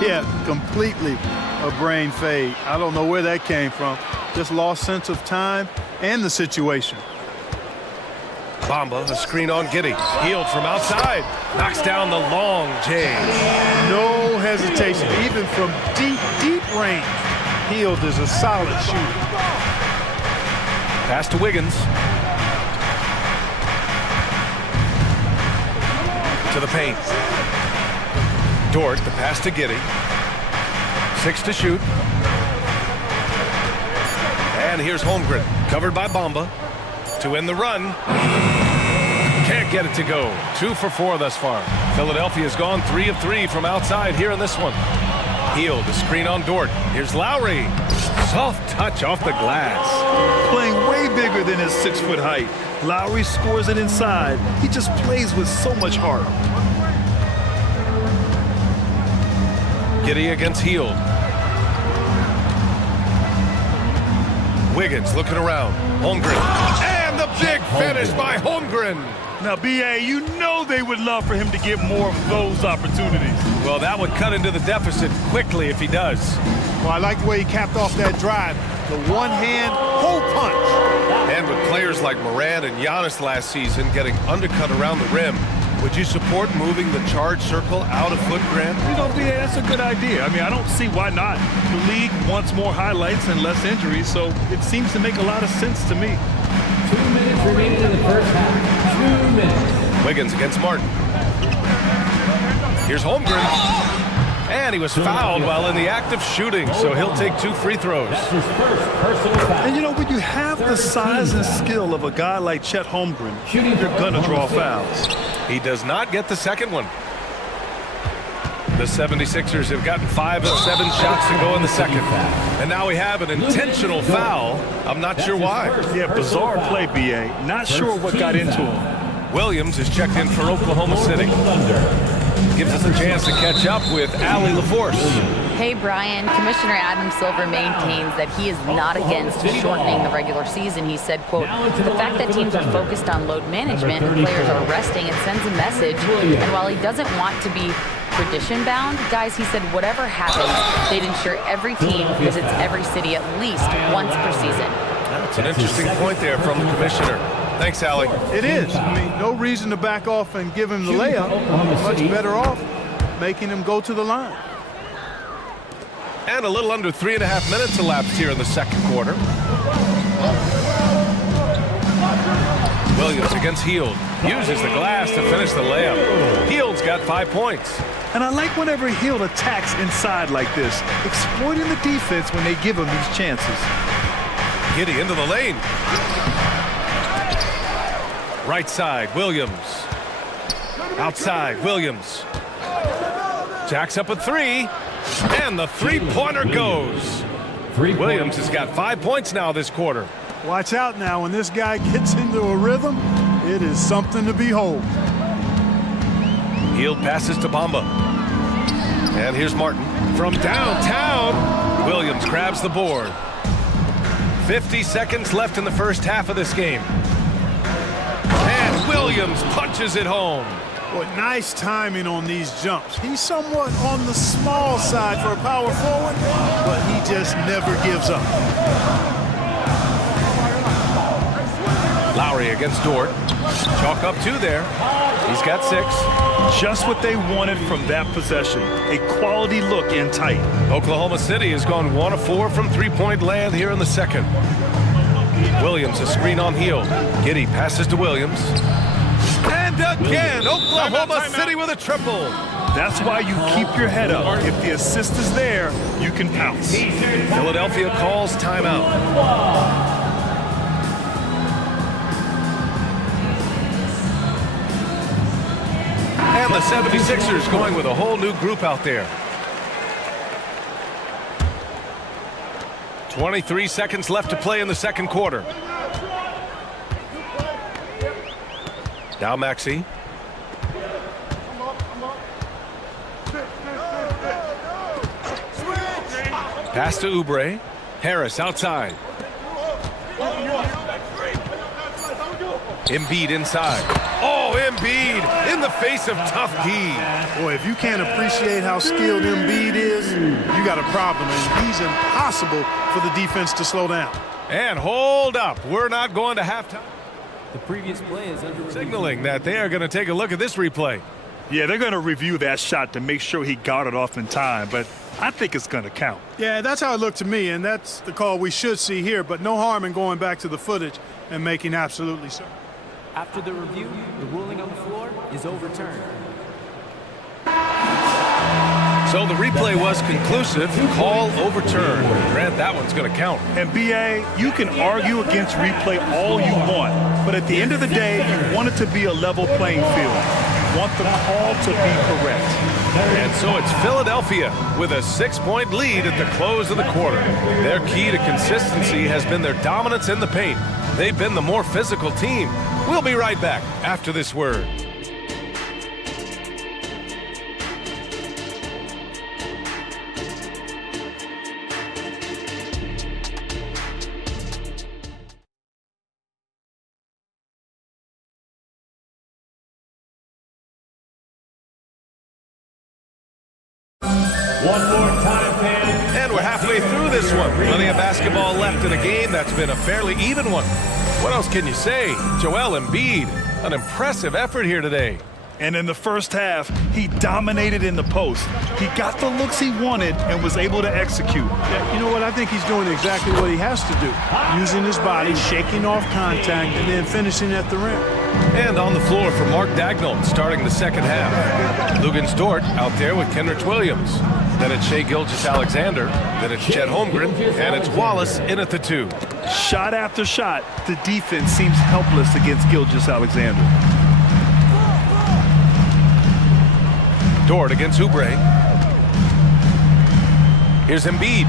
yeah, completely a brain fade. I don't know where that came from. Just lost sense of time and the situation. Bamba, a screen on Giddey. Hield from outside. Knocks down the long J. No hesitation, even from deep, deep range. Hield is a solid shooter. Pass to Wiggins. To the paint. Dort, the pass to Giddey. 6 to shoot. And here's Holmgren, covered by Bamba. To end the run. Can't get it to go. 2 for 4 thus far. Philadelphia's gone 3 of 3 from outside here in this one. Hield, a screen on Dort. Here's Lowry. Soft touch off the glass. Playing way bigger than his 6-foot height. Lowry scores it inside. He just plays with so much heart. Giddey against Hield. Wiggins looking around. Holmgren. And the big finish by Holmgren. Now, B.A., you know they would love for him to get more of those opportunities. Well, that would cut into the deficit quickly if he does. Well, I like the way he capped off that drive. The one-hand hole punch. And with players like Morant and Giannis last season getting undercut around the rim, Would you support moving the charge circle out of foot, Grant? You know, BA, that's a good idea. I mean, I don't see why not. The league wants more highlights and less injuries, so it seems to make a lot of sense to me. 2 minutes remaining in the first half. 2 minutes. Wiggins against Martin. Here's Holmgren. And he was fouled while in the act of shooting, so he'll take 2 free throws. That's his first personal foul. And you know, when you have the size and skill of a guy like Chet Holmgren, you're going to draw fouls. He does not get the second one. The 76ers have gotten 5 of 7 shots to go in the second. And now we have an intentional foul. I'm not sure why. Yeah, bizarre play, BA. Not sure what got into him. Williams is checked in for Oklahoma City. Gives us a chance to catch up with Allie LaForce. Hey, Brian. Commissioner Adam Silver maintains that he is not against shortening the regular season. He said, quote, the fact that teams are focused on load management and players are resting, it sends a message. And while he doesn't want to be tradition-bound, guys, he said whatever happens, they'd ensure every team visits every city at least once per season. That's an interesting point there from the commissioner. Thanks, Allie. It is. I mean, no reason to back off and give him the layup. Much better off making him go to the line. And a little under 3.5 minutes elapsed here in the second quarter. Williams against Hield. Uses the glass to finish the layup. Hield's got 5 points. And I like whenever Hield attacks inside like this, exploiting the defense when they give him these chances. Giddey into the lane. Right side, Williams. Outside, Williams. Jacks up a 3. And the three-pointer goes. Williams has got 5 points now this quarter. Watch out now. When this guy gets into a rhythm, it is something to behold. Hield passes to Bamba. And here's Martin. From downtown, Williams grabs the board. 50 seconds left in the first half of this game. And Williams punches it home. Boy, nice timing on these jumps. He's somewhat on the small side for a power forward, but he just never gives up. Lowry against Dort. Chalk up 2 there. He's got 6. Just what they wanted from that possession. A quality look in tight. Oklahoma City has gone 1 of 4 from three-point land here in the second. Williams a screen on Hield. Giddey passes to Williams. And again, Oklahoma City with a triple. That's why you keep your head up. If the assist is there, you can pounce. Philadelphia calls timeout. And the 76ers going with a whole new group out there. 23 seconds left to play in the second quarter. Now Maxey. Pass to Oubre. Harris outside. Embiid inside. Oh, Embiid in the face of tough D. Boy, if you can't appreciate how skilled Embiid is, you got a problem. And he's impossible for the defense to slow down. And hold up. We're not going to halftime. The previous play is under review. Signaling that they are going to take a look at this replay. Yeah, they're going to review that shot to make sure he got it off in time, but I think it's going to count. Yeah, that's how it looked to me, and that's the call we should see here, but no harm in going back to the footage and making absolutely certain. After the review, the ruling on the floor is overturned. So the replay was conclusive. Call overturned. Grant, that one's going to count. And BA, you can argue against replay all you want, but at the end of the day, you want it to be a level playing field. You want the call to be correct. And so it's Philadelphia with a 6-point lead at the close of the quarter. Their key to consistency has been their dominance in the paint. They've been the more physical team. We'll be right back after this word. One more time, fans. And we're halfway through this one. Plenty of basketball left in a game that's been a fairly even one. What else can you say? Joel Embiid, an impressive effort here today. And in the first half, he dominated in the post. He got the looks he wanted and was able to execute. Yeah, you know what? I think he's doing exactly what he has to do. Using his body, shaking off contact, and then finishing at the rim. And on the floor for Mark Dagnall, starting the second half. Lugans Dort out there with Kenrich Williams. Then it's Shai Gilgeous-Alexander. Then it's Chet Holmgren. And it's Wallace in at the 2. Shot after shot, the defense seems helpless against Gilgeous-Alexander. Dort against Oubre. Here's Embiid.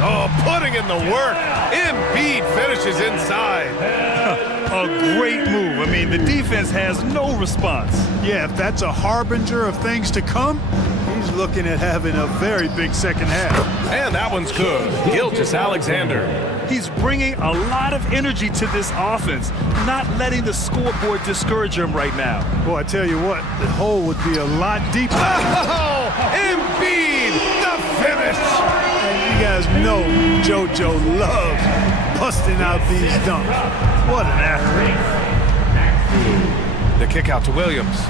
Oh, putting in the work. Embiid finishes inside. A great move. I mean, the defense has no response. Yeah, if that's a harbinger of things to come, he's looking at having a very big second half. And that one's good. Gilgeous-Alexander. He's bringing a lot of energy to this offense, not letting the scoreboard discourage him right now. Boy, I tell you what, the hole would be a lot deeper. Oh, Embiid, the finish. And you guys know JoJo loves busting out these dunks. What an athlete. The kick out to Williams.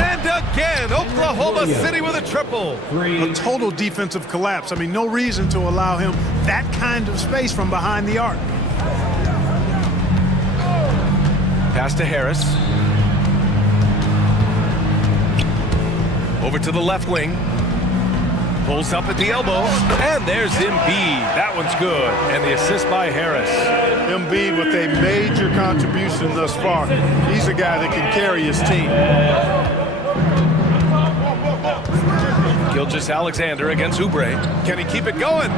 And again, Oklahoma City with a triple. A total defensive collapse. I mean, no reason to allow him that kind of space from behind the arc. Pass to Harris. Over to the left wing. Pulls up at the elbow. And there's Embiid. That one's good. And the assist by Harris. Embiid with a major contribution thus far. He's a guy that can carry his team. Gilgeous-Alexander against Oubre. Can he keep it going?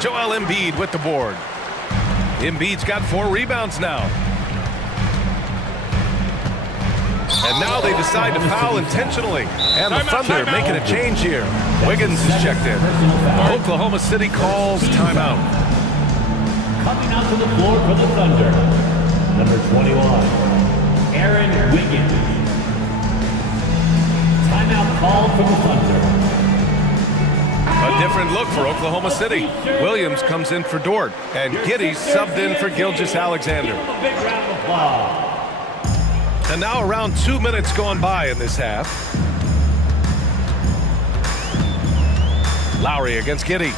Joel Embiid with the board. Embiid's got 4 rebounds now. And now they decide to foul intentionally. And the Thunder making a change here. Wiggins is checked in. Oklahoma City calls timeout. Coming out to the floor for the Thunder, number 21, Aaron Wiggins. Timeout called for the Thunder. A different look for Oklahoma City. Williams comes in for Dort, and Giddey subbed in for Gilgeous-Alexander. Big round of applause. And now around 2 minutes gone by in this half. Lowry against Giddey.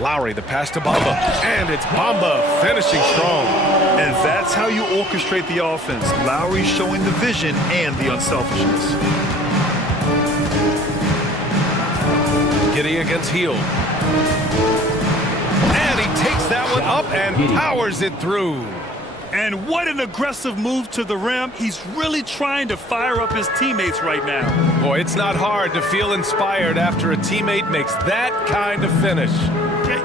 Lowry, the pass to Bamba. And it's Bamba finishing strong. And that's how you orchestrate the offense. Lowry showing the vision and the unselfishness. Giddey against Hield. And he takes that one up and powers it through. And what an aggressive move to the rim. He's really trying to fire up his teammates right now. Boy, it's not hard to feel inspired after a teammate makes that kind of finish.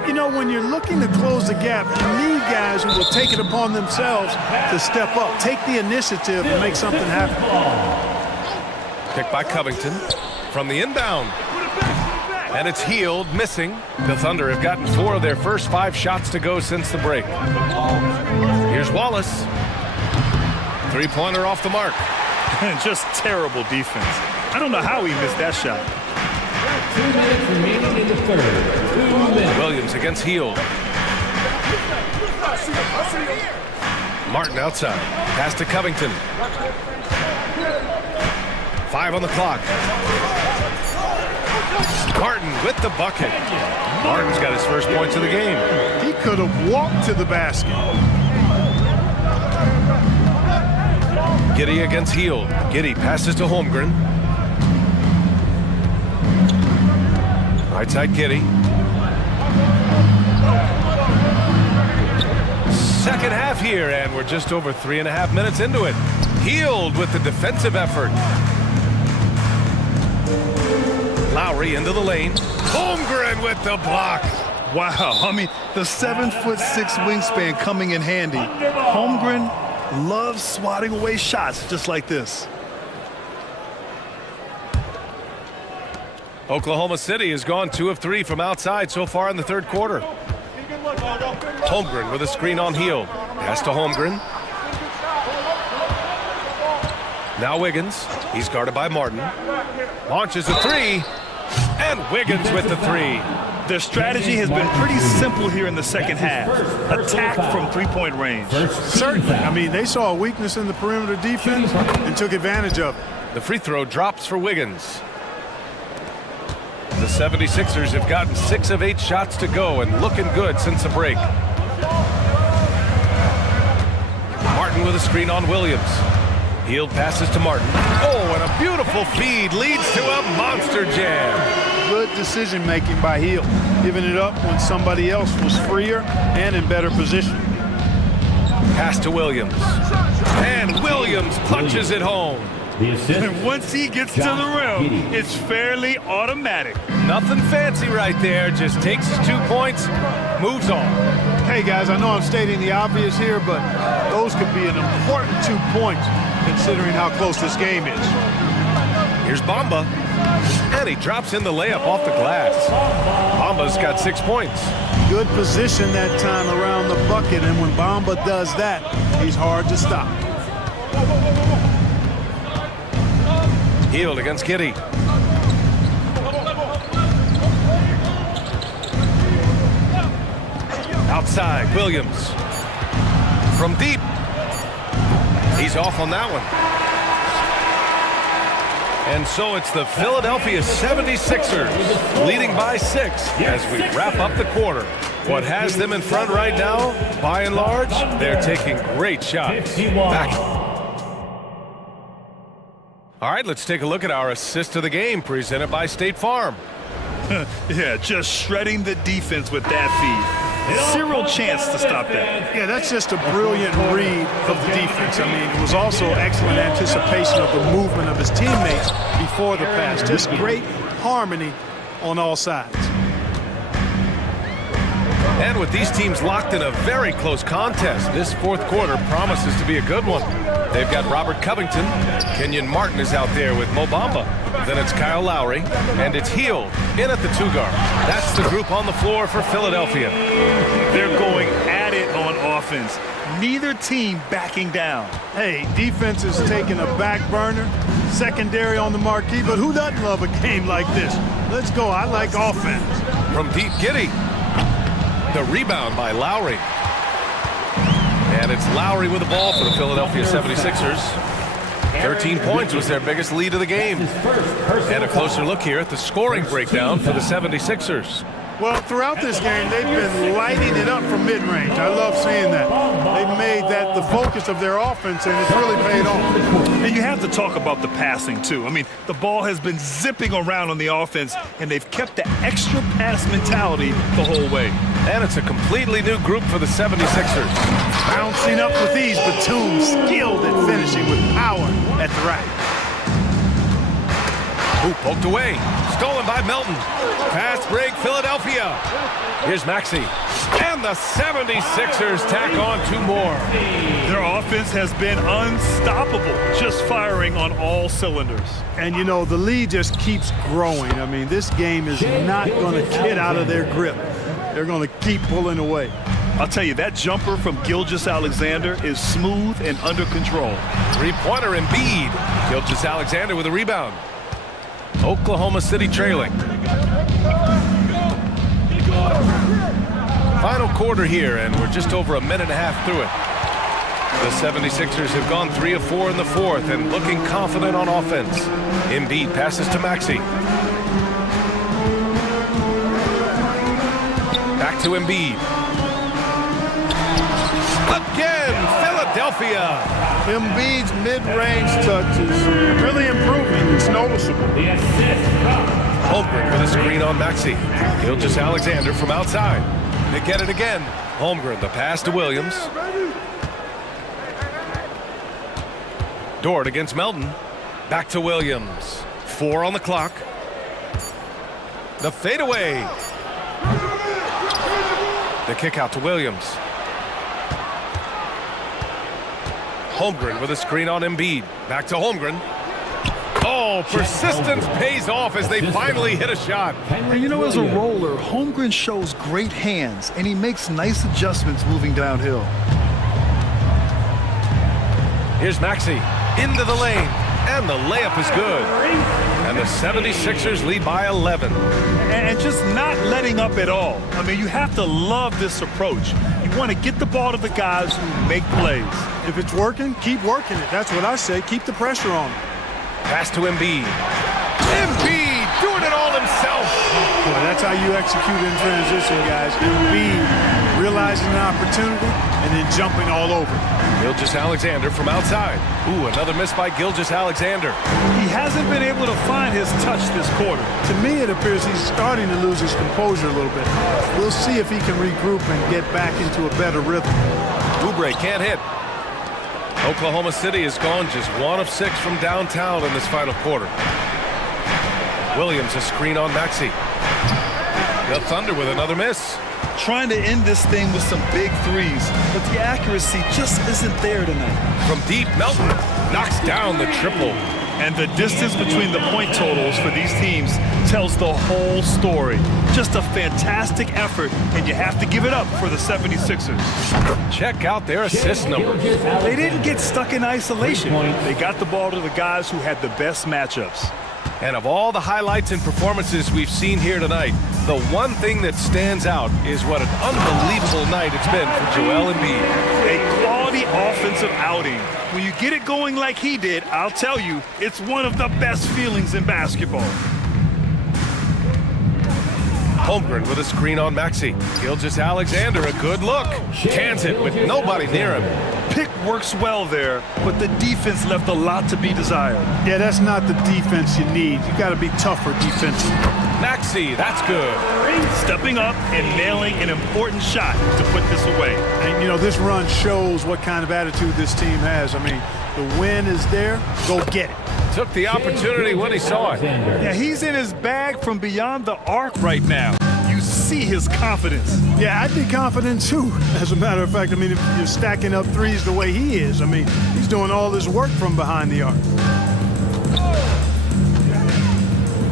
You know, when you're looking to close the gap, you need guys who will take it upon themselves to step up, take the initiative and make something happen. Picked by Covington from the inbound. And it's Hield missing. The Thunder have gotten 4 of their first 5 shots to go since the break. Here's Wallace. 3-pointer off the mark. Just terrible defense. I don't know how he missed that shot. 2 minutes remaining in the third. 2 minutes. Williams against Hield. Martin outside. Pass to Covington. 5 on the clock. Martin with the bucket. Martin's got his first points of the game. He could have walked to the basket. Giddey against Hield. Giddey passes to Holmgren. Right side Giddey. Second half here, and we're just over 3.5 minutes into it. Hield with the defensive effort. Lowry into the lane. Holmgren with the block. Wow, I mean, the 7'6" wingspan coming in handy. Holmgren loves swatting away shots just like this. Oklahoma City has gone 2 of 3 from outside so far in the third quarter. Holmgren with a screen on Hield. Pass to Holmgren. Now Wiggins. He's guarded by Martin. Launches a 3. And Wiggins with the 3. Their strategy has been pretty simple here in the second half. Attack from three-point range. Certainly. I mean, they saw a weakness in the perimeter defense and took advantage of it. The free throw drops for Wiggins. The 76ers have gotten 6 of 8 shots to go and looking good since the break. Martin with a screen on Williams. Healed passes to Martin. Oh, and a beautiful feed leads to a monster jam. Good decision-making by Hill, giving it up when somebody else was freer and in better position. Pass to Williams. And Williams punches it home. And once he gets to the rim, it's fairly automatic. Nothing fancy right there. Just takes his 2 points, moves on. Hey, guys, I know I'm stating the obvious here, but those could be an important 2 points considering how close this game is. Here's Bamba. And he drops in the layup off the glass. Bamba's got 6 points. Good position that time around the bucket, and when Bamba does that, he's hard to stop. Healed against Giddey. Outside, Williams. From deep. He's off on that one. And so it's the Philadelphia 76ers leading by 6 as we wrap up the quarter. What has them in front right now, by and large, they're taking great shots. Back. All right, let's take a look at our assist of the game presented by State Farm. Yeah, just shredding the defense with that feed. Zero chance to stop that. Yeah, that's just a brilliant read of the defense. I mean, it was also excellent anticipation of the movement of his teammates before the pass. Just great harmony on all sides. And with these teams locked in a very close contest, this fourth quarter promises to be a good one. They've got Robert Covington. Kenyon Martin is out there with Mo Bamba. Then it's Kyle Lowry, and it's Hield in at the 2 guard. That's the group on the floor for Philadelphia. They're going at it on offense. Neither team backing down. Hey, defense is taking a back burner, secondary on the marquee, but who doesn't love a game like this? Let's go. I like offense. From deep, Giddey. The rebound by Lowry. And it's Lowry with the ball for the Philadelphia 76ers. 13 points was their biggest lead of the game. And a closer look here at the scoring breakdown for the 76ers. Well, throughout this game, they've been lighting it up from mid-range. I love seeing that. They've made that the focus of their offense, and it's really paid off. And you have to talk about the passing, too. I mean, the ball has been zipping around on the offense, and they've kept the extra pass mentality the whole way. And it's a completely new group for the 76ers. Bouncing up with ease, Batum skilled at finishing with power at the rack. Ooh, poked away. Stolen by Melton. Fast break, Philadelphia. Here's Maxey. And the 76ers tack on 2 more. Their offense has been unstoppable, just firing on all cylinders. And, you know, the lead just keeps growing. I mean, this game is not going to get out of their grip. They're going to keep pulling away. I'll tell you, that jumper from Gilgeous-Alexander is smooth and under control. 3-pointer Embiid. Gilgeous-Alexander with a rebound. Oklahoma City trailing. Final quarter here, and we're just over a minute and a half through it. The 76ers have gone 3 of 4 in the fourth and looking confident on offense. Embiid passes to Maxey. Back to Embiid. Again, Philadelphia. Embiid's mid-range touch is really improving. It's noticeable. Holmgren with a screen on Maxey. Gilgeous-Alexander from outside. They get it again. Holmgren, the pass to Williams. Dort against Melton. Back to Williams. 4 on the clock. The fadeaway. The kick out to Williams. Holmgren with a screen on Embiid. Back to Holmgren. Oh, persistence pays off as they finally hit a shot. And you know, as a roller, Holmgren shows great hands, and he makes nice adjustments moving downhill. Here's Maxey into the lane. And the layup is good. And the 76ers lead by 11. And just not letting up at all. I mean, you have to love this approach. You want to get the ball to the guys who make plays. If it's working, keep working it. That's what I say. Keep the pressure on him. Pass to Embiid. Embiid doing it all himself. Boy, that's how you execute in transition, guys. Embiid realizing an opportunity and then jumping all over. Gilgeous-Alexander from outside. Ooh, another miss by Gilgeous-Alexander. He hasn't been able to find his touch this quarter. To me, it appears he's starting to lose his composure a little bit. We'll see if he can regroup and get back into a better rhythm. Oubre can't hit. Oklahoma City has gone just 1 of 6 from downtown in this final quarter. Williams a screen on Maxey. The Thunder with another miss. Trying to end this thing with some big threes, but the accuracy just isn't there tonight. From deep, Melton knocks down the triple. And the distance between the point totals for these teams tells the whole story. Just a fantastic effort, and you have to give it up for the 76ers. Check out their assist numbers. They didn't get stuck in isolation. They got the ball to the guys who had the best matchups. And of all the highlights and performances we've seen here tonight, the one thing that stands out is what an unbelievable night it's been for Joel Embiid. A quality offensive outing. When you get it going like he did, I'll tell you, it's one of the best feelings in basketball. Holmgren with a screen on Maxey. Gilgeous-Alexander, a good look. Cans it with nobody near him. Pick works well there, but the defense left a lot to be desired. Yeah, that's not the defense you need. You got to be tougher defensively. Maxey, that's good. Stepping up and nailing an important shot to put this away. And, you know, this run shows what kind of attitude this team has. I mean, the win is there. Go get it. Took the opportunity when he saw it. Yeah, he's in his bag from beyond the arc right now. You see his confidence. Yeah, I'd be confident too. As a matter of fact, I mean, if you're stacking up threes the way he is, I mean, he's doing all this work from behind the arc.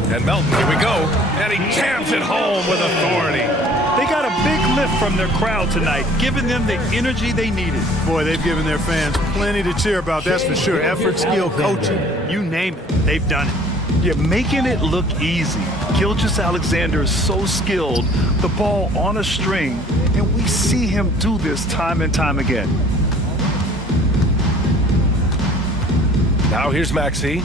And Melton, here we go. And he jams it home with authority. They got a big lift from their crowd tonight, giving them the energy they needed. Boy, they've given their fans plenty to cheer about, that's for sure. Effort, skill, coaching, you name it, they've done it. You're making it look easy. Gilgeous-Alexander is so skilled, the ball on a string, and we see him do this time and time again. Now here's Maxey.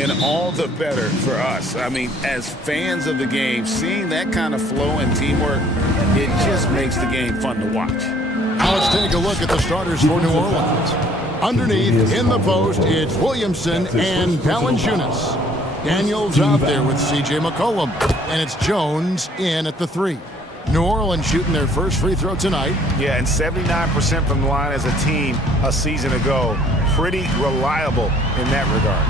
and all the better for us. I mean, as fans of the game, seeing that kind of flow and teamwork, it just makes the game fun to watch. Now let's take a look at the starters for New Orleans. Underneath, in the post, it's Williamson and Valanciunas. Daniels out there with C.J. McCollum, and it's Jones in at the 3. New Orleans shooting their first free throw tonight. Yeah, and 79% from the line as a team a season ago. Pretty reliable in that regard.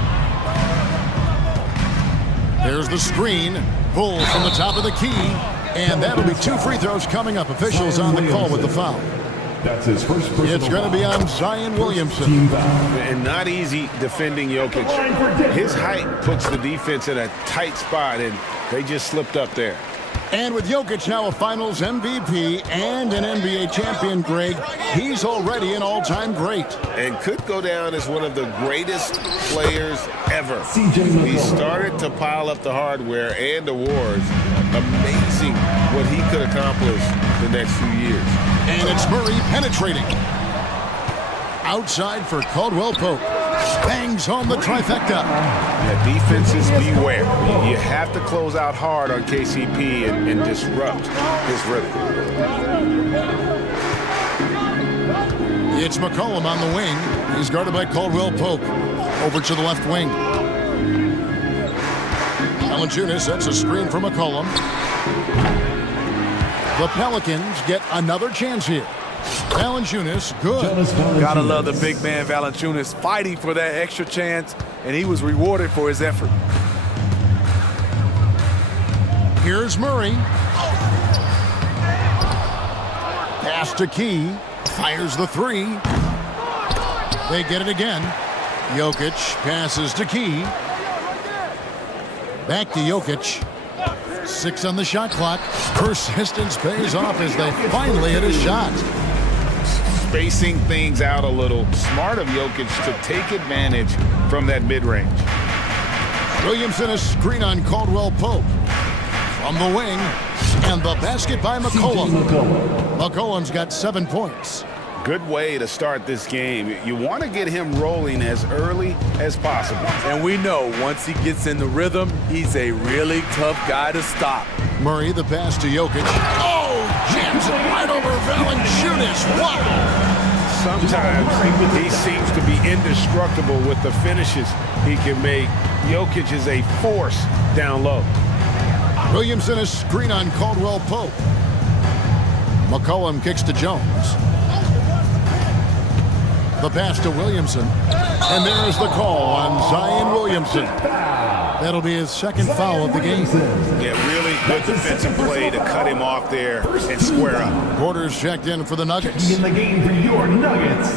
There's the screen. Bull from the top of the key. And that'll be 2 free throws coming up. Officials on the call with the foul. That's his first personal. It's going to be on Zion Williamson. And not easy defending Jokic. His height puts the defense in a tight spot, and they just slipped up there. And with Jokic now a Finals MVP and an NBA champion, Greg, he's already an all-time great. And could go down as one of the greatest players ever. He started to pile up the hardware and awards. Amazing what he could accomplish the next few years. And it's Murray penetrating. Outside for Caldwell Pope. Bangs home the trifecta. Yeah, defenses beware. You have to close out hard on KCP and disrupt his rhythm. It's McCollum on the wing. He's guarded by Caldwell Pope. Over to the left wing. Valanciunas sets a screen for McCollum. The Pelicans get another chance here. Valanciunas, good. Gotta love the big man Valanciunas fighting for that extra chance, and he was rewarded for his effort. Here's Murray. Pass to Key. Fires the 3. They get it again. Jokic passes to Key. Back to Jokic. 6 on the shot clock. Persistence pays off as they finally hit a shot. Spacing things out a little. Smart of Jokic to take advantage from that mid-range. Williamson a screen on Caldwell Pope. From the wing. And the basket by McCollum. McCollum's got 7 points. Good way to start this game. You want to get him rolling as early as possible. And we know once he gets in the rhythm, he's a really tough guy to stop. Murray, the pass to Jokic. Oh, jams it right over Valanciunas. Wow. Sometimes he seems to be indestructible with the finishes he can make. Jokic is a force down low. Williamson a screen on Caldwell Pope. McCollum kicks to Jones. The pass to Williamson. And there's the call on Zion Williamson. That'll be his second foul of the game. Yeah, really good defensive play to cut him off there and square up. Quarters checked in for the Nuggets. In the game for your Nuggets,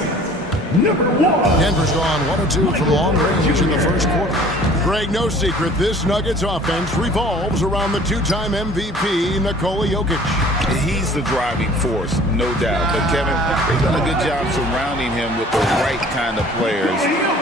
number 1. Denver's gone 1 or 2 from long range in the first quarter. Greg, no secret, this Nuggets offense revolves around the 2-time MVP, Nikola Jokic. He's the driving force, no doubt. But Kevin, they've done a good job surrounding him with the right kind of players.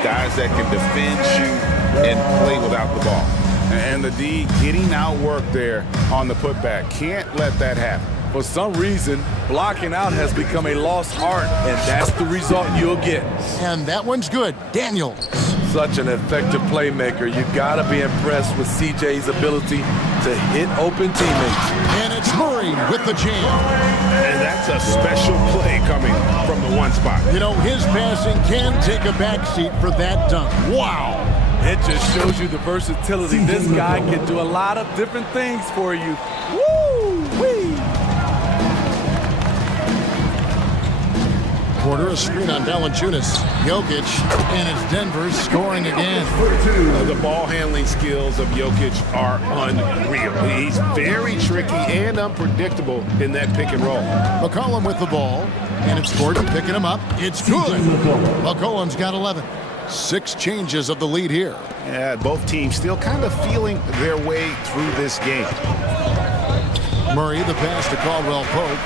Guys that can defend, shoot, and play without the ball. And the D getting outworked there on the putback. Can't let that happen. For some reason, blocking out has become a lost art, and that's the result you'll get. And that one's good. Daniels. Such an effective playmaker. You gotta be impressed with CJ's ability to hit open teammates. And it's Murray with the jam. And that's a special play coming from the one spot. You know, his passing can take a backseat for that dunk. Wow. It just shows you the versatility. This guy can do a lot of different things for you. Woo-wee! Quarter a screen on Valanciunas. Jokic, and it's Denver scoring again. The ball handling skills of Jokic are unreal. He's very tricky and unpredictable in that pick and roll. McCollum with the ball, and it's Gordon picking him up. It's good. McCollum's got 11. 6 changes of the lead here. Yeah, both teams still kind of feeling their way through this game. Murray, the pass to Caldwell Pope.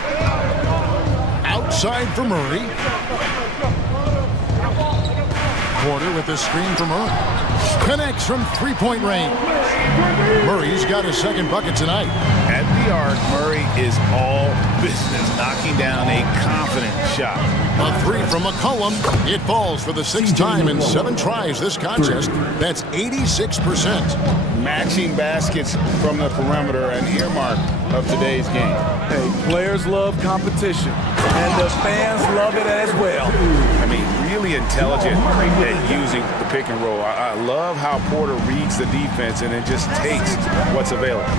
Outside for Murray. Porter with the screen for Murray. Connects from three-point range. Murray's got his second bucket tonight. At the arc, Murray is all business, knocking down a confident shot. A three from McCollum. It falls for the sixth time in 7 tries this contest. That's 86%. Matching baskets from the perimeter, an earmark of today's game. Hey, players love competition, and the fans love it as well. I mean, really intelligent at using the pick and roll. I love how Porter reads the defense and then just takes what's available.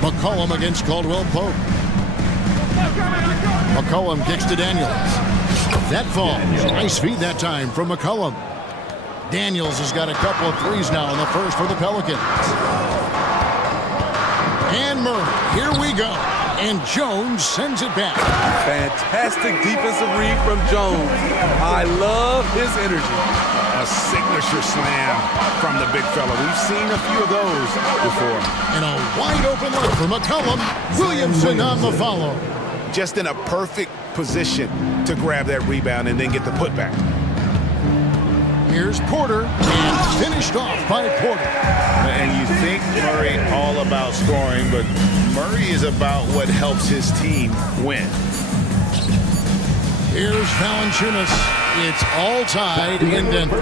McCollum against Caldwell Pope. McCollum kicks to Daniels. That falls. Nice feed that time from McCollum. Daniels has got a couple of threes now in the first for the Pelicans. And Murray, here we go. And Jones sends it back. Fantastic defensive read from Jones. I love his energy. A signature slam from the big fella. We've seen a few of those before. And a wide open look for McCollum. Williamson on the follow. Just in a perfect position to grab that rebound and then get the putback. Here's Porter, and finished off by Porter. And you think Murray all about scoring, but Murray is about what helps his team win. Here's Valanciunas. It's all tied in Denver.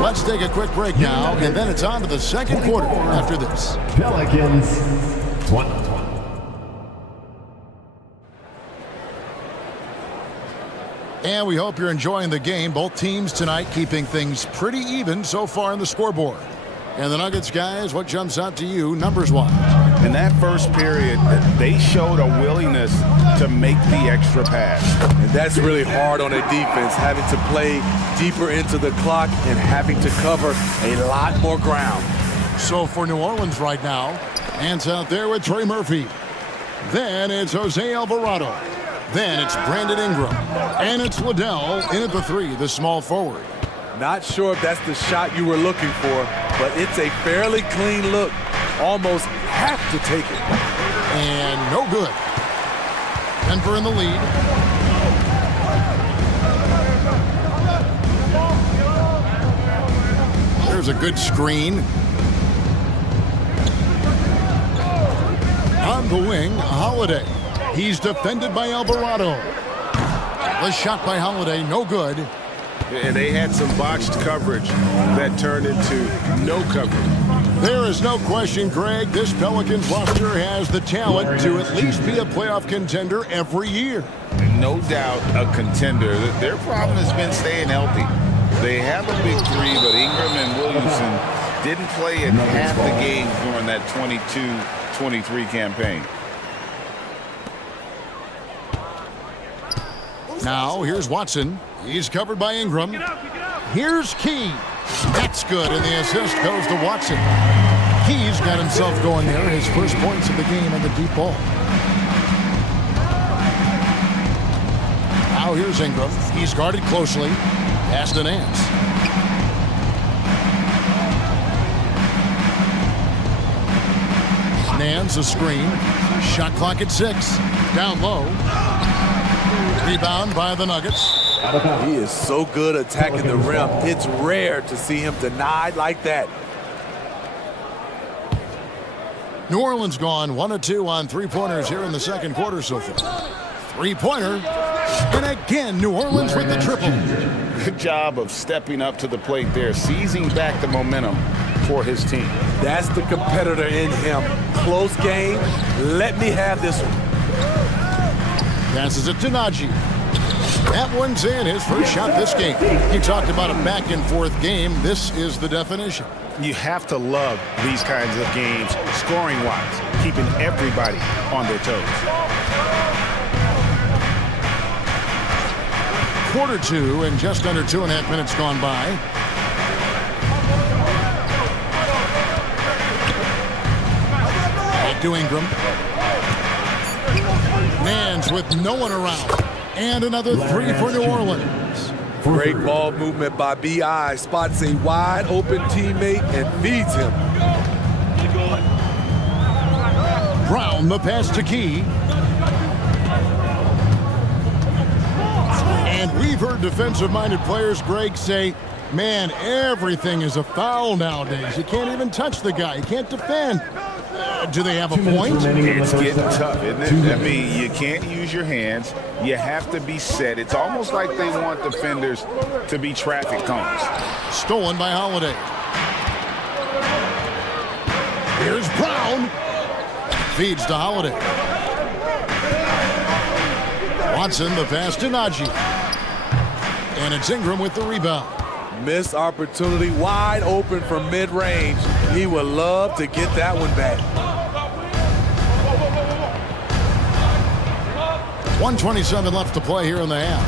Let's take a quick break now, and then it's on to the second quarter after this. Pelicans 20. And we hope you're enjoying the game. Both teams tonight keeping things pretty even so far on the scoreboard. And the Nuggets, guys, what jumps out to you numbers-wise? In that first period, they showed a willingness to make the extra pass. And that's really hard on a defense, having to play deeper into the clock and having to cover a lot more ground. So for New Orleans right now, hands out there with Trey Murphy. Then it's Jose Alvarado. Then it's Brandon Ingram. And it's Liddell in at the three, the small forward. Not sure if that's the shot you were looking for, but it's a fairly clean look. Almost have to take it. And no good. Denver in the lead. There's a good screen. On the wing, Holiday. He's defended by Alvarado. The shot by Holiday, no good. And they had some botched coverage that turned into no coverage. There is no question, Greg, this Pelicans roster has the talent to at least be a playoff contender every year. No doubt a contender. Their problem has been staying healthy. They have a big three, but Ingram and Williamson didn't play in half the games during that 22-23 campaign. Now, here's Watson. He's covered by Ingram. Here's Key. That's good, and the assist goes to Watson. Key's got himself going there, his first points of the game on the deep ball. Now here's Ingram. He's guarded closely. Pass to Nance. Nance a screen. Shot clock at 6. Down low. Rebound by the Nuggets. He is so good attacking the rim. It's rare to see him denied like that. New Orleans gone 1 of 2 on three-pointers here in the second quarter so far. Three-pointer. And again, New Orleans with the triple. Good job of stepping up to the plate there, seizing back the momentum for his team. That's the competitor in him. Close game. Let me have this one. Passes it to Najee. That one's in, his first shot this game. You talked about a back-and-forth game. This is the definition. You have to love these kinds of games, scoring-wise, keeping everybody on their toes. Quarter 2 and just under 2.5 minutes gone by. Back to Ingram. Nance with no one around. And another three for New Orleans. Great ball movement by B.I. Spots a wide open teammate and feeds him. Brown the pass to Key. And we've heard defensive-minded players, Greg, say, man, everything is a foul nowadays. You can't even touch the guy. You can't defend. Do they have a point? It's getting tough, isn't it? I mean, you can't use your hands. You have to be set. It's almost like they want defenders to be traffic cones. Stolen by Holiday. Here's Brown. Feeds to Holiday. Watson, the pass to Najee. And it's Ingram with the rebound. Missed opportunity, wide open from mid-range. He would love to get that one back. 1:27 left to play here in the half.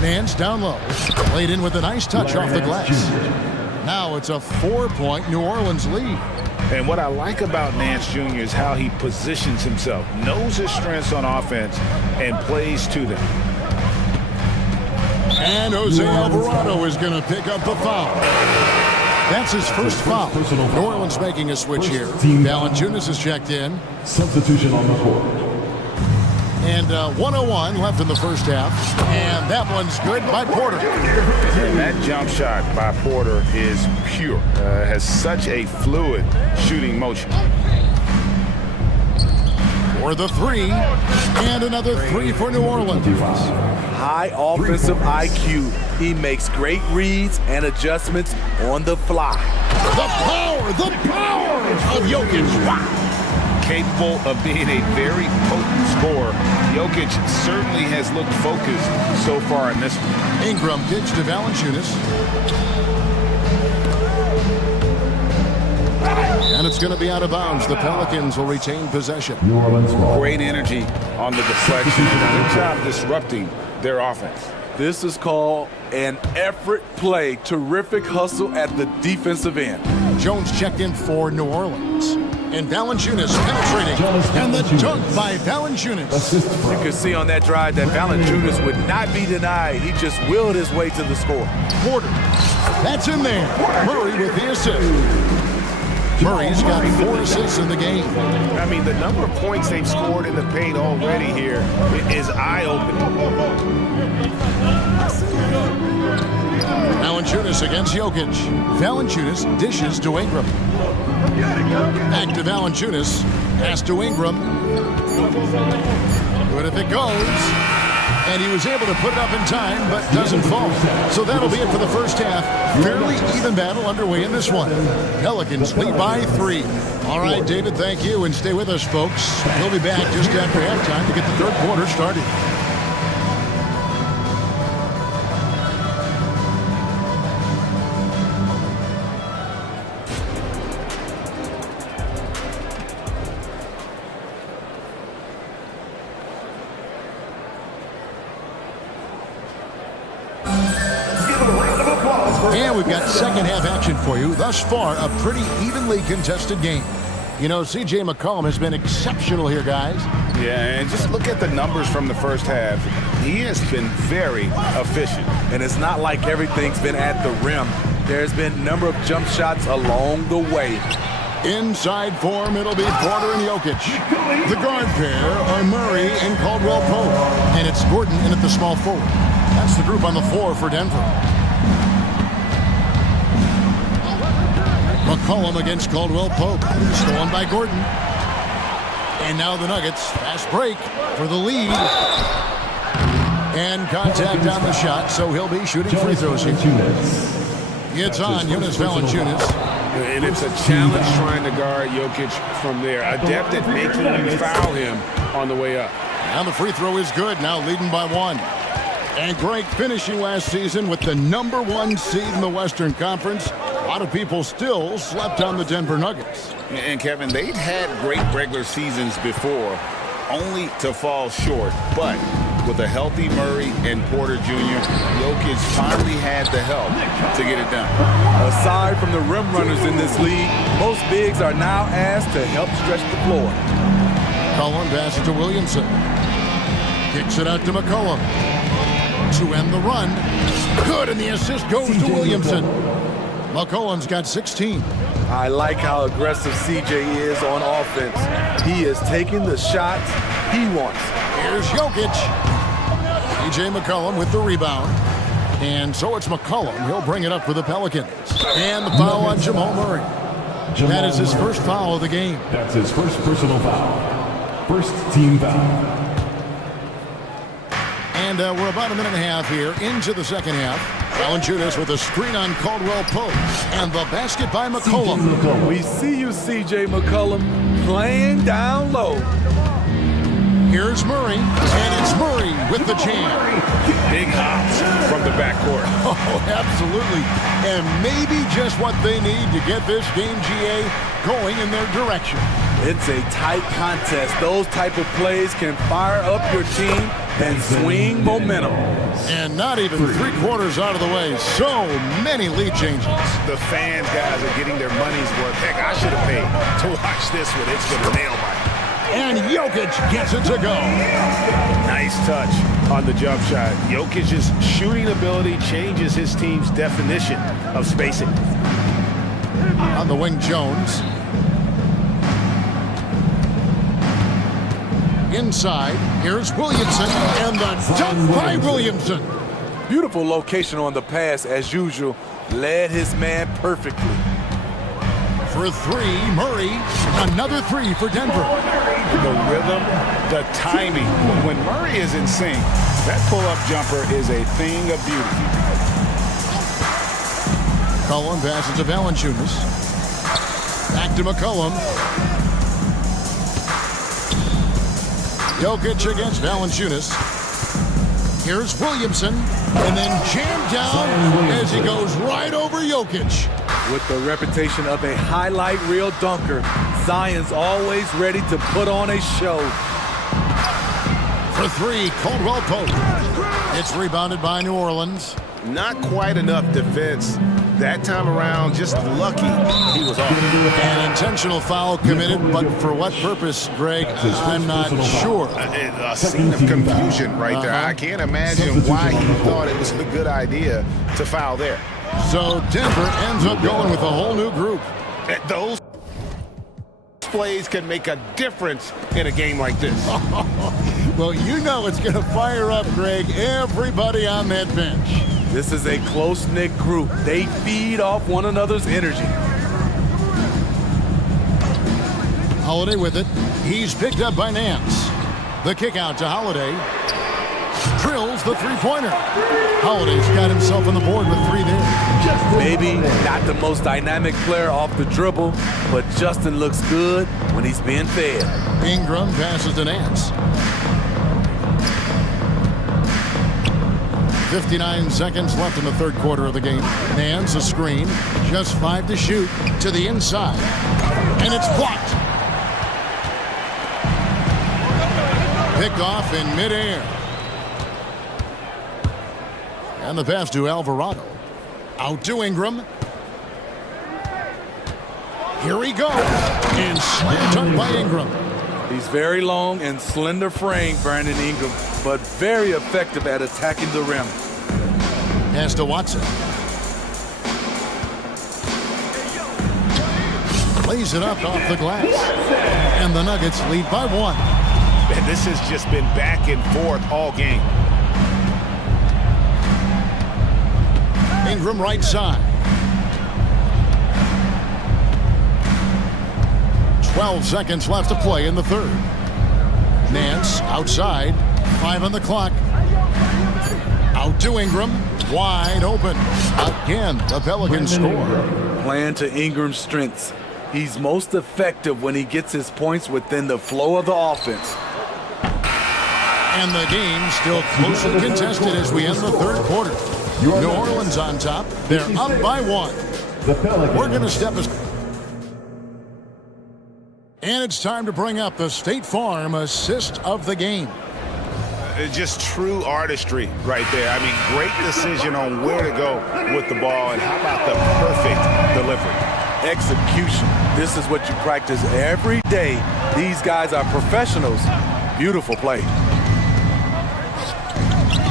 Nance down low. Laid in with a nice touch off the glass. Now it's a 4-point New Orleans lead. And what I like about Nance Jr. is how he positions himself, knows his strengths on offense, and plays to them. And Jose Alvarado is going to pick up the foul. That's his first foul. New Orleans making a switch here. Valanciunas is checked in. Substitution on the court. And 1:01 left in the first half. And that one's good by Porter. And that jump shot by Porter is pure. Has such a fluid shooting motion. For the three. And another three for New Orleans. High offensive IQ. He makes great reads and adjustments on the fly. The power of Jokic. Wow. Capable of being a very potent scorer. Jokic certainly has looked focused so far in this one. Ingram kicks to Valanciunas. And it's going to be out of bounds. The Pelicans will retain possession. Great energy on the deflection. Good job disrupting their offense. This is called an effort play. Terrific hustle at the defensive end. Jones checked in for New Orleans. And Valanciunas penetrating. And the dunk by Valanciunas. You can see on that drive that Valanciunas would not be denied. He just willed his way to the score. Porter. That's in there. Murray with the assist. Murray's got 4 assists in the game. I mean, the number of points they've scored in the paint already here is eye-opening. Valanciunas against Jokic. Valanciunas dishes to Ingram. Back to Valanciunas. Pass to Ingram. Good if it goes. And he was able to put it up in time, but doesn't fall. So that'll be it for the first half. Fairly even battle underway in this one. Pelicans lead by 3. All right, David, thank you. And stay with us, folks. We'll be back just after halftime to get the third quarter started. And we've got second half action for you. Thus far, a pretty evenly contested game. You know, C.J. McCollum has been exceptional here, guys. Yeah, and just look at the numbers from the first half. He has been very efficient. And it's not like everything's been at the rim. There's been a number of jump shots along the way. Inside form, it'll be Porter and Jokic. The guard pair are Murray and Caldwell Pope. And it's Gordon in at the small forward. That's the group on the floor for Denver. McCollum against Caldwell Pope. Stolen by Gordon. And now the Nuggets. Fast break for the lead. And contact on the shot, so he'll be shooting free throws here. It's on Jonas Valanciunas. And it's a challenge trying to guard Jokic from there. Adept at making you foul him on the way up. And the free throw is good, now leading by 1. And Greg finishing last season with the #1 seed in the Western Conference. A lot of people still slept on the Denver Nuggets. And Kevin, they've had great regular seasons before, only to fall short. But with a healthy Murray and Porter Jr., Jokic finally had the help to get it done. Aside from the rim runners in this league, most bigs are now asked to help stretch the floor. McCollum passes to Williamson. Kicks it out to McCollum. To end the run. Good, and the assist goes to Williamson. McCollum's got 16. I like how aggressive CJ is on offense. He is taking the shots he wants. Here's Jokic. CJ McCollum with the rebound. And so it's McCollum. He'll bring it up for the Pelicans. And the foul on Jamal Murray. That is his first foul of the game. That's his first personal foul. First team foul. And we're about a minute and a half here into the second half. Valanciunas with a screen on Caldwell Pope. And the basket by McCollum. We see you, CJ McCollum, playing down low. Here's Murray, and it's Murray with the jam. Big hops from the backcourt. Oh, absolutely. And maybe just what they need to get this game, GA, going in their direction. It's a tight contest. Those type of plays can fire up your team and swing momentum. And not even 3/4 out of the way. So many lead changes. The fans, guys, are getting their money's worth. Heck, I should have paid to watch this one. It's been a nail biter. And Jokic gets it to go. Nice touch on the jump shot. Jokic's shooting ability changes his team's definition of spacing. On the wing, Jones. Inside, here's Williamson, and the dunk by Williamson. Beautiful location on the pass, as usual. Led his man perfectly. For three, Murray. Another three for Denver. The rhythm, the timing. When Murray is in sync, that pull-up jumper is a thing of beauty. McCollum passes to Valanciunas. Back to McCollum. Jokic against Valanciunas. Here's Williamson, and then jammed down as he goes right over Jokic. With the reputation of a highlight reel dunker, Zion's always ready to put on a show. For three, Caldwell Pope. It's rebounded by New Orleans. Not quite enough defense. That time around, just lucky he was off. An intentional foul committed, but for what purpose, Greg, I'm not sure. A scene of confusion right there. I can't imagine why he thought it was a good idea to foul there. So Denver ends up going with a whole new group. Those plays can make a difference in a game like this. Well, you know it's going to fire up, Greg, everybody on that bench. This is a close-knit group. They feed off one another's energy. Holiday with it. He's picked up by Nance. The kick out to Holiday. Drills the three-pointer. Holiday's got himself on the board with three there. Maybe not the most dynamic player off the dribble, but Justin looks good when he's being fed. Ingram passes to Nance. 59 seconds left in the third quarter of the game. Nance a screen. Just 5 to shoot to the inside. And it's blocked. Picked off in midair. And the pass to Alvarado. Out to Ingram. Here he goes. And slam dunk by Ingram. He's very long and slender frame, Brandon Ingram, but very effective at attacking the rim. Pass to Watson. Lays it up off the glass. And the Nuggets lead by 1. And this has just been back and forth all game. Ingram right side. 12 seconds left to play in the third. Nance outside. 5 on the clock. Out to Ingram. Wide open. Again, the Pelicans score. Playing to Ingram's strengths. He's most effective when he gets his points within the flow of the offense. And the game still closely contested as we end the third quarter. New Orleans on top. They're up by 1. We're going to step as... And it's time to bring up the State Farm assist of the game. Just true artistry right there. I mean, great decision on where to go with the ball, and how about the perfect delivery? Execution. This is what you practice every day. These guys are professionals. Beautiful play.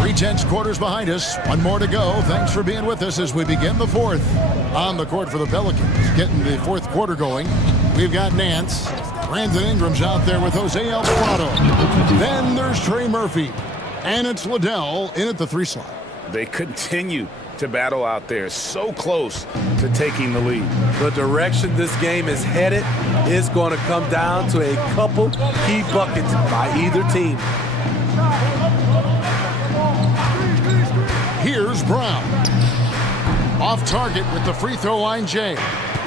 3 quarters behind us. One more to go. Thanks for being with us as we begin the fourth. On the court for the Pelicans, getting the fourth quarter going. We've got Nance. Brandon Ingram's out there with Jose Alvarado. Then there's Trey Murphy. And it's Liddell in at the 3 slot. They continue to battle out there, so close to taking the lead. The direction this game is headed is going to come down to a couple key buckets by either team. Here's Brown. Off target with the free throw line, Jay.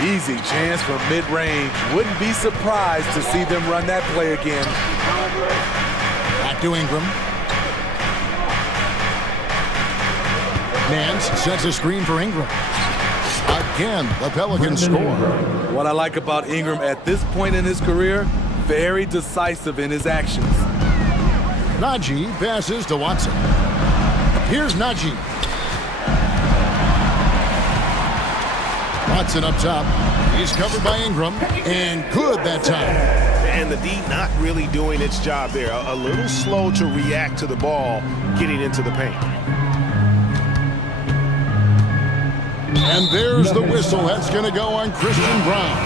Easy chance from mid-range. Wouldn't be surprised to see them run that play again. Back to Ingram. Nance sets a screen for Ingram. Again, the Pelicans score. What I like about Ingram at this point in his career, very decisive in his actions. Najee passes to Watson. Here's Najee. Watson up top. He's covered by Ingram, and good that time. And the D not really doing its job there. A little slow to react to the ball getting into the paint. And there's the whistle. That's going to go on Christian Brown.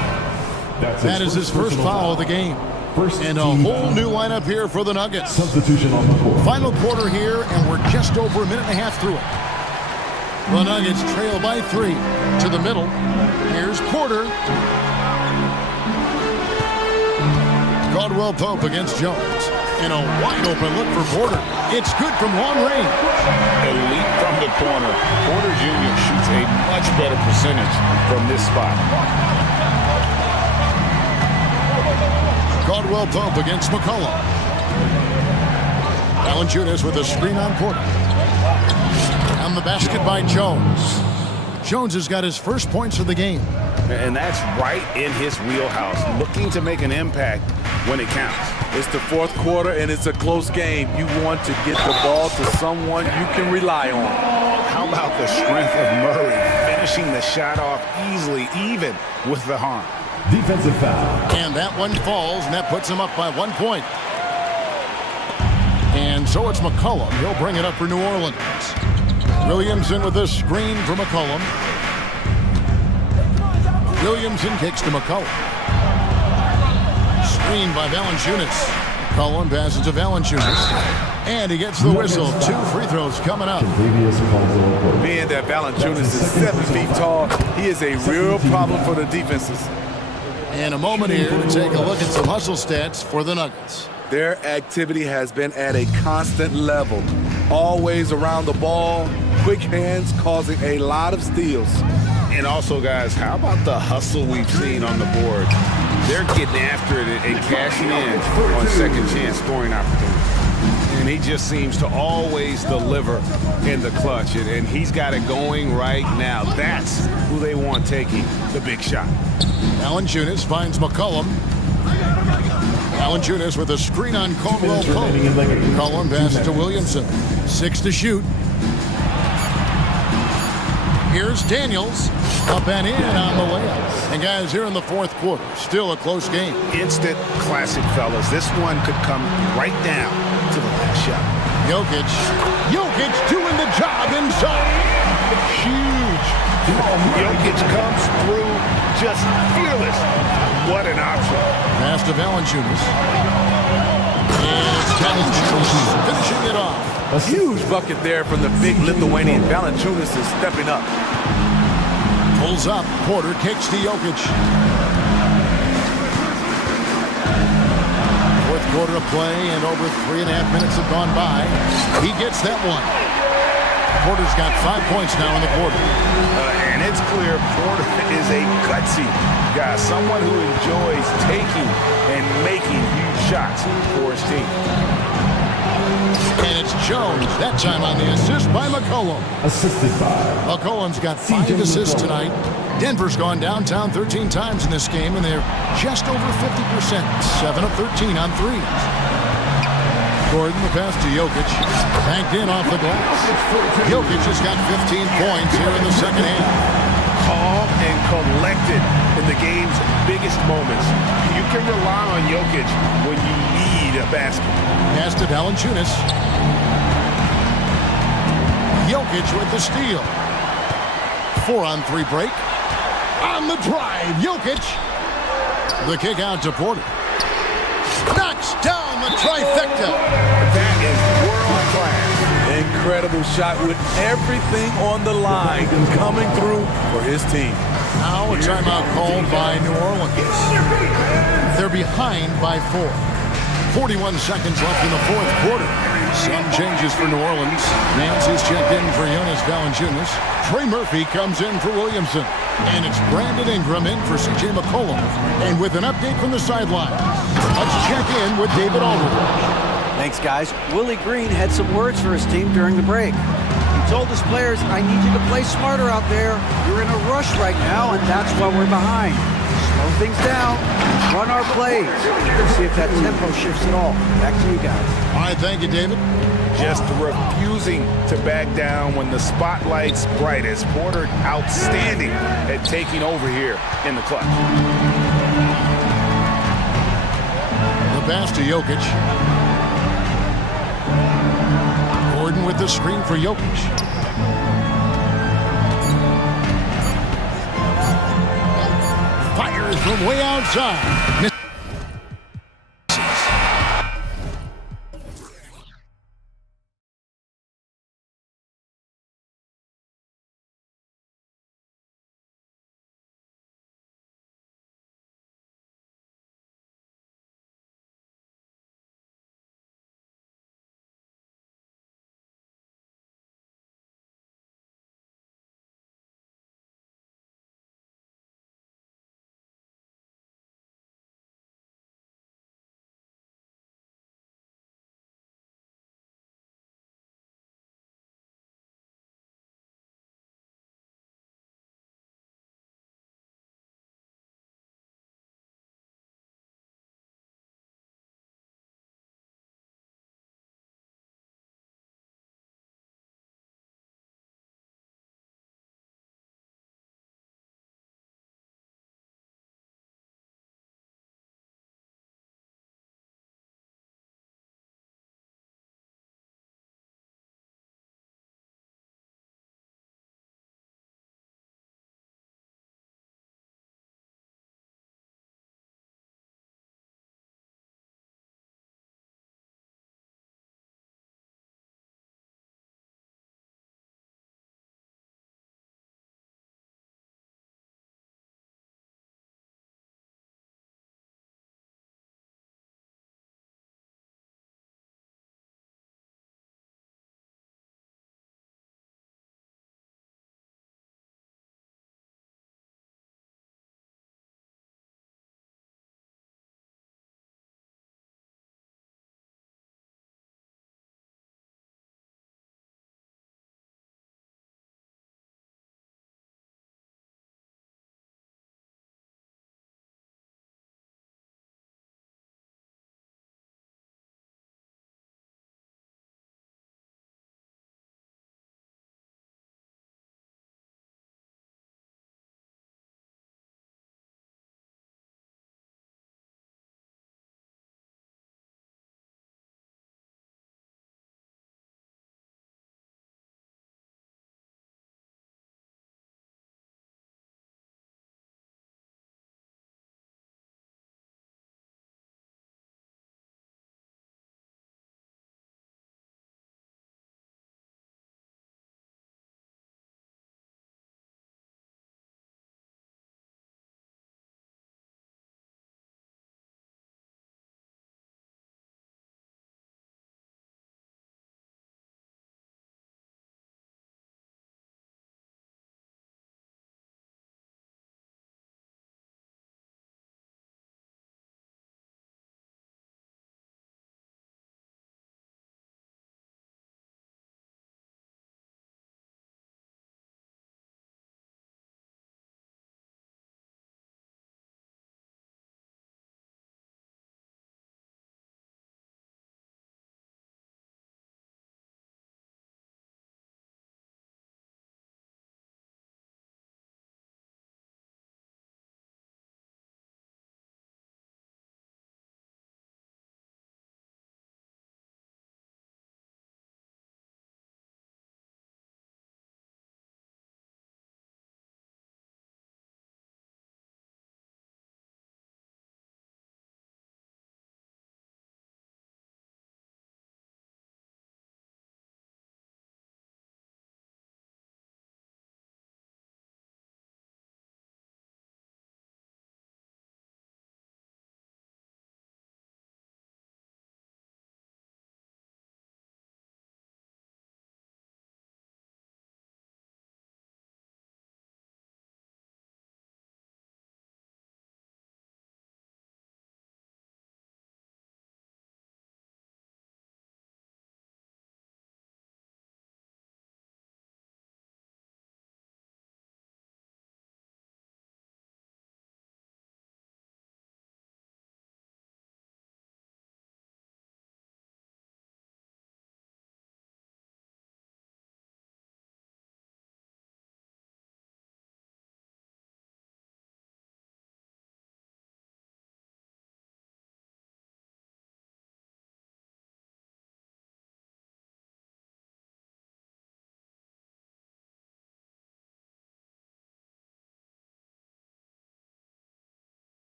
That is his first foul of the game. And a whole new lineup here for the Nuggets. Substitution on the court. Final quarter here, and we're just over a minute and a half through it. The Nuggets trail by 3 to the middle. Here's Porter. Caldwell Pope against Jones. And a wide open look for Porter. It's good from long range. Elite from the corner. Porter Jr. shoots a much better percentage from this spot. Caldwell Pope against McCollum. Valanciunas with a screen on Porter. And the basket by Jones. Jones has got his first points of the game. And that's right in his wheelhouse, looking to make an impact when it counts. It's the fourth quarter, and it's a close game. You want to get the ball to someone you can rely on. How about the strength of Murray, finishing the shot off easily, even with the harm. Defensive foul. And that one falls, and that puts him up by 1 point. And so it's McCollum. He'll bring it up for New Orleans. Williamson with a screen for McCollum. Williamson kicks to McCollum. Screen by Valanciunas. McCollum passes to Valanciunas. And he gets the whistle. 2 free throws coming up. Being that Valanciunas is 7 feet tall, he is a real problem for the defenses. In a moment here to take a look at some hustle stats for the Nuggets. Their activity has been at a constant level. Always around the ball, quick hands causing a lot of steals. And also, guys, how about the hustle we've seen on the board? They're getting after it and cashing in on second chance scoring opportunities. And he just seems to always deliver in the clutch. And he's got it going right now. That's who they want taking the big shot. Valanciunas finds McCollum. Valanciunas with a screen on Caldwell Pope. McCollum passes to Williamson. 6 to shoot. Here's Daniels. Up and in on the layup. And guys, here in the fourth quarter, still a close game. Instant classic, fellas. This one could come right down to the last shot. Jokic doing the job inside. Huge. Jokic comes through just fearless. What an option. Pass to Valanciunas. And it's Valanciunas finishing it off. A huge bucket there from the big Lithuanian. Valanciunas is stepping up. Pulls up. Porter kicks to Jokic. Fourth quarter of play, and over 3.5 minutes have gone by. He gets that one. Porter's got 5 points now in the quarter. And it's clear Porter is a gutsy guy, someone who enjoys taking and making huge shots for his team. And it's Jones, that time on the assist by McCollum. Assisted by. McCollum's got 5 assists tonight. Denver's gone downtown 13 times in this game, and they're just over 50%. 7 of 13 on threes. Gordon, the pass to Jokic. Banked in off the glass. Jokic has got 15 points here in the second half. Calm and collected in the game's biggest moments. You can rely on Jokic when you need a basket. Pass to Valanciunas. Jokic with the steal. 4-on-3 break. On the drive, Jokic. The kick out to Porter. Knocks down the trifecta. That is world class. Incredible shot with everything on the line coming through for his team. Now a timeout called by New Orleans. They're behind by 4. 41 seconds left in the fourth quarter. Some changes for New Orleans. Nancy's checked in for Jonas Valanciunas. Trey Murphy comes in for Williamson. And it's Brandon Ingram in for C.J. McCollum. And with an update from the sideline, let's check in with David Aldridge. Thanks, guys. Willie Green had some words for his team during the break. He told his players, I need you to play smarter out there. You're in a rush right now, and that's why we're behind. Slow things down, run our plays. Let's see if that tempo shifts at all. Back to you guys. All right, thank you, David. Just refusing to back down when the spotlight's brightest. Porter outstanding at taking over here in the clutch. The pass to Jokic. Gordon with the screen for Jokic. Fires from way outside.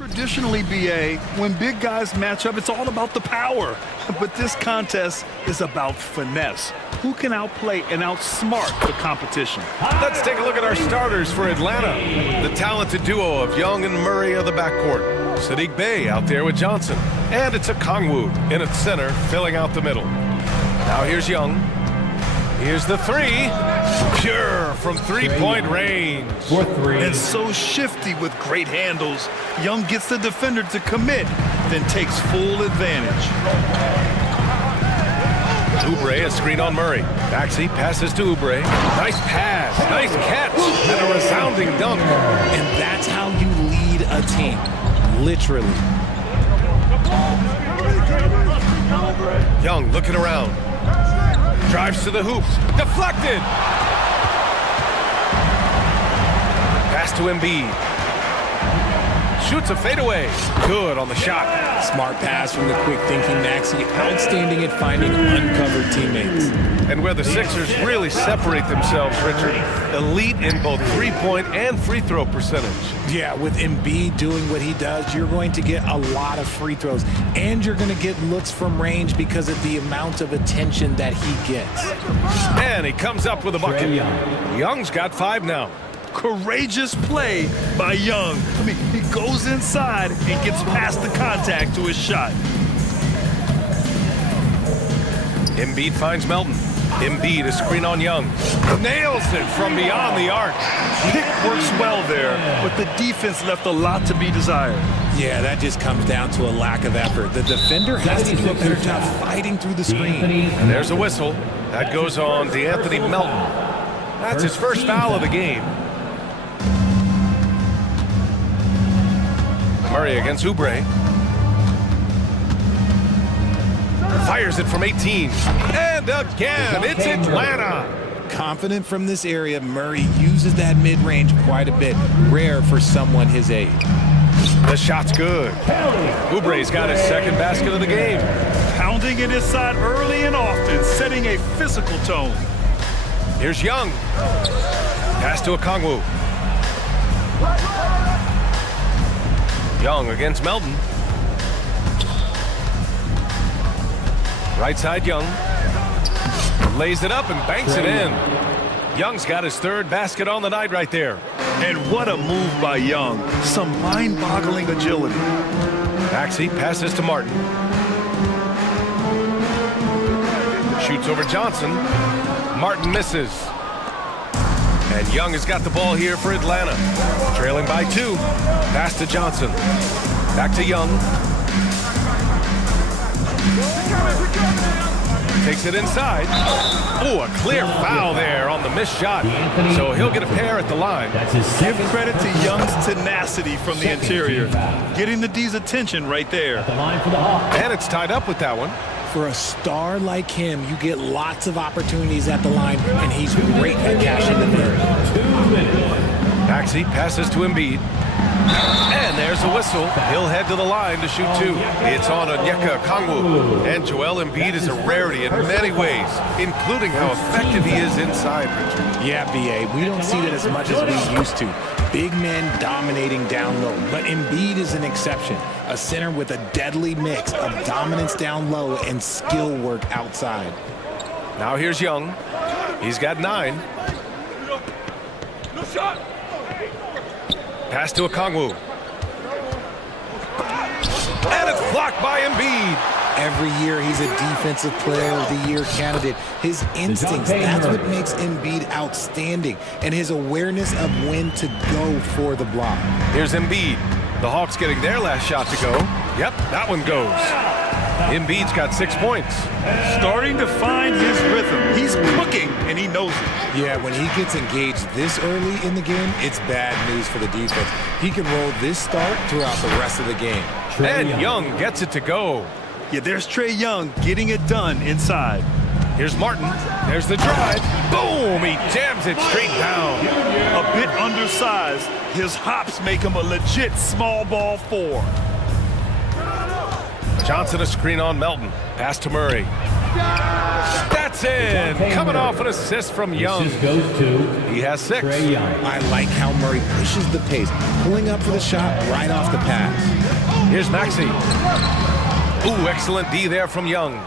Traditionally, BA, when big guys match up, it's all about the power. But this contest is about finesse. Who can outplay and outsmart the competition? Let's take a look at our starters for Atlanta. The talented duo of Young and Murray of the backcourt. Sadiq Bey out there with Johnson. And it's a Kongwu in its center, filling out the middle. Now here's Young. Here's the three. Pure from three-point range. And so shifty with great handles. Young gets the defender to commit, then takes full advantage. Oubre, a screen on Murray. Maxey passes to Oubre. Nice pass, nice catch, and a resounding dunk. And that's how you lead a team, literally. Young looking around. Drives to the hoop. Deflected! Pass to Embiid. Shoots a fadeaway. Good on the shot. Smart pass from the quick thinking Maxey. Outstanding at finding uncovered teammates. And where the Sixers really separate themselves, Richard, elite in both three-point and free throw percentage. Yeah, with Embiid doing what he does, you're going to get a lot of free throws. And you're going to get looks from range because of the amount of attention that he gets. And he comes up with a bucket. Young's got 5 now. Courageous play by Young. I mean, he goes inside and gets past the contact to his shot. Embiid finds Melton. Embiid, a screen on Young. Nails it from beyond the arc. Pick works well there, but the defense left a lot to be desired. Yeah, that just comes down to a lack of effort. The defender has to do a better job fighting through the screen. And there's a whistle. That goes on DeAnthony Melton. That's his first foul of the game. Murray against Oubre. Fires it from 18. And again, it's Atlanta. Confident from this area, Murray uses that mid-range quite a bit. Rare for someone his age. The shot's good. Oubre's got his second basket of the game. Pounding it inside early and often, setting a physical tone. Here's Young. Pass to Okongwu. Young against Melton. Right side Young. Lays it up and banks it in. Young's got his third basket on the night right there. And what a move by Young. Some mind-boggling agility. Maxey passes to Martin. Shoots over Johnson. Martin misses. And Young has got the ball here for Atlanta. Trailing by 2. Pass to Johnson. Back to Young. Takes it inside. Oh, a clear foul there on the missed shot. So he'll get a pair at the line. Give credit to Young's tenacity from the interior. Getting the D's attention right there. And it's tied up with that one. For a star like him, you get lots of opportunities at the line, and he's great at cashing them in. Maxey passes to Embiid. And there's a whistle. He'll head to the line to shoot 2. It's on Onyeka Okongwu. And Joel Embiid is a rarity in many ways, including how effective he is inside, Richard. Yeah, BA, we don't see that as much as we used to. Big men dominating down low, but Embiid is an exception. A center with a deadly mix of dominance down low and skill work outside. Now here's Young. He's got 9. Pass to Okongwu. And it's blocked by Embiid. Every year he's a defensive player of the year candidate. His instincts, that's what makes Embiid outstanding. And his awareness of when to go for the block. Here's Embiid. The Hawks getting their last shot to go. Yep, that one goes. Embiid's got 6 points. Starting to find his rhythm. He's cooking, and he knows it. Yeah, when he gets engaged this early in the game, it's bad news for the defense. He can roll this start throughout the rest of the game. And Young gets it to go. Yeah, there's Trae Young getting it done inside. Here's Martin. There's the drive. Boom! He jams it straight down. A bit undersized. His hops make him a legit small ball 4. Johnson a screen on Melton. Pass to Murray. That's in. Coming off an assist from Young. Goes to He has 6. Trae Young. I like how Murray pushes the pace, pulling up for the shot right off the pass. Here's Maxey. Ooh, excellent D there from Young.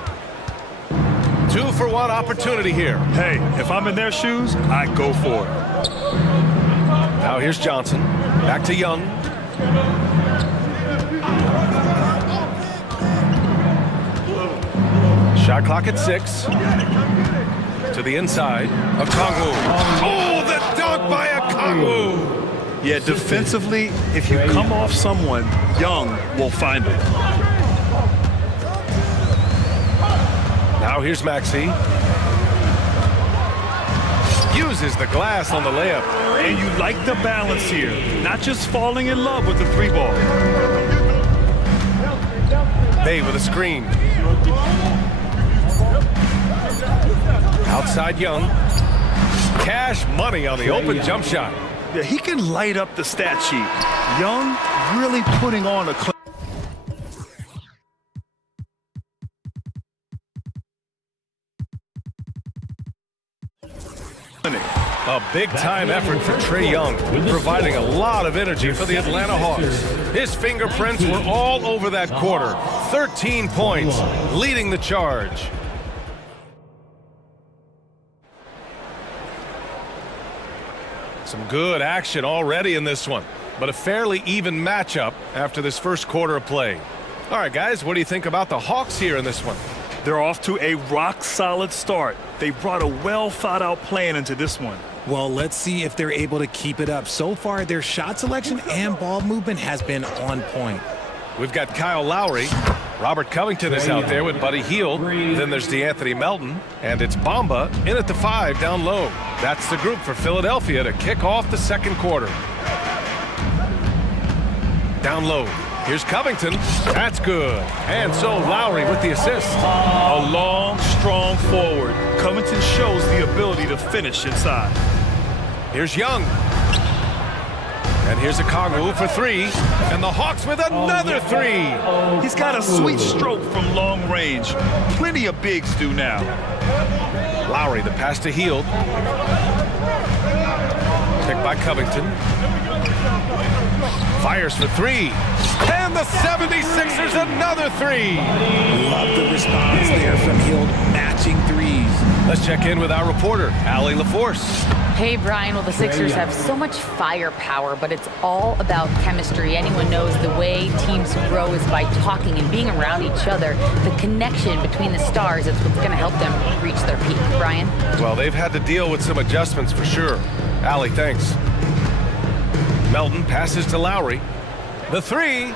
2-for-1 opportunity here. Hey, if I'm in their shoes, I go for it. Now here's Johnson. Back to Young. Shot clock at 6. To the inside. Okongwu. Oh, the dunk by Okongwu. Yeah, defensively, if you come off someone, Young will find it. Now here's Maxey. Uses the glass on the layup. And you like the balance here. Not just falling in love with the 3-ball. Bay with a screen. Outside Young. Cash money on the open jump shot. Yeah, he can light up the stat sheet. Young really putting on a A big-time effort for Trae Young, providing a lot of energy for the Atlanta Hawks. His fingerprints were all over that quarter. 13 points, leading the charge. Some good action already in this one, but a fairly even matchup after this first quarter of play. All right, guys, what do you think about the Hawks here in this one? They're off to a rock-solid start. They brought a well-thought-out plan into this one. Well, let's see if they're able to keep it up. So far, their shot selection and ball movement has been on point. We've got Kyle Lowry. Robert Covington is out there with Buddy Hield. Then there's DeAnthony Melton. And it's Bamba in at the 5 down low. That's the group for Philadelphia to kick off the second quarter. Down low. Here's Covington. That's good. And so Lowry with the assist. A long, strong forward. Covington shows the ability to finish inside. Here's Young. And here's Okongwu for 3. And the Hawks with another 3. He's got a sweet stroke from long range. Plenty of bigs do now. Lowry, the pass to Hield. Picked by Covington. Fires for 3. And the 76ers another 3. Love the response there from Hield, matching threes. Let's check in with our reporter, Allie LaForce. Hey, Brian. Well, the Sixers have so much firepower, but it's all about chemistry. Anyone knows the way teams grow is by talking and being around each other. The connection between the stars is what's going to help them reach their peak. Brian? Well, they've had to deal with some adjustments for sure. Allie, thanks. Melton passes to Lowry. The 3.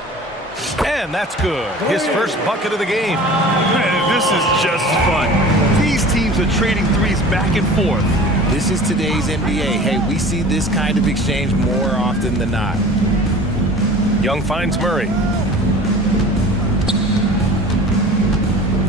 And that's good. His first bucket of the game. Man, this is just fun. These teams are trading threes back and forth. This is today's NBA. Hey, we see this kind of exchange more often than not. Young finds Murray.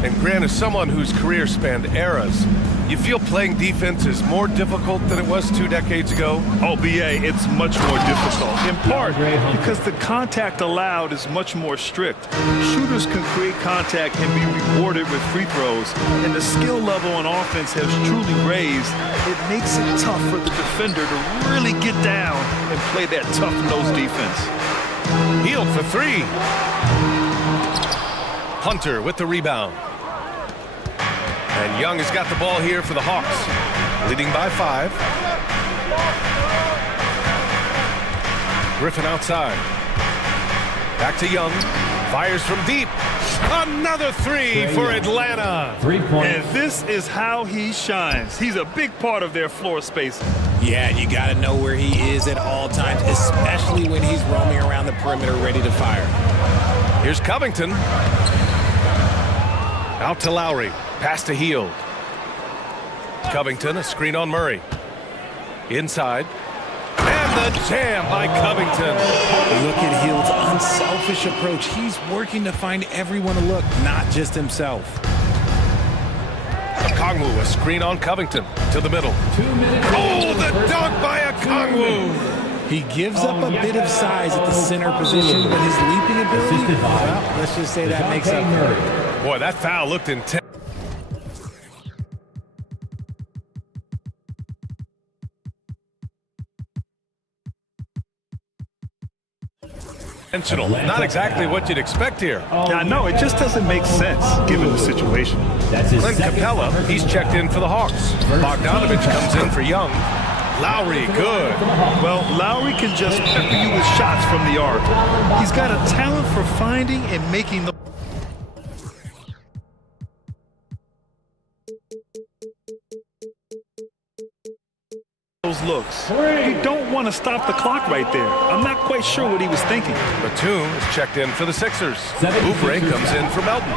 And Grant, as someone whose career spanned eras, you feel playing defense is more difficult than it was 2 decades ago? Oh, BA, it's much more difficult. In part because the contact allowed is much more strict. Shooters can create contact and be rewarded with free throws, and the skill level on offense has truly raised. It makes it tough for the defender to really get down and play that tough-nosed defense. Hield for 3. Hunter with the rebound. And Young has got the ball here for the Hawks, leading by 5. Griffin outside. Back to Young. Fires from deep. Another 3 for Atlanta. 3 points. And this is how he shines. He's a big part of their floor space. Yeah, you got to know where he is at all times, especially when he's roaming around the perimeter ready to fire. Here's Covington. Out to Lowry. Pass to Hield. Covington, a screen on Murray. Inside. And the jam by Covington. Look at Hield's unselfish approach. He's working to find everyone to look, not just himself. Okongwu, a screen on Covington. To the middle. 2 minutes. Oh, the dunk by Okongwu. He gives up a bit of size at the center position, but his leaping ability, well, let's just say that makes up for it. Boy, that foul looked intense. Intentional. Not exactly what you'd expect here. Yeah, no, it just doesn't make sense given the situation. Clint Capella, he's checked in for the Hawks. Bogdanovich comes in for Young. Lowry, good. Well, Lowry can just pepper you with shots from the arc. He's got a talent for finding and making the those looks. You don't want to stop the clock right there. I'm not quite sure what he was thinking. Batum is checked in for the Sixers. Oubre comes in for Melton.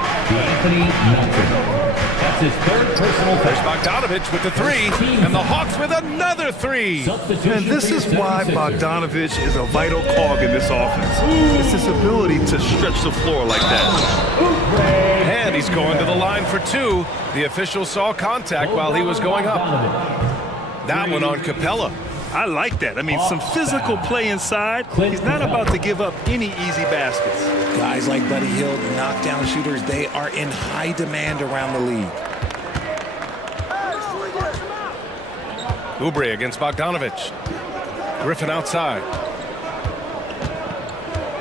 That's his third personal foul. There's Bogdanovich with the three, and the Hawks with another three. And this is why Bogdanovich is a vital cog in this offense. It's his ability to stretch the floor like that. And he's going to the line for two. The official saw contact while he was going up. That one on Capella. I like that. I mean, some physical play inside. He's not about to give up any easy baskets. Guys like Buddy Hield, knockdown shooters, they are in high demand around the league. Oubre against Bogdanovich. Griffin outside.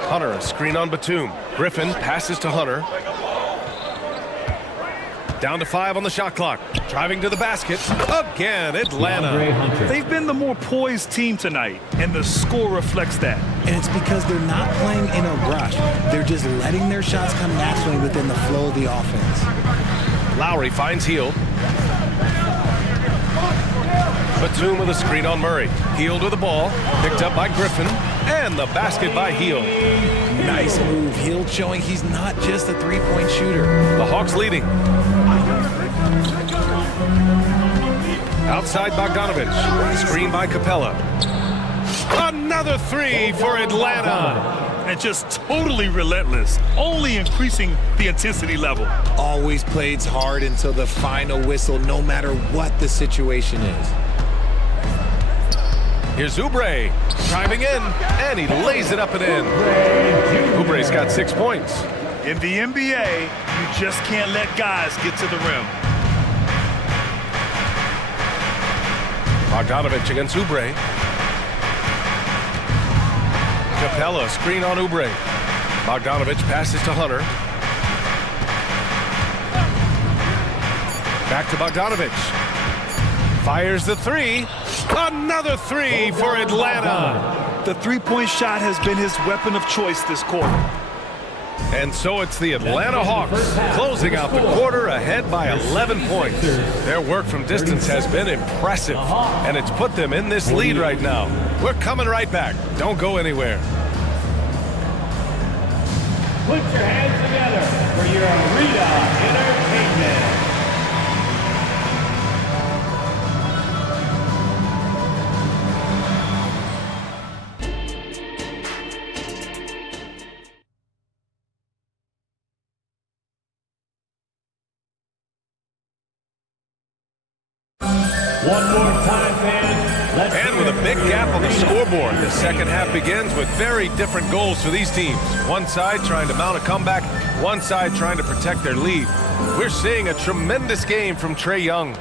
Hunter, a screen on Batum. Griffin passes to Hunter. Down to 5 on the shot clock. Driving to the basket. Again, Atlanta. They've been the more poised team tonight, and the score reflects that. And it's because they're not playing in a rush. They're just letting their shots come naturally within the flow of the offense. Lowry finds Hield. Batum with a screen on Murray. Hield with the ball. Picked up by Griffin. And the basket by Hield. Nice move. Hield showing he's not just a three-point shooter. The Hawks leading. Outside Bogdanovich. Screen by Capella. Another three for Atlanta. And just totally relentless, only increasing the intensity level. Always plays hard until the final whistle, no matter what the situation is. Here's Oubre driving in, and he lays it up and in. Oubre's got 6 points. In the NBA, you just can't let guys get to the rim. Bogdanovich against Oubre. Capella, screen on Oubre. Bogdanovich passes to Hunter. Back to Bogdanovich. Fires the three. Another three for Atlanta. The three-point shot has been his weapon of choice this quarter. And so it's the Atlanta Hawks closing out the quarter ahead by 11 points. Their work from distance has been impressive, and it's put them in this lead right now. We're coming right back. Don't go anywhere. Put your hands together for your arena entertainment. One more time, fans. And with a big gap on the scoreboard, the second half begins with very different goals for these teams. One side trying to mount a comeback, one side trying to protect their lead. We're seeing a tremendous game from Trae Young.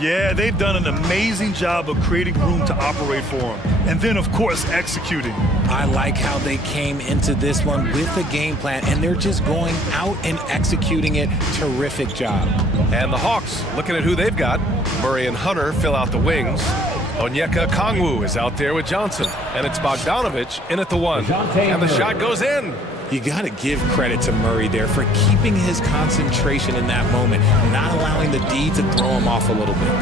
Yeah, they've done an amazing job of creating room to operate for him. And then, of course, executing. I like how they came into this one with a game plan, and they're just going out and executing it. Terrific job. And the Hawks, looking at who they've got. Murray and Hunter fill out the wings. Onyeka Okongwu is out there with Johnson. And it's Bogdanovich in at the one. And the shot goes in. You got to give credit to Murray there for keeping his concentration in that moment, not allowing the D to throw him off a little bit.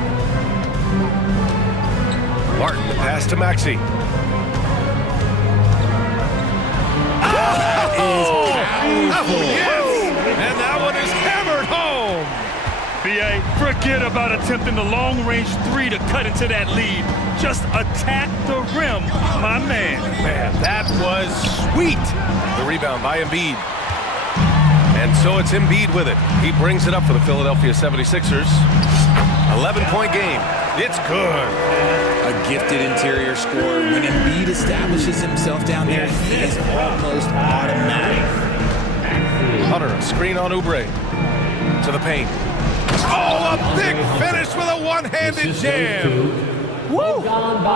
Martin, the pass to Maxey. Yes! And that one is hammered home. B.A., forget about attempting the long-range three to cut into that lead. Just attack the rim, my man. Man, that was sweet. The rebound by Embiid. And so it's Embiid with it. He brings it up for the Philadelphia 76ers. 11-point game. It's good. A gifted interior scorer. When Embiid establishes himself down there, he is almost automatic. Hunter, a screen on Oubre. To the paint. Oh, a big finish with a one-handed jam. Woo!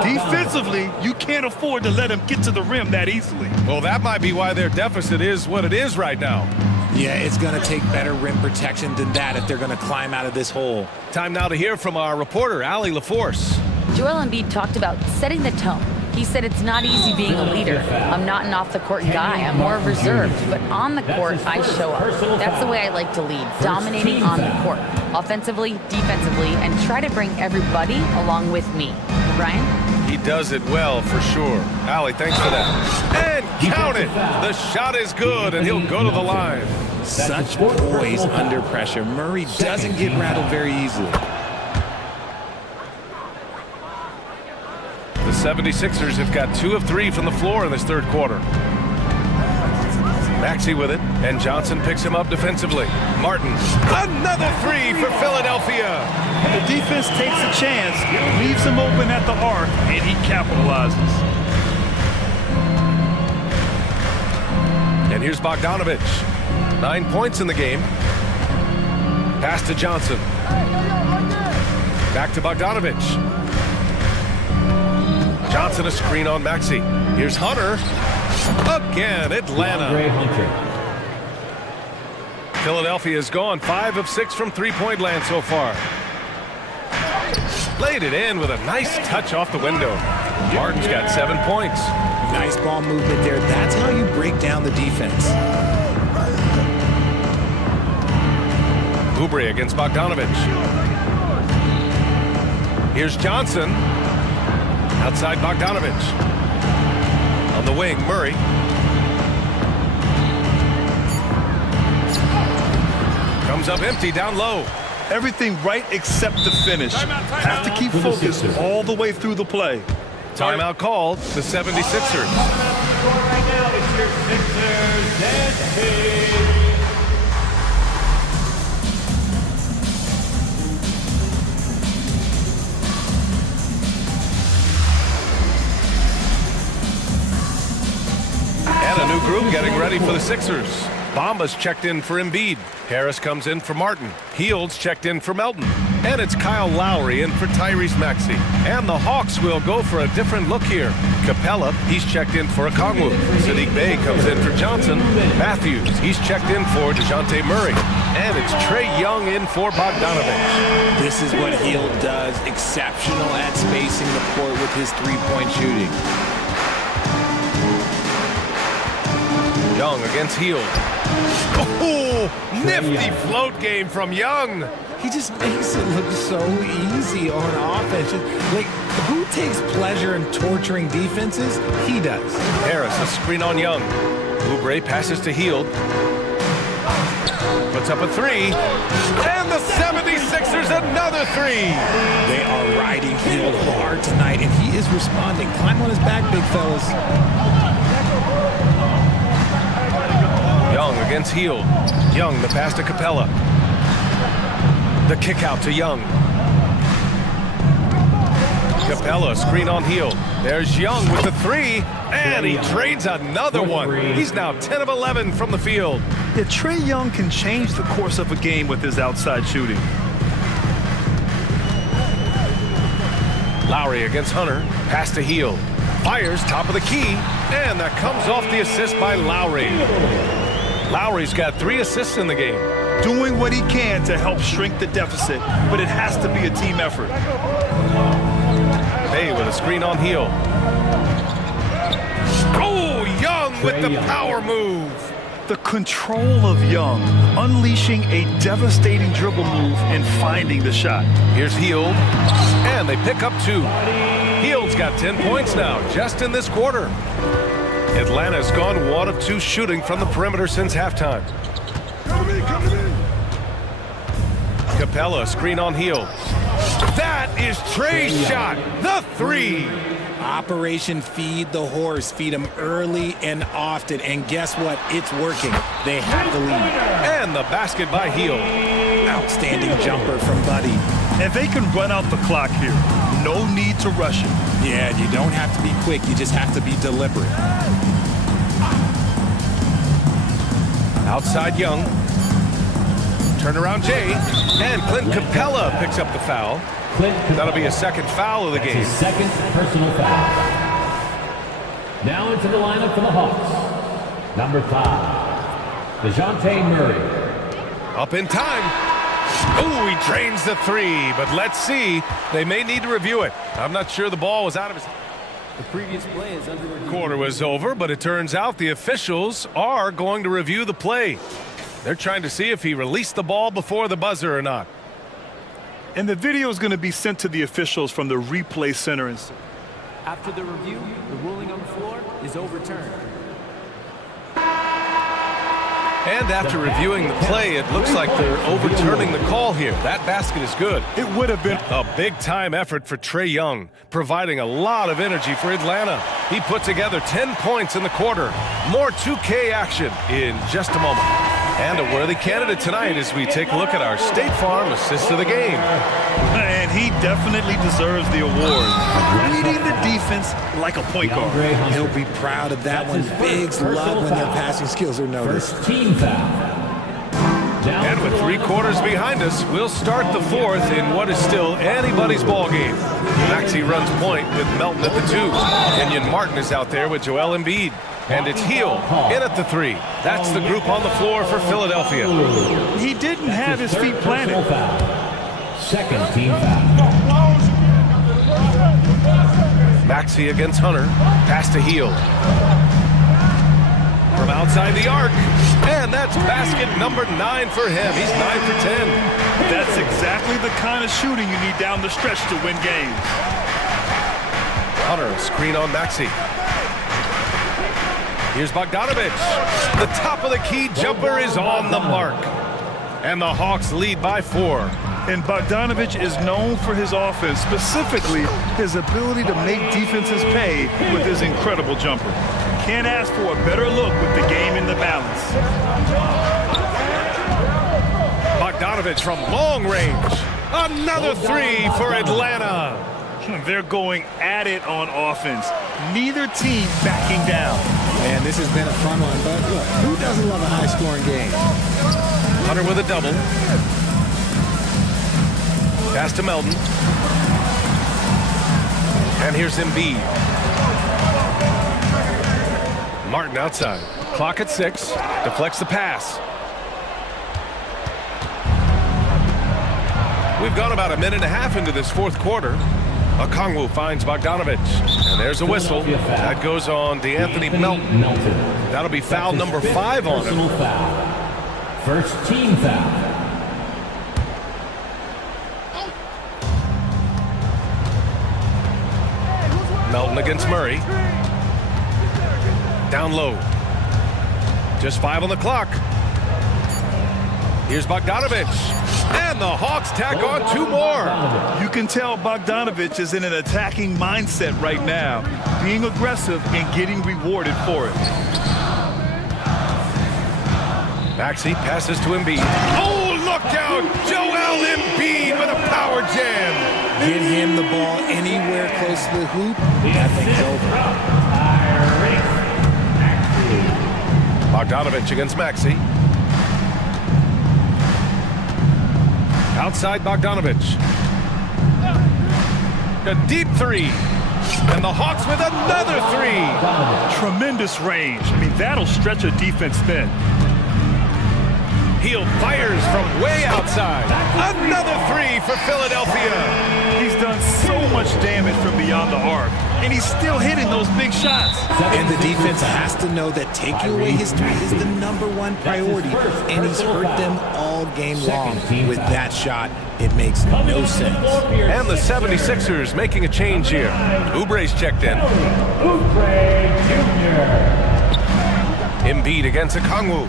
Defensively, you can't afford to let him get to the rim that easily. Well, that might be why their deficit is what it is right now. Yeah, it's going to take better rim protection than that if they're going to climb out of this hole. Time now to hear from our reporter, Allie LaForce. Joel Embiid talked about setting the tone. He said it's not easy being a leader. I'm not an off-the-court guy. I'm more reserved. But on the court, I show up. That's the way I like to lead, dominating on the court, offensively, defensively, and try to bring everybody along with me. Ryan? He does it well, for sure. Allie, thanks for that. And count it! The shot is good, and he'll go to the line. Such poise under pressure. Murray doesn't get rattled very easily. The 76ers have got 2 of 3 from the floor in this third quarter. Maxey with it, and Johnson picks him up defensively. Martin, another 3 for Philadelphia. The defense takes a chance, leaves him open at the arc, and he capitalizes. And here's Bogdanovic. 9 points in the game. Pass to Johnson. Back to Bogdanovic. Johnson a screen on Maxey. Here's Hunter. Again, Atlanta. Philadelphia has gone 5 of 6 from three-point land so far. Laid it in with a nice touch off the window. Martin's got 7 points. Nice ball movement there. That's how you break down the defense. Oubre against Bogdanovic. Here's Johnson. Outside Bogdanovic. On the wing, Murray. Comes up empty down low. Everything right except the finish. Have to keep focused all the way through the play. Timeout called, the 76ers. Right now, it's your Sixers and And a new group getting ready for the Sixers. Bamba's checked in for Embiid. Harris comes in for Martin. Hields checked in for Melton. And it's Kyle Lowry in for Tyrese Maxey. And the Hawks will go for a different look here. Capella, he's checked in for Okongwu. Sadiq Bey comes in for Johnson. Matthews, he's checked in for DeJounte Murray. And it's Trae Young in for Bogdanovic. This is what Hield does. Exceptional at spacing the court with his three-point shooting. Young against Hield. Oh, nifty float game from Young. He just makes it look so easy on offense. Like, who takes pleasure in torturing defenses? He does. Harris, a screen on Young. Oubre passes to Hield. Puts up a 3. And the 76ers another 3. They are riding Hield hard tonight, and he is responding. Climb on his back, big fellas. Young against Hield. Young, the pass to Capella. The kick out to Young. Capella, screen on Hield. There's Young with the 3, and he trades another one. He's now 10 of 11 from the field. Yeah, Trae Young can change the course of a game with his outside shooting. Lowry against Hunter. Pass to Hield. Fires top of the key, and that comes off the assist by Lowry. Lowry's got 3 assists in the game. Doing what he can to help shrink the deficit, but it has to be a team effort. Bey with a screen on Hield. Oh, Young with the power move. The control of Young, unleashing a devastating dribble move and finding the shot. Here's Hield, and they pick up 2. Hield's got 10 points now, just in this quarter. Atlanta's gone 1 of 2 shooting from the perimeter since halftime. Coming in. Capella, screen on Hield. That is Trae's shot, the 3. Operation Feed the Horse. Feed him early and often. And guess what? It's working. They have the lead. And the basket by Hield. Outstanding jumper from Buddy. And they can run out the clock here. No need to rush it. Yeah, you don't have to be quick. You just have to be deliberate. Outside Young. Turnaround Jay, and Clint Capella picks up the foul. That'll be a second foul of the game. Second personal foul. Now into the lineup for the Hawks. Number 5, DeJounte Murray. Up in time. Oh, he drains the three, but let's see. They may need to review it. I'm not sure the ball was out of his... The previous play is under review. Quarter was over, but it turns out the officials are going to review the play. They're trying to see if he released the ball before the buzzer or not. And the video is going to be sent to the officials from the replay center. After the review, the ruling on the floor is overturned. And after reviewing the play, it looks like they're overturning the call here. That basket is good. It would have been a big-time effort for Trae Young, providing a lot of energy for Atlanta. He put together 10 points in the quarter. More 2K action in just a moment. And a worthy candidate tonight as we take a look at our State Farm assist of the game. And he definitely deserves the award. Reading the defense like a point guard. He'll be proud of that one. Bigs love when their passing skills are noticed. First team foul. And with 3 quarters behind us, we'll start the fourth in what is still anybody's ball game. Maxey runs point with Melton at the 2. Kenyon Martin is out there with Joel Embiid. And it's Heel in at the 3. That's the group on the floor for Philadelphia. He didn't have his feet planted. Second team foul. Maxey against Hunter. Pass to Heel. From outside the arc. And that's basket number 9 for him. He's 9 for 10. That's exactly the kind of shooting you need down the stretch to win games. Hunter, screen on Maxey. Here's Bogdanovich. The top of the key jumper is on the mark. And the Hawks lead by 4. And Bogdanovich is known for his offense, specifically his ability to make defenses pay with his incredible jumper. Can't ask for a better look with the game in the balance. Bogdanovich from long range. Another 3 for Atlanta. They're going at it on offense. Neither team backing down. Man, this has been a fun one, but look, who doesn't love a high-scoring game? Hunter with a double. Pass to Melton. And here's Embiid. Martin outside. Clock at 6. Deflects the pass. We've gone about a minute and a half into this fourth quarter. Okongwu finds Bogdanovich. And there's a whistle. That goes on DeAnthony Melton. That'll be foul number 5 on him. First team foul. Melton against Murray. Down low. Just 5 on the clock. Here's Bogdanovich. And the Hawks tack on 2 more. You can tell Bogdanovich is in an attacking mindset right now, being aggressive and getting rewarded for it. Maxey passes to Embiid. Oh, look out! Joel Embiid with a power jam. Get him the ball anywhere close to the hoop. That thing's over. Bogdanovich against Maxey. Outside Bogdanovich. A deep 3. And the Hawks with another 3. Tremendous range. I mean, that'll stretch a defense thin. Heel fires from way outside. Another 3 for Philadelphia. He's done so much damage from beyond the arc, and he's still hitting those big shots. And the defense has to know that taking away his 3 is the #1 priority, and he's hurt them all game long. With that shot, it makes no sense. And the 76ers making a change here. Oubre's checked in. Embiid against Okongwu.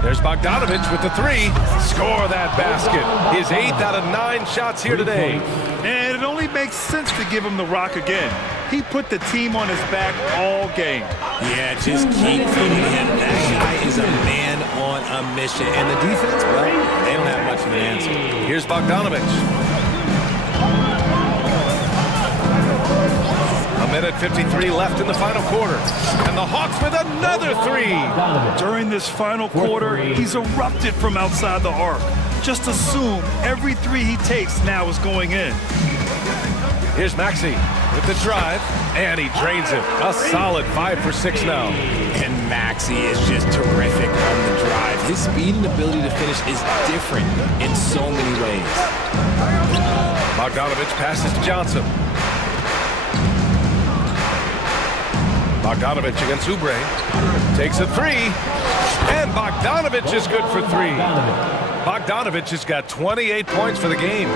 There's Bogdanovich with the 3. Score that basket. His 8th out of 9 shots here today. And it only makes sense to give him the rock again. He put the team on his back all game. Yeah, just keep feeding him. That guy is a man on a mission. And the defense, well, they don't have much of an answer. Here's Bogdanovich. A Minute 53 left in the final quarter. And the Hawks with another three. During this final quarter, he's erupted from outside the arc. Just assume every three he takes now is going in. Here's Maxey with the drive, and he drains it. A solid 5 for 6 now. And Maxey is just terrific on the drive. His speed and ability to finish is different in so many ways. Bogdanovich passes to Johnson. Bogdanovich against Oubre. Takes a three, and Bogdanovich is good for 3. Bogdanovich has got 28 points for the game.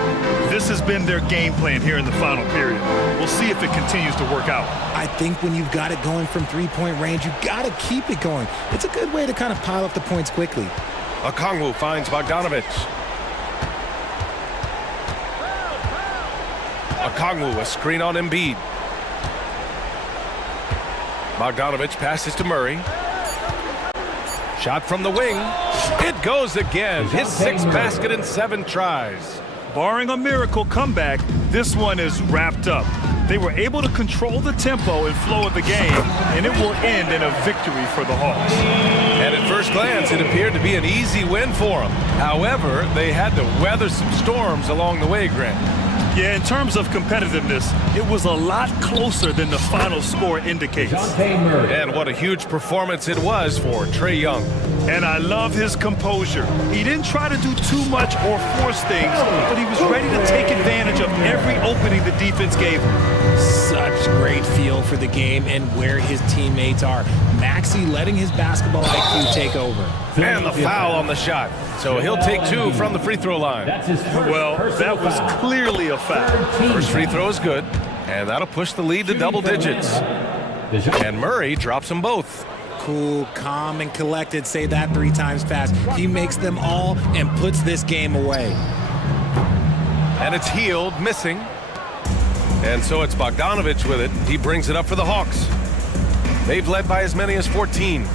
This has been their game plan here in the final period. We'll see if it continues to work out. I think when you've got it going from three-point range, you've got to keep it going. It's a good way to kind of pile up the points quickly. Okongwu finds Bogdanovich. Okongwu, a screen on Embiid. Bogdanovich passes to Murray. Shot from the wing. It goes again. His 6th basket in 7 tries. Barring a miracle comeback, this one is wrapped up. They were able to control the tempo and flow of the game, and it will end in a victory for the Hawks. And at first glance, it appeared to be an easy win for them. However, they had to weather some storms along the way, Grant. Yeah, in terms of competitiveness, it was a lot closer than the final score indicates. And what a huge performance it was for Trae Young. And I love his composure. He didn't try to do too much or force things, but he was ready to take advantage of every opening the defense gave him. Such great feel for the game and where his teammates are. Maxey letting his basketball IQ take over. And the foul on the shot. So he'll take 2 from the free throw line. Well, that was clearly a foul. First free throw is good, and that'll push the lead to double digits. And Murray drops them both. Cool, calm, and collected. Say that 3 times fast. He makes them all and puts this game away. And it's Healed, missing. And so it's Bogdanovich with it. He brings it up for the Hawks. They've led by as many as 14.